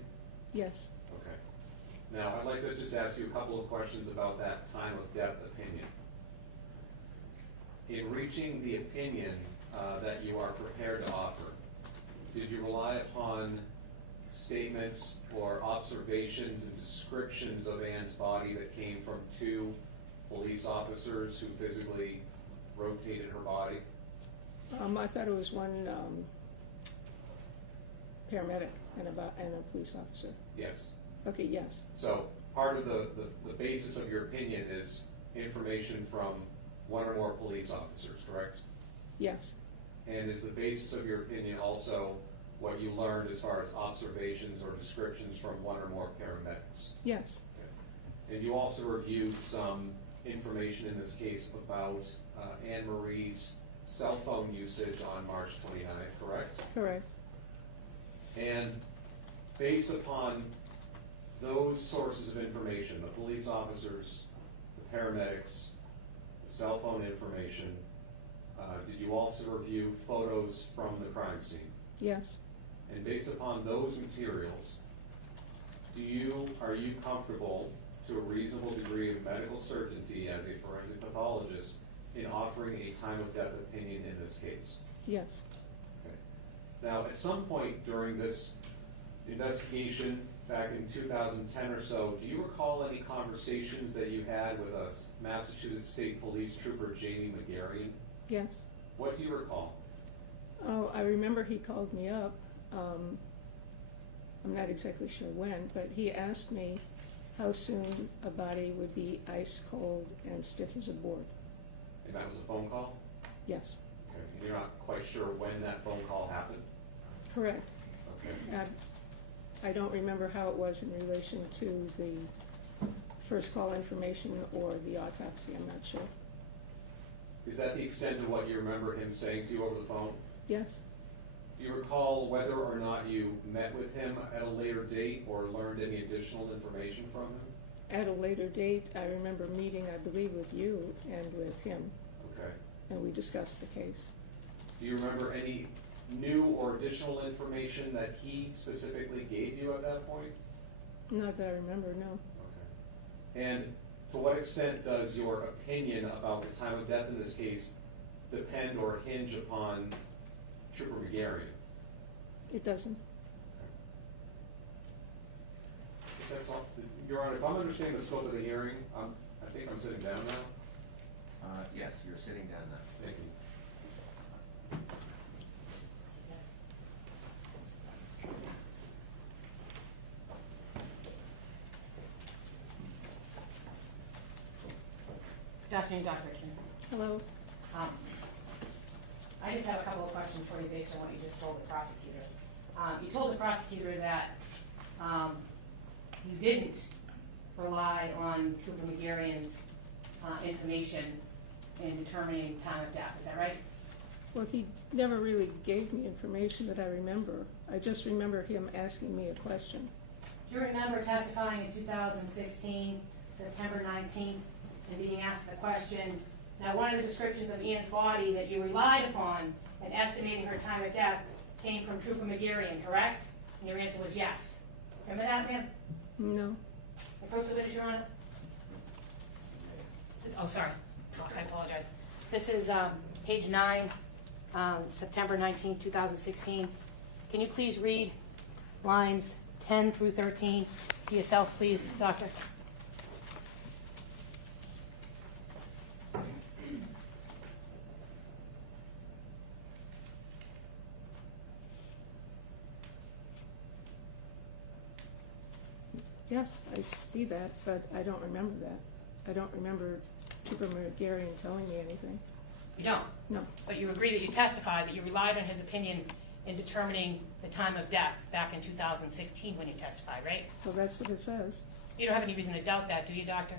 yes. Okay. Now, I'd like to just ask you a couple of questions about that time of death opinion. In reaching the opinion that you are prepared to offer, did you rely upon statements or observations and descriptions of Ann's body that came from two police officers who physically rotated her body? I thought it was one paramedic and a police officer. Yes. Okay, yes, So part of the basis of your opinion is information from one or more police officers, correct? yes, And is the basis of your opinion also what you learned as far as observations or descriptions from one or more paramedics? yes, And you also reviewed some information in this case about Anne-Marie's cell phone usage on March 29th, correct? correct. And based upon those sources of information, the police officers, the paramedics, the cell phone information, did you also review photos from the crime scene? Yes, And based upon those materials, are you comfortable to a reasonable degree of medical certainty as a forensic pathologist in offering a time of death opinion in this case? yes. Okay. Now, at some point during this investigation, back in 2010 or so, do you recall any conversations that you had with a Massachusetts State Police Trooper, Jamie McGarrian? Yes. What do you recall? Oh, I remember he called me up. I'm not exactly sure when, but he asked me how soon a body would be ice cold and stiff as a board. And that was a phone call? Yes, Okay. And you're not quite sure when that phone call happened? correct. Okay. I don't remember how it was in relation to the first call information or the autopsy, I'm not sure. Is that the extent of what you remember him saying to you over the phone? Yes? Do you recall whether or not you met with him at a later date or learned any additional information from him? At a later date, I remember meeting, I believe, with you and with him, Okay. and we discussed the case. Do you remember any new or additional information that he specifically gave you at that point? Not that I remember, no. Okay. And to what extent does your opinion about the time of death in this case depend or hinge upon Trooper McGarry? It doesn't. If that's all, Your Honor, if I'm understanding the scope of the hearing, I think I'm sitting down now. Yes, you're sitting down now. Thank you. Good afternoon, Dr. Richmond. Hello? I just have a couple of questions for you based on what you just told the prosecutor. You told the prosecutor that you didn't rely on Trooper McGarrian's information in determining time of death. Is that right? Well, he never really gave me information that I remember. I just remember him asking me a question. Do you remember testifying in 2016, September 19th, and being asked the question, now one of the descriptions of Ian's body that you relied upon in estimating her time of death came from Trooper McGarrian, correct? And your answer was yes. Remember that, ma'am? No? Approach the witness, Your Honor. Oh, sorry. I apologize. This is page 9, September 19, 2016. Can you please read lines 10 through 13 to yourself, please, Doctor? Yes, I see that, but I don't remember that. I don't remember Trooper McGarrian telling me anything. You don't? No. But you agree that you testified that you relied on his opinion in determining the time of death back in 2016 when you testified, right? Well, that's what it says. You don't have any reason to doubt that, do you, Doctor?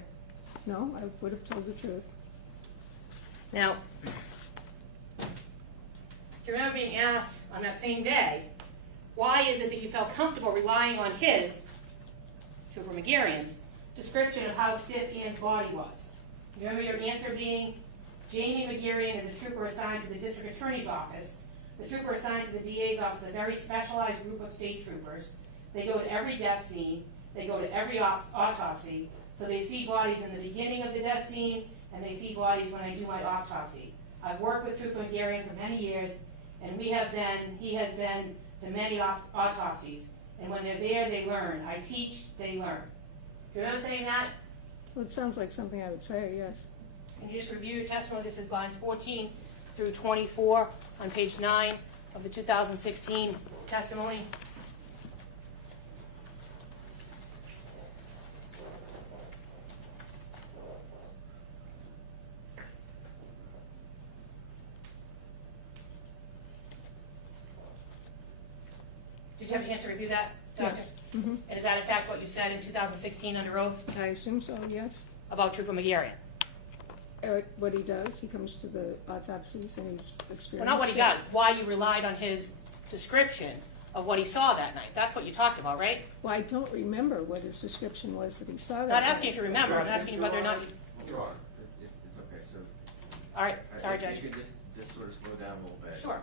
No, I would have told the truth. Now, do you remember being asked on that same day, why is it that you felt comfortable relying on his, Trooper McGarrian's, description of how stiff Ian's body was? You remember your answer being, Jamie McGarrian is a trooper assigned to the district attorney's office. The trooper assigned to the DA's office is a very specialized group of state troopers. They go to every death scene. They go to every autopsy. So they see bodies in the beginning of the death scene, and they see bodies when I do my autopsy. I've worked with Trooper McGarrian for many years, and he has been to many autopsies. And when they're there, they learn. I teach, they learn. Do you remember saying that? Well, it sounds like something I would say, yes. Can you just review your testimony? This is lines 14 through 24 on page 9 of the 2016 testimony. Did you have a chance to review that, Doctor? Yes. Mm-hmm. And is that in fact what you said in 2016 under oath I assume so, yes. about Trooper McGarrian? What he does, he comes to the autopsies and he's experienced. Well, not what he does, why you relied on his description of what he saw that night. That's what you talked about, right? Well, I don't remember what his description was that he saw that I'm not night. asking if you remember, I'm asking you whether or not you... You are. It's okay, so. All right, sorry, I Judge. think you should just sort of slow down a little bit. Sure.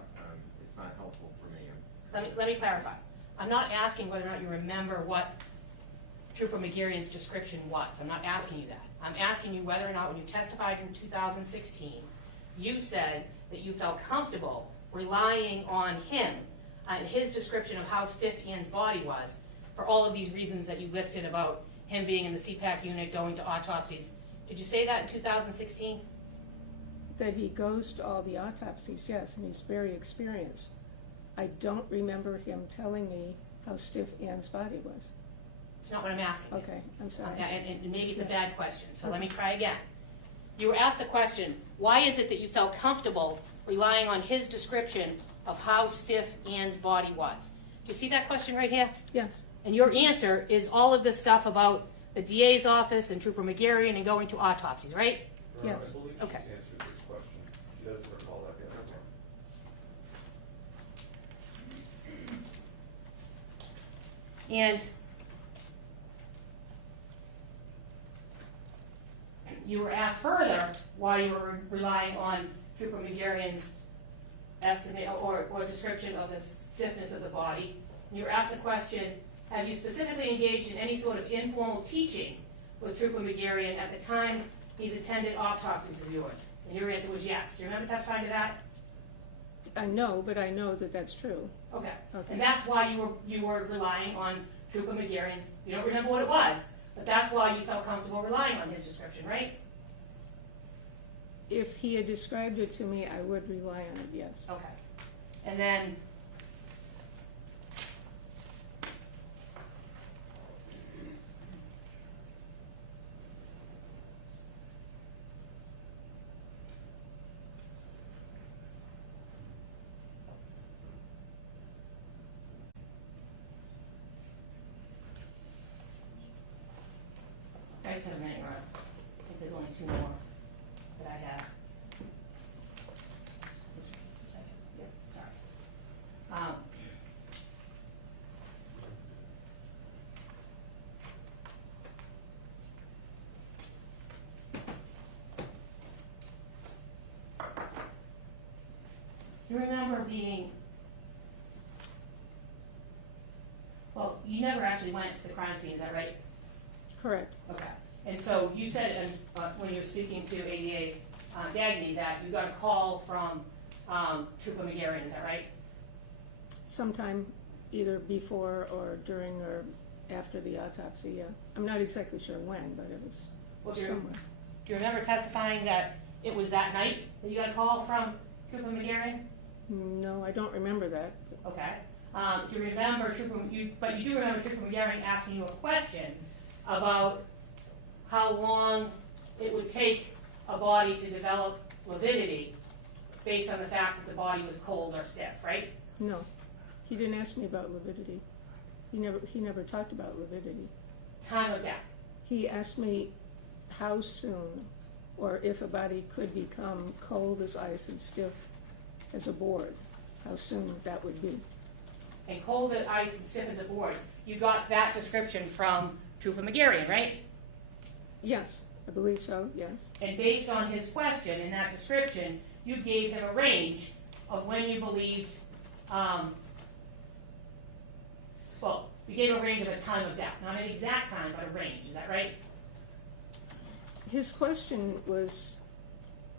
It's not helpful for me. Let me clarify. I'm not asking whether or not you remember what Trooper McGarrian's description was. I'm not asking you that. I'm asking you whether or not when you testified in 2016, you said that you felt comfortable relying on him and his description of how stiff Ian's body was for all of these reasons that you listed about him being in the CPAC unit, going to autopsies. Did you say that in 2016? That he goes to all the autopsies, yes, and he's very experienced. I don't remember him telling me how stiff Ann's body was. It's not what I'm asking you. Okay, I'm sorry. And maybe it's a bad question, so let me try again. You were asked the question, why is it that you felt comfortable relying on his description of how stiff Ann's body was? Do you see that question right here? Yes. And your answer is all of this stuff about the DA's office and Trooper McGarrian and going to autopsies, right? Your Honor, Yes. I believe Okay. she's answered this question. She doesn't recall that the other one. And you were asked further why you were relying on Trooper McGarrian's estimate or description of the stiffness of the body. You were asked the question, have you specifically engaged in any sort of informal teaching with Trooper McGarrian at the time he's attended autopsies of yours? And your answer was yes. Do you remember testifying to that? I know, but I know that that's true. Okay. Okay. And that's why you were relying on Trooper McGarrian's, you don't remember what it was, but that's why you felt comfortable relying on his description, right? If he had described it to me, I would rely on it, yes. Okay. And then, I just have a minute, Ron. I think there's only two more that I have. Just a second. Yes, sorry. You remember being, well, you never actually went to the crime scene, is that right? Correct. Okay. And so you said when you were speaking to ADA Gagny that you got a call from Trooper McGarrian, is that right? Sometime either before or during or after the autopsy, yeah. I'm not exactly sure when, but it was Well, somewhere. do you remember testifying that it was that night that you got a call from Trooper McGarrian? No, I don't remember that. Okay. Do you remember but you do remember Trooper McGarrian asking you a question about how long it would take a body to develop lividity based on the fact that the body was cold or stiff, right? No, he didn't ask me about lividity. He never talked about lividity. Time of death. He asked me how soon or if a body could become cold as ice and stiff as a board, how soon that would be. And cold as ice and stiff as a board. You got that description from Trooper McGarrian, right? Yes, I believe so, yes. And based on his question and that description, you gave him a range of when you believed, you gave a range of a time of death. Not an exact time, but a range. Is that right? His question was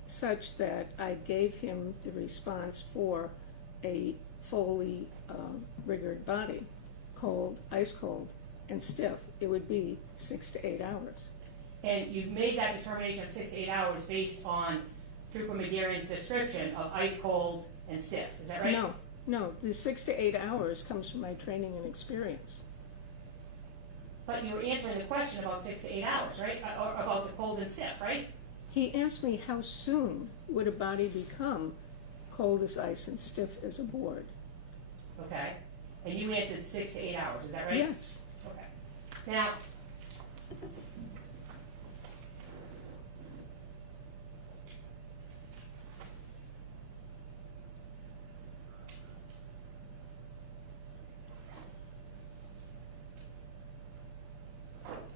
such that I gave him the response for a fully rigored body, cold, ice cold, and stiff. It would be 6 to 8 hours. And you've made that determination of 6 to 8 hours based on Trooper McGarrian's description of ice cold and stiff. Is that right? No, the 6 to 8 hours comes from my training and experience. But you were answering the question about 6 to 8 hours, right? Or about the cold and stiff, right? He asked me how soon would a body become cold as ice and stiff as a board. Okay. And you answered 6 to 8 hours. Is that right? Yes. Okay. Now,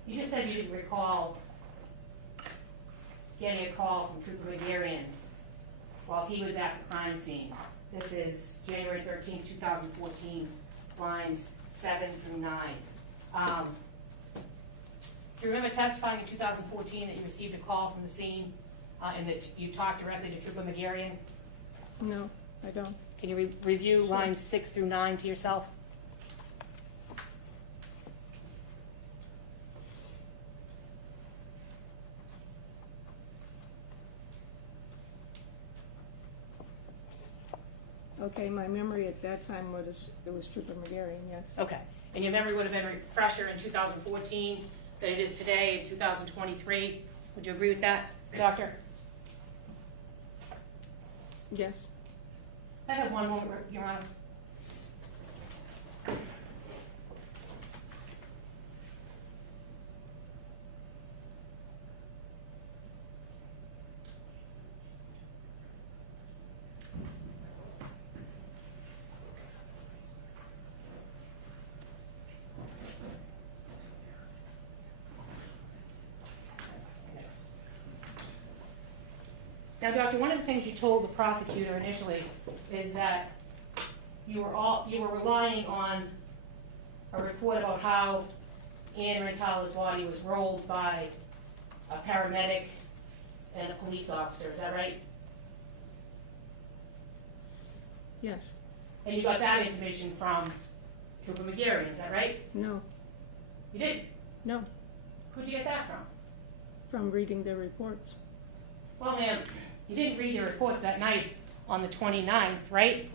you just said you didn't recall getting a call from Trooper McGarrian while he was at the crime scene. This is January 13, 2014, lines 7 through 9. Do you remember testifying in 2014 that you received a call from the scene and that you talked directly to Trooper McGarrian? No, I don't. Can you review lines 6 through 9 to yourself? Okay, my memory at that time was, it was Trooper McGarrian, yes. Okay. And your memory would have been fresher in 2014 than it is today in 2023. Would you agree with that, Doctor? Yes. I have one moment, Your Honor. Now, Doctor, one of the things you told the prosecutor initially is that you were relying on a report about how Ann Rintala's body was rolled by a paramedic and a police officer. Is that right? Yes. And you got that information from Trooper McGarry, is that right? No. You did? No. Who'd you get that from? From reading the reports. Well, ma'am, you didn't read the reports that night on the 29th, right?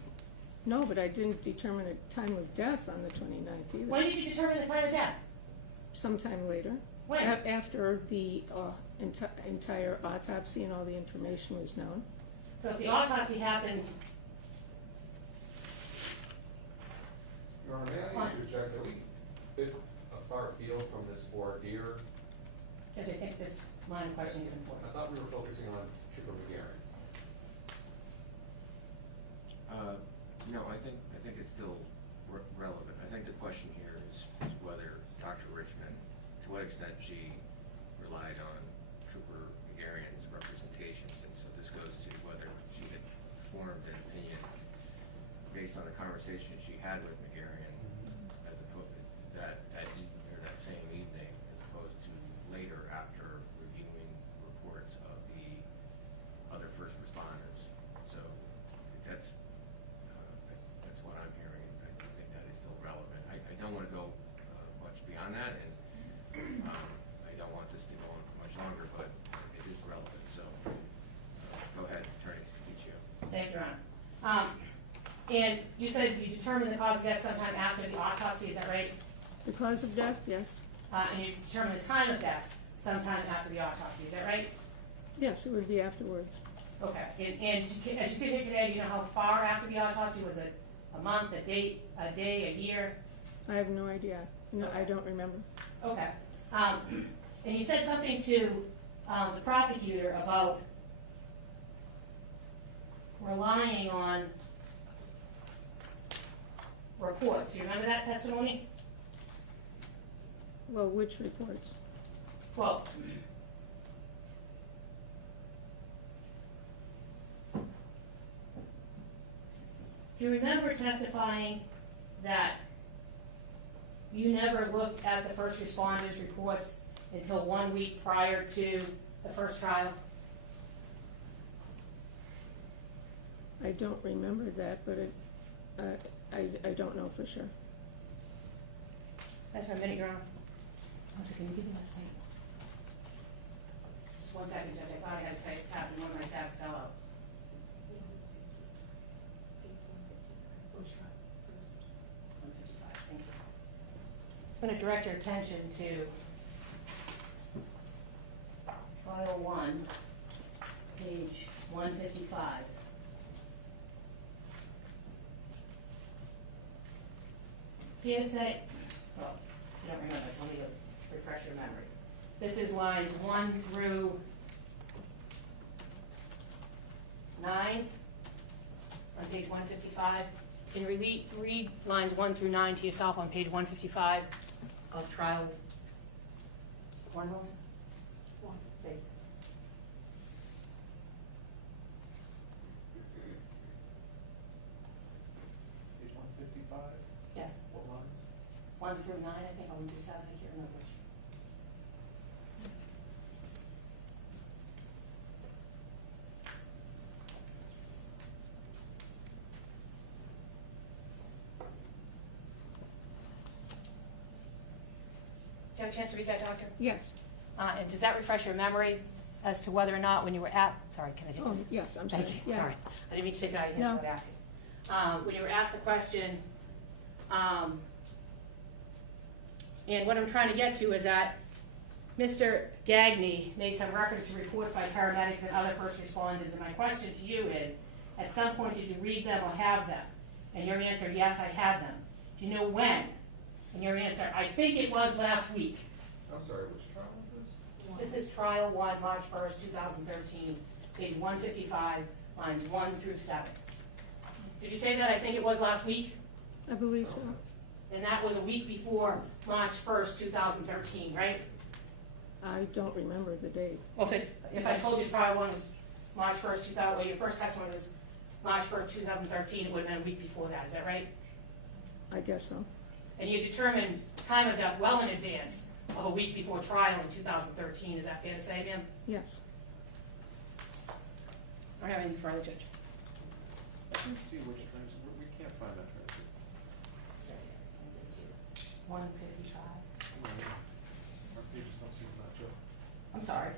No, but I didn't determine a time of death on the 29th either. When did you determine the time of death? Sometime later. When? After the entire autopsy and all the information was known. So if the autopsy happened, Your Honor, may I interject? Are we a bit far afield from this voir dire? I think this line of questioning is important. I thought we were focusing on Trooper McGarry. No, I think it's still relevant. I think the question here is whether Dr. Richmond, to what extent she relied on Trooper McGarry's representations, and so this goes to whether she had formed an opinion based on the conversation she had with McGarry as opposed that same evening, as opposed to later after reviewing reports of the other first responders. So that's what I'm hearing. I think that is still relevant. I don't want to go much beyond that, and I don't want this to go on for much longer, but it is relevant. So go ahead, Attorney Ciccio. Thank you, Your Honor. And you said you determined the cause of death sometime after the autopsy, is that right? The cause of death, yes. And you determined the time of death sometime after the autopsy, is that right? Yes, it would be afterwards. Okay. And as you sit here today, do you know how far after the autopsy? Was it a month, a day, a year? I have no idea. No, Okay. I don't remember. Okay. And you said something to the prosecutor about relying on reports. Do you remember that testimony? Well, which reports? Well, do you remember testifying that you never looked at the first responders' reports until 1 week prior to the first trial? I don't remember that, but I don't know for sure. That's for a minute, Your Honor. Also, can you give me that same? Just 1 second, Judge. I thought I had to tap and one of my tabs fell out. Which trial? First. 155, thank you. It's going to direct your attention to Trial 1, page 155. PSA, well, you don't remember, so let me refresh your memory. This is lines 1 through 9 on page 155. And read lines 1 through 9 to yourself on page 155 of trial 1. Thank you. Page 155? Yes. What lines? 1 through 9, I think, or 1 through 7, I can't remember which. Do you have a chance to read that, Doctor? Yes. And does that refresh your memory as to whether or not when you were sorry, can I do Oh, this? yes, I'm sorry. Thank you, Yeah. sorry. I didn't mean to take it out of your No. hands without asking. When you were asked the question, and what I'm trying to get to is that Mr. Gagney made some reference to reports by paramedics and other first responders, and my question to you is, at some point did you read them or have them? And your answer, yes, I had them. Do you know when? And your answer, I think it was last week. I'm sorry, which trial is this? This is trial 1, March 1st, 2013, page 155, lines 1 through 7. Did you say that I think it was last week? I believe so. And that was a week before March 1st, 2013, right? I don't remember the date. Well, if I told you trial 1 was March 1st, 2000, well, your first testimony was March 1st, 2013, it would have been a week before that, is that right? I guess so. And you determined time of death well in advance of a week before trial in 2013, is that fair to say, ma'am? Yes. I don't have anything further, Judge. Let me see which transcript, we can't find that transcript. 155. Our pages don't seem to match up. I'm sorry.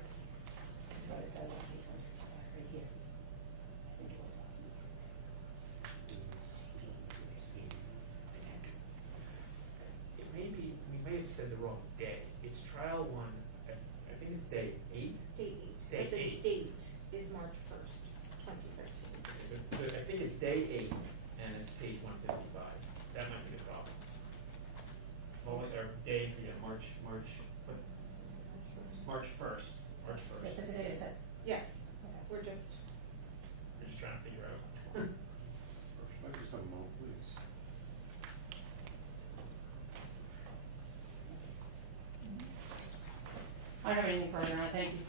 This is what it says on page 155, right here. I think it was last week. It may be, we may have said the wrong day. It's trial one, I think it's day 8. Day 8. Day But the 8. date is March 1st, 2013. So I think it's day 8, and it's page 155. That might be the problem. Moment, or day, yeah, March 1st. March 1st. Yeah, that's the date it said. Yes, we're just, We're just trying to figure out. Might be some moment, please. I don't have anything further, and I thank you.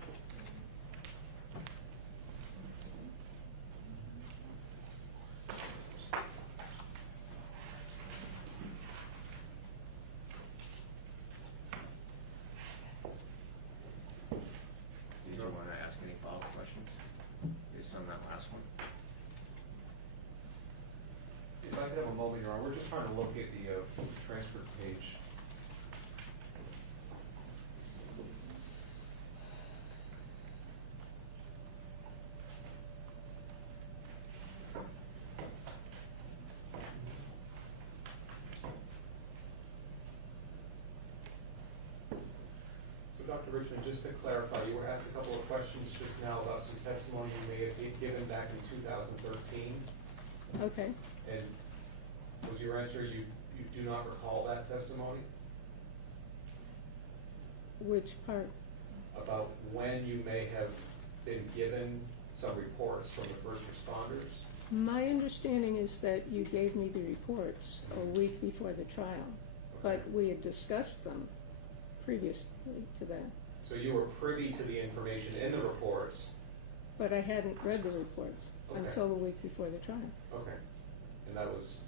Did you want to ask any follow-up questions based on that last one? If I could have a moment, Your Honor, we're just trying to locate the transcript page. So Dr. Richmond, just to clarify, you were asked a couple of questions just now about some testimony you may have given back in 2013. Okay. And was your answer you do not recall that testimony? Which part? About when you may have been given some reports from the first responders? My understanding is that you gave me the reports a week before the trial, but we had discussed them previously to that. So you were privy to the information in the reports? But I hadn't read the reports Okay. until the week before the trial. Okay. And that was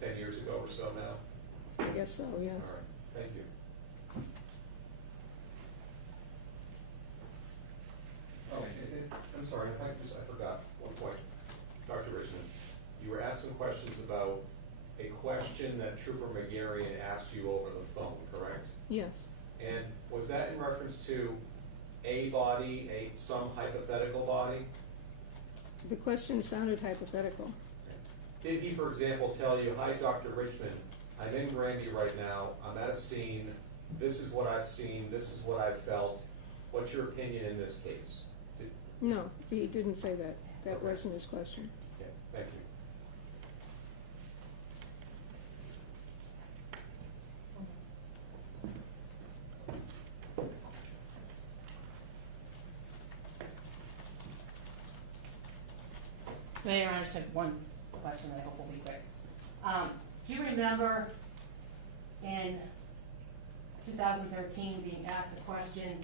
10 years ago or so now? I guess so, yes. All right, thank you. Oh, I'm sorry, in fact, I forgot one point. Dr. Richmond, you were asked some questions about a question that Trooper McGarrian asked you over the phone, correct? Yes. And was that in reference to a body, some hypothetical body? The question sounded hypothetical. Did he, for example, tell you, hi, Dr. Richmond, I'm in Granby right now, I'm at a scene, this is what I've seen, this is what I've felt, what's your opinion in this case? No, he didn't say that. That Okay. wasn't his question. Okay, thank you. Mayor, I just have one question that I hope will be quick. Do you remember in 2013 being asked the question,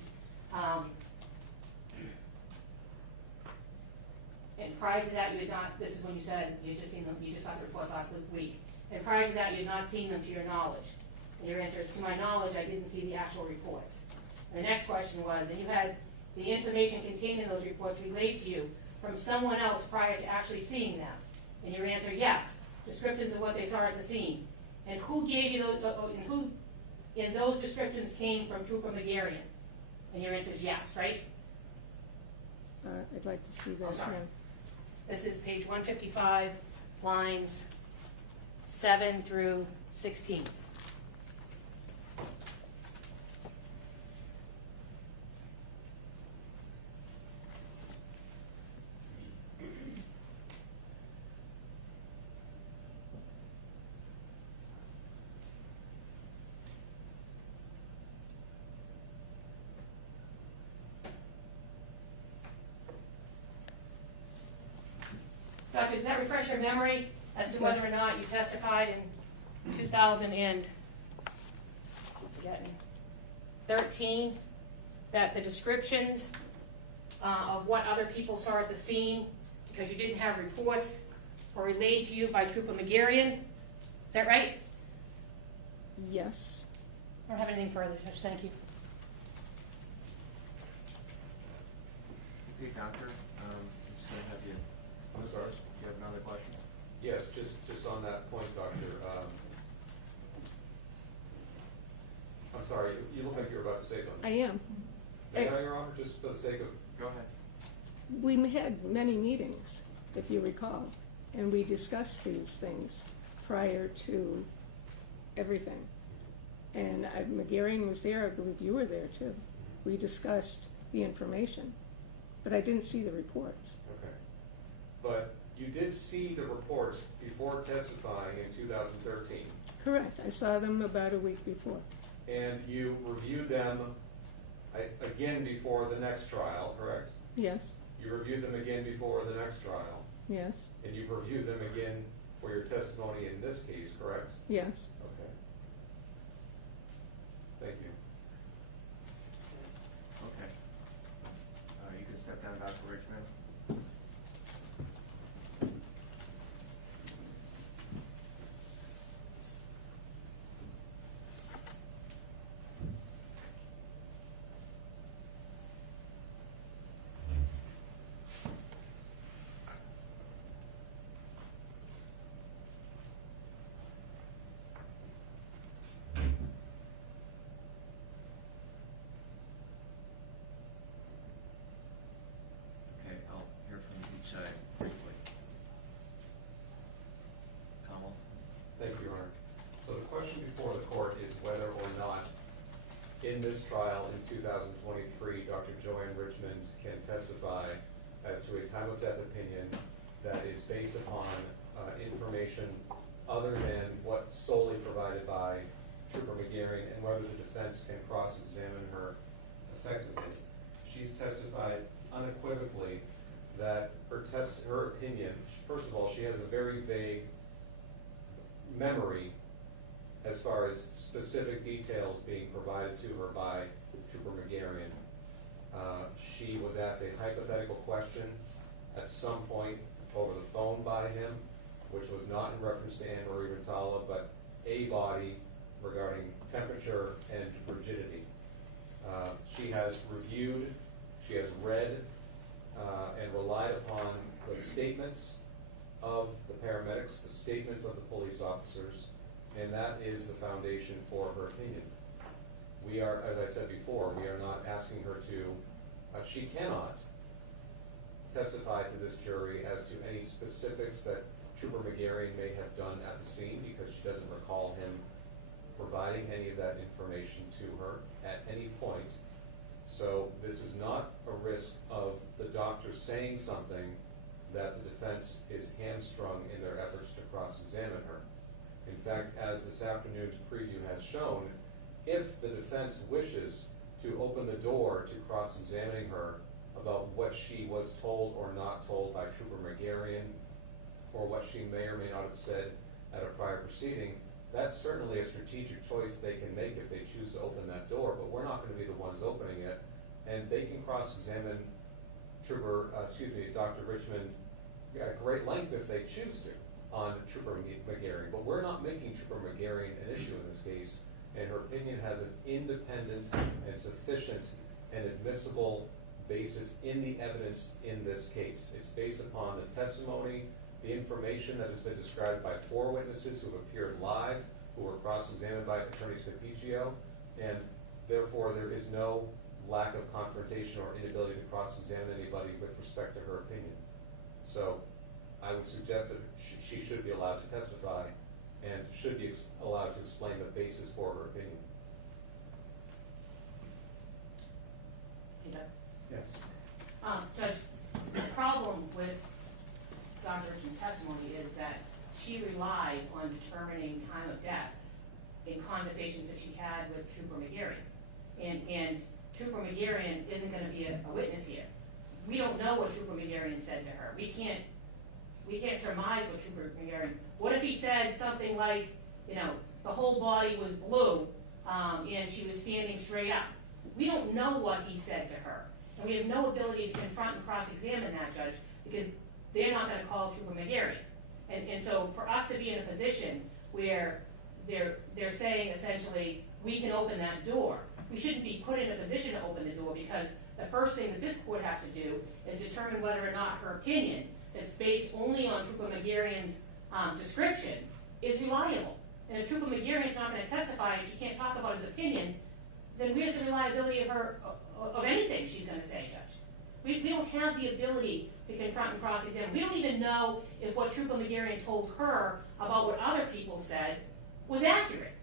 and prior to that you had not, this is when you said you had just seen them, you just got the reports last week, and prior to that you had not seen them to your knowledge. And your answer is, to my knowledge, I didn't see the actual reports. And the next question was, and you had the information contained in those reports relayed to you from someone else prior to actually seeing them? And your answer, yes. Descriptions of what they saw at the scene. And who gave you those, and who in those descriptions came from Trooper McGarrian? And your answer is yes, right? I'd like to see I'm that sorry. now. This is page 155, lines 7 through 16. Doctor, does that refresh your memory as to whether or not you testified in 2013 that the descriptions of what other people saw at the scene because you didn't have reports or relayed to you by Trooper McGarrian. Is that right? Yes. I don't have anything further, Judge. Thank you. Okay, Doctor, I'm just going to have you. I'm sorry? Do you have another question? Yes, just on that point, Doctor. I'm sorry, you look like you were about to say something. I am. May I, Your Honor, just for the sake of... Go ahead. We had many meetings, if you recall, and we discussed these things prior to everything. And McGarrian was there, I believe you were there too. We discussed the information, but I didn't see the reports. Okay. But you did see the reports before testifying in 2013. Correct, I saw them about a week before. And you reviewed them again before the next trial, correct? Yes, You reviewed them again before the next trial, yes, and you've reviewed them again for your testimony in this case, correct? yes. Okay. Thank you. Okay. You can step down, Dr. Richmond. Okay, I'll hear from each side briefly. Kamal? Thank you, Your Honor. So the question before the court is whether or not in this trial in 2023, Dr. Joanne Richmond can testify as to a time of death opinion that is based upon information other than what's solely provided by Trooper McGarrian, and whether the defense can cross-examine her effectively. She's testified unequivocally that her opinion, first of all, she has a very vague memory as far as specific details being provided to her by Trooper McGarrian. She was asked a hypothetical question at some point over the phone by him, which was not in reference to Annamarie Cochrane-Rintala, but a body regarding temperature and rigidity. She has reviewed, she has read, and relied upon the statements of the paramedics, the statements of the police officers, and that is the foundation for her opinion. We are, as I said before, we are not asking her to, she cannot testify to this jury as to any specifics that Trooper McGarrian may have done at the scene, because she doesn't recall him providing any of that information to her at any point. So this is not a risk of the doctor saying something that the defense is hamstrung in their efforts to cross-examine her. In fact, as this afternoon's preview has shown, if the defense wishes to open the door to cross-examining her about what she was told or not told by Trooper McGarrian, or what she may or may not have said at a prior proceeding, that's certainly a strategic choice they can make if they choose to open that door, but we're not going to be the ones opening it, and they can cross-examine Dr. Richmond at great length if they choose to on Trooper McGarrian, but we're not making Trooper McGarrian an issue in this case, and her opinion has an independent and sufficient and admissible basis in the evidence in this case. It's based upon the testimony, the information that has been described by 4 witnesses who have appeared live, who were cross-examined by Attorney Scapiccio, and therefore there is no lack of confrontation or inability to cross-examine anybody with respect to her opinion. So I would suggest that she should be allowed to testify and should be allowed to explain the basis for her opinion. Yes. Judge, the problem with Dr. Richmond's testimony is that she relied on determining time of death in conversations that she had with Trooper McGarrian. And Trooper McGarrian isn't going to be a witness here. We don't know what Trooper McGarrian said to her. We can't surmise what Trooper McGarrian. What if he said something like, the whole body was blue and she was standing straight up? We don't know what he said to her. And we have no ability to confront and cross-examine that judge because they're not gonna call Trooper McGarry. And so for us to be in a position where they're saying essentially, we can open that door, we shouldn't be put in a position to open the door because the first thing that this court has to do is determine whether or not her opinion, that's based only on Trooper McGarry's description, is reliable. And if Trooper McGarry's not gonna testify and she can't talk about his opinion, then where's the reliability of anything she's gonna say, Judge? We don't have the ability to confront and cross-examine. We don't even know if what Trooper McGarry told her about what other people said was accurate.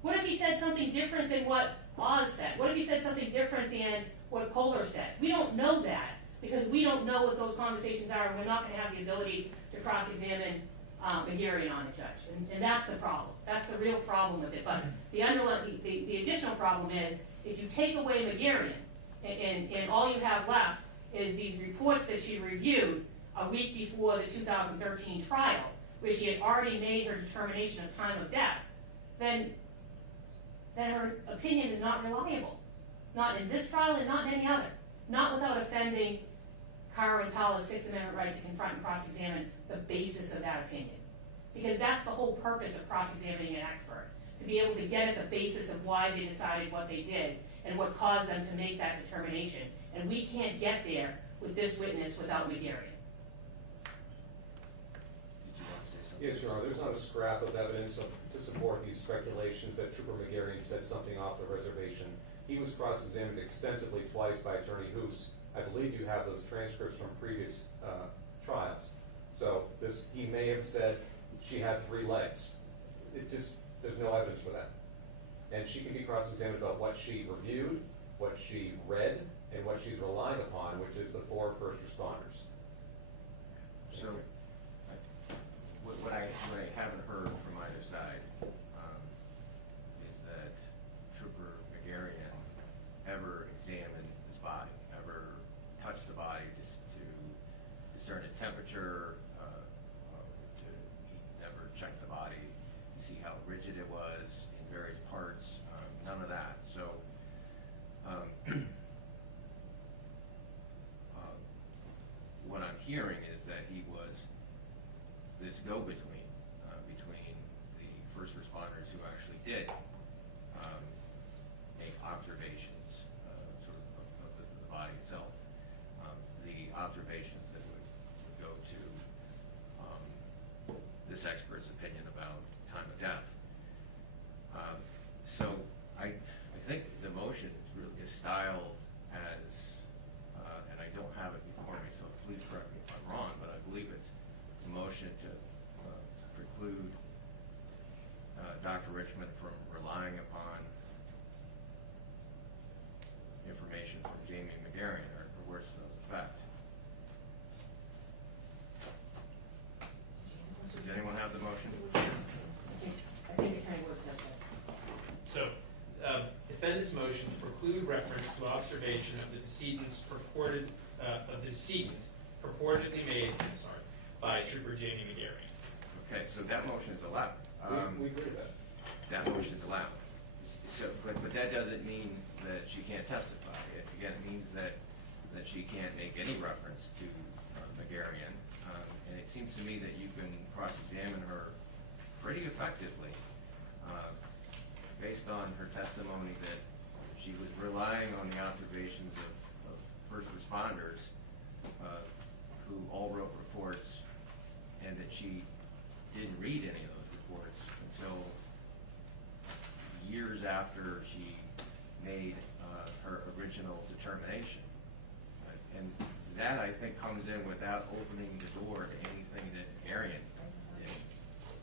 What if he said something different than what Oz said? What if he said something different than what Polar said? We don't know that because we don't know what those conversations are, and we're not gonna have the ability to cross-examine McGarry on it, Judge. And that's the problem. That's the real problem with it. But the additional problem is, if you take away McGarry, and all you have left is these reports that she reviewed a week before the 2013 trial, where she had already made her determination of time of death, then her opinion is not reliable. Not in this trial and not in any other. Not without offending Cara Rintala's Sixth Amendment right to confront and cross-examine the basis of that opinion. Because that's the whole purpose of cross-examining an expert, to be able to get at the basis of why they decided what they did and what caused them to make that determination. And we can't get there with this witness without McGarry. Yes, Your Honor, there's not a scrap of evidence to support these speculations that Trooper McGarry said something off the reservation. He was cross-examined extensively twice by Attorney Hoos. I believe you have those transcripts from previous trials. So he may have said she had 3 legs. There's no evidence for that. And she can be cross-examined about what she reviewed, what she read, and what she's relying upon, which is the 4 first responders. So, what I haven't heard from either side is that Trooper McGarry ever examined his body, ever touched the body just to discern its temperature, he never checked the body to see how rigid it was in various parts, none of that. So, what I'm hearing is that he was this go-between between the first responders who actually did make observations sort of the body itself, the observations that would go to this expert's opinion about time of death. So I think the motion is styled as, and I don't have it before me, so please correct me if I'm wrong, but I believe it's a motion to preclude Dr. Richmond from relying upon information from Jamie McGarry or worse to those effect. Does anyone have the motion? I think Attorney Wood said that. So, defendant's motion to preclude reference to observation of the decedent's purportedly made, by Trooper Jamie McGarry. Okay, so that motion is allowed. We agree with that. That motion is allowed. So, but that doesn't mean that she can't testify. Again, it means that she can't make any reference to McGarrian. And it seems to me that you can cross-examine her pretty effectively based on her testimony that she was relying on the observations of first responders who all wrote reports, and that she didn't read any of those reports until years after she made her original determination. And that, I think, comes in without opening the door to anything that McGarrian did.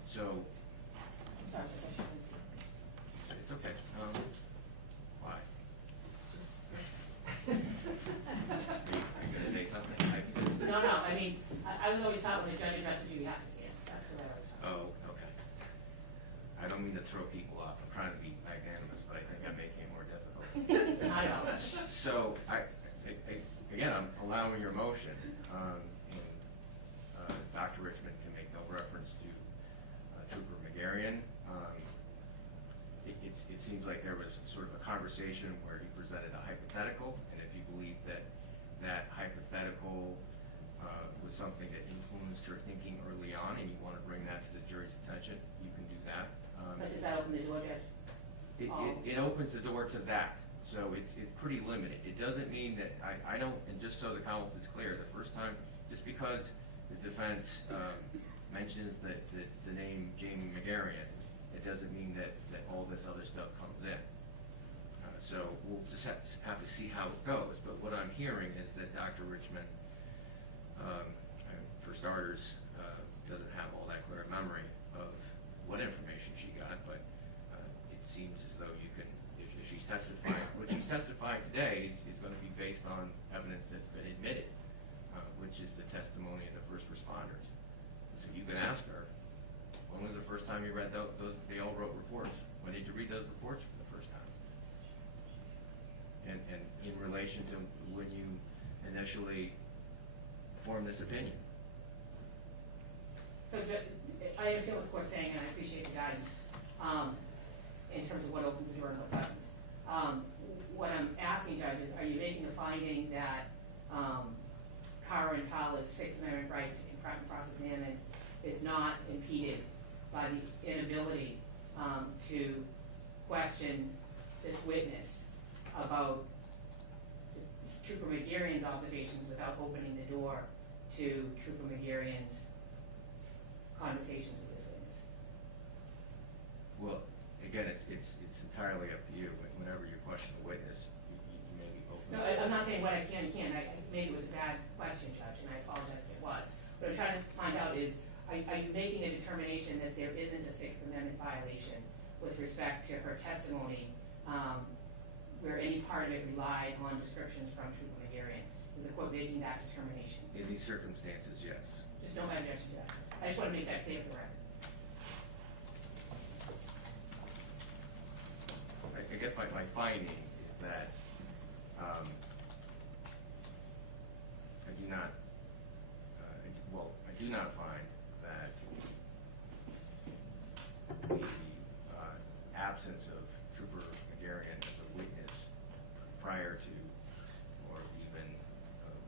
So, I'm sorry, I shouldn't say. it's okay. Why? Are you going to say something? No, I mean, I was always taught when a judge addresses you, you have to stand. That's the way I was taught. Oh, okay. I don't mean to throw people off. I'm trying to be magnanimous, but I think I'm making it more difficult. I know. So, again, I'm allowing your motion, and Dr. Richmond can make no reference to Trooper McGarrian. It seems like there was sort of a conversation where he presented a hypothetical, and if you believe that that hypothetical was something that influenced her thinking early on, and you want to bring that to the jury's attention, you can do that. But does that open the door, Judge? It opens the door to that, so it's pretty limited. It doesn't mean that, I don't, and just so the Commonwealth is clear, the first time, just because the defense mentions that the name Jamie McGarrian, it doesn't mean that all this other stuff comes in. So we'll just have to see how it goes. But what I'm hearing is that Dr. Richmond, for starters, doesn't have all that clear a memory of what information she got, but it seems as though you can, if she's testifying, what she's testifying today is going to be based on evidence that's been admitted, which is the testimony of the first responders. So you can ask her, when was the first time you read those? They all wrote reports. When did you read those reports for the first time? And in relation to when you initially formed this opinion. So I understand what the court's saying, and I appreciate the guidance in terms of what opens the door and what doesn't. What I'm asking, Judge, is are you making a finding that Cara Rintala's Sixth Amendment right to confront and cross-examine is not impeded by the inability to question this witness about Trooper McGarrian's observations without opening the door to Trooper McGarrian's conversations with this witness? Well, again, it's entirely up to you. Whenever you question a witness, you may be open. No, I'm not saying what I can and can't. Maybe it was a bad question, Judge, and I apologize if it was. What I'm trying to find out is, are you making a determination that there isn't a Sixth Amendment violation with respect to her testimony where any part of it relied on descriptions from Trooper McGarrian? Is the court making that determination? In these circumstances, yes. Just no objection to that. I just want to make that clear for the record. I guess my finding is that I do not find that the absence of Trooper McGarrian as a witness prior to or even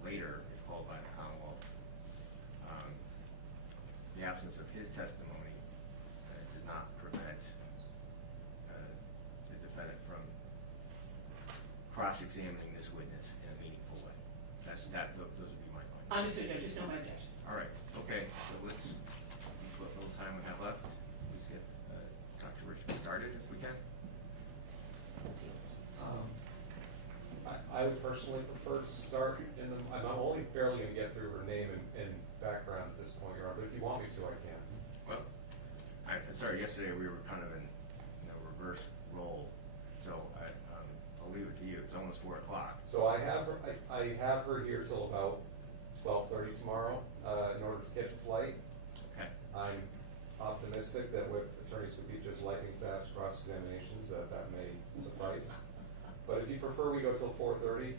later, if called by the Commonwealth, the absence of his testimony does not prevent the defendant from cross-examining this witness in a meaningful way. Those would be my findings. Understood, Judge. Just no objection. All right. Okay. So let's use what little time we have left. Let's get Dr. Richmond started if we can. I would personally prefer to start in the, I'm only barely going to get through her name and background at this point, Your Honor, but if you want me to, I can. Well, I'm sorry, yesterday we were kind of in reverse role, so I'll leave it to you. It's almost 4 o'clock. So I have her here till about 12:30 tomorrow in order to catch a flight. Okay. I'm optimistic that with Attorney Scapiccio's lightning fast cross-examinations that may suffice. But if you prefer, we go till 4:30.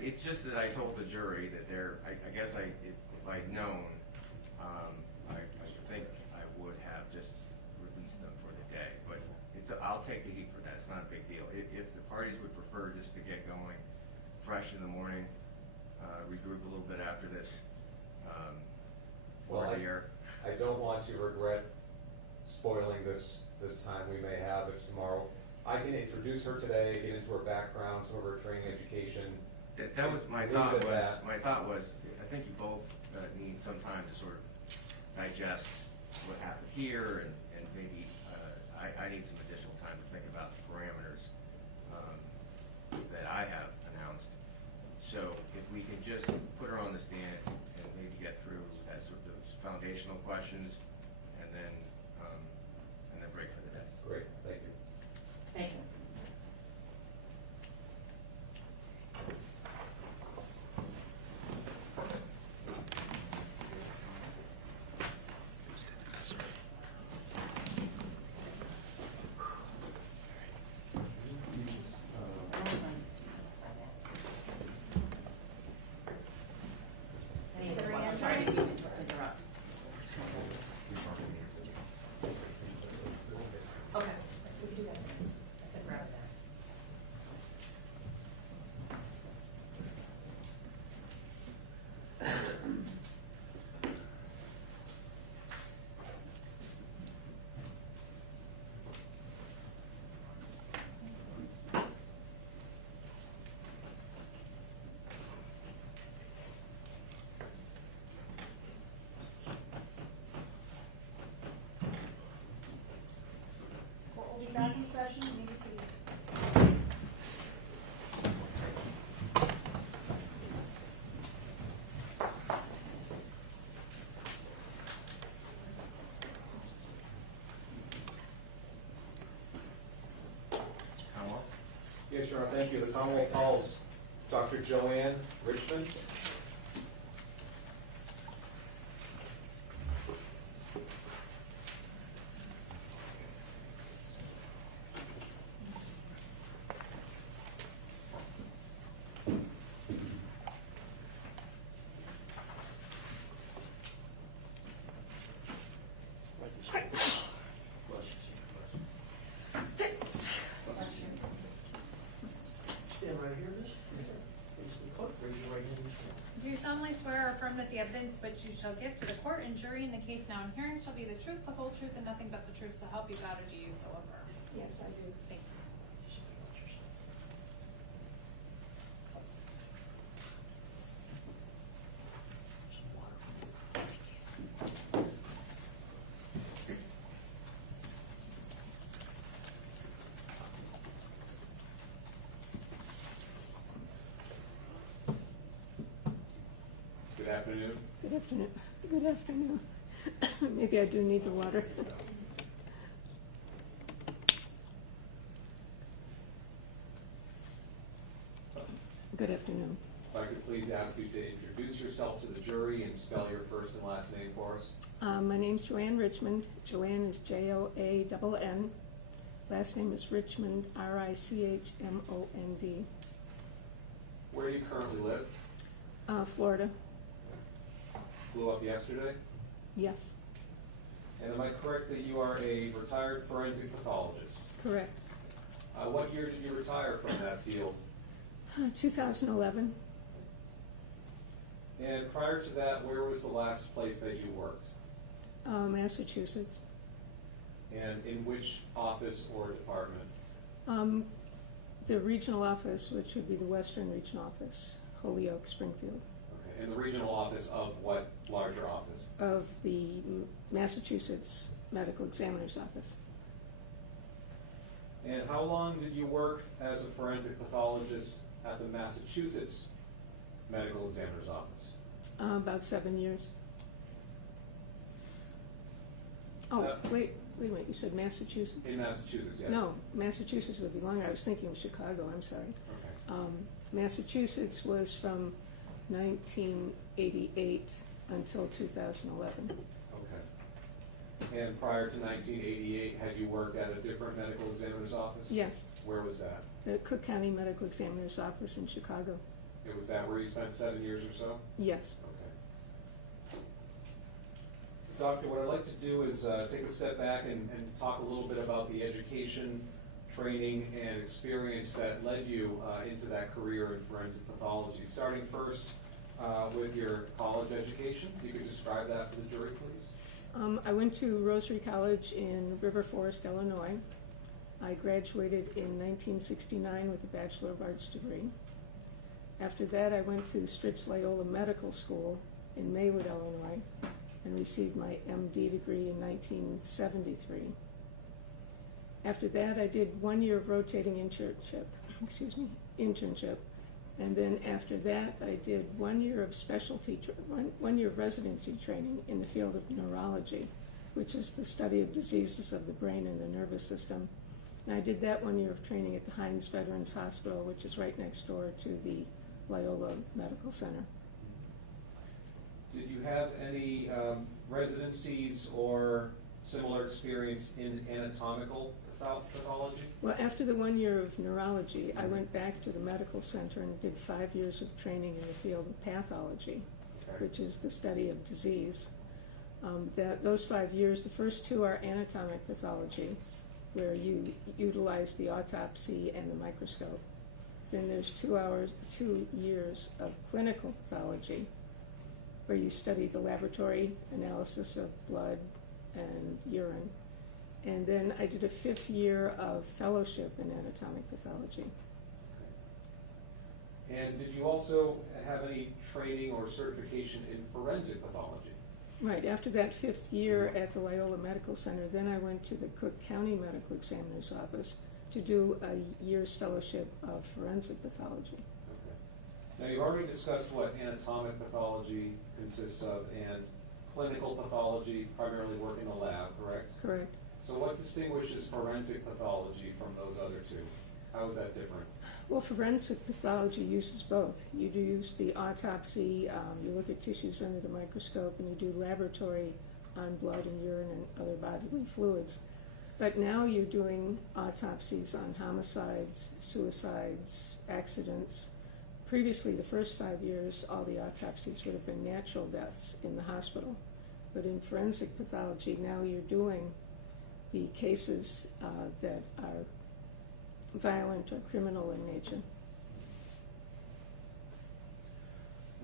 It's just that I told the jury that I guess if I'd known, I think I would have just released them for the day. But I'll take the heat for that. It's not a big deal. If the parties would prefer just to get going fresh in the morning, regroup a little bit after this. Well, I don't want to regret spoiling this time we may have if tomorrow. I can introduce her today, get into her background, some of her training, education. That was my thought. My thought was, I think you both need some time to sort of digest what happened here, and maybe I need some additional time to think about the parameters that I have announced. So if we can just put her on the stand and maybe get through that sort of those foundational questions, and then break for the test. Great, thank you. Thank you. I'm sorry, I didn't mean to interrupt. Okay, we can do that. I said grab it fast. Thank you. The Commonwealth calls Dr. Joanne Richmond. Stand right here, miss. Face the clerk, raise your right hand. Do you solemnly swear or affirm that the evidence which you shall give to the court and jury in the case now in hearing shall be the truth, the whole truth, and nothing but the truth, so help you God, or do you so affirm? Yes, I do. Thank you. Good afternoon. Good afternoon. Good afternoon. Maybe I do need the water. Good afternoon. If I could please ask you to introduce yourself to the jury and spell your first and last name for us. My name's Joanne Richmond. Joanne is Joann. Last name is Richmond, Richmond. Where do you currently live? Florida. Flew up yesterday? Yes, And am I correct that you are a retired forensic pathologist? correct. What year did you retire from that field? 2011. And prior to that, where was the last place that you worked? Massachusetts. And in which office or department? The regional office, which would be the Western Regional Office, Holyoke, Springfield, Okay. And the regional office of what larger office? of the Massachusetts Medical Examiner's Office. And how long did you work as a forensic pathologist at the Massachusetts Medical Examiner's Office? About 7 years. Oh, wait a minute, you said Massachusetts? In Massachusetts, yes. No, Massachusetts would be longer. I was thinking of Chicago, I'm sorry. Okay. Massachusetts was from 1988 until 2011. Okay. And prior to 1988, had you worked at a different medical examiner's office? Yes, Where was that? the Cook County Medical Examiner's Office in Chicago. It was that where you spent 7 years or so? Yes. Okay. So, Doctor, what I'd like to do is take a step back and talk a little bit about the education, training, and experience that led you into that career in forensic pathology. Starting first with your college education, if you could describe that for the jury, please. I went to Rosary College in River Forest, Illinois. I graduated in 1969 with a Bachelor of Arts degree. After that, I went to Stritch Loyola Medical School in Maywood, Illinois, and received my MD degree in 1973. After that, I did 1 year of rotating internship, and then after that, I did 1 year of one year of residency training in the field of neurology, which is the study of diseases of the brain and the nervous system. And I did that 1 year of training at the Hines Veterans Hospital, which is right next door to the Loyola Medical Center. Did you have any residencies or similar experience in anatomical pathology? Well, after the 1 year of neurology, I went back to the medical center and did 5 years of training in the field of pathology, Okay. which is the study of disease. Those 5 years, the first 2 are anatomic pathology, where you utilize the autopsy and the microscope. Then there's 2 years of clinical pathology, where you study the laboratory analysis of blood and urine. And then I did a 5th year of fellowship in anatomic pathology. And did you also have any training or certification in forensic pathology? Right, after that 5th year at the Loyola Medical Center, then I went to the Cook County Medical Examiner's Office to do a year's fellowship of forensic pathology. Okay. Now, you've already discussed what anatomic pathology consists of and clinical pathology, primarily work in the lab, correct? Correct. So what distinguishes forensic pathology from those other two? How is that different? Well, forensic pathology uses both. You do use the autopsy, you look at tissues under the microscope, and you do laboratory on blood and urine and other bodily fluids. But now you're doing autopsies on homicides, suicides, accidents. Previously, the first 5 years, all the autopsies would have been natural deaths in the hospital. But in forensic pathology, now you're doing the cases that are violent or criminal in nature.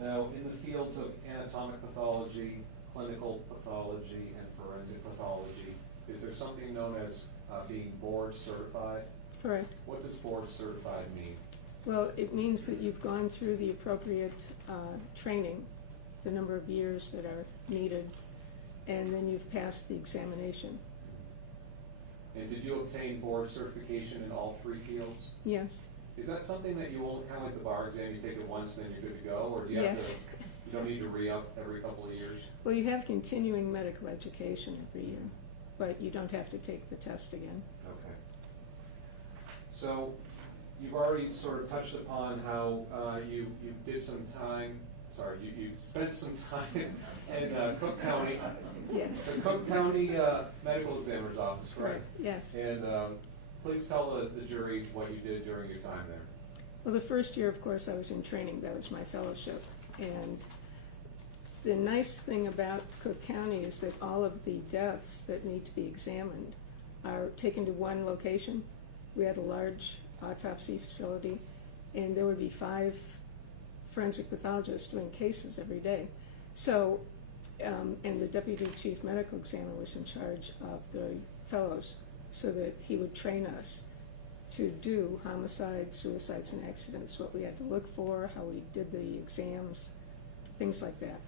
Now, in the fields of anatomic pathology, clinical pathology, and forensic pathology, is there something known as being board certified? Correct. What does board certified mean? Well, it means that you've gone through the appropriate training, the number of years that are needed, and then you've passed the examination. And did you obtain board certification in all 3 fields? Yes. Is that something that you will, kind of like the bar exam, you take it once, then you're good to go? Or do you have Yes. to, you don't need to re-up every couple of years? Well, you have continuing medical education every year, but you don't have to take the test again. Okay. So, you've already sort of touched upon how you did some time, you spent some time in Cook County. Yes. The Cook County Medical Examiner's Office, correct? Yes. And please tell the jury what you did during your time there. Well, the first year, of course, I was in training. That was my fellowship. And the nice thing about Cook County is that all of the deaths that need to be examined are taken to one location. We had a large autopsy facility, and there would be 5 forensic pathologists doing cases every day. So, and the deputy chief medical examiner was in charge of the fellows, so that he would train us to do homicides, suicides, and accidents, what we had to look for, how we did the exams, things like that.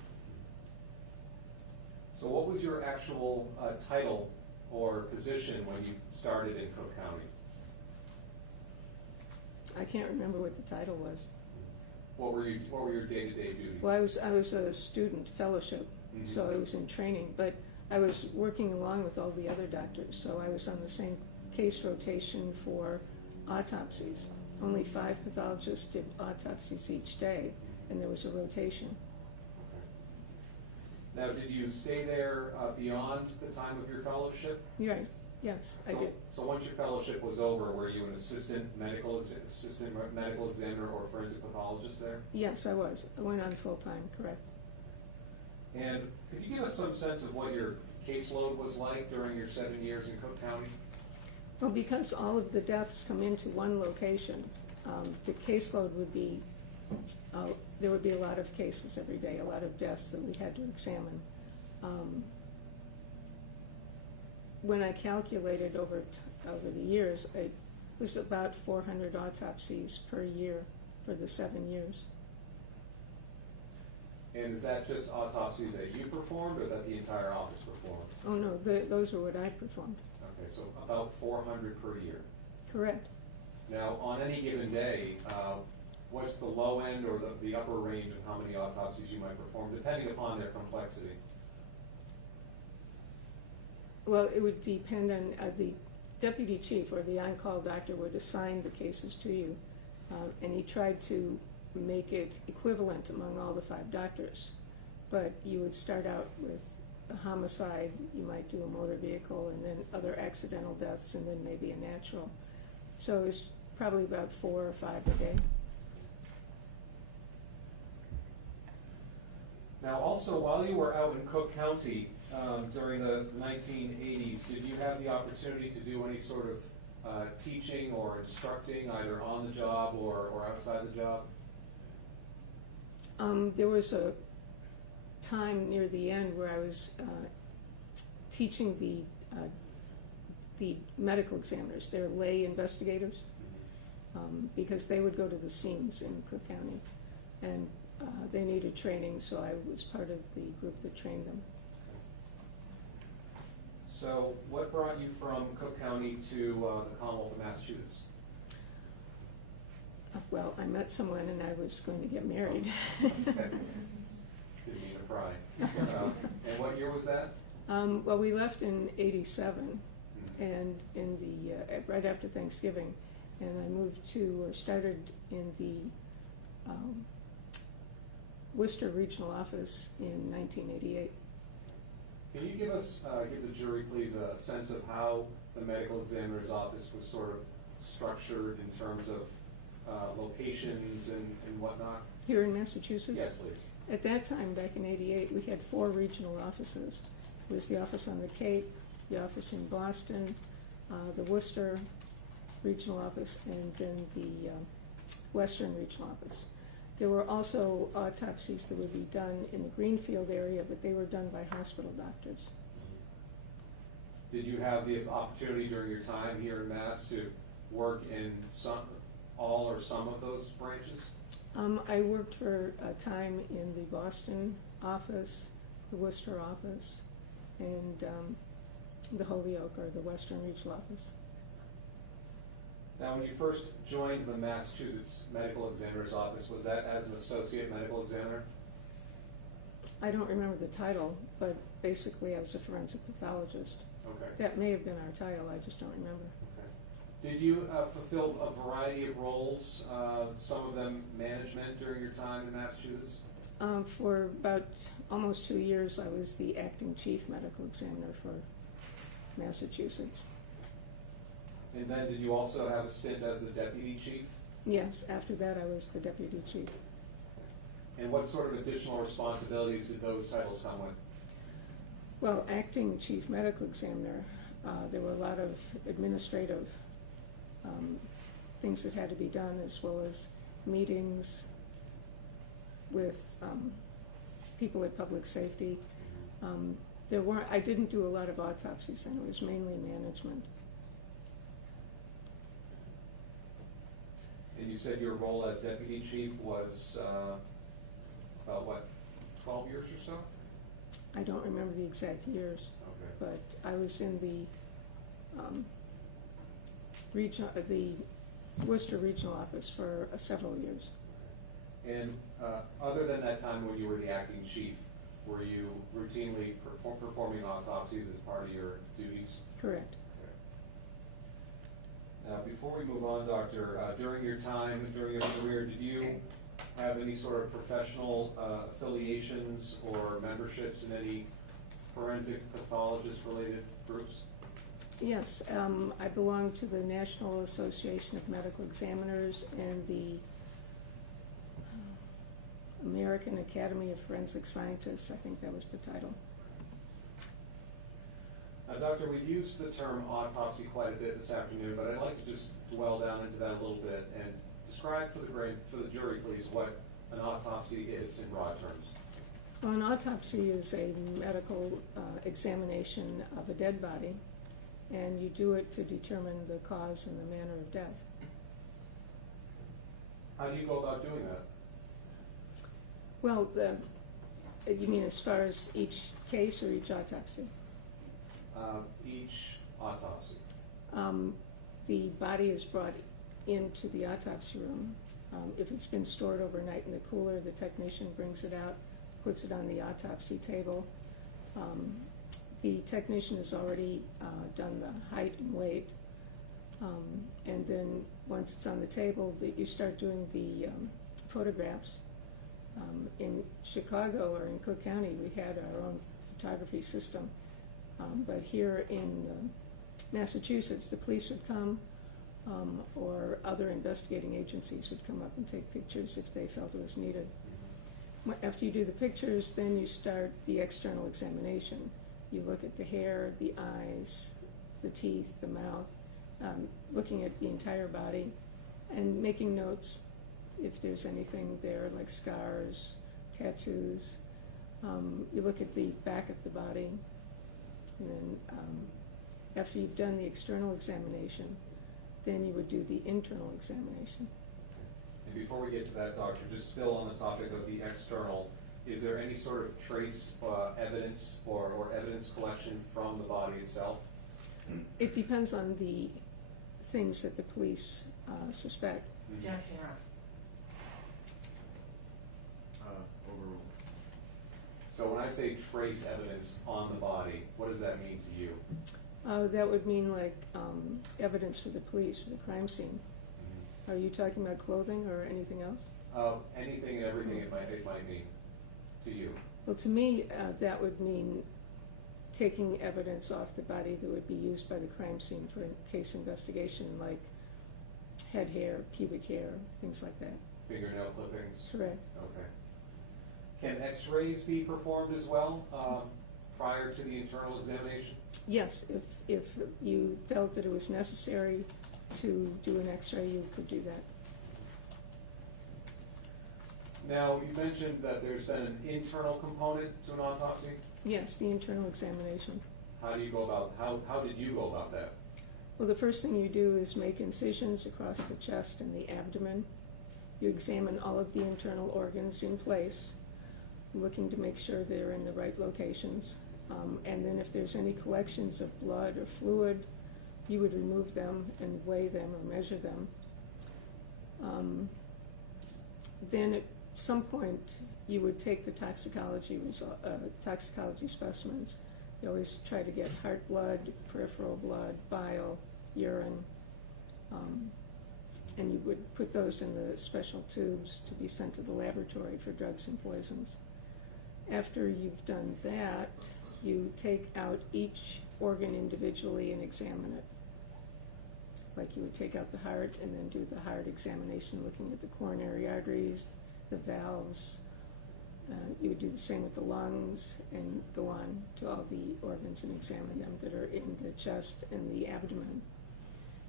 So what was your actual title or position when you started in Cook County? I can't remember what the title was. What were your day-to-day duties? Well, I was a student fellowship, so I was in training, but I was working along with all the other doctors, so I was on the same case rotation for autopsies. Only 5 pathologists did autopsies each day, and there was a rotation. Now, did you stay there beyond the time of your fellowship? Right, yes, I did. So once your fellowship was over, were you an assistant medical examiner or forensic pathologist there? Yes, I was. I went on full-time, correct. And could you give us some sense of what your caseload was like during your 7 years in Cook County? Well, because all of the deaths come into one location, the caseload would be, there would be a lot of cases every day, a lot of deaths that we had to examine. When I calculated over the years, it was about 400 autopsies per year for the 7 years. And is that just autopsies that you performed or that the entire office performed? Oh, no, those are what I performed. Okay, so about 400 per year. Correct. Now, on any given day, what's the low end or the upper range of how many autopsies you might perform, depending upon their complexity? Well, it would depend on the deputy chief or the on-call doctor would assign the cases to you, and he tried to make it equivalent among all the 5 doctors. But you would start out with a homicide, you might do a motor vehicle, and then other accidental deaths, and then maybe a natural. So it was probably about 4 or 5 a day. Now, also, while you were out in Cook County during the 1980s, did you have the opportunity to do any sort of teaching or instructing, either on the job or outside the job? There was a time near the end where I was teaching the medical examiners. They're lay investigators, because they would go to the scenes in Cook County, and they needed training, so I was part of the group that trained them. So what brought you from Cook County to the Commonwealth of Massachusetts? Well, I met someone and I was going to get married. Didn't mean to pry. And what year was that? Well, we left in '87, and in the right after Thanksgiving, and I moved to, or started in the Worcester Regional Office in 1988. Can you give us, give the jury, please, a sense of how the medical examiner's office was sort of structured in terms of locations and whatnot? Here in Massachusetts? Yes, please. At that time, back in '88, we had 4 regional offices. It was the office on the Cape, the office in Boston, the Worcester Regional Office, and then the Western Regional Office. There were also autopsies that would be done in the Greenfield area, but they were done by hospital doctors. Did you have the opportunity during your time here in Mass to work in all or some of those branches? I worked for a time in the Boston office, the Worcester office, and the Holyoke, or the Western Regional Office. Now, when you first joined the Massachusetts Medical Examiner's Office, was that as an associate medical examiner? I don't remember the title, but basically I was a forensic pathologist. Okay. That may have been our title, I just don't remember. Okay. Did you fulfill a variety of roles, some of them management, during your time in Massachusetts? For about almost 2 years, I was the acting chief medical examiner for Massachusetts. And then did you also have a stint as the deputy chief? Yes, after that I was the deputy chief. And what sort of additional responsibilities did those titles come with? Well, acting chief medical examiner, there were a lot of administrative things that had to be done, as well as meetings with people at public safety. I didn't do a lot of autopsies, and it was mainly management. And you said your role as deputy chief was about what, 12 years or so? I don't remember the exact years, Okay. but I was in the the Worcester Regional Office for several years. And other than that time when you were the acting chief, were you routinely performing autopsies as part of your duties? Correct. Now, before we move on, Doctor, during your time, during your career, did you have any sort of professional affiliations or memberships in any forensic pathologist-related groups? Yes, I belong to the National Association of Medical Examiners and the American Academy of Forensic Scientists. I think that was the title. Doctor, we've used the term autopsy quite a bit this afternoon, but I'd like to just dwell down into that a little bit and describe for the jury, please, what an autopsy is in broad terms. Well, an autopsy is a medical examination of a dead body, and you do it to determine the cause and the manner of death. How do you go about doing that? Well, you mean as far as each case or each autopsy? Each autopsy. The body is brought into the autopsy room. If it's been stored overnight in the cooler, the technician brings it out, puts it on the autopsy table. The technician has already done the height and weight, and then once it's on the table, you start doing the photographs. In Chicago or in Cook County, we had our own photography system. But here in Massachusetts, the police would come, or other investigating agencies would come up and take pictures if they felt it was needed. After you do the pictures, then you start the external examination. You look at the hair, the eyes, the teeth, the mouth, looking at the entire body and making notes if there's anything there, like scars, tattoos. You look at the back of the body. And then after you've done the external examination, then you would do the internal examination. And before we get to that, Doctor, just still on the topic of the external, is there any sort of trace evidence or evidence collection from the body itself? It depends on the things that the police suspect. Objection, Your Honor. Overruled. So when I say trace evidence on the body, what does that mean to you? That would mean like evidence for the police, for the crime scene. Are you talking about clothing or anything else? Anything and everything it might mean to you. Well, to me, that would mean taking evidence off the body that would be used by the crime scene for case investigation, like head hair, pubic hair, things like that. Fingernail clippings? Correct. Okay. Can x-rays be performed as well prior to the internal examination? Yes, if you felt that it was necessary to do an x-ray, you could do that. Now, you mentioned that there's then an internal component to an autopsy. Yes, the internal examination. How do you go about, how did you go about that? Well, the first thing you do is make incisions across the chest and the abdomen. You examine all of the internal organs in place, looking to make sure they're in the right locations. And then if there's any collections of blood or fluid, you would remove them and weigh them or measure them. Then at some point, you would take the toxicology specimens. You always try to get heart blood, peripheral blood, bile, urine, and you would put those in the special tubes to be sent to the laboratory for drugs and poisons. After you've done that, you take out each organ individually and examine it. Like you would take out the heart and then do the heart examination, looking at the coronary arteries, the valves. You would do the same with the lungs and go on to all the organs and examine them that are in the chest and the abdomen.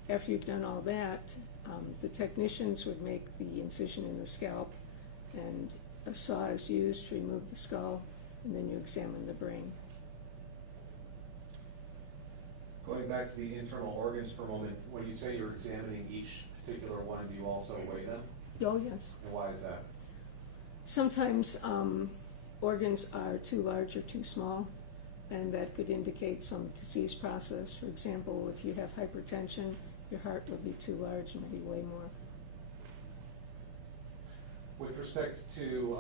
After you've done all that, the technicians would make the incision in the scalp, and a saw is used to remove the skull, and then you examine the brain. Going back to the internal organs for a moment, when you say you're examining each particular one, do you also weigh them? Oh, yes. And why is that? Sometimes organs are too large or too small, and that could indicate some disease process. For example, if you have hypertension, your heart will be too large and maybe weigh more. With respect to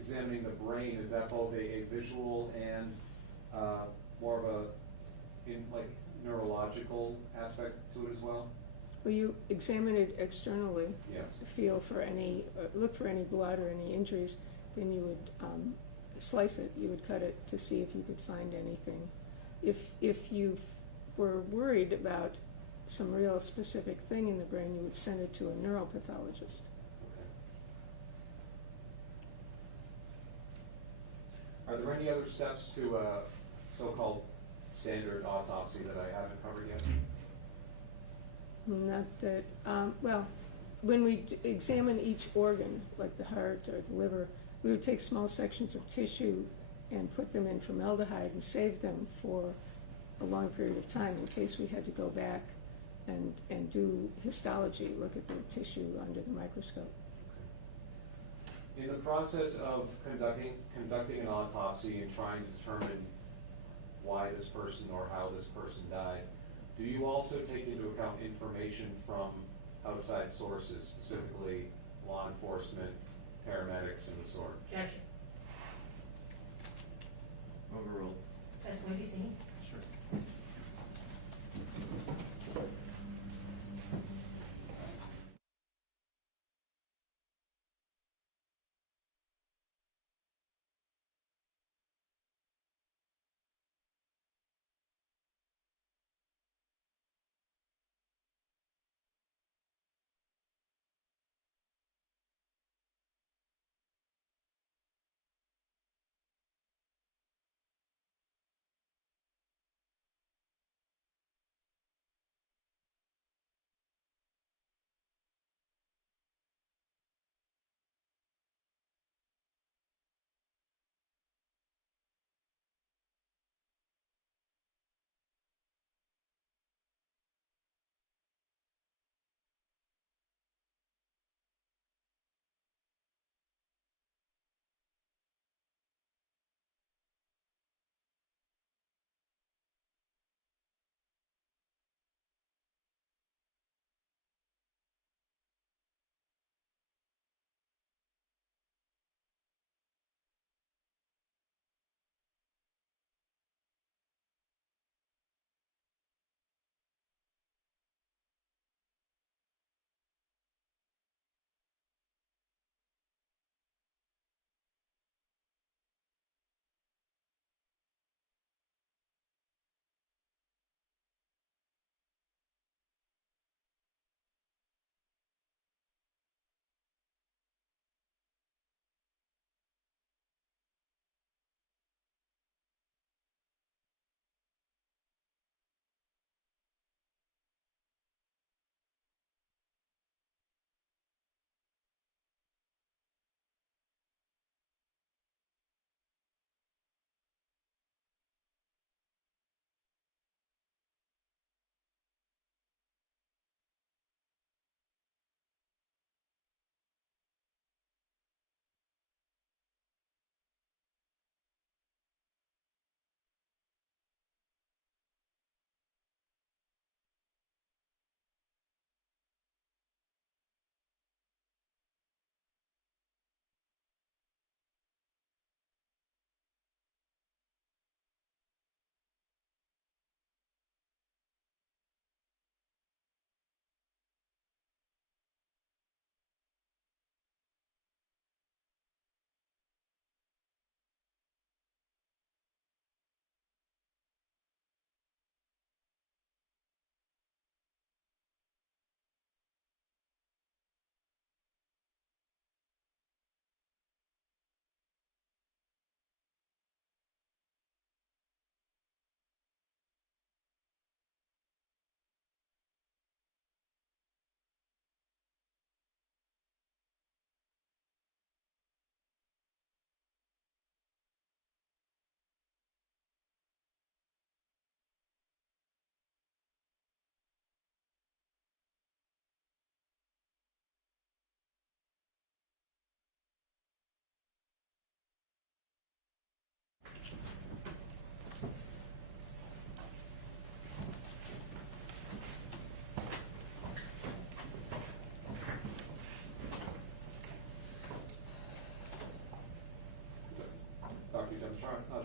examining the brain, is that both a visual and more of a neurological aspect to it as well? Well, you examine it externally. Yes. To feel for any, look for any blood or any injuries. Then you would slice it. You would cut it to see if you could find anything. If you were worried about some real specific thing in the brain, you would send it to a neuropathologist. Are there any other steps to a so-called standard autopsy that I haven't covered yet? Not that, well, when we examine each organ, like the heart or the liver, we would take small sections of tissue and put them in formaldehyde and save them for a long period of time in case we had to go back and do histology, look at the tissue under the microscope. In the process of conducting an autopsy and trying to determine why this person or how this person died, do you also take into account information from outside sources, specifically law enforcement, paramedics, and the sort? Objection. Overruled. Testimony be seen. Sure.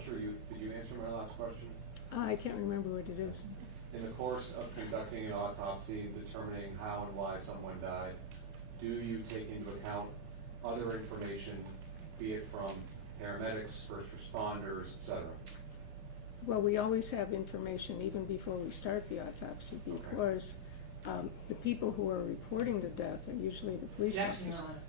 sure did you answer my last question? I can't remember what it is. In the course of conducting an autopsy and determining how and why someone died, do you take into account other information, be it from paramedics, first responders, et cetera? Well, we always have information even before we start the autopsy because the people who are reporting the death are usually the police Objection, officers. Your Honor.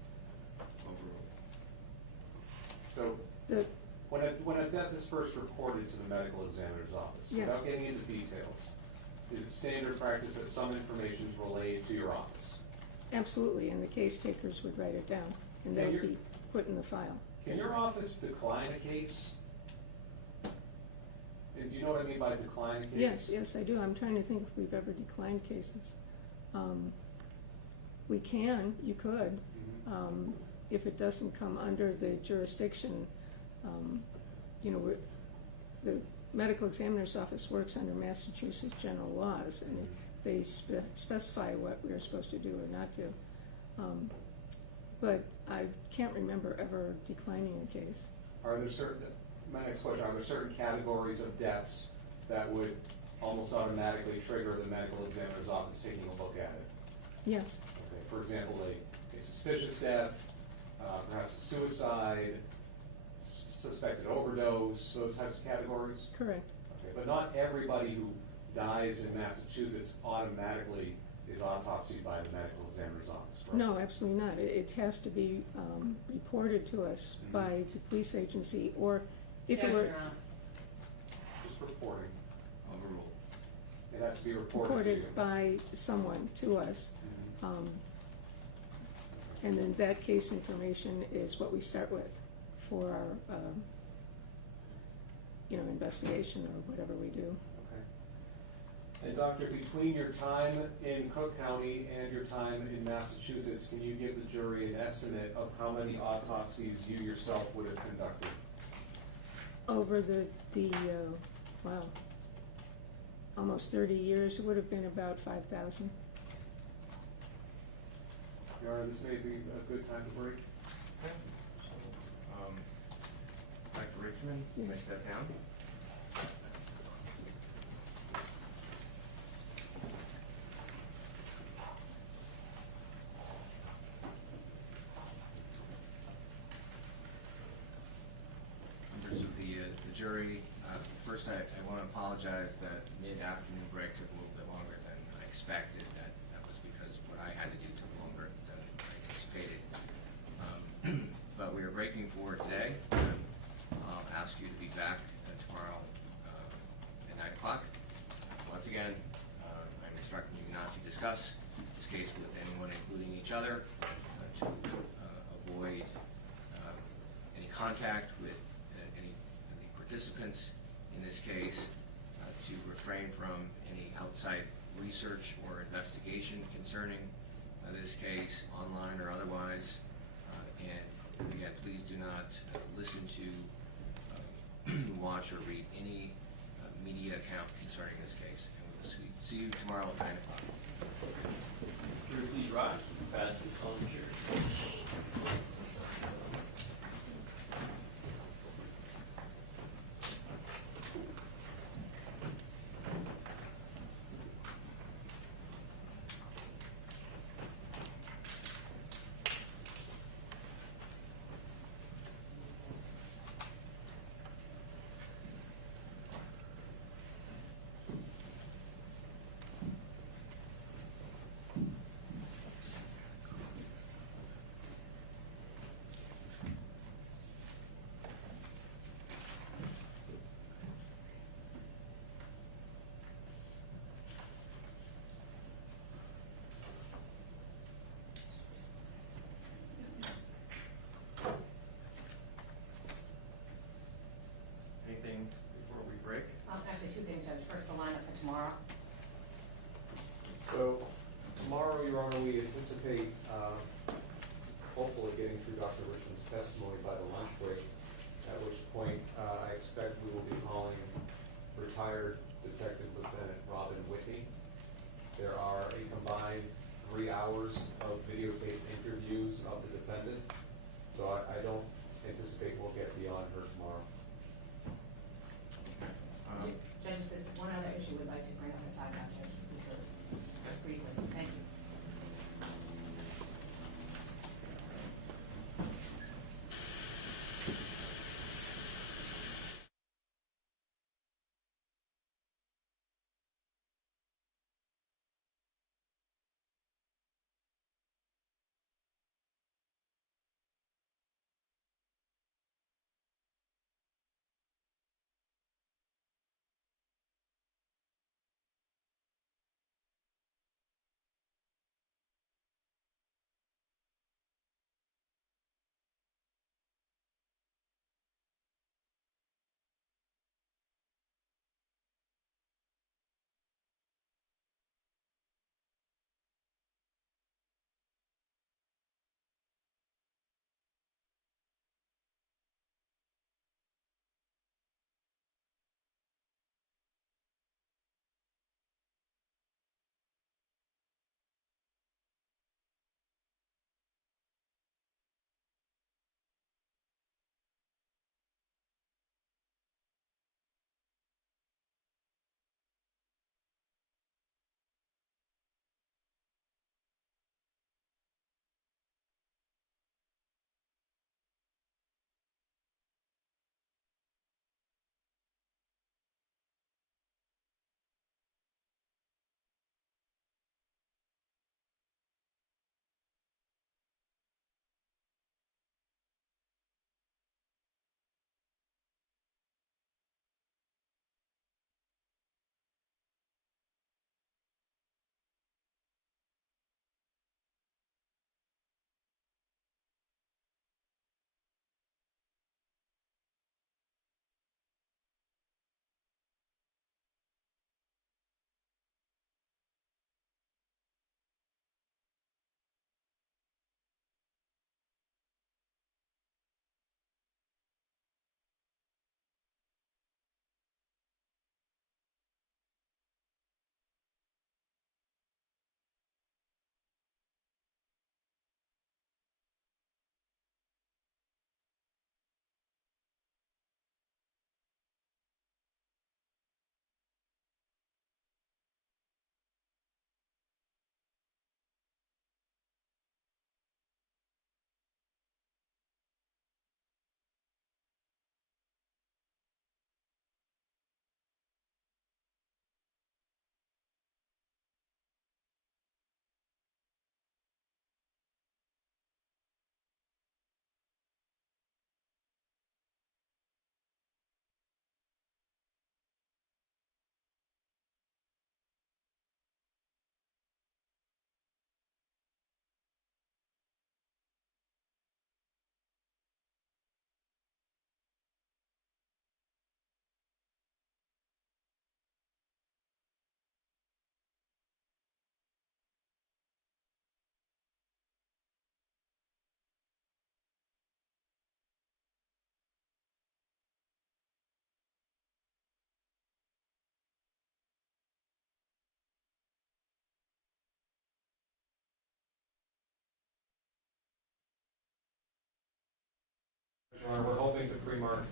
So, The, when a death is first reported to the medical examiner's office, Yes. without getting into details, is it standard practice that some information is relayed to your office? absolutely, and the case takers would write it down, and Yeah, that would you're- be put in the file. Can your office decline a case? And do you know what I mean by decline a case? Yes, yes, I do. I'm trying to think if we've ever declined cases. We can, you could, Mhm. if it doesn't come under the jurisdiction, you know, the medical examiner's office works under Massachusetts general laws, and they specify what we're supposed to do or not do. But I can't remember ever declining a case. Are there certain, my next question, are there certain categories of deaths that would almost automatically trigger the medical examiner's office taking a look at it? Yes, Okay, for example, a suspicious death, perhaps a suicide, suspected overdose, those types of categories? correct. Okay, but not everybody who dies in Massachusetts automatically is autopsied by the medical examiner's office, correct? No, absolutely not. It has to be reported to us Mhm. by the police agency, or if it Objection, were Your Honor. Just reporting. Overruled. It has to be reported to you. reported by someone to us. Mhm. And then that case information is what we start with for our, investigation or whatever we do. Okay. And doctor, between your time in Cook County and your time in Massachusetts, can you give the jury an estimate of how many autopsies you yourself would have conducted? Over wow, almost 30 years, it would have been about 5,000. Your Honor, this may be a good time to break. Okay. So, Dr. Richmond, you may step down. Members of the jury, first I want to apologize that mid-afternoon break took a little bit longer than I expected. That was because what I had to do took longer than I anticipated. But we are breaking for today. I'll ask you to be back tomorrow at 9 o'clock. Once again, I'm instructing you not to discuss this case with anyone, including each other, to avoid any contact with any of the participants in this case, to refrain from any outside research or investigation concerning this case, online or otherwise. And again, please do not listen to, watch, or read any media account concerning this case. And we'll see you tomorrow at 9 o'clock. Jury, please rise. Pass the calling jury. Anything before we break? Actually, two things, Judge. First, the lineup for tomorrow. So tomorrow, Your Honor, we anticipate hopefully getting through Dr. Richmond's testimony by the lunch break, at which point I expect we will be calling retired Detective Lieutenant Robin Whitney. There are a combined 3 hours of videotaped interviews of the defendant, so I don't anticipate we'll get beyond her tomorrow. We're hoping to pre-mark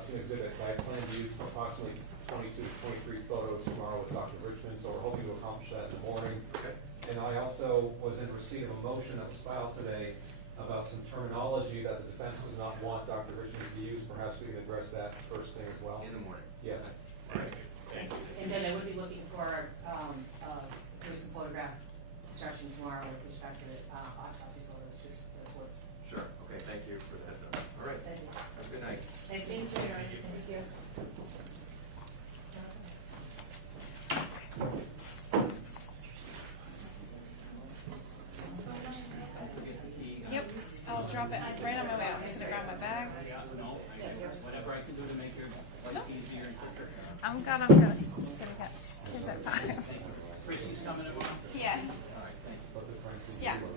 some exhibits. I plan to use approximately 22 to 23 photos tomorrow with Dr. Richmond, so we're hoping to accomplish that in the morning. Okay. And I also was in receipt of a motion that was filed today about some terminology that the defense does not want Dr. Richmond to use. Perhaps we can address that first thing as well. In the morning. Yes. All right. Thank you. And then I would be looking for, some photograph instruction tomorrow with respect to the autopsy photos, just the reports. Sure. Okay, thank you for that. All right. Thank you. Have a good night. Thank you. Thank you. Yep, I'll drop it right on my way out. I'm just gonna grab my bag. Whatever I can do to make your life easier and quicker. I'm good, I'm good. Just gonna get kids at 5. Chrissy's coming tomorrow? Yes. But the Franklin Yeah. Zero